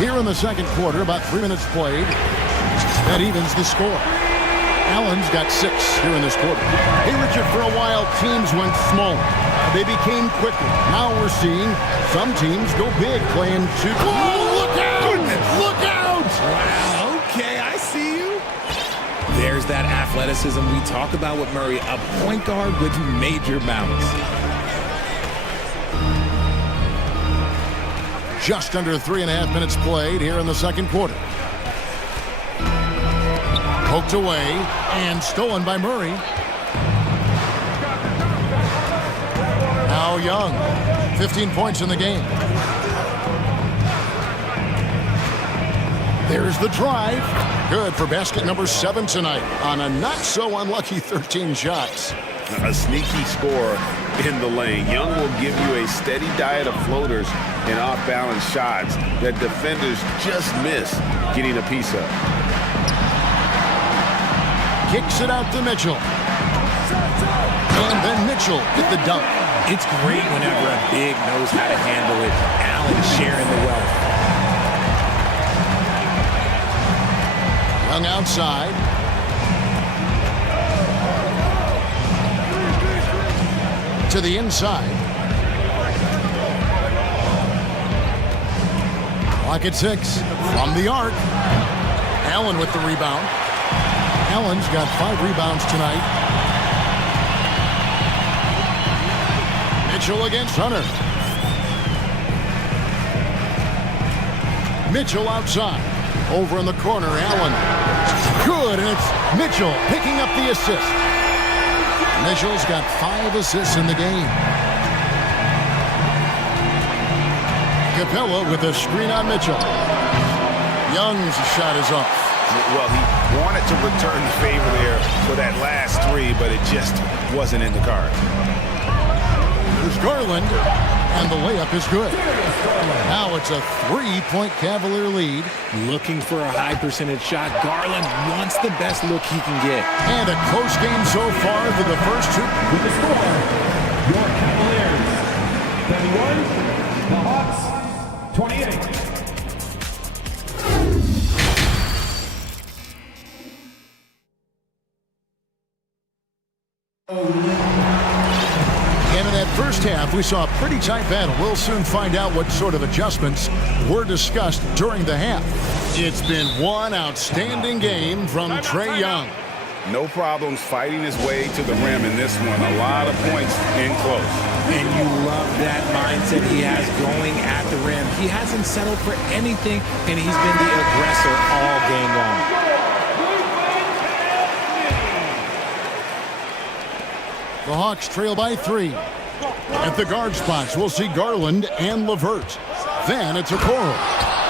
Here in the second quarter, about 3 minutes played. That evens the score. Allen's got 6 here in this quarter. Hey, Richard, for a while, teams went smaller. They became quicker. Now we're seeing some teams go big, playing two. Whoa, look out! Goodness. Look out! Wow, okay, I see you. There's that athleticism we talk about with Murray, a point guard with major bounce. Just under 3.5 minutes played here in the second quarter. Poked away and stolen by Murray. Now Young, 15 points in the game. There's the drive. Good for basket number 7 tonight on a not-so-unlucky 13 shots. A sneaky score in the lane. Young will give you a steady diet of floaters and off-balance shots that defenders just miss getting a piece of. Kicks it out to Mitchell. And then Mitchell with the dunk. It's great whenever a big knows how to handle it. Allen sharing the wealth. Young outside. To the inside. Clock at 6. From the arc. Allen with the rebound. Allen's got 5 rebounds tonight. Mitchell against Hunter. Mitchell outside. Over in the corner, Allen. Good, and it's Mitchell picking up the assist. Mitchell's got 5 assists in the game. Capella with a screen on Mitchell. Young's shot is off. Well, he wanted to return the favor there for that last 3, but it just wasn't in the cards. There's Garland, and the layup is good. Now it's a 3-point Cavalier lead. Looking for a high percentage shot. Garland wants the best look he can get. And a close game so far for the first 2. With the score, your Cavaliers 31, the Hawks 28. And in that first half, we saw a pretty tight battle. We'll soon find out what sort of adjustments were discussed during the half. It's been one outstanding game from Trae Young. No problems fighting his way to the rim in this one. A lot of points in close. And you love that mindset he has going at the rim. He hasn't settled for anything, and he's been the aggressor all game long. The Hawks trail by 3. At the guard spots, we'll see Garland and LeVert. Then it's Okoro.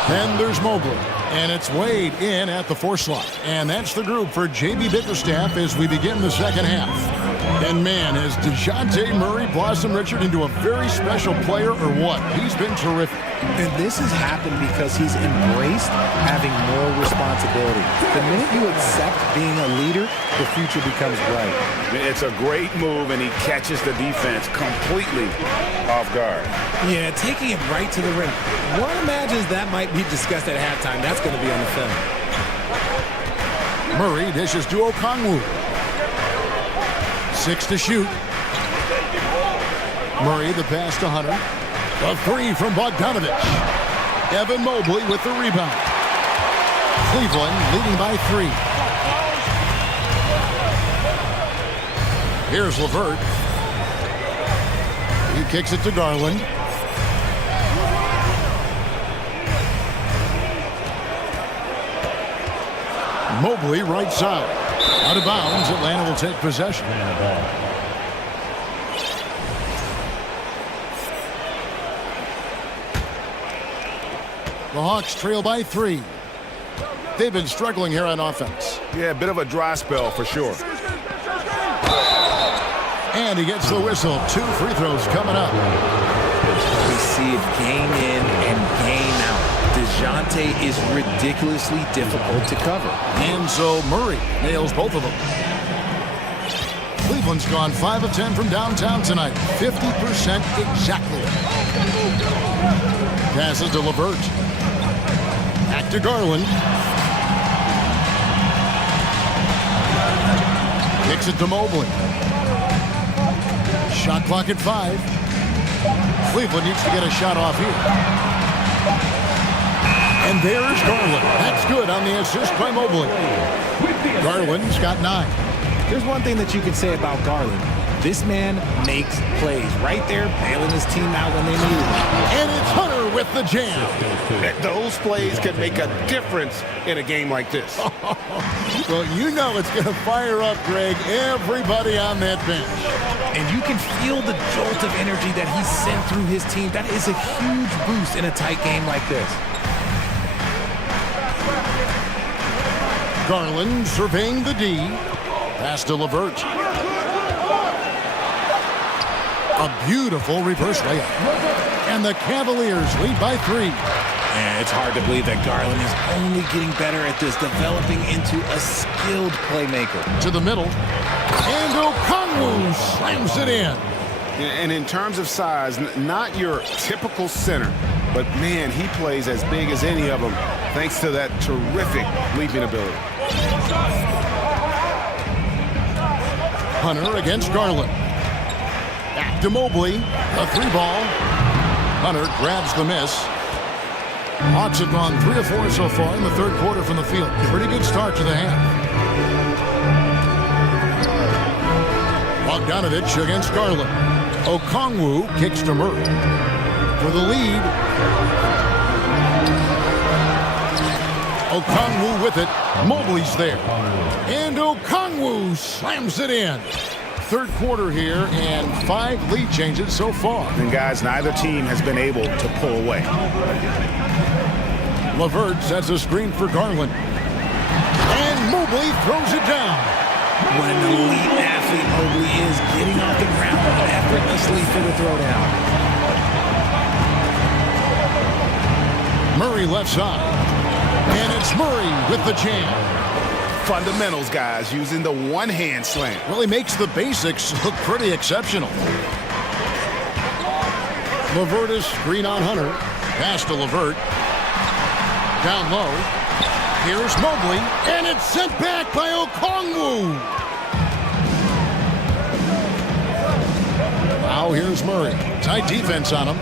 Then there's Mobley. And it's Wade in at the 4 slot. And that's the group for J.B. Bickerstaff as we begin the second half. And man, has DeJounte Murray blossomed, Richard, into a very special player or what? He's been terrific. And this has happened because he's embraced having more responsibility. The minute you accept being a leader, the future becomes bright. It's a great move, and he catches the defense completely off guard. Yeah, taking it right to the rim. One imagines that might be discussed at halftime. That's going to be on the film. Murray dishes to Okongwu. 6 to shoot. Murray the pass to Hunter. A 3 from Bogdanovich. Evan Mobley with the rebound. Cleveland leading by 3. Here's LeVert. He kicks it to Garland. Mobley right side. Out of bounds, Atlanta will take possession. The Hawks trail by 3. They've been struggling here on offense. Yeah, a bit of a dry spell for sure. And he gets the whistle. 2 free throws coming up. We see it game in and game out. DeJounte is ridiculously difficult to cover. And so Murray nails both of them. Cleveland's gone 5 of 10 from downtown tonight. 50% exactly. Passes to LeVert. to Garland. Kicks it to Mobley. Shot clock at 5. Cleveland needs to get a shot off here. And there's Garland. That's good on the assist by Mobley. Garland's got 9. There's one thing that you can say about Garland. This man makes plays. Right there, bailing his team out when they need him. And it's Hunter with the jam. Those plays can make a difference in a game like this. Well, you know it's going to fire up, Greg, everybody on that bench. And you can feel the jolt of energy that he sent through his team. That is a huge boost in a tight game like this. Garland surveying the D. Pass to LeVert. A beautiful reverse layup. And the Cavaliers lead by 3. And it's hard to believe that Garland is only getting better at this, developing into a skilled playmaker. To the middle. And Okongwu slams it in. And in terms of size, not your typical center, but man, he plays as big as any of them thanks to that terrific leaping ability. Hunter against Garland. Back to Mobley. A 3-ball. Hunter grabs the miss. Hawks have gone 3 of 4 so far in the third quarter from the field. Pretty good start to the half. Bogdanovich against Garland. Okongwu kicks to Murray. For the lead. Okongwu with it. Mobley's there. And Okongwu slams it in. Third quarter here and 5 lead changes so far. And guys, neither team has been able to pull away. LeVert sets a screen for Garland. And Mobley throws it down. What an elite athlete Mobley is, getting off the ground effortlessly for the throwdown. Murray left side. And it's Murray with the jam. Fundamentals, guys, using the one-hand slam. Well, he makes the basics look pretty exceptional. LeVert is screen on Hunter. Pass to LeVert. Down low. Here's Mobley. And it's sent back by Okongwu. Now here's Murray. Tight defense on him.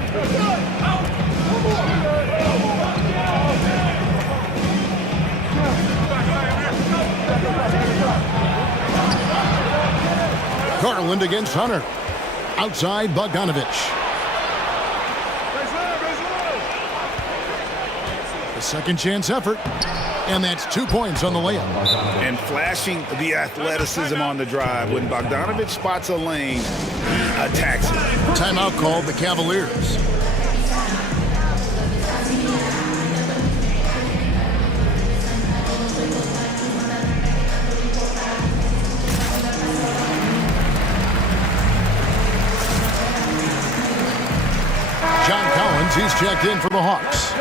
Garland against Hunter. Outside Bogdanovich. A second chance effort. And that's 2 points on the layup. And flashing the athleticism on the drive. When Bogdanovich spots a lane, he attacks it. Timeout called the Cavaliers. He's checked in for the Hawks.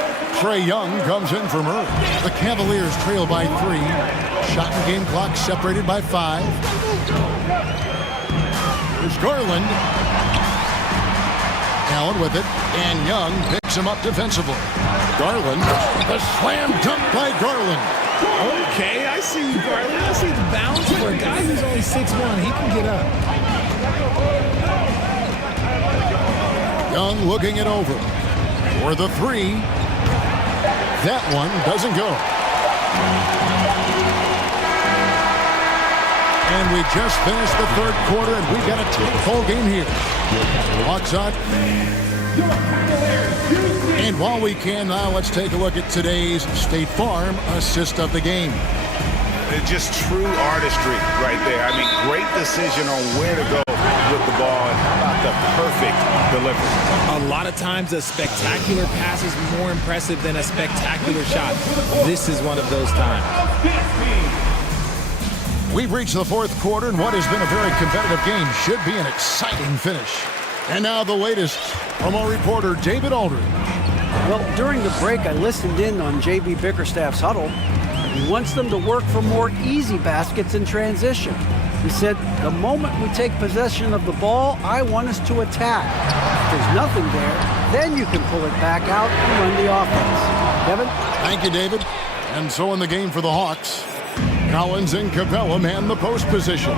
Trae Young comes in for Murray. The Cavaliers trail by 3. Shot and game clock separated by 5. There's Garland. Allen with it. And Young picks him up defensively. Garland. The slam dunk by Garland. Okay, I see you, Garland. I see the bounce for a guy who's only 6'1". He can get up. Young looking it over. For the 3. That one doesn't go. And we just finished the third quarter, and we got a tight ball game here. Hawks on. And while we can now, let's take a look at today's State Farm assist of the game. It's just true artistry right there. I mean, great decision on where to go with the ball, and how about the perfect delivery? A lot of times a spectacular pass is more impressive than a spectacular shot. This is one of those times. We've reached the fourth quarter, and what has been a very competitive game should be an exciting finish. And now the latest from our reporter, David Aldridge. Well, during the break, I listened in on J.B. Bickerstaff's huddle. He wants them to work for more easy baskets in transition. He said, the moment we take possession of the ball, I want us to attack. If there's nothing there, Then you can pull it back out and run the offense. Kevin? Thank you, David. And so in the game for the Hawks, Collins and Capella man the post position.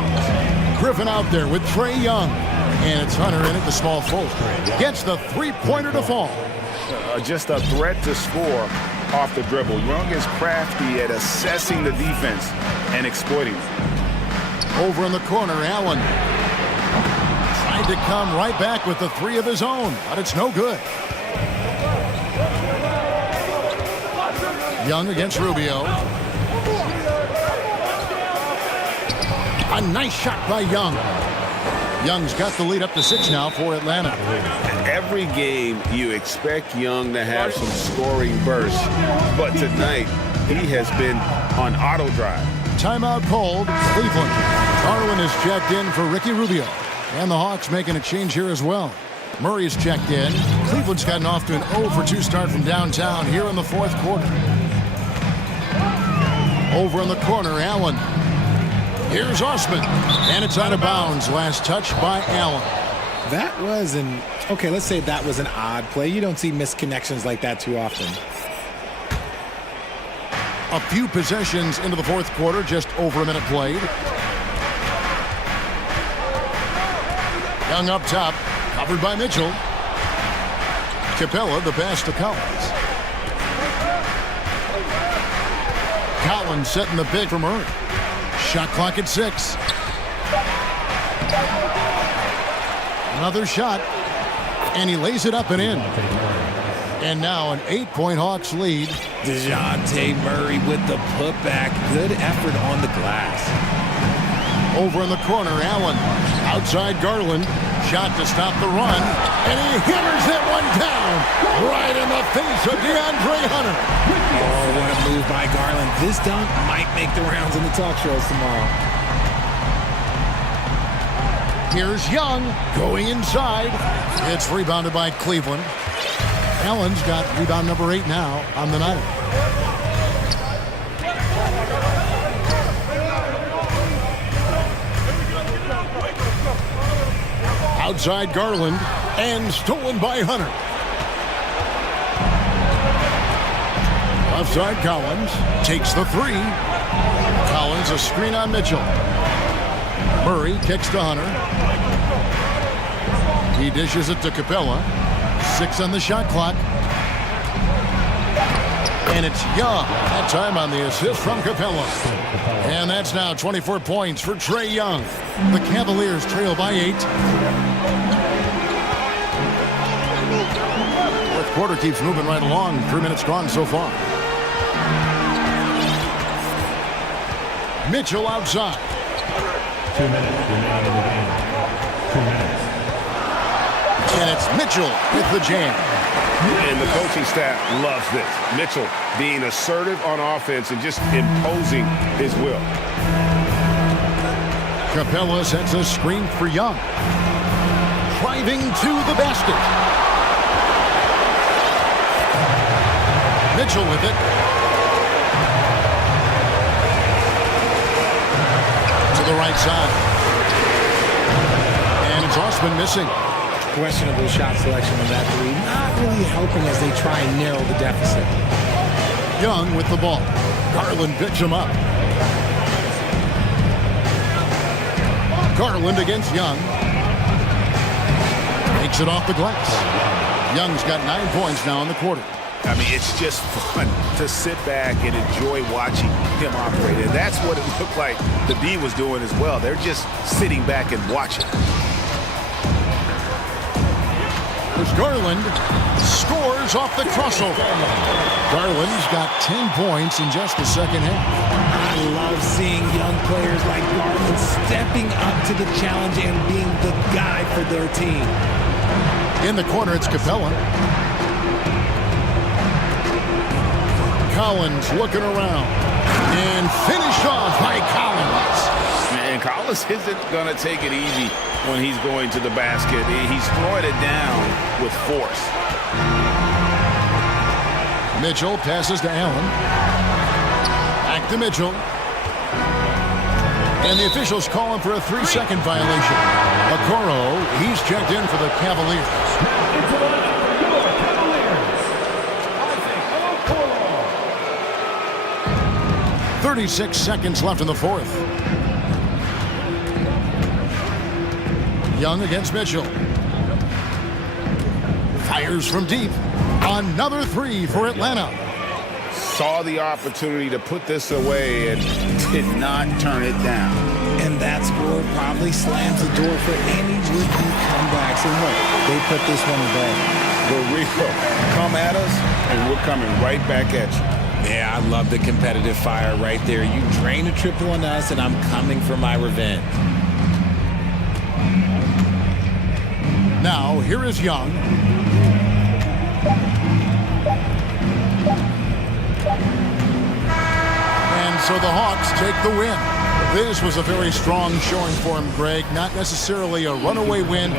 Griffin out there with Trae Young. And it's Hunter in at the small forward. Gets the three-pointer to fall. Just a threat to score off the dribble. Young is crafty at assessing the defense and exploiting it. Over in the corner, Allen tried to come right back with the three of his own, but it's no good. Young against Rubio. A nice shot by Young. Young's got the lead up to 6 now for Atlanta. Every game you expect Young to have some scoring bursts, but tonight he has been on auto drive. Timeout called. Cleveland. Garland is checked in for Ricky Rubio. And the Hawks making a change here as well. Murray's checked in. Cleveland's gotten off to an 0-for-2 start from downtown here in the fourth quarter. Over in the corner, Allen. Here's Osman. And it's out of bounds. Last touch by Allen. That was let's say that was an odd play. You don't see misconnections like that too often. A few possessions into the fourth quarter, just over a minute played. Young up top, covered by Mitchell. Capella, the pass to Collins. Collins setting the pick for Murray. Shot clock at 6. Another shot, and he lays it up and in. And now an 8-point Hawks lead. DeJounte Murray with the putback. Good effort on the glass. Over in the corner, Allen. Outside Garland. Shot to stop the run. And he hammers that one down. Right in the face of DeAndre Hunter. Oh, what a move by Garland. This dunk might make the rounds in the talk shows tomorrow. Here's Young going inside. It's rebounded by Cleveland. Allen's got rebound number 8 now on the night. Outside Garland, and stolen by Hunter. Offside Collins, takes the 3. Collins a screen on Mitchell. Murray kicks to Hunter. He dishes it to Capella. 6 on the shot clock. And it's Young. That time on the assist from Capella. And that's now 24 points for Trae Young. The Cavaliers trail by 8. Fourth quarter keeps moving right along. 3 minutes gone so far. Mitchell outside. 2 minutes remaining in the game. 2 minutes. And it's Mitchell with the jam. And the coaching staff loves this. Mitchell being assertive on offense and just imposing his will. Capella sets a screen for Young. Driving to the basket. Mitchell with it. To the right side. And it's Osman missing. Questionable shot selection on that 3. Not really helping as they try and narrow the deficit. Young with the ball. Garland picks him up. Garland against Young. Takes it off the glass. Young's got 9 points now in the quarter. I mean, it's just fun to sit back and enjoy watching him operate. And that's what it looked like the D was doing as well. They're just sitting back and watching. Garland scores off the crossover. Garland's got 10 points in just the second half. I love seeing young players like Garland stepping up to the challenge and being the guy for their team. In the corner, it's Capella. Collins looking around. And finished off by Collins. Man, Collins isn't going to take it easy when he's going to the basket. He's throwing it down with force. Mitchell passes to Allen. Back to Mitchell. And the officials call him for a 3-second violation. Okoro, he's checked in for the Cavaliers. 36 seconds left in the fourth. Young against Mitchell. Fires from deep. Another three for Atlanta. Saw the opportunity to put this away and did not turn it down. And that score probably slams the door for any would-be comebacks. And look, they put this one away. But we come at us, and we're coming right back at you. Yeah, I love the competitive fire right there. You drain a triple on us, and I'm coming for my revenge. Now, here is Young. And so the Hawks take the win. This was a very strong showing for him, Greg. Not necessarily a runaway win,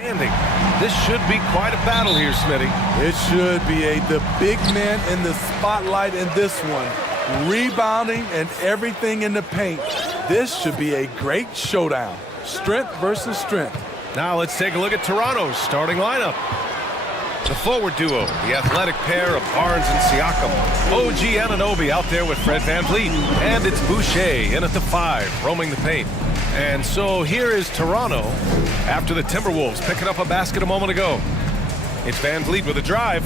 This should be quite a battle here, Smitty. It should be the big man in the spotlight in this one. Rebounding and everything in the paint. This should be a great showdown. Strength versus strength. Now let's take a look at Toronto's starting lineup. The forward duo, the athletic pair of Barnes and Siakam. OG Anunoby out there with Fred VanVleet. And it's Boucher in at the 5, roaming the paint. And so here is Toronto after the Timberwolves picking up a basket a moment ago. It's VanVleet with a drive.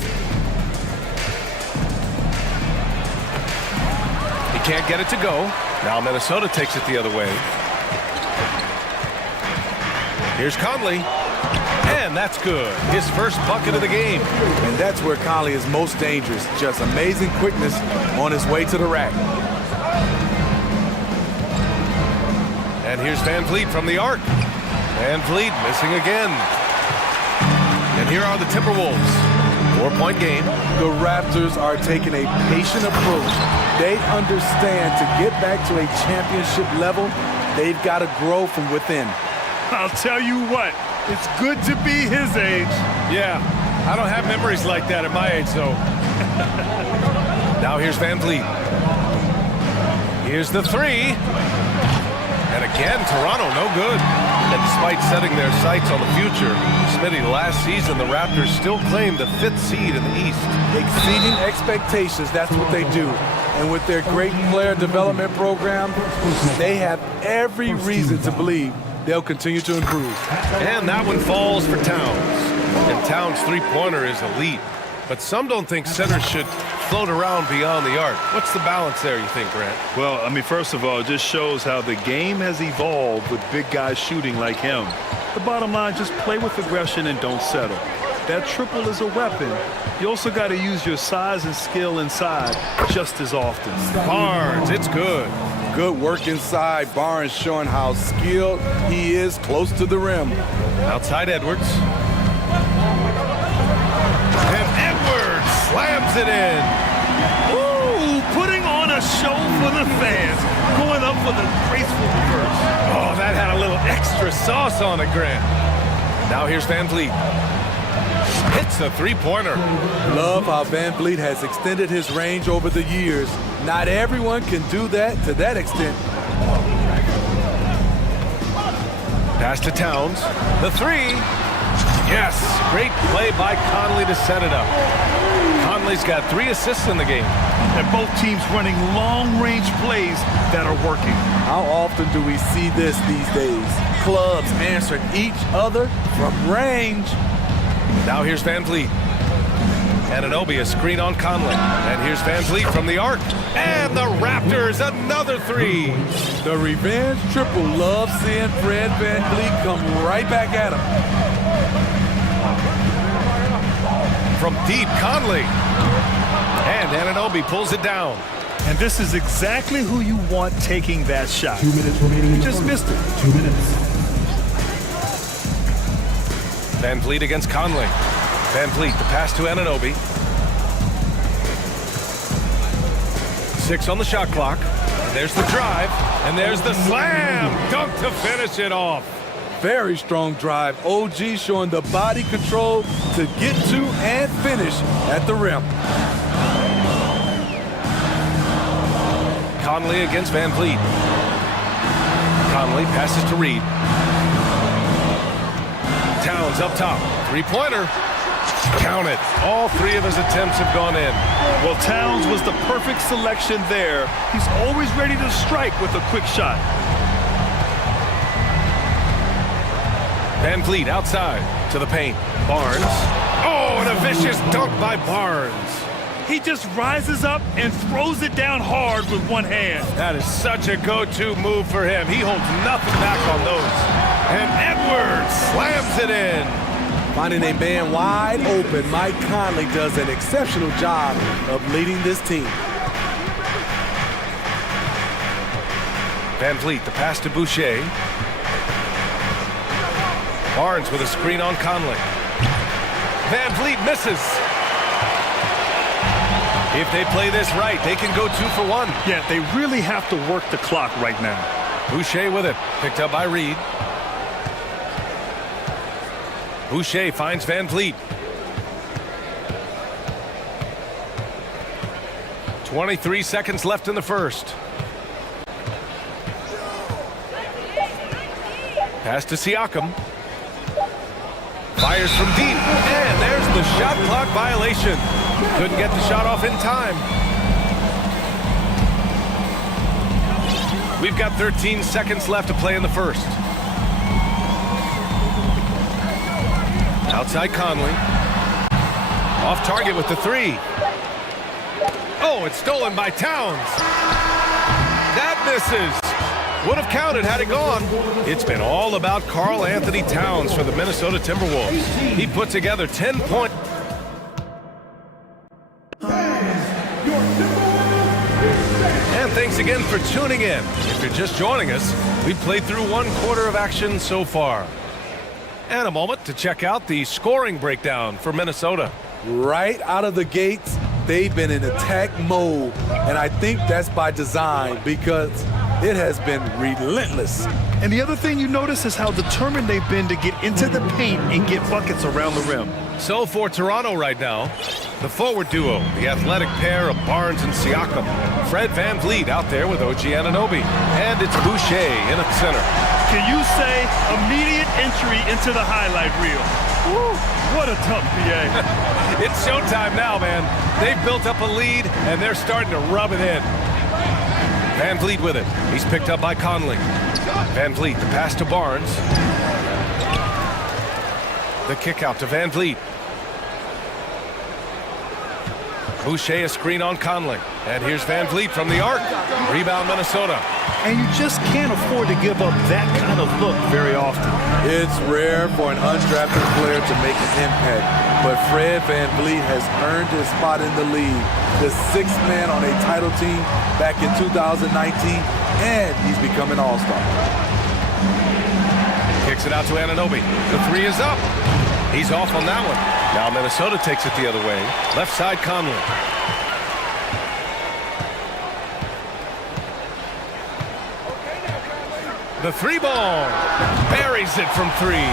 He can't get it to go. Now Minnesota takes it the other way. Here's Conley. And that's good. His first bucket of the game. And that's where Conley is most dangerous. Just amazing quickness on his way to the rack. And here's VanVleet from the arc. VanVleet missing again. And here are the Timberwolves. 4-point game. The Raptors are taking a patient approach. They understand to get back to a championship level, they've got to grow from within. I'll tell you what, it's good to be his age. Yeah, I don't have memories like that at my age, though. Now here's VanVleet. Here's the 3. And again, Toronto, no good. And despite setting their sights on the future, Smitty, last season, the Raptors still claimed the 5th seed in the East. Exceeding expectations, that's what they do. And with their great player development program, they have every reason to believe they'll continue to improve. And that one falls for Towns. And Towns' three-pointer is elite. But some don't think centers should float around beyond the arc. What's the balance there, you think, Grant? Well, I mean, first of all, it just shows how the game has evolved with big guys shooting like him. The bottom line, just play with aggression and don't settle. That triple is a weapon. You also got to use your size and skill inside just as often. Barnes, it's good. Good work inside. Barnes showing how skilled he is close to the rim. Outside Edwards. And Edwards slams it in. Ooh, putting on a show for the fans. Going up with a graceful reverse. Oh, that had a little extra sauce on it, Grant. Now here's VanVleet. Hits a three-pointer. Love how VanVleet has extended his range over the years. Not everyone can do that to that extent. Pass to Towns. The 3. Yes, great play by Conley to set it up. Conley's got 3 assists in the game. And both teams running long-range plays that are working. How often do we see this these days? Clubs answering each other from range. Now here's VanVleet. Anunoby, a screen on Conley. And here's VanVleet from the arc. And the Raptors, another 3. The revenge triple loves seeing Fred VanVleet come right back at him. From deep, Conley. And Anunoby pulls it down. And this is exactly who you want taking that shot. 2 minutes remaining. You just missed it. 2 minutes. VanVleet against Conley. VanVleet, the pass to Anunoby. 6 on the shot clock. There's the drive, and there's the slam. Dunk to finish it off. Very strong drive. OG showing the body control to get to and finish at the rim. Conley against VanVleet. Conley passes to Reed. Towns up top. Three-pointer. Count it. All 3 of his attempts have gone in. Well, Towns was the perfect selection there. He's always ready to strike with a quick shot. VanVleet outside to the paint. Barnes. Oh, and a vicious dunk by Barnes. He just rises up and throws it down hard with one hand. That is such a go-to move for him. He holds nothing back on those. And Edwards slams it in. Finding a man wide open, Mike Conley does an exceptional job of leading this team. VanVleet, the pass to Boucher. Barnes with a screen on Conley. VanVleet misses. If they play this right, they can go 2 for 1. Yeah, they really have to work the clock right now. Boucher with it. Picked up by Reed. Boucher finds Van Vliet. 23 seconds left in the first. Pass to Siakam. Fires from deep, and there's the shot clock violation. Couldn't get the shot off in time. We've got 13 seconds left to play in the first. Outside Conley. Off target with the three. Oh, it's stolen by Towns. That misses. Would have counted had it gone. It's been all about Karl Anthony Towns for the Minnesota Timberwolves. He put together 10 points. And thanks again for tuning in. If you're just joining us, we've played through 1/4 of action so far. And a moment to check out the scoring breakdown for Minnesota. Right out of the gates, they've been in attack mode. And I think that's by design because it has been relentless. And the other thing you notice is how determined they've been to get into the paint and get buckets around the rim. So for Toronto right now, the forward duo, the athletic pair of Barnes and Siakam. Fred Van Vliet out there with OG Anunoby. And it's Boucher in at center. Can you say immediate entry into the highlight reel? Woo, what a tough PA. It's showtime now, man. They've built up a lead, and they're starting to rub it in. Van Vliet with it. He's picked up by Conley. Van Vliet, the pass to Barnes. The kick out to Van Vliet. Boucher a screen on Conley. And here's Van Vliet from the arc. Rebound Minnesota. And you just can't afford to give up that kind of look very often. It's rare for an undrafted player to make an impact, but Fred Van Vliet has earned his spot in the league. The sixth man on a title team back in 2019, and he's become an all-star. Kicks it out to Anunoby. The three is up. He's off on that one. Now Minnesota takes it the other way. Left side Conley. The three ball. Buries it from three.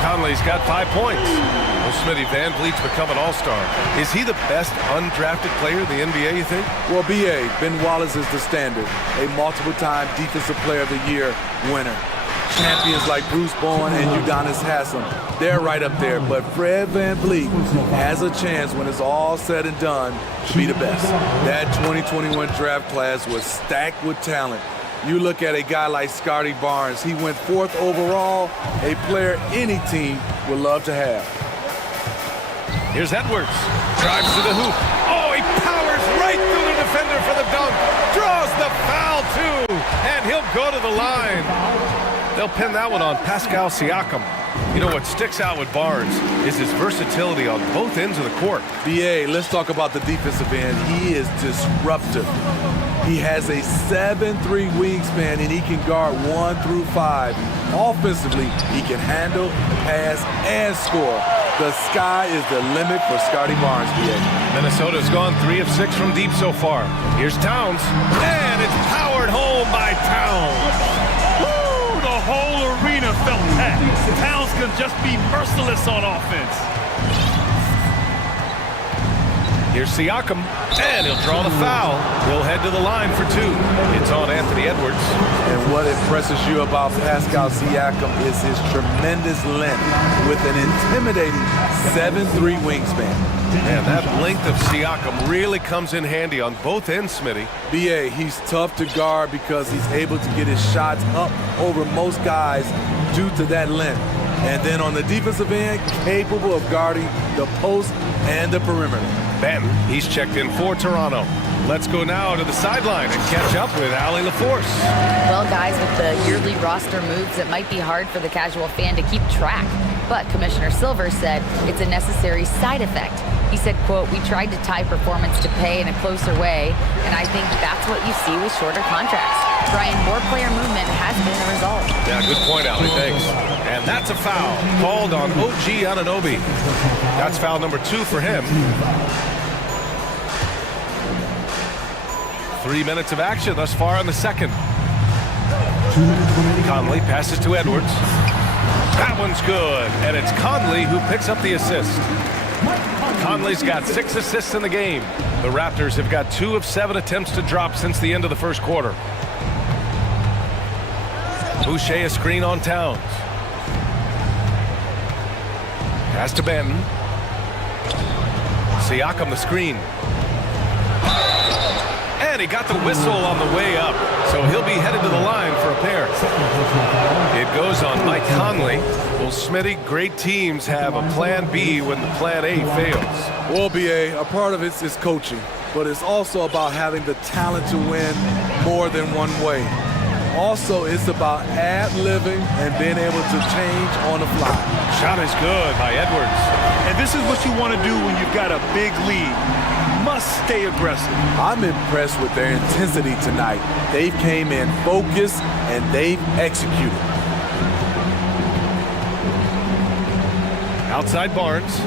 Conley's got 5 points. Well, Smitty, Van Vliet's become an all-star. Is he the best undrafted player in the NBA, you think? Well, B.A., Ben Wallace is the standard. A multiple-time Defensive Player of the Year winner. Champions like Bruce Bowen and Udonis Haslem, they're right up there. But Fred Van Vliet has a chance when it's all said and done to be the best. That 2021 draft class was stacked with talent. You look at a guy like Scotty Barnes, he went 4th overall, a player any team would love to have. Here's Edwards, drives to the hoop. Oh, he powers right through the defender for the dunk. Draws the foul too, and he'll go to the line. They'll pin that one on Pascal Siakam. You know what sticks out with Barnes is his versatility on both ends of the court. B.A., let's talk about the defensive end. He is disruptive. He has a 7'3" wingspan, and he can guard 1 through 5. Offensively, he can handle, pass, and score. The sky is the limit for Scotty Barnes, B.A. Minnesota's gone 3 of 6 from deep so far. Here's Towns, and it's powered home by Towns. The whole arena felt that. Towns can just be merciless on offense. Here's Siakam, and he'll draw the foul. He'll head to the line for 2. It's on Anthony Edwards. And what impresses you about Pascal Siakam is his tremendous length with an intimidating 7'3" wingspan. Man, that length of Siakam really comes in handy on both ends, Smitty. B.A., he's tough to guard because he's able to get his shots up over most guys due to that length. And then on the defensive end, capable of guarding the post and the perimeter. Benton, he's checked in for Toronto. Let's go now to the sideline and catch up with Allie LaForce. Well, guys, with the yearly roster moves, it might be hard for the casual fan to keep track. But Commissioner Silver said it's a necessary side effect. He said, quote, "We tried to tie performance to pay in a closer way, and I think that's what you see with shorter contracts. Brian, more player movement has been the result." Yeah, good point, Allie. Thanks. And that's a foul called on OG Anunoby. That's foul number 2 for him. 3 minutes of action thus far in the second. Conley passes to Edwards. That one's good, and it's Conley who picks up the assist. Conley's got 6 assists in the game. The Raptors have got 2 of 7 attempts to drop since the end of the first quarter. Boucher a screen on Towns. Pass to Benton. Siakam the screen. And he got the whistle on the way up, so he'll be headed to the line for a pair. It goes on Mike Conley. Well, Smitty, great teams have a plan B when the plan A fails. Well, BA, a part of it is coaching, but it's also about having the talent to win more than one way. Also, it's about ad-libbing and being able to change on the fly. Shot is good by Edwards. And this is what you want to do when you've got a big lead. Must stay aggressive. I'm impressed with their intensity tonight. They came in focused and they've executed. Outside Barnes.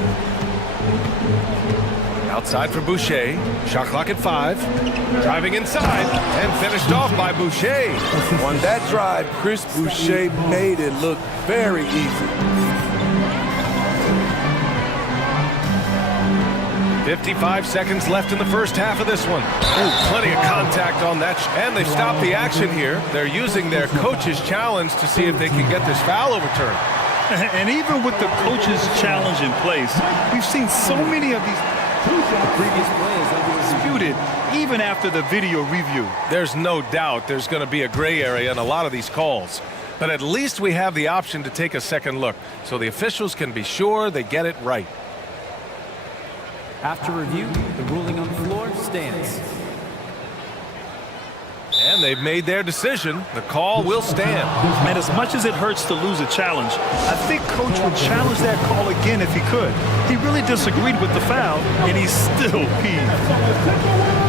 Outside for Boucher. Shot clock at 5. Driving inside and finished off by Boucher. On that drive, Chris Boucher made it look very easy. 55 seconds left in the first half of this one. Ooh, plenty of contact on that. And they've stopped the action here. They're using their coach's challenge to see if they can get this foul overturned. And even with the coach's challenge in place, we've seen so many of these previous plays disputed even after the video review. There's no doubt there's going to be a gray area in a lot of these calls. But at least we have the option to take a second look, so the officials can be sure they get it right. After review, the ruling on the floor stands. And they've made their decision. The call will stand. And as much as it hurts to lose a challenge, I think Coach would challenge that call again if he could. He really disagreed with the foul, and he's still peeved.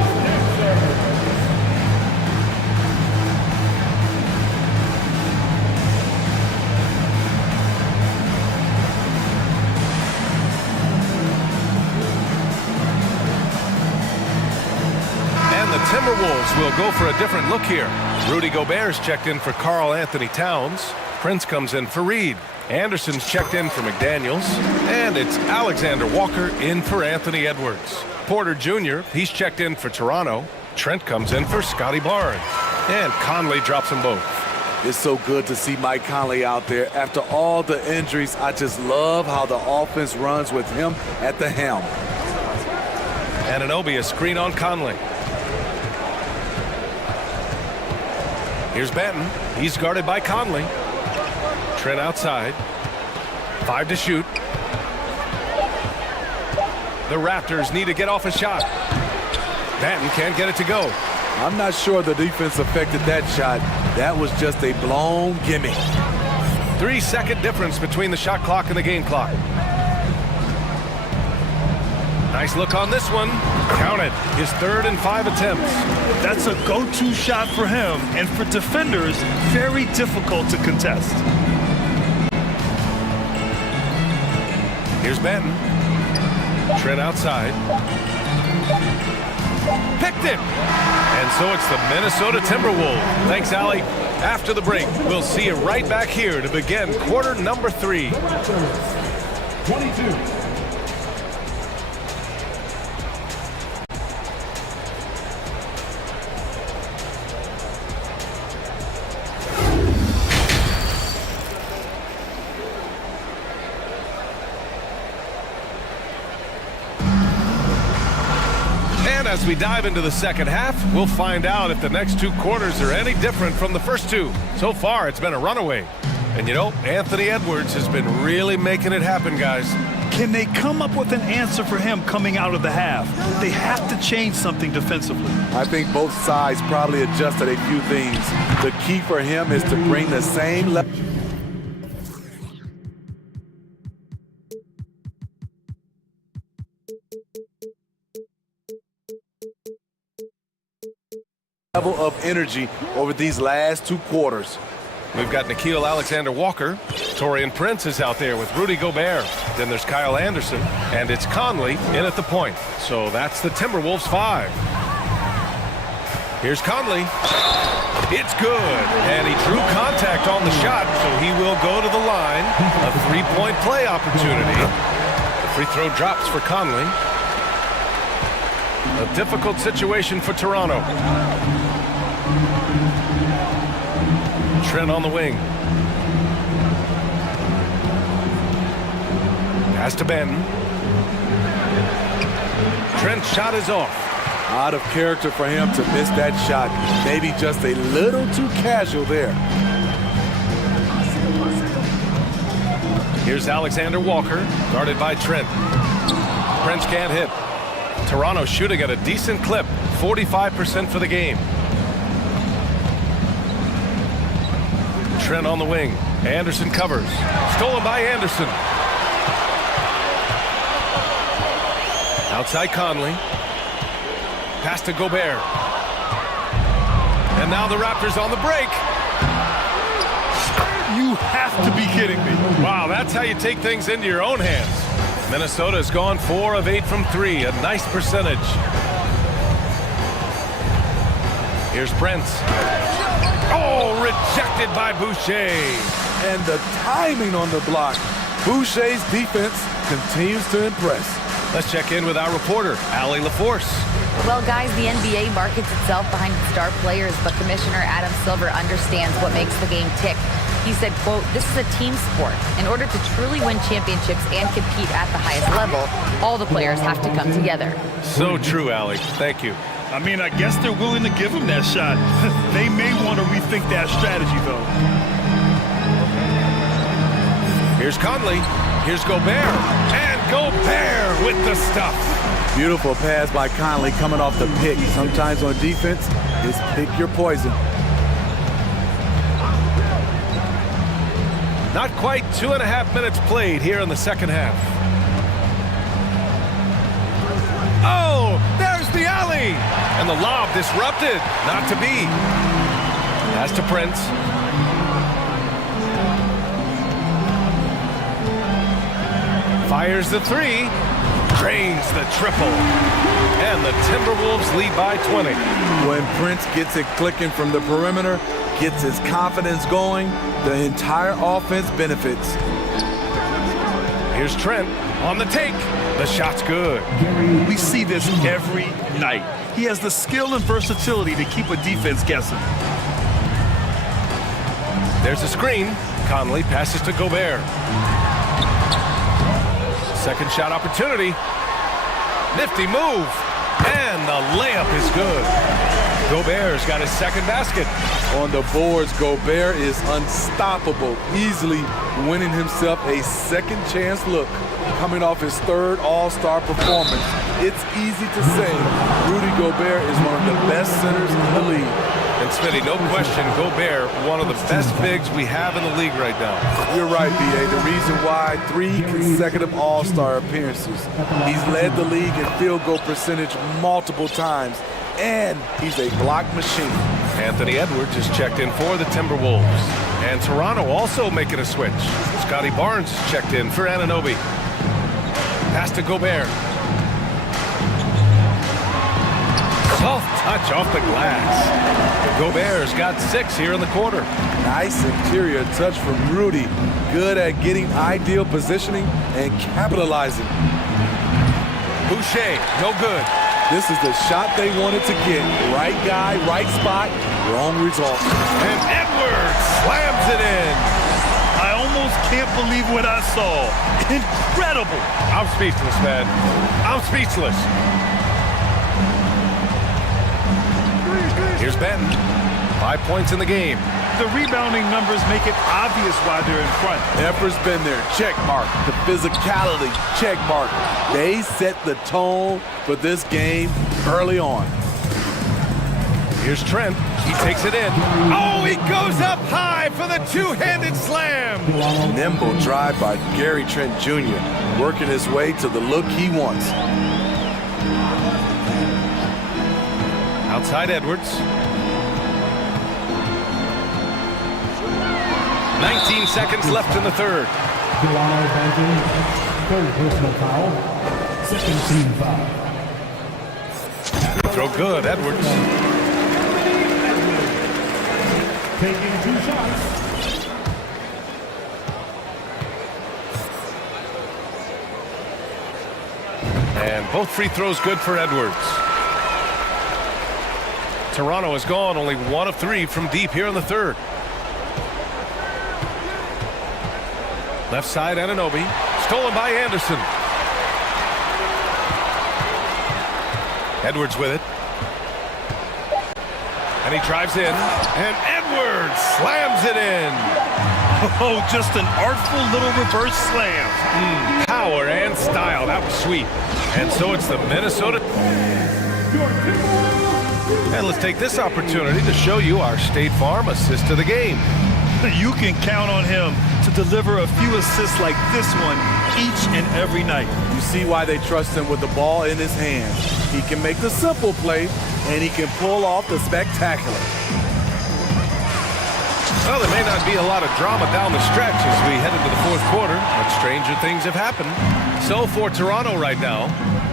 Timberwolves will go for a different look here. Rudy Gobert's checked in for Karl Anthony Towns. Prince comes in for Reed. Anderson's checked in for McDaniels. And it's Alexander Walker in for Anthony Edwards. Porter Jr., he's checked in for Toronto. Trent comes in for Scotty Barnes. And Conley drops them both. It's so good to see Mike Conley out there. After all the injuries, I just love how the offense runs with him at the helm. Anunoby a screen on Conley. Here's Benton. He's guarded by Conley. Trent outside. 5 to shoot. The Raptors need to get off a shot. Benton can't get it to go. I'm not sure the defense affected that shot. That was just a blown gimme. 3-second difference between the shot clock and the game clock. Nice look on this one. Counted. His 3rd and 5 attempts. That's a go-to shot for him, and for defenders, very difficult to contest. Here's Benton. Trent outside. Picked it! And so it's the Minnesota Timberwolves. Thanks, Allie. After the break, we'll see you right back here to begin quarter number 3. 22. As we dive into the second half, we'll find out if the next 2 quarters are any different from the first 2. So far, it's been a runaway. And you know, Anthony Edwards has been really making it happen, guys. Can they come up with an answer for him coming out of the half? They have to change something defensively. I think both sides probably adjusted a few things. The key for him is to bring the same level of energy over these last 2 quarters. We've got Nickeil Alexander-Walker. Taurean Prince is out there with Rudy Gobert. Then there's Kyle Anderson. And it's Conley in at the point. So that's the Timberwolves 5. Here's Conley. It's good. And he drew contact on the shot, so he will go to the line. A three-point play opportunity. The free throw drops for Conley. A difficult situation for Toronto. Trent on the wing. Pass to Ben. Trent's shot is off. Out of character for him to miss that shot. Maybe just a little too casual there. Here's Alexander Walker, guarded by Trent. Prince can't hit. Toronto shooting at a decent clip, 45% for the game. Trent on the wing. Anderson covers. Stolen by Anderson. Outside Conley. Pass to Gobert. And now the Raptors on the break. You have to be kidding me. Wow, that's how you take things into your own hands. Minnesota's gone 4 of 8 from 3, a nice percentage. Here's Prince. Oh, rejected by Boucher. And the timing on the block. Boucher's defense continues to impress. Let's check in with our reporter, Allie LaForce. Well, guys, the NBA markets itself behind star players, but Commissioner Adam Silver understands what makes the game tick. He said, quote, "This is a team sport. In order to truly win championships and compete at the highest level, all the players have to come together." So true, Allie. Thank you. I mean, I guess they're willing to give him that shot. They may want to rethink that strategy, though. Here's Conley. Here's Gobert. And Gobert with the stuff. Beautiful pass by Conley coming off the pick. Sometimes on defense, it's pick your poison. Not quite 2.5 minutes played here in the second half. Oh, there's the alley. And the lob disrupted. Not to be. Pass to Prince. Fires the three. Drains the triple. And the Timberwolves lead by 20. When Prince gets it clicking from the perimeter, gets his confidence going, the entire offense benefits. Here's Trent on the take. The shot's good. We see this every night. He has the skill and versatility to keep a defense guessing. There's a screen. Conley passes to Gobert. Second shot opportunity. Nifty move. And the layup is good. Gobert's got his second basket. On the boards, Gobert is unstoppable, easily winning himself a second chance look. Coming off his third All-Star performance, it's easy to say Rudy Gobert is one of the best centers in the league. And Smitty, no question, Gobert, one of the best bigs we have in the league right now. You're right, B.A. The reason why 3 consecutive All-Star appearances. He's led the league in field goal percentage multiple times, and he's a block machine. Anthony Edwards is checked in for the Timberwolves. And Toronto also making a switch. Scotty Barnes is checked in for Anunoby. Pass to Gobert. Soft touch off the glass. Gobert's got 6 here in the quarter. Nice interior touch from Rudy. Good at getting ideal positioning and capitalizing. Boucher, no good. This is the shot they wanted to get. Right guy, right spot, wrong result. And Edwards slams it in. I almost can't believe what I saw. Incredible. I'm speechless, man. I'm speechless. Here's Ben. 5 points in the game. The rebounding numbers make it obvious why they're in front. Effort's been there. Check mark. The physicality. Check mark. They set the tone for this game early on. Here's Trent. He takes it in. Oh, he goes up high for the two-handed slam. Nimble drive by Gary Trent Jr. Working his way to the look he wants. Outside Edwards. 19 seconds left in the third. Toronto banking, third personal foul, second team foul. Throw good, Edwards. taking 2 shots. And both free throws good for Edwards. Toronto has gone only 1 of 3 from deep here in the third. Left side, Anunoby. Stolen by Anderson. Edwards with it. And he drives in. And Edwards slams it in. Oh, just an artful little reverse slam. Power and style. That was sweet. And so it's the Minnesota. And let's take this opportunity to show you our State Farm assist of the game. You can count on him to deliver a few assists like this one each and every night. You see why they trust him with the ball in his hands. He can make the simple play, and he can pull off the spectacular. Well, there may not be a lot of drama down the stretch as we head into the fourth quarter, but stranger things have happened. So for Toronto right now,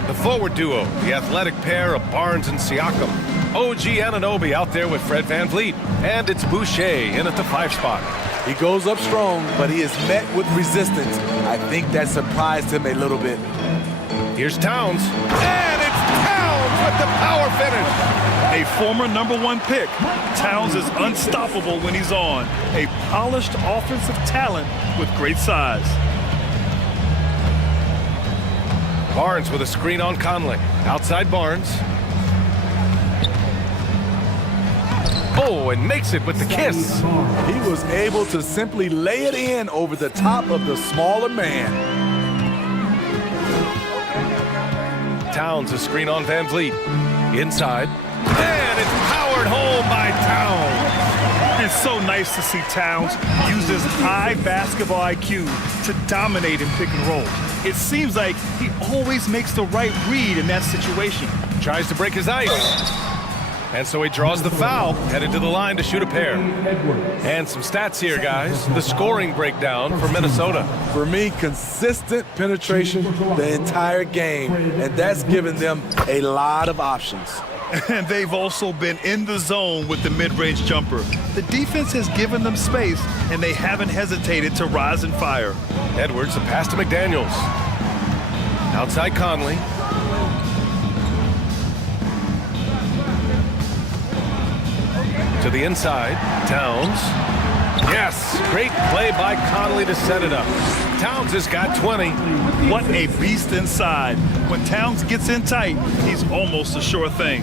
the forward duo, the athletic pair of Barnes and Siakam. OG Anunoby out there with Fred VanVleet, and it's Boucher in at the 5 spot. He goes up strong, but he is met with resistance. I think that surprised him a little bit. Here's Towns, and it's Towns with the power finish. A former #1 pick, Towns is unstoppable when he's on. A polished offensive talent with great size. Barnes with a screen on Conley. Outside Barnes. Oh, and makes it with the kiss. He was able to simply lay it in over the top of the smaller man. Towns a screen on VanVleet. Inside. And it's powered home by Towns. It's so nice to see Towns use his high basketball IQ to dominate in pick and roll. It seems like he always makes the right read in that situation. Tries to break his ice. And so he draws the foul, headed to the line to shoot a pair. And some stats here, guys. The scoring breakdown for Minnesota. For me, consistent penetration the entire game, and that's given them a lot of options. And they've also been in the zone with the mid-range jumper. The defense has given them space, and they haven't hesitated to rise and fire. Edwards, a pass to McDaniels. Outside Conley. To the inside, Towns. Yes, great play by Conley to set it up. Towns has got 20. What a beast inside. When Towns gets in tight, he's almost a sure thing.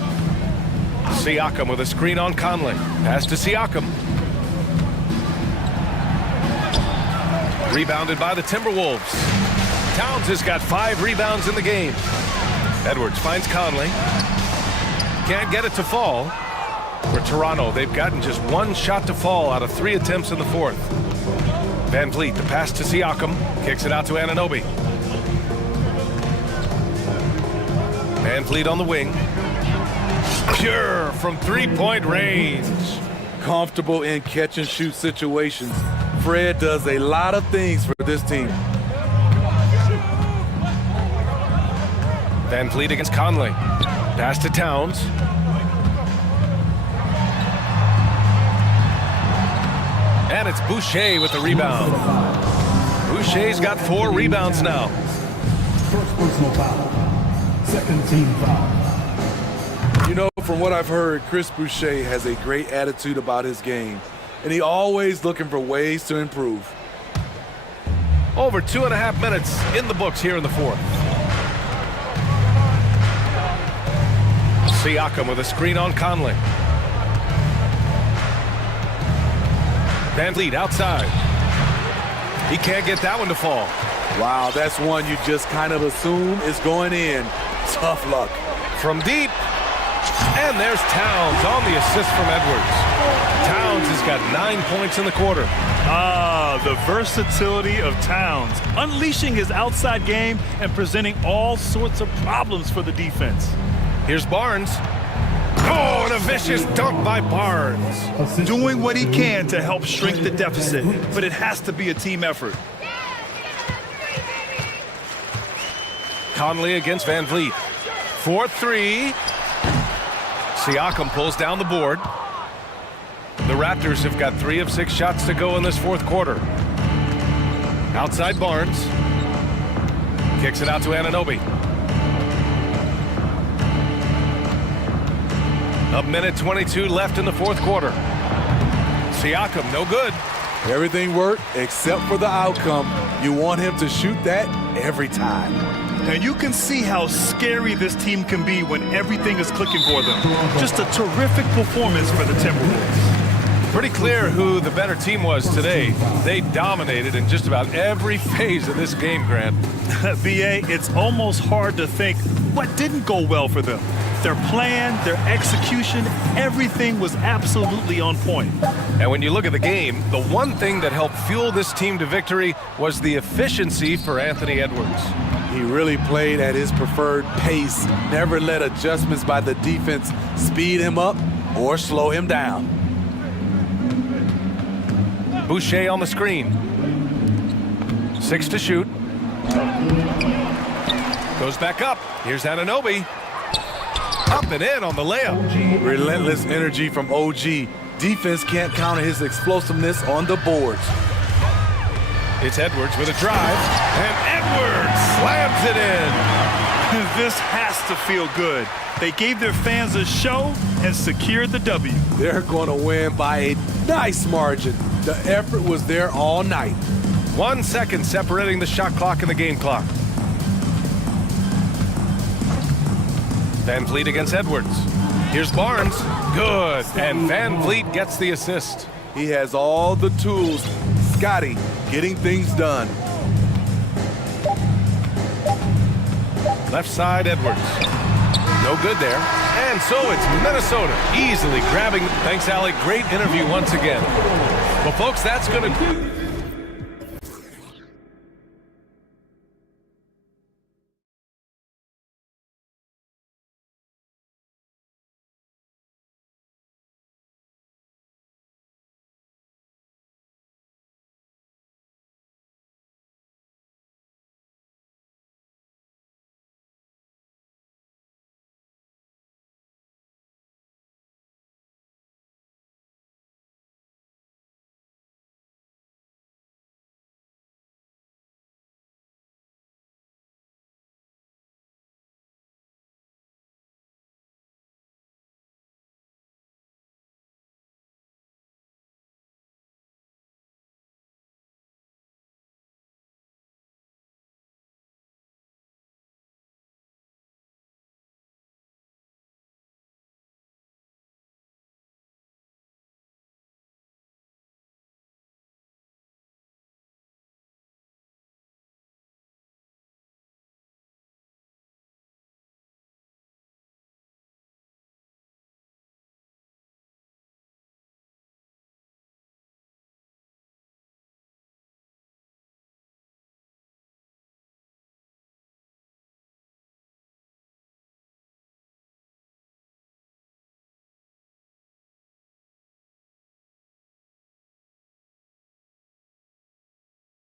Siakam with a screen on Conley. Pass to Siakam. Rebounded by the Timberwolves. Towns has got 5 rebounds in the game. Edwards finds Conley. Can't get it to fall. For Toronto, they've gotten just 1 shot to fall out of 3 attempts in the fourth. VanVleet, the pass to Siakam, kicks it out to Anunoby. VanVleet on the wing. Pure from 3-point range. Comfortable in catch-and-shoot situations. Fred does a lot of things for this team. VanVleet against Conley. Pass to Towns. And it's Boucher with the rebound. Boucher's got 4 rebounds now. First personal foul. Second team foul. You know, from what I've heard, Chris Boucher has a great attitude about his game, and he's always looking for ways to improve. Over 2.5 minutes in the books here in the fourth. Siakam with a screen on Conley. VanVleet outside. He can't get that one to fall. Wow, that's one you just kind of assume is going in. Tough luck. From deep. And there's Towns on the assist from Edwards. Towns has got 9 points in the quarter. Ah, the versatility of Towns, unleashing his outside game and presenting all sorts of problems for the defense. Here's Barnes. Oh, and a vicious dunk by Barnes. Doing what he can to help shrink the deficit, but it has to be a team effort. Conley against VanVleet. 4-3. Siakam pulls down the board. The Raptors have got 3 of 6 shots to go in this fourth quarter. Outside Barnes. Kicks it out to Anunoby. A minute 22 left in the fourth quarter. Siakam, no good. Everything worked except for the outcome. You want him to shoot that every time. Now you can see how scary this team can be when everything is clicking for them. Just a terrific performance for the Timberwolves. Pretty clear who the better team was today. They dominated in just about every phase of this game, Grant. BA, it's almost hard to think what didn't go well for them. Their plan, their execution, everything was absolutely on point. And when you look at the game, the one thing that helped fuel this team to victory was the efficiency for Anthony Edwards. He really played at his preferred pace, never let adjustments by the defense speed him up or slow him down. Boucher on the screen. 6 to shoot. Goes back up. Here's Anunoby. Up and in on the layup. Relentless energy from OG. Defense can't counter his explosiveness on the boards. It's Edwards with a drive, and Edwards slams it in. This has to feel good. They gave their fans a show and secured the W. They're going to win by a nice margin. The effort was there all night. 1 second separating the shot clock and the game clock. Van Vliet against Edwards. Here's Barnes. Good. And Van Vliet gets the assist. He has all the tools. Scotty getting things done. Left side, Edwards. No good there. And so it's Minnesota easily grabbing. Thanks, Alec. Great interview once again. Well, folks, that's going to